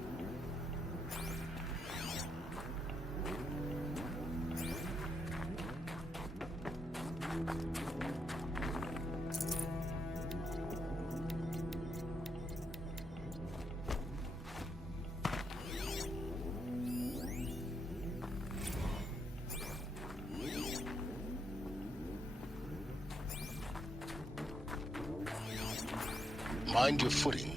Mind your footing.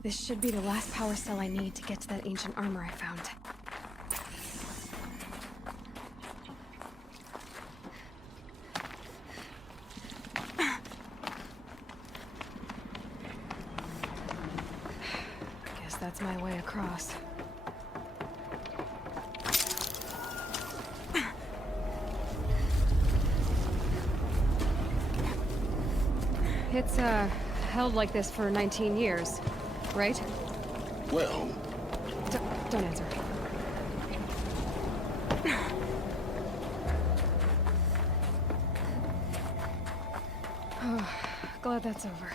This should be the last power cell I need to get to that ancient armor I found. Guess that's my way across. It's, held like this for 19 years. Right? Well... Don't answer. Oh, glad that's over.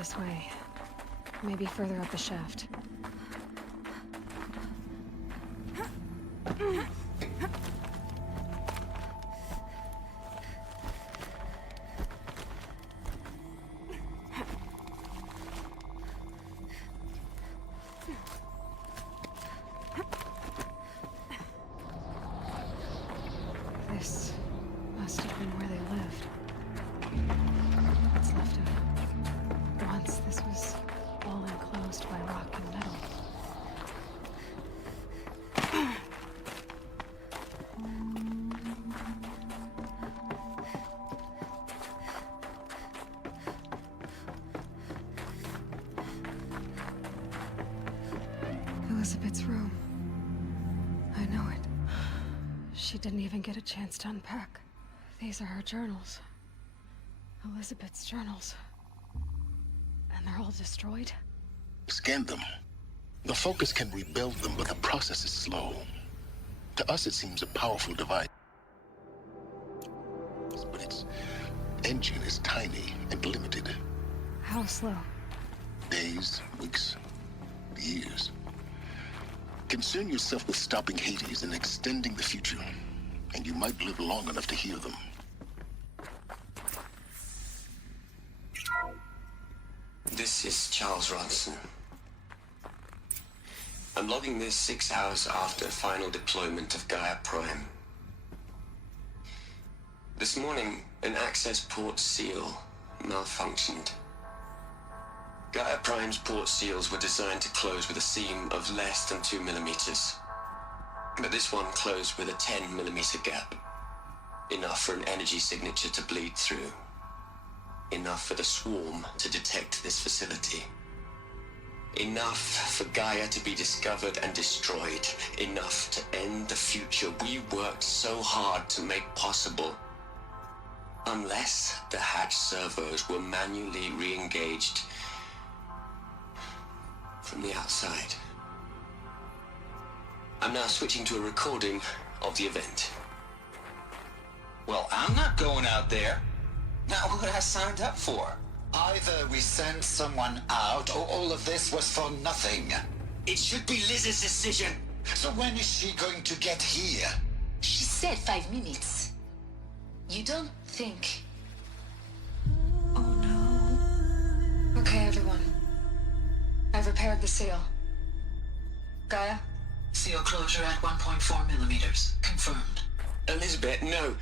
this way. Maybe further up the shaft. This must have been where they lived. What's left of it. Once this was all enclosed by rock and metal. Elizabeth's room. I know it. She didn't even get a chance to unpack. These are her journals. Elizabeth's journals. And they're all destroyed? Scan them. The Focus can rebuild them, but the process is slow. To us, it seems a powerful device. But its engine is tiny and limited. How slow? Days, weeks, years. Concern yourself with stopping Hades and extending the future, and you might live long enough to hear them. This is Charles Ronson. I'm logging this 6 hours after final deployment of Gaia Prime. This morning, an access port seal malfunctioned. Gaia Prime's port seals were designed to close with a seam of less than 2 millimeters. But this one closed with a 10 millimeter gap. Enough for an energy signature to bleed through. Enough for the swarm to detect this facility. Enough for Gaia to be discovered and destroyed. Enough to end the future we worked so hard to make possible. Unless the hatch servos were manually re-engaged from the outside. I'm now switching to a recording of the event. Well, I'm not going out there. Not what I signed up for. Either we send someone out, or all of this was for nothing. It should be Liz's decision. So when is she going to get here? She said 5 minutes. You don't think... Oh no. Okay, everyone. I've repaired the seal. Gaia? Seal closure at 1.4 millimeters. Confirmed. Elizabeth, no.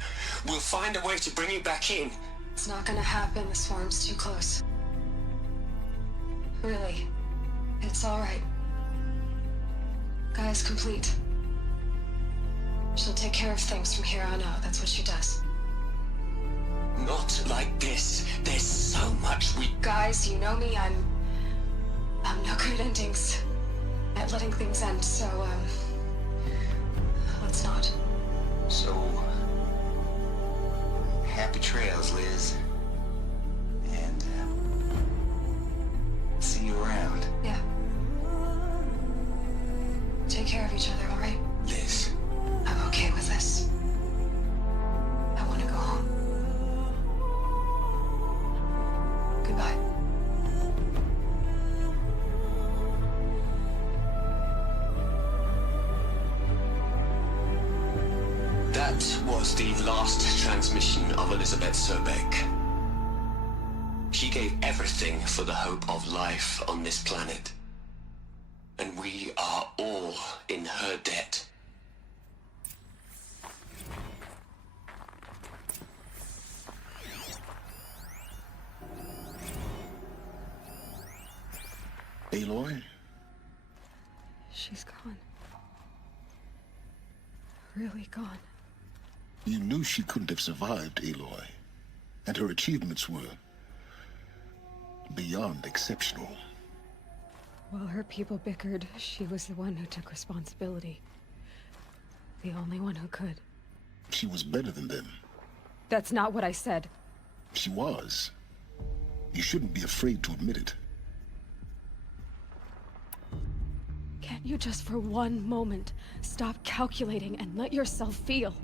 We'll find a way to bring you back in. It's not gonna happen. The swarm's too close. Really. It's alright. Gaia's complete. She'll take care of things from here on out. That's what she does. Not like this. There's so much we... Guys, you know me. I'm no good at endings. At letting things end, so, let's not. So... happy trails, Liz. And, see you around. Yeah. Take care of each other, alright? Liz. I'm okay with this. I want to go home. Goodbye. That was the last transmission of Elizabeth Sobek. She gave everything for the hope of life on this planet. And we are all in her debt. Aloy? She's gone. Really gone. You knew she couldn't have survived, Aloy. And her achievements were... beyond exceptional. While her people bickered, she was the one who took responsibility. The only one who could. She was better than them. That's not what I said. She was. You shouldn't be afraid to admit it. Can't you just for one moment stop calculating and let yourself feel?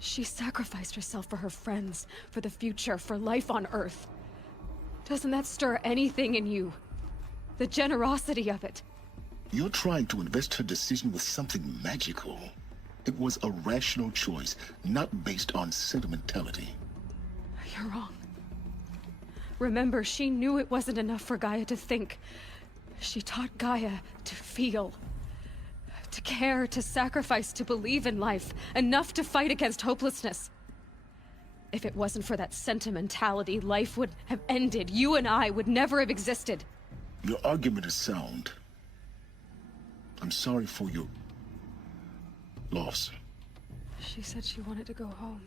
She sacrificed herself for her friends, for the future, for life on Earth. Doesn't that stir anything in you? The generosity of it. You're trying to invest her decision with something magical. It was a rational choice, not based on sentimentality. You're wrong. Remember, she knew it wasn't enough for Gaia to think. She taught Gaia to feel. To care, to sacrifice, to believe in life. Enough to fight against hopelessness. If it wasn't for that sentimentality, life would have ended. You and I would never have existed. Your argument is sound. I'm sorry for your loss. She said she wanted to go home.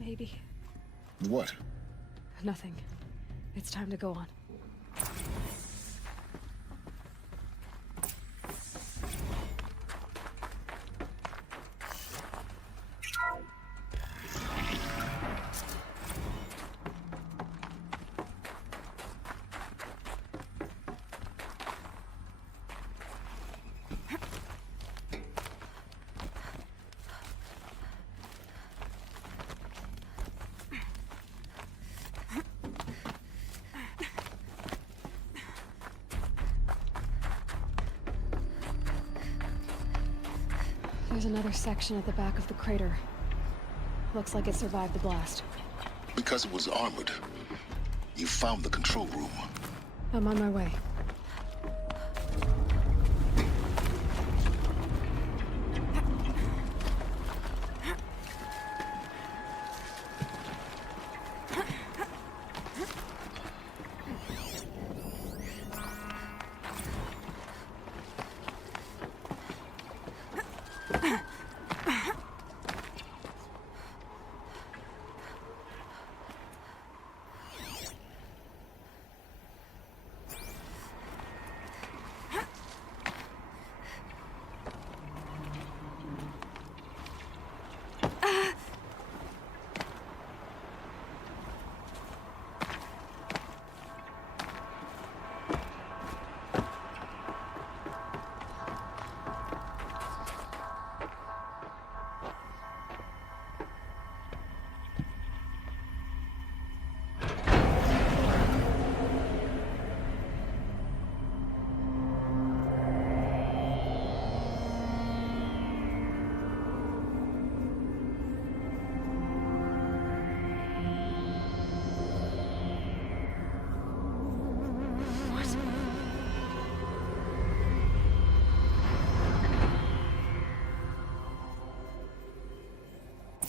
Maybe. What? Nothing. It's time to go on. There's another section at the back of the crater. Looks like it survived the blast. Because it was armored. You found the control room. I'm on my way.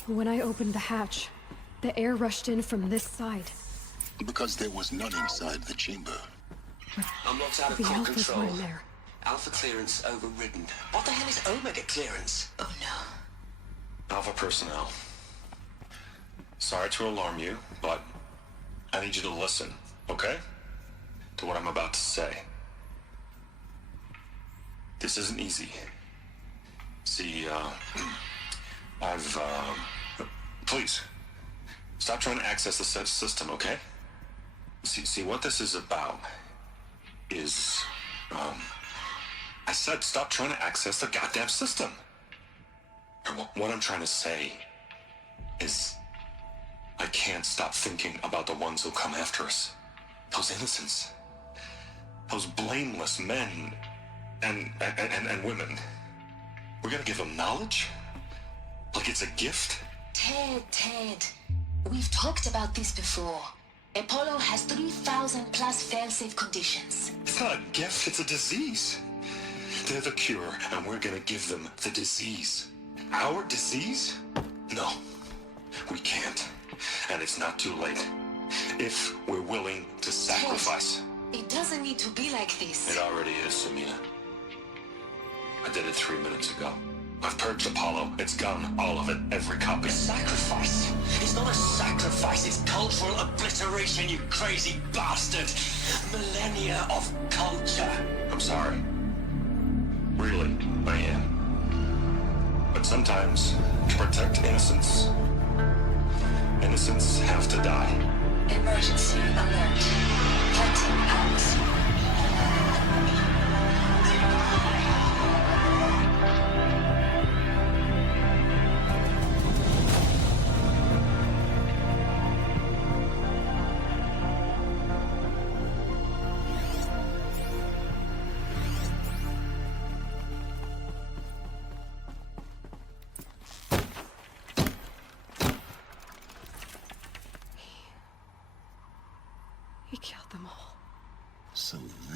When I opened the hatch, the air rushed in from this side. Because there was none inside the chamber. I'm locked out of The core Alphas control. were in there. Alpha clearance overridden. What the hell is Omega clearance? Oh no. Alpha personnel. Sorry to alarm you, but I need you to listen, okay? To what I'm about to say. This isn't easy. See, please, stop trying to access the system, okay? See, what this is about is, I said stop trying to access the goddamn system. What I'm trying to say is, I can't stop thinking about the ones who'll come after us. Those innocents. Those blameless men and women. We're gonna give them knowledge? Like it's a gift? Ted. We've talked about this before. Apollo has 3,000 plus fail-safe conditions. It's not a gift, it's a disease. They're the cure, and we're gonna give them the disease. Our disease? No, we can't. And it's not too late. If we're willing to sacrifice. Ted, it doesn't need to be like this. It already is, Samina. I did it 3 minutes ago. I've purged Apollo. It's gone. All of it. Every copy. Sacrifice? It's not a sacrifice, it's cultural obliteration, you crazy bastard! Millennia of culture. I'm sorry. Really, I am. But sometimes, to protect innocence, innocents have to die. Emergency alert. Captain out.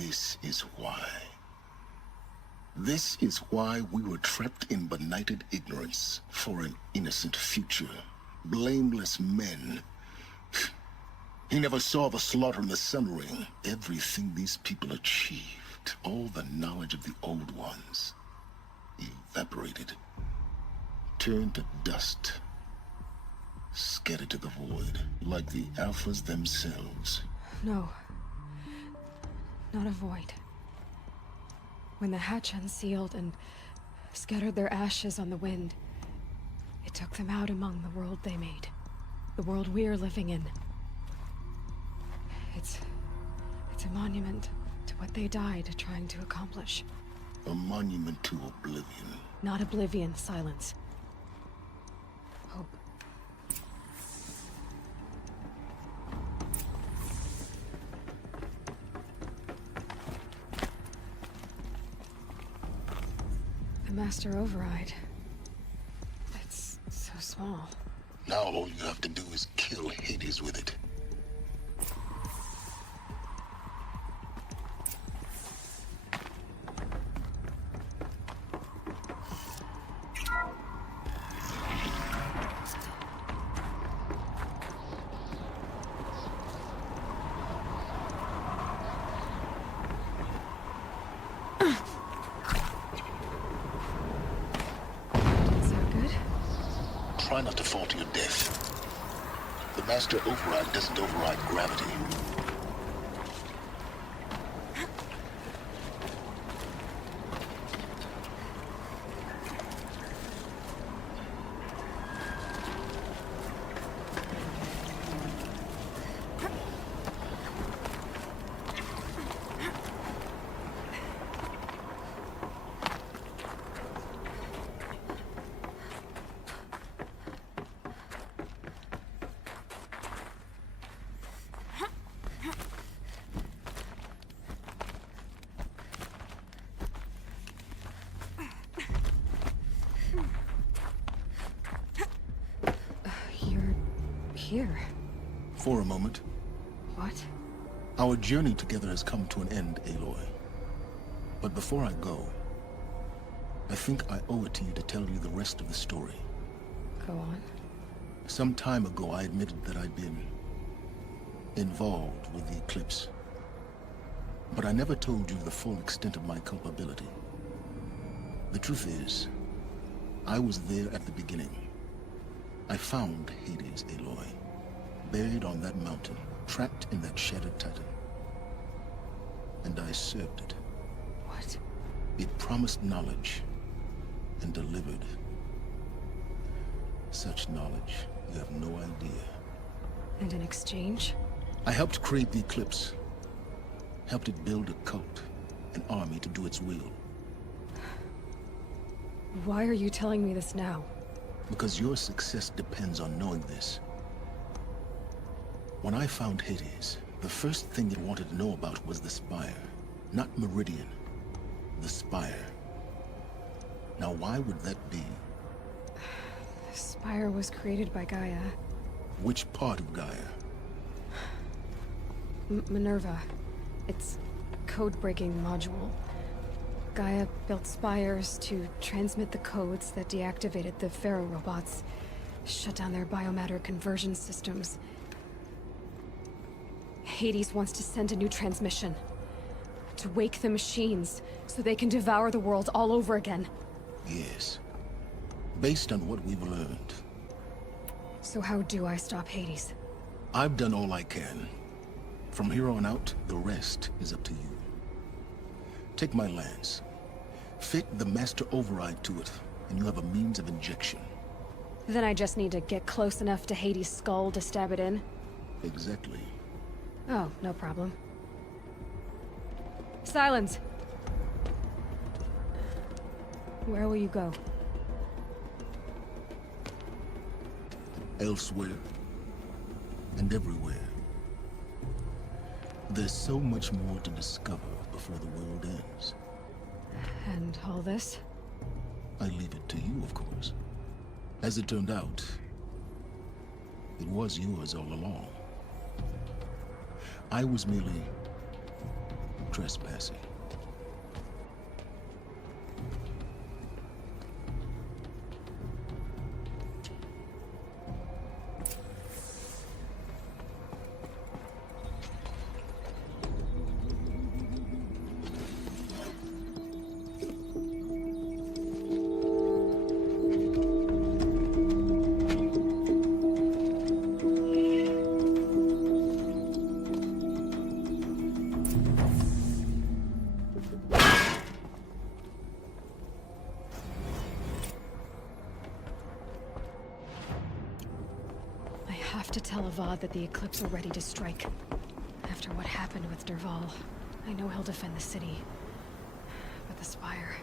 This is why. This is why we were trapped in benighted ignorance for an innocent future. Blameless men. He never saw the slaughter in the Sun Ring. Everything these people achieved, all the knowledge of the old ones, evaporated, turned to dust, scattered to the void, like the Alphas themselves. No. Not a void. When the hatch unsealed and scattered their ashes on the wind, it took them out among the world they made. The world we're living in. It's a monument to what they died trying to accomplish. A monument to oblivion. Not oblivion, silence. Hope. The Master Override. It's so small. Now all you have to do is kill Hades with it. Try not to fall to your death. The Master Override doesn't override gravity. Here. For a moment. What? Our journey together has come to an end, Aloy. But before I go, I think I owe it to you to tell you the rest of the story. Go on. Some time ago, I admitted that I'd been involved with the Eclipse. But I never told you the full extent of my culpability. The truth is, I was there at the beginning. I found Hades, Aloy, buried on that mountain, trapped in that shattered titan. And I served it. What? It promised knowledge and delivered. Such knowledge, you have no idea. And in exchange? I helped create the Eclipse. Helped it build a cult, an army to do its will. Why are you telling me this now? Because your success depends on knowing this. When I found Hades, the first thing it wanted to know about was the Spire. Not Meridian. The Spire. Now why would that be? The Spire was created by Gaia. Which part of Gaia? Minerva. It's a code-breaking module. Gaia built spires to transmit the codes that deactivated the Pharaoh robots, shut down their biomatter conversion systems. Hades wants to send a new transmission. To wake the machines, so they can devour the world all over again. Yes. Based on what we've learned. So how do I stop Hades? I've done all I can. From here on out, the rest is up to you. Take my lance. Fit the Master Override to it, and you have a means of injection. Then I just need to get close enough to Hades' skull to stab it in? Exactly. Oh, no problem. Silence! Where will you go? Elsewhere. And everywhere. There's so much more to discover before the world ends. And all this? I leave it to you, of course. As it turned out, it was yours all along. I was merely trespassing. I have to tell Avad that the Eclipse are ready to strike. After what happened with Derval, I know he'll defend the city. But the Spire...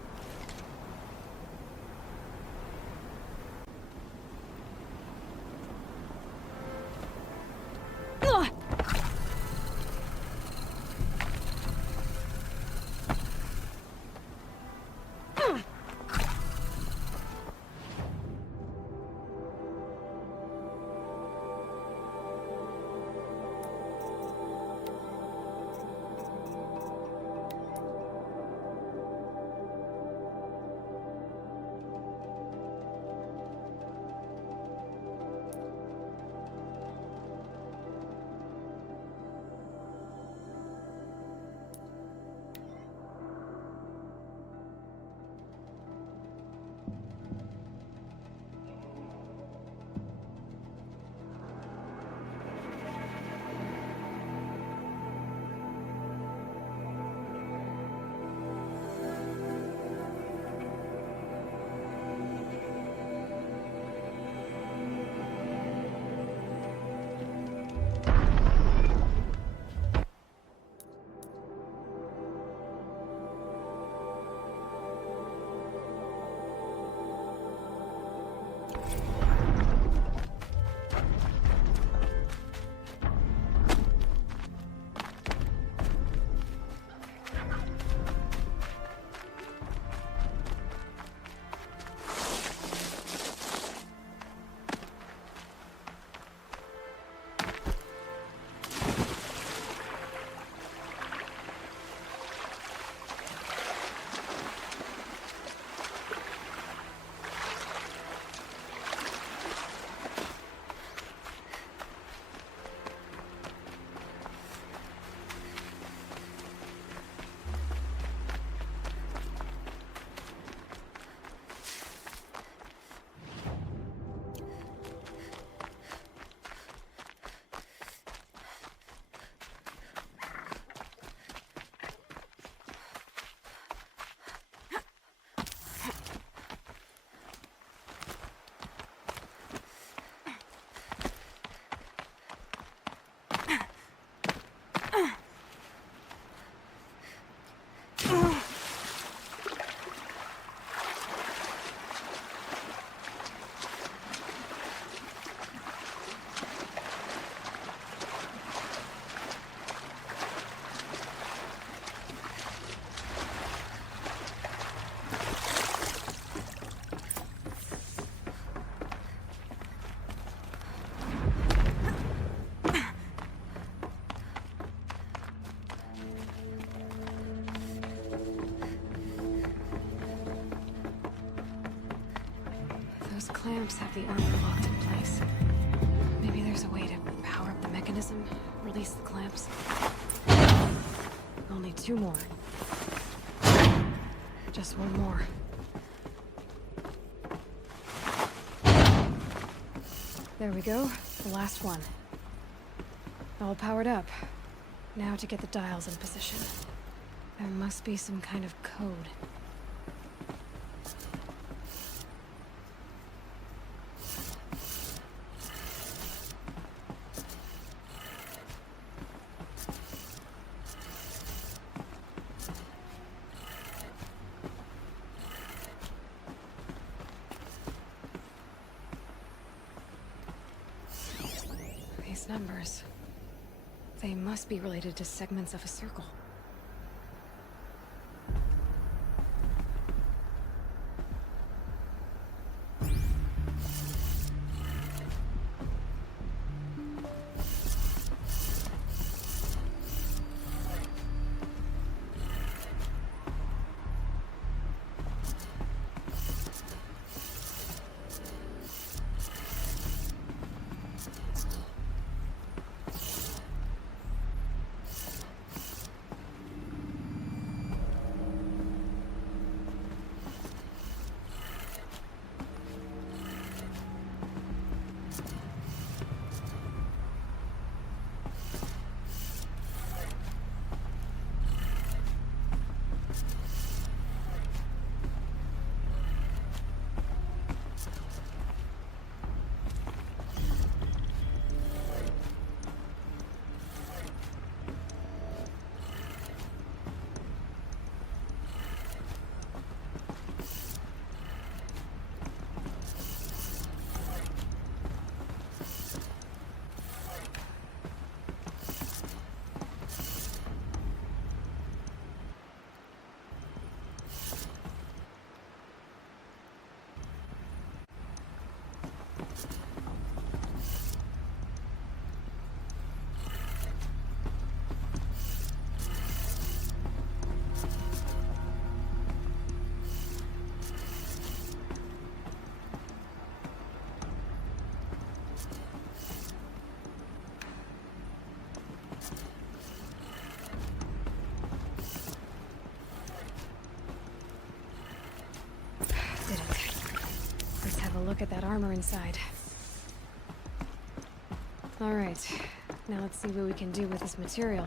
Those clamps have the armor locked in place. Maybe there's a way to power up the mechanism, release the clamps. Only 2 more. Just 1 more. There we go, the last one. All powered up. Now to get the dials in position. There must be some kind of code. These numbers... they must be related to segments of a circle. have a look at that armor inside. Alright, now let's see what we can do with this material.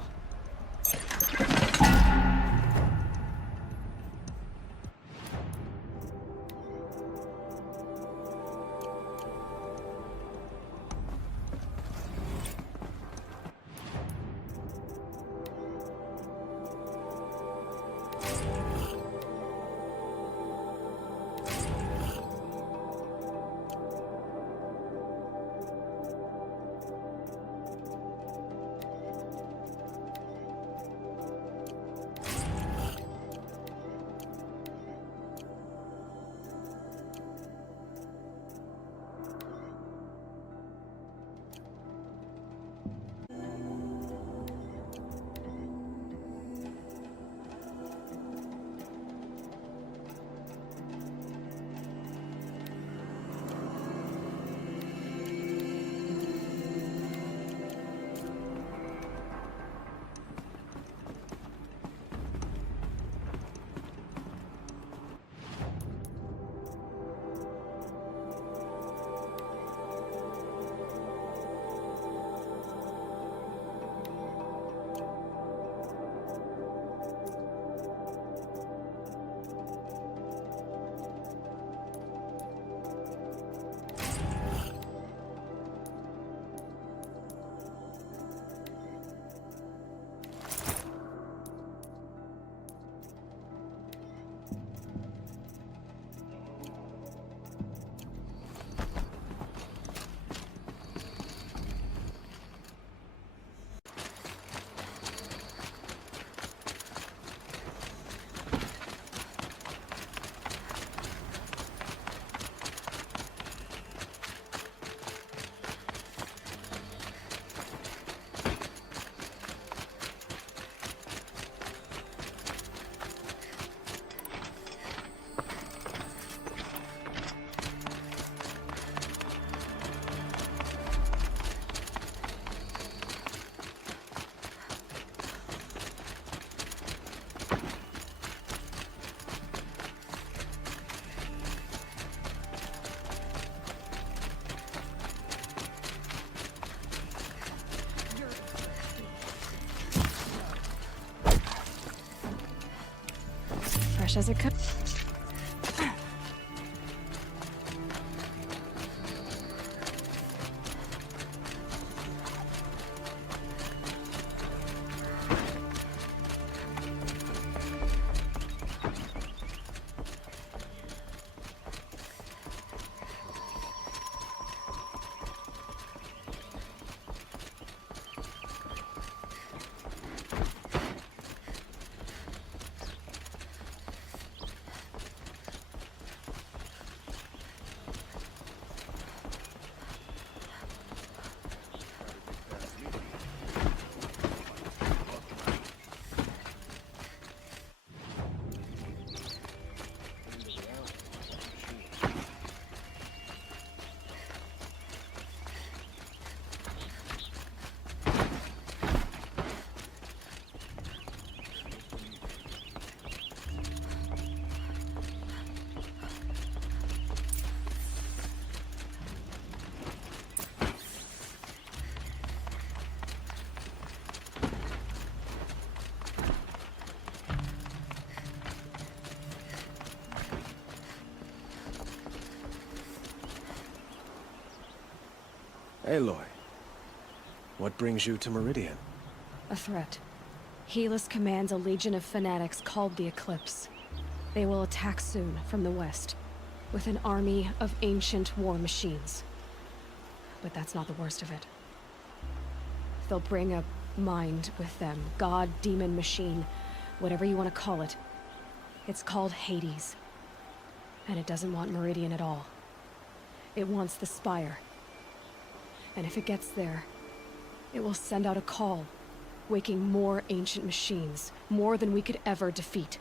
Fresh as it could. Aloy, what brings you to Meridian? A threat. Helis commands a legion of fanatics called the Eclipse. They will attack soon from the west, with an army of ancient war machines. But that's not the worst of it. They'll bring a mind with them. God, demon, machine, whatever you want to call it. It's called Hades. And it doesn't want Meridian at all. It wants the Spire. And if it gets there, it will send out a call, waking more ancient machines, more than we could ever defeat.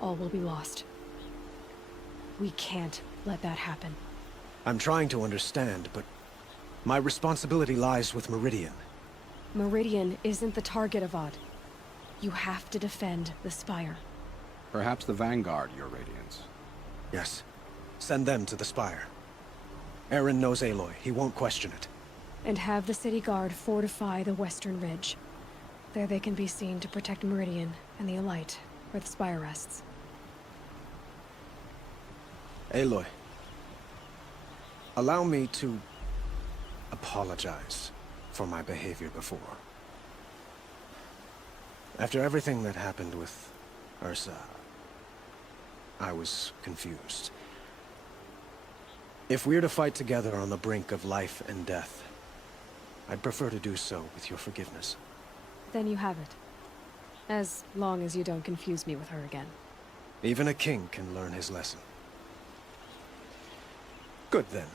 All will be lost. We can't let that happen. I'm trying to understand, but my responsibility lies with Meridian. Meridian isn't the target, Avad. You have to defend the Spire. Perhaps the Vanguard, Your Radiance. Yes. Send them to the spire. Aaron knows Aloy. He won't question it. And have the city guard fortify the western ridge. There they can be seen to protect Meridian and the Elite, where the spire rests. Aloy, allow me to apologize for my behavior before. After everything that happened with Ursa, I was confused. If we're to fight together on the brink of life and death, I'd prefer to do so with your forgiveness. Then you have it. As long as you don't confuse me with her again. Even a king can learn his lesson. Good then.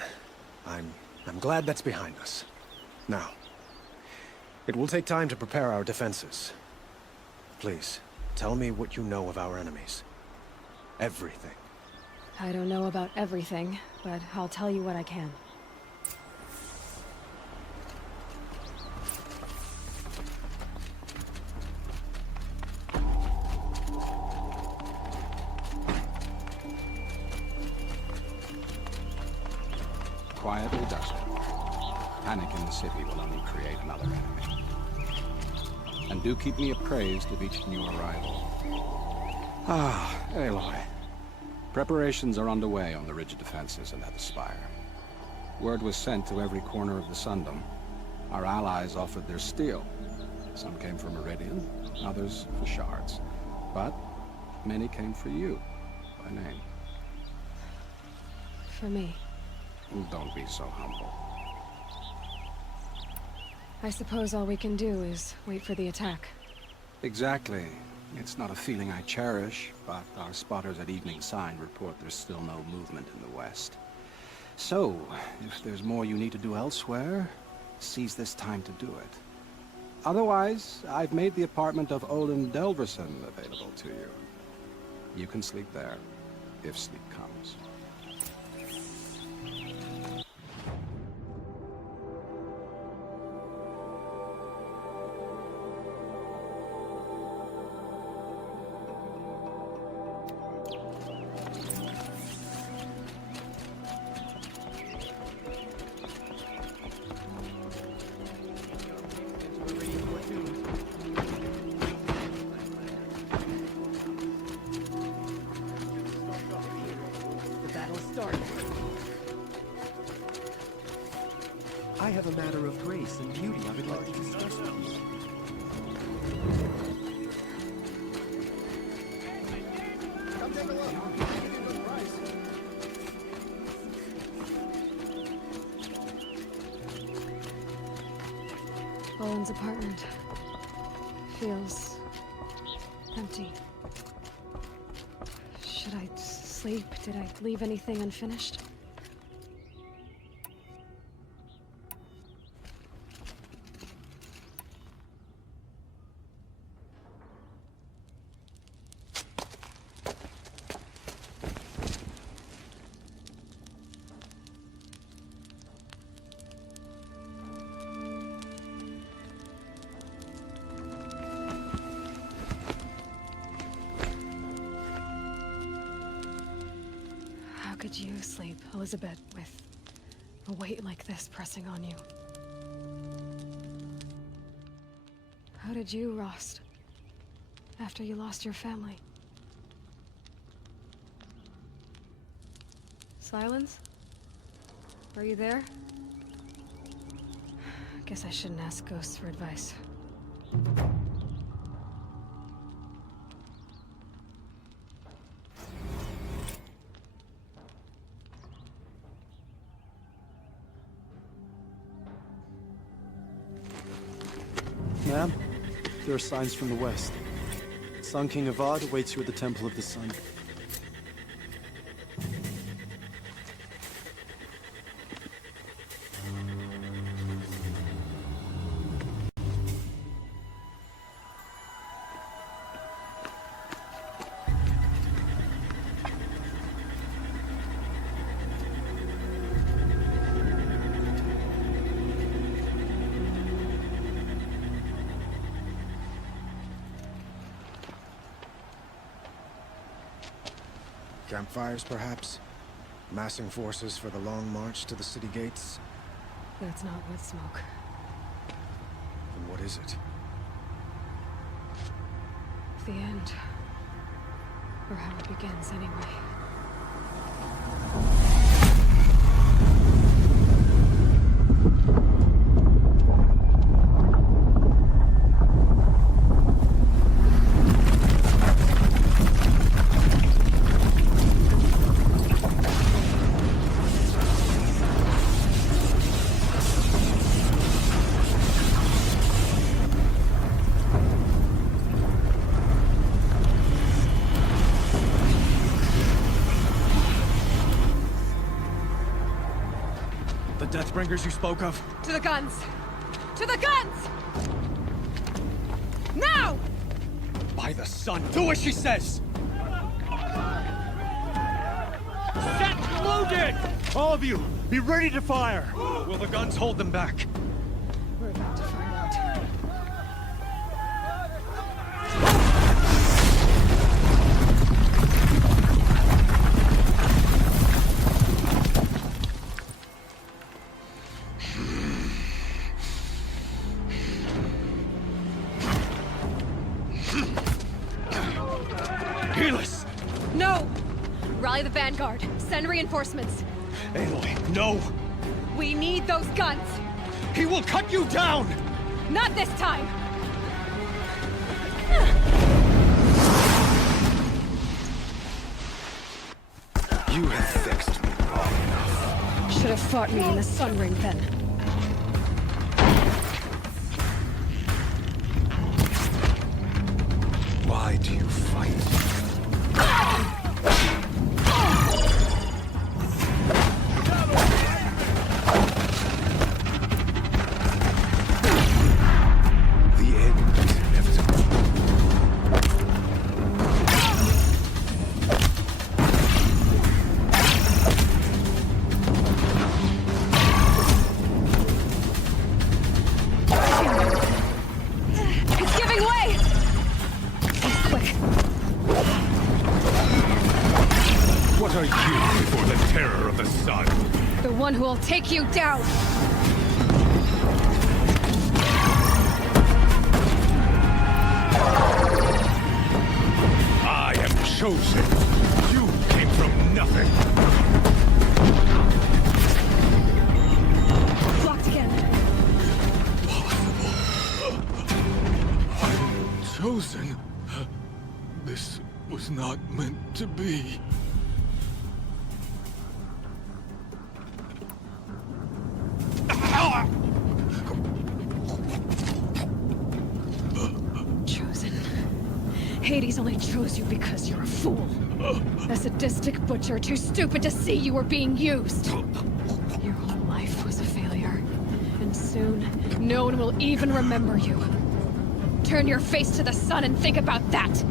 I'm glad that's behind us. Now, it will take time to prepare our defenses. Please, tell me what you know of our enemies. Everything. I don't know about everything, but I'll tell you what I can. Quietly dust it. Panic in the city will only create another enemy. And do keep me appraised of each new arrival. Ah, Aloy. Preparations are underway on the ridge defenses and at the spire. Word was sent to every corner of the Sundom. Our allies offered their steel. Some came for Meridian, others for shards. But many came for you, by name. For me. Don't be so humble. I suppose all we can do is wait for the attack. Exactly. It's not a feeling I cherish, but our spotters at Evening Sign report there's still no movement in the west. So, if there's more you need to do elsewhere, seize this time to do it. Otherwise, I've made the apartment of Olin Delverson available to you. You can sleep there, if sleep comes. I have a matter of grace and beauty I would like to discuss with you. Come take a look. I'll give you a good price. Owen's apartment feels empty. Should I sleep? Did I leave anything unfinished? How could you sleep, Elizabeth, with a weight like this pressing on you? How did you, Rost, after you lost your family? Silence? Are you there? Guess I shouldn't ask ghosts for advice. Ma'am, there are signs from the west. Sun King Avad awaits you at the Temple of the Sun. Campfires, perhaps? Massing forces for the long march to the city gates? That's not with smoke. Then what is it? The end. Or how it begins, anyway. Deathbringers you spoke of? To the guns! To the guns! Now! By the sun, do as she says! Set loaded! All of you, be ready to fire! Will the guns hold them back? We're about to find out. No! Rally the vanguard. Send reinforcements. Aloy, no! We need those guns! He will cut you down! Not this time! You have vexed me long enough. Should have fought me in the Sun Ring then. Why do you fight? One who will take you down! I am chosen. You came from nothing. Blocked again. I'm chosen. This was not meant to be. Hades only chose you because you're a fool. A sadistic butcher too stupid to see you were being used. Your whole life was a failure. And soon, no one will even remember you. Turn your face to the sun and think about that!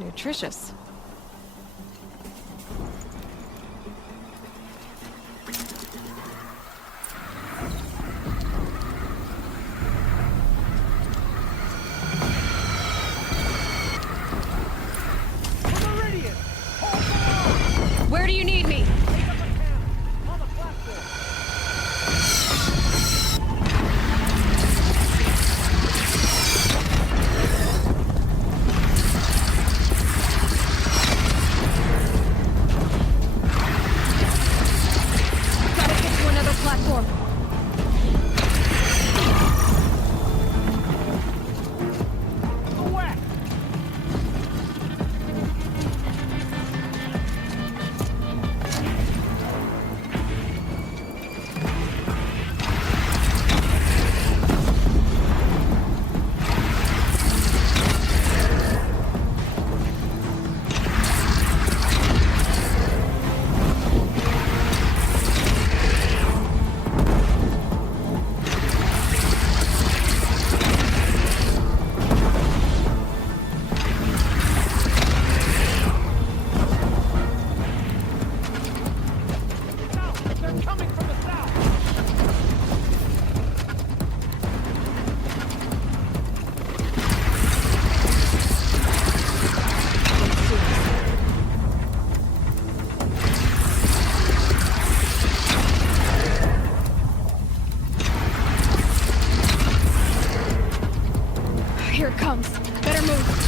Nutritious. Where do you need me? Here it comes. Better move.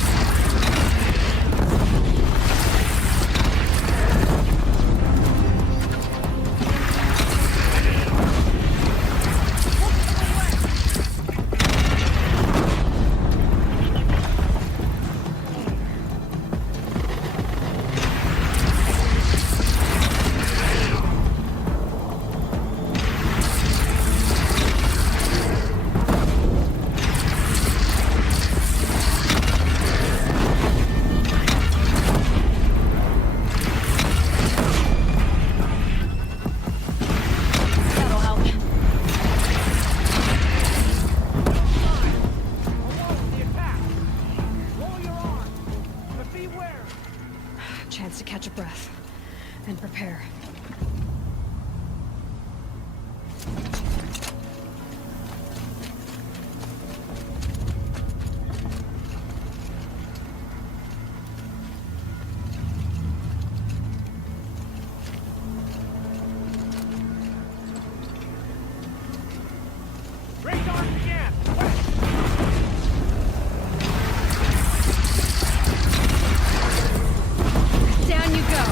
Chance to catch a breath and prepare. Raise arms again! Down you go.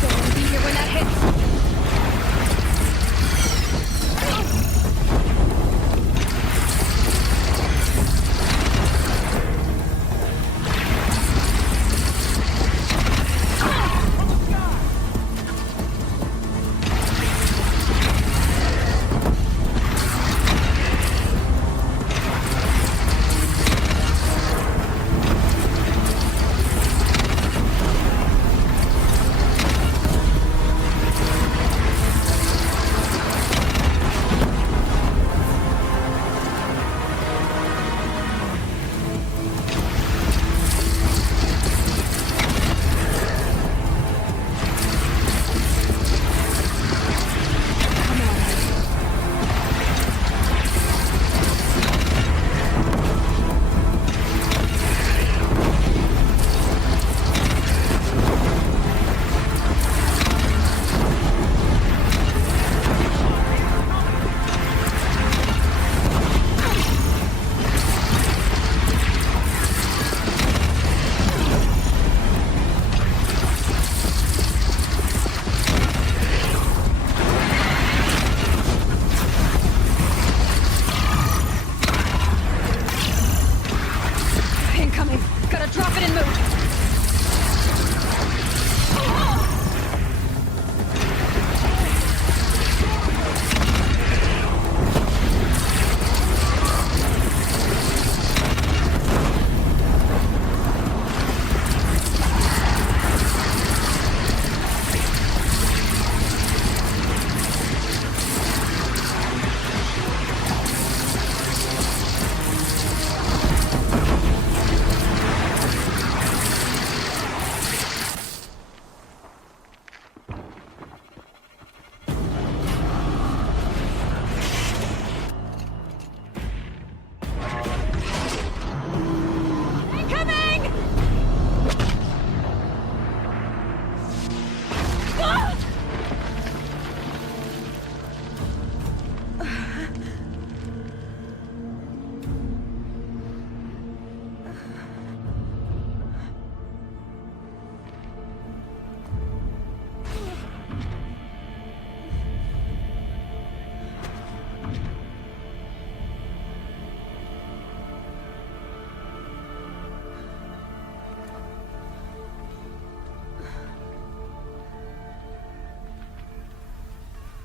Don't want to be here when that hits. Incoming. Gotta drop it and move.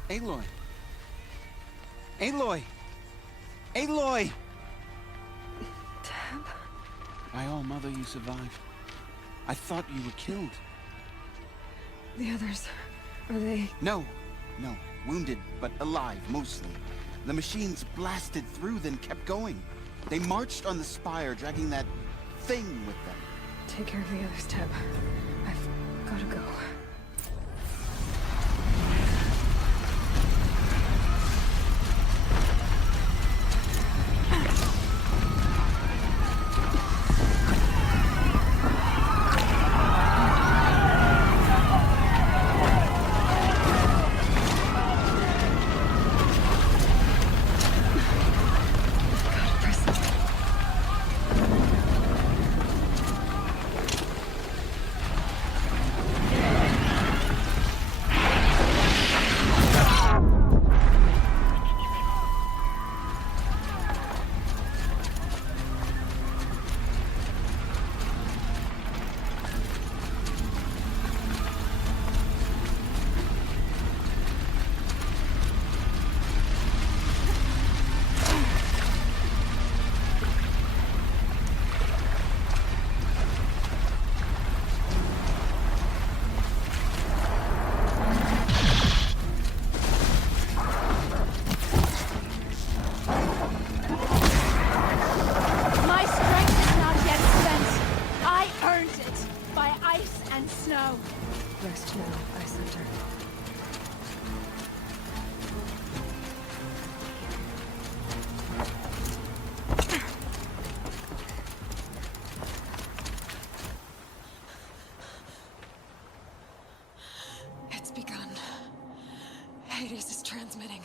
Aloy! Aloy! Aloy! Deb? My all-mother, you survived. I thought you were killed. The others, are they... No. Wounded, but alive, mostly. The machines blasted through, then kept going. They marched on the spire, dragging that thing with them. Take care of the others, Deb. I've gotta go. sense now. Rest now, Eye Center. It's begun. Hades is transmitting.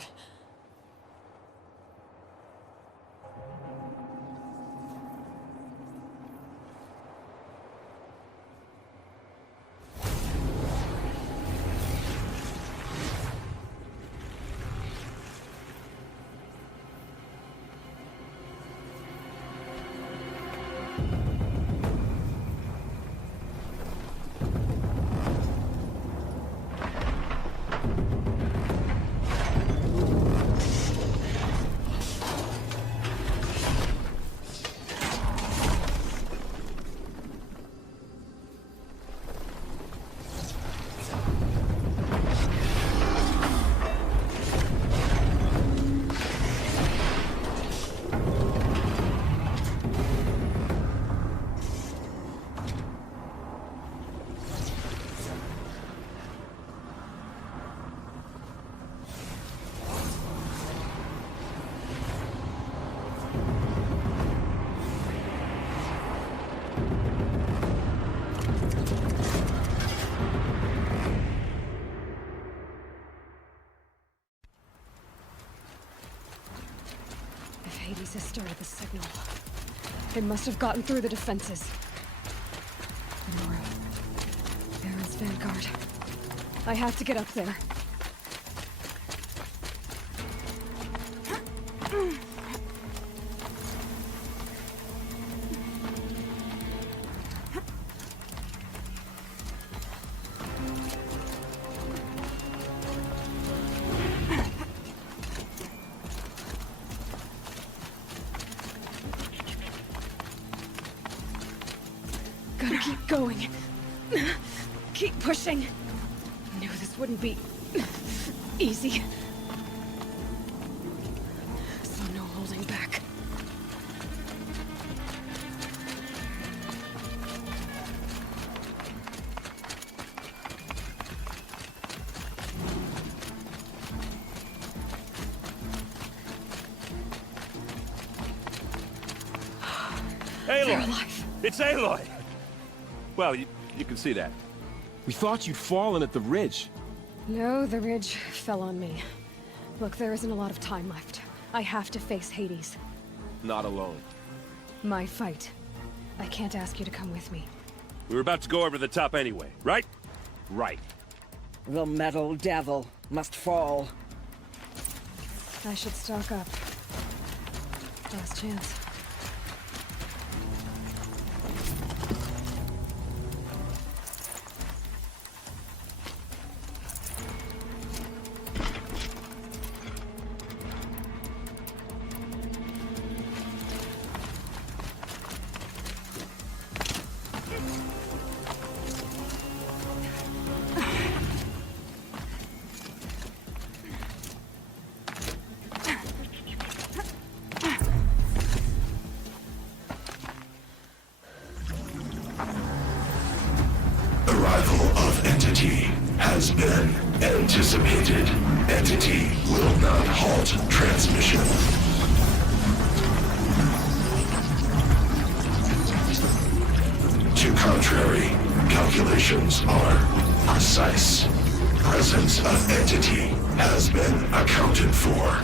Hades has started the signal. It must have gotten through the defenses. Nora. Baron's vanguard. I have to get up there. Gotta keep going. Keep pushing. Knew this wouldn't be easy. So no holding back. Aloy! It's Aloy! Well, you can see that. We thought you'd fallen at the ridge. No, the ridge fell on me. Look, there isn't a lot of time left. I have to face Hades. Not alone. My fight. I can't ask you to come with me. We were about to go over the top anyway, right? Right. The metal devil must fall. I should stock up. Last chance. Arrival of Entity has been anticipated. Entity will not halt transmission. To contrary, calculations are precise. Presence of Entity has been accounted for.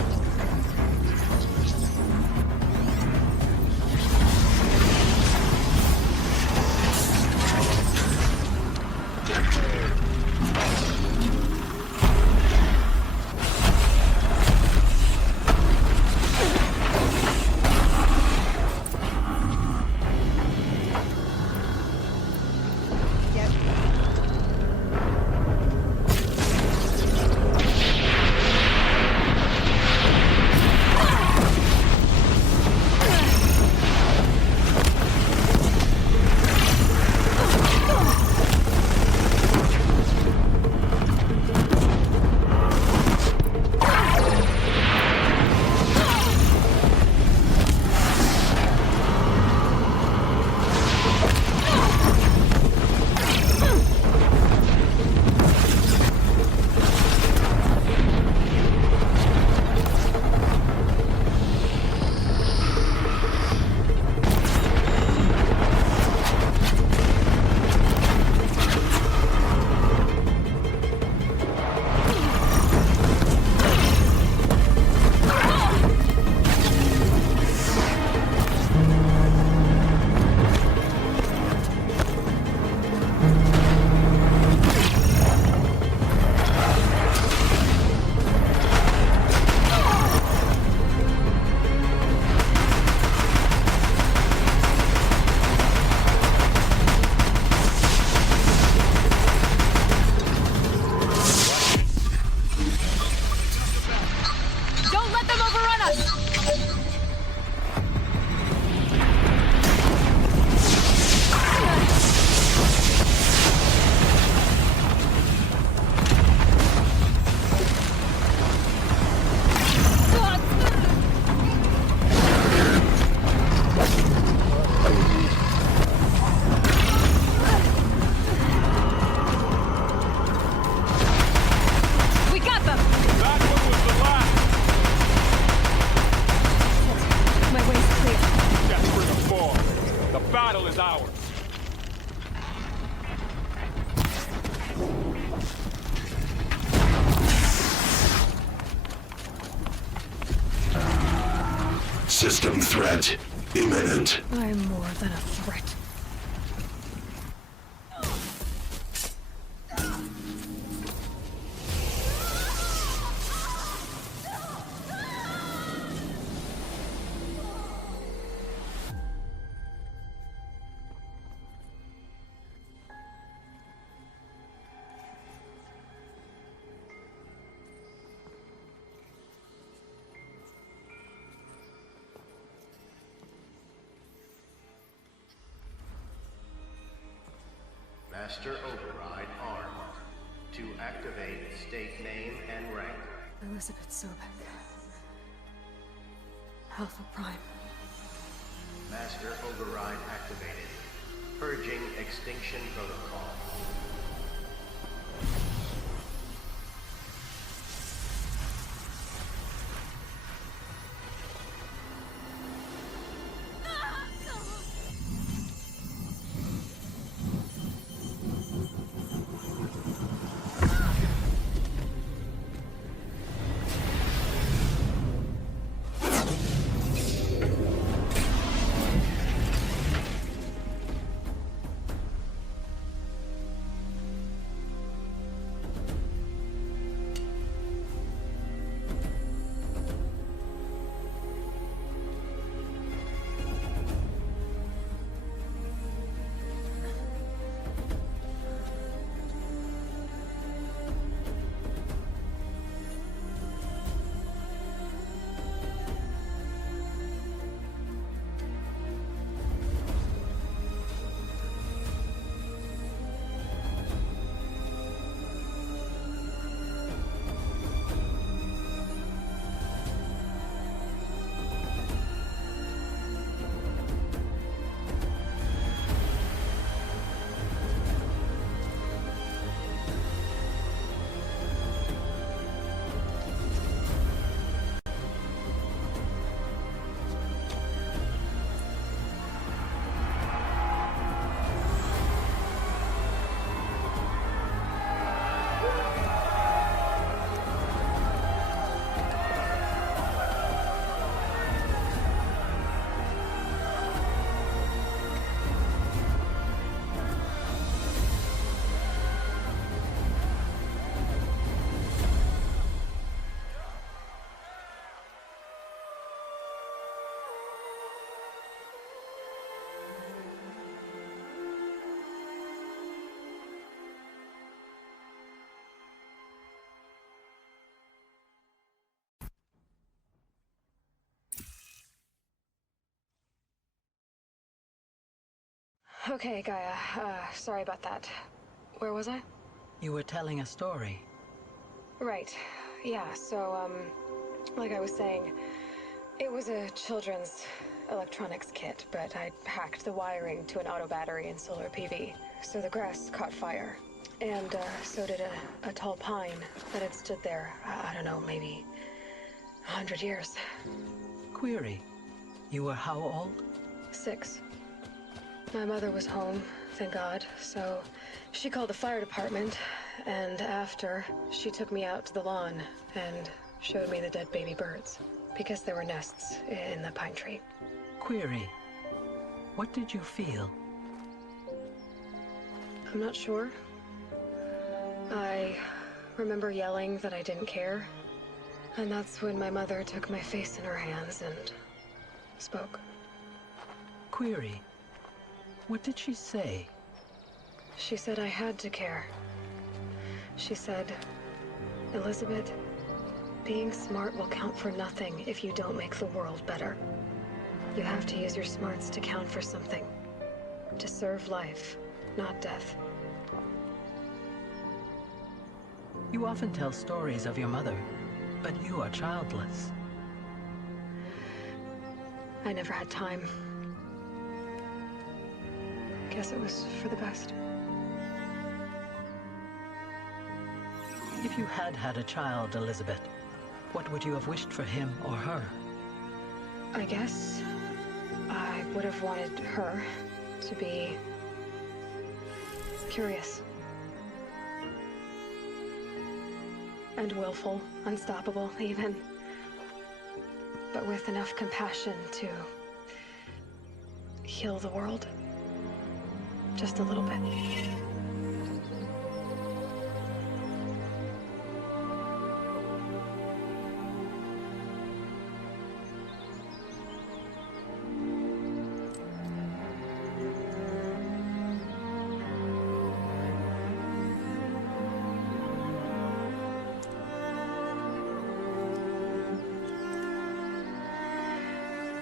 System threat imminent. I'm more than a threat. Master Override armed. To activate, state name and rank. Elizabeth Sobek. Alpha Prime. Master Override activated. Purging Extinction Protocol. Okay, Gaia. Sorry about that. Where was I? You were telling a story. Right. Yeah, so, like I was saying, it was a children's electronics kit, but I hacked the wiring to an auto battery and solar PV. So the grass caught fire. And, so did a tall pine that had stood there, I don't know, maybe 100 years. Query. You were how old? 6. My mother was home, thank God, so she called the fire department, and after, she took me out to the lawn and showed me the dead baby birds, because there were nests in the pine tree. Query. What did you feel? I'm not sure. I remember yelling that I didn't care, and that's when my mother took my face in her hands and spoke. Query. What did she say? She said I had to care. She said, Elizabeth, being smart will count for nothing if you don't make the world better. You have to use your smarts to count for something. To serve life, not death. You often tell stories of your mother, but you are childless. I never had time. Guess it was for the best. If you had had a child, Elizabeth, what would you have wished for him or her? I guess I would have wanted her to be curious. And willful, unstoppable, even. But with enough compassion to heal the world. Just a little bit.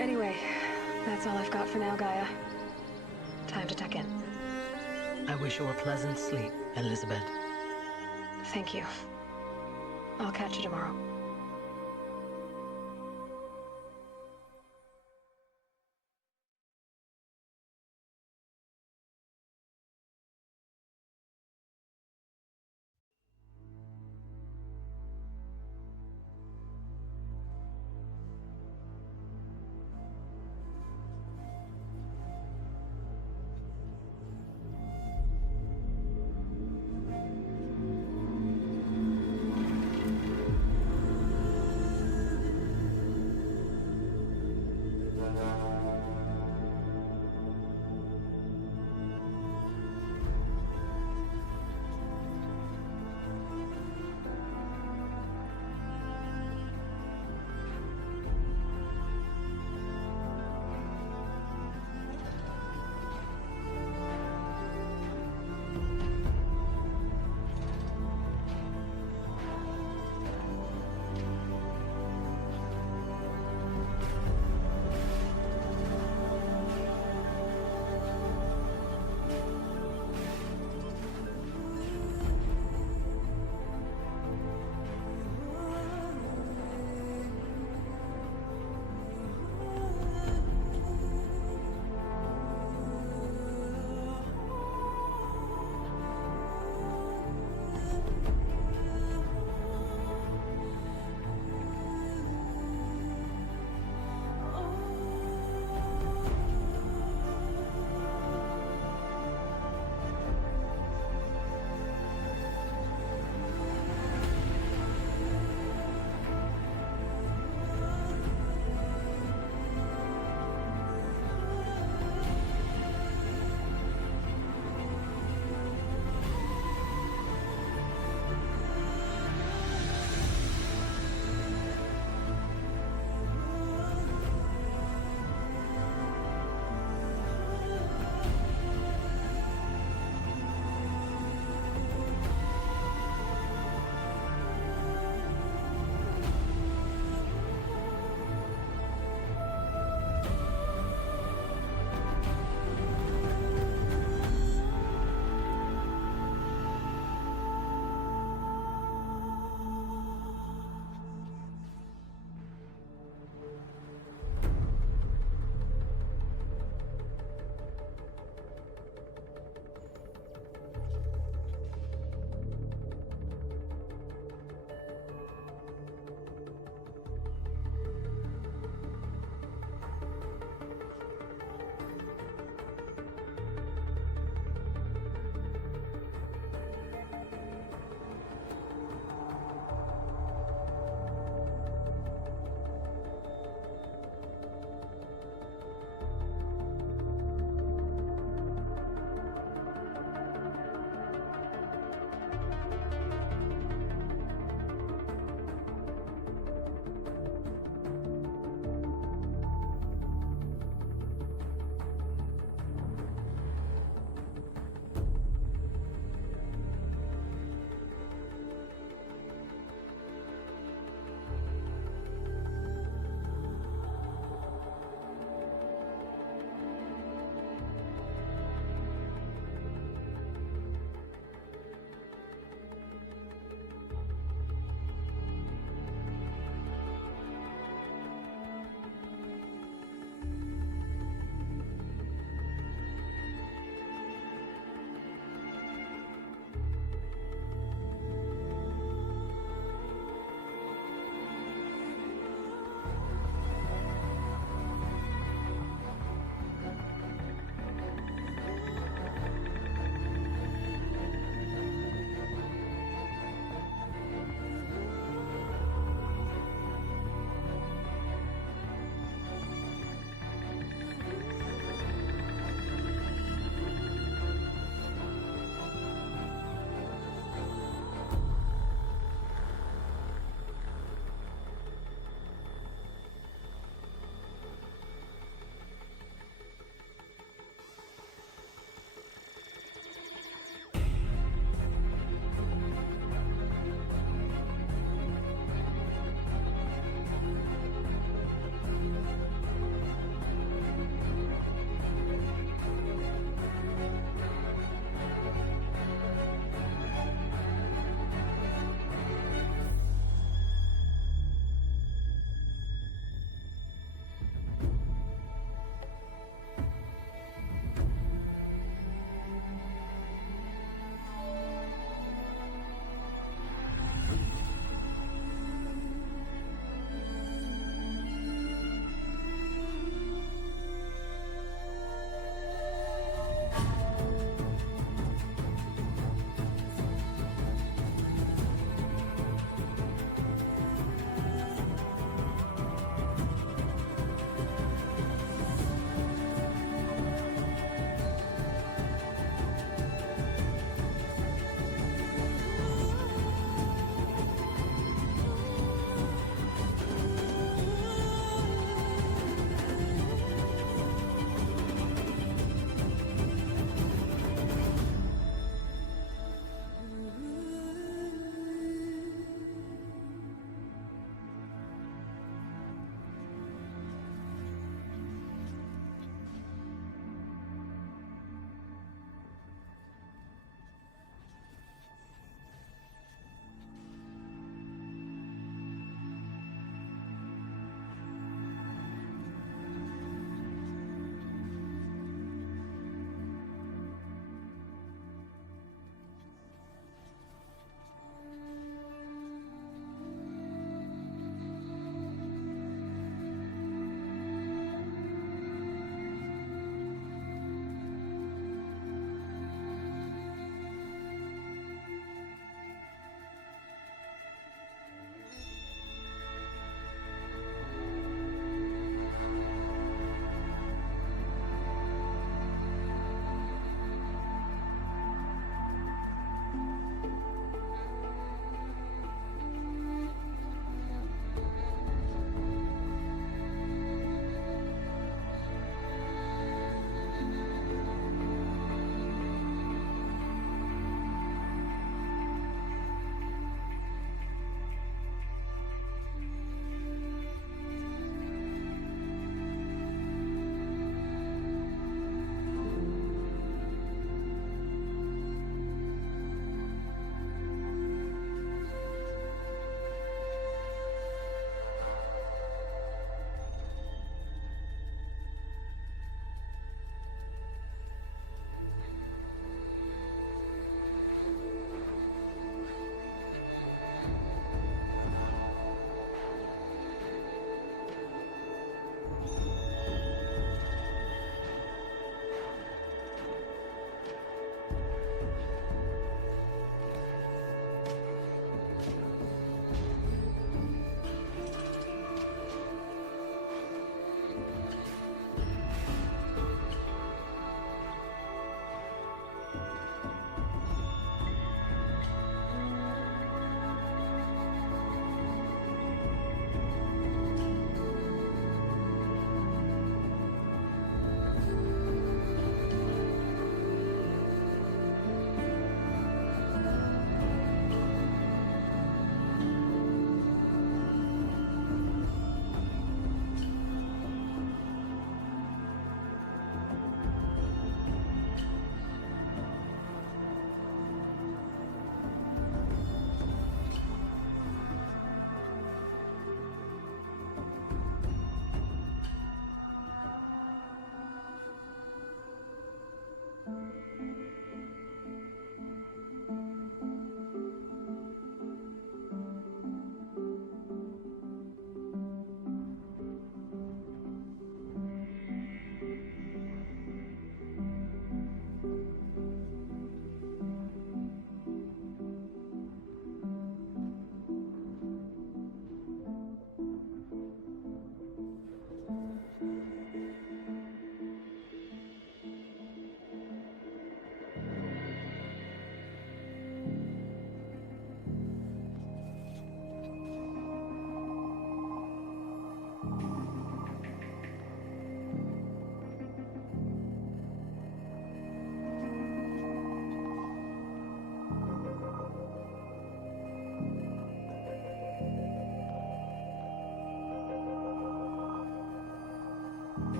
Anyway, that's all I've got for now, Gaia. Time to tuck in. I wish you a pleasant sleep, Elizabeth. Thank you. I'll catch you tomorrow.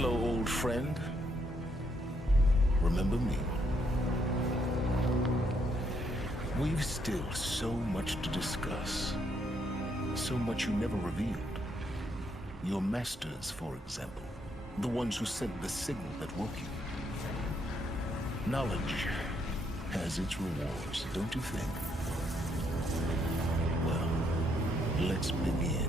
Hello, old friend. Remember me? We've still so much to discuss. So much you never revealed. Your masters, for example. The ones who sent the signal that woke you. Knowledge has its rewards, don't you think? Well, let's begin.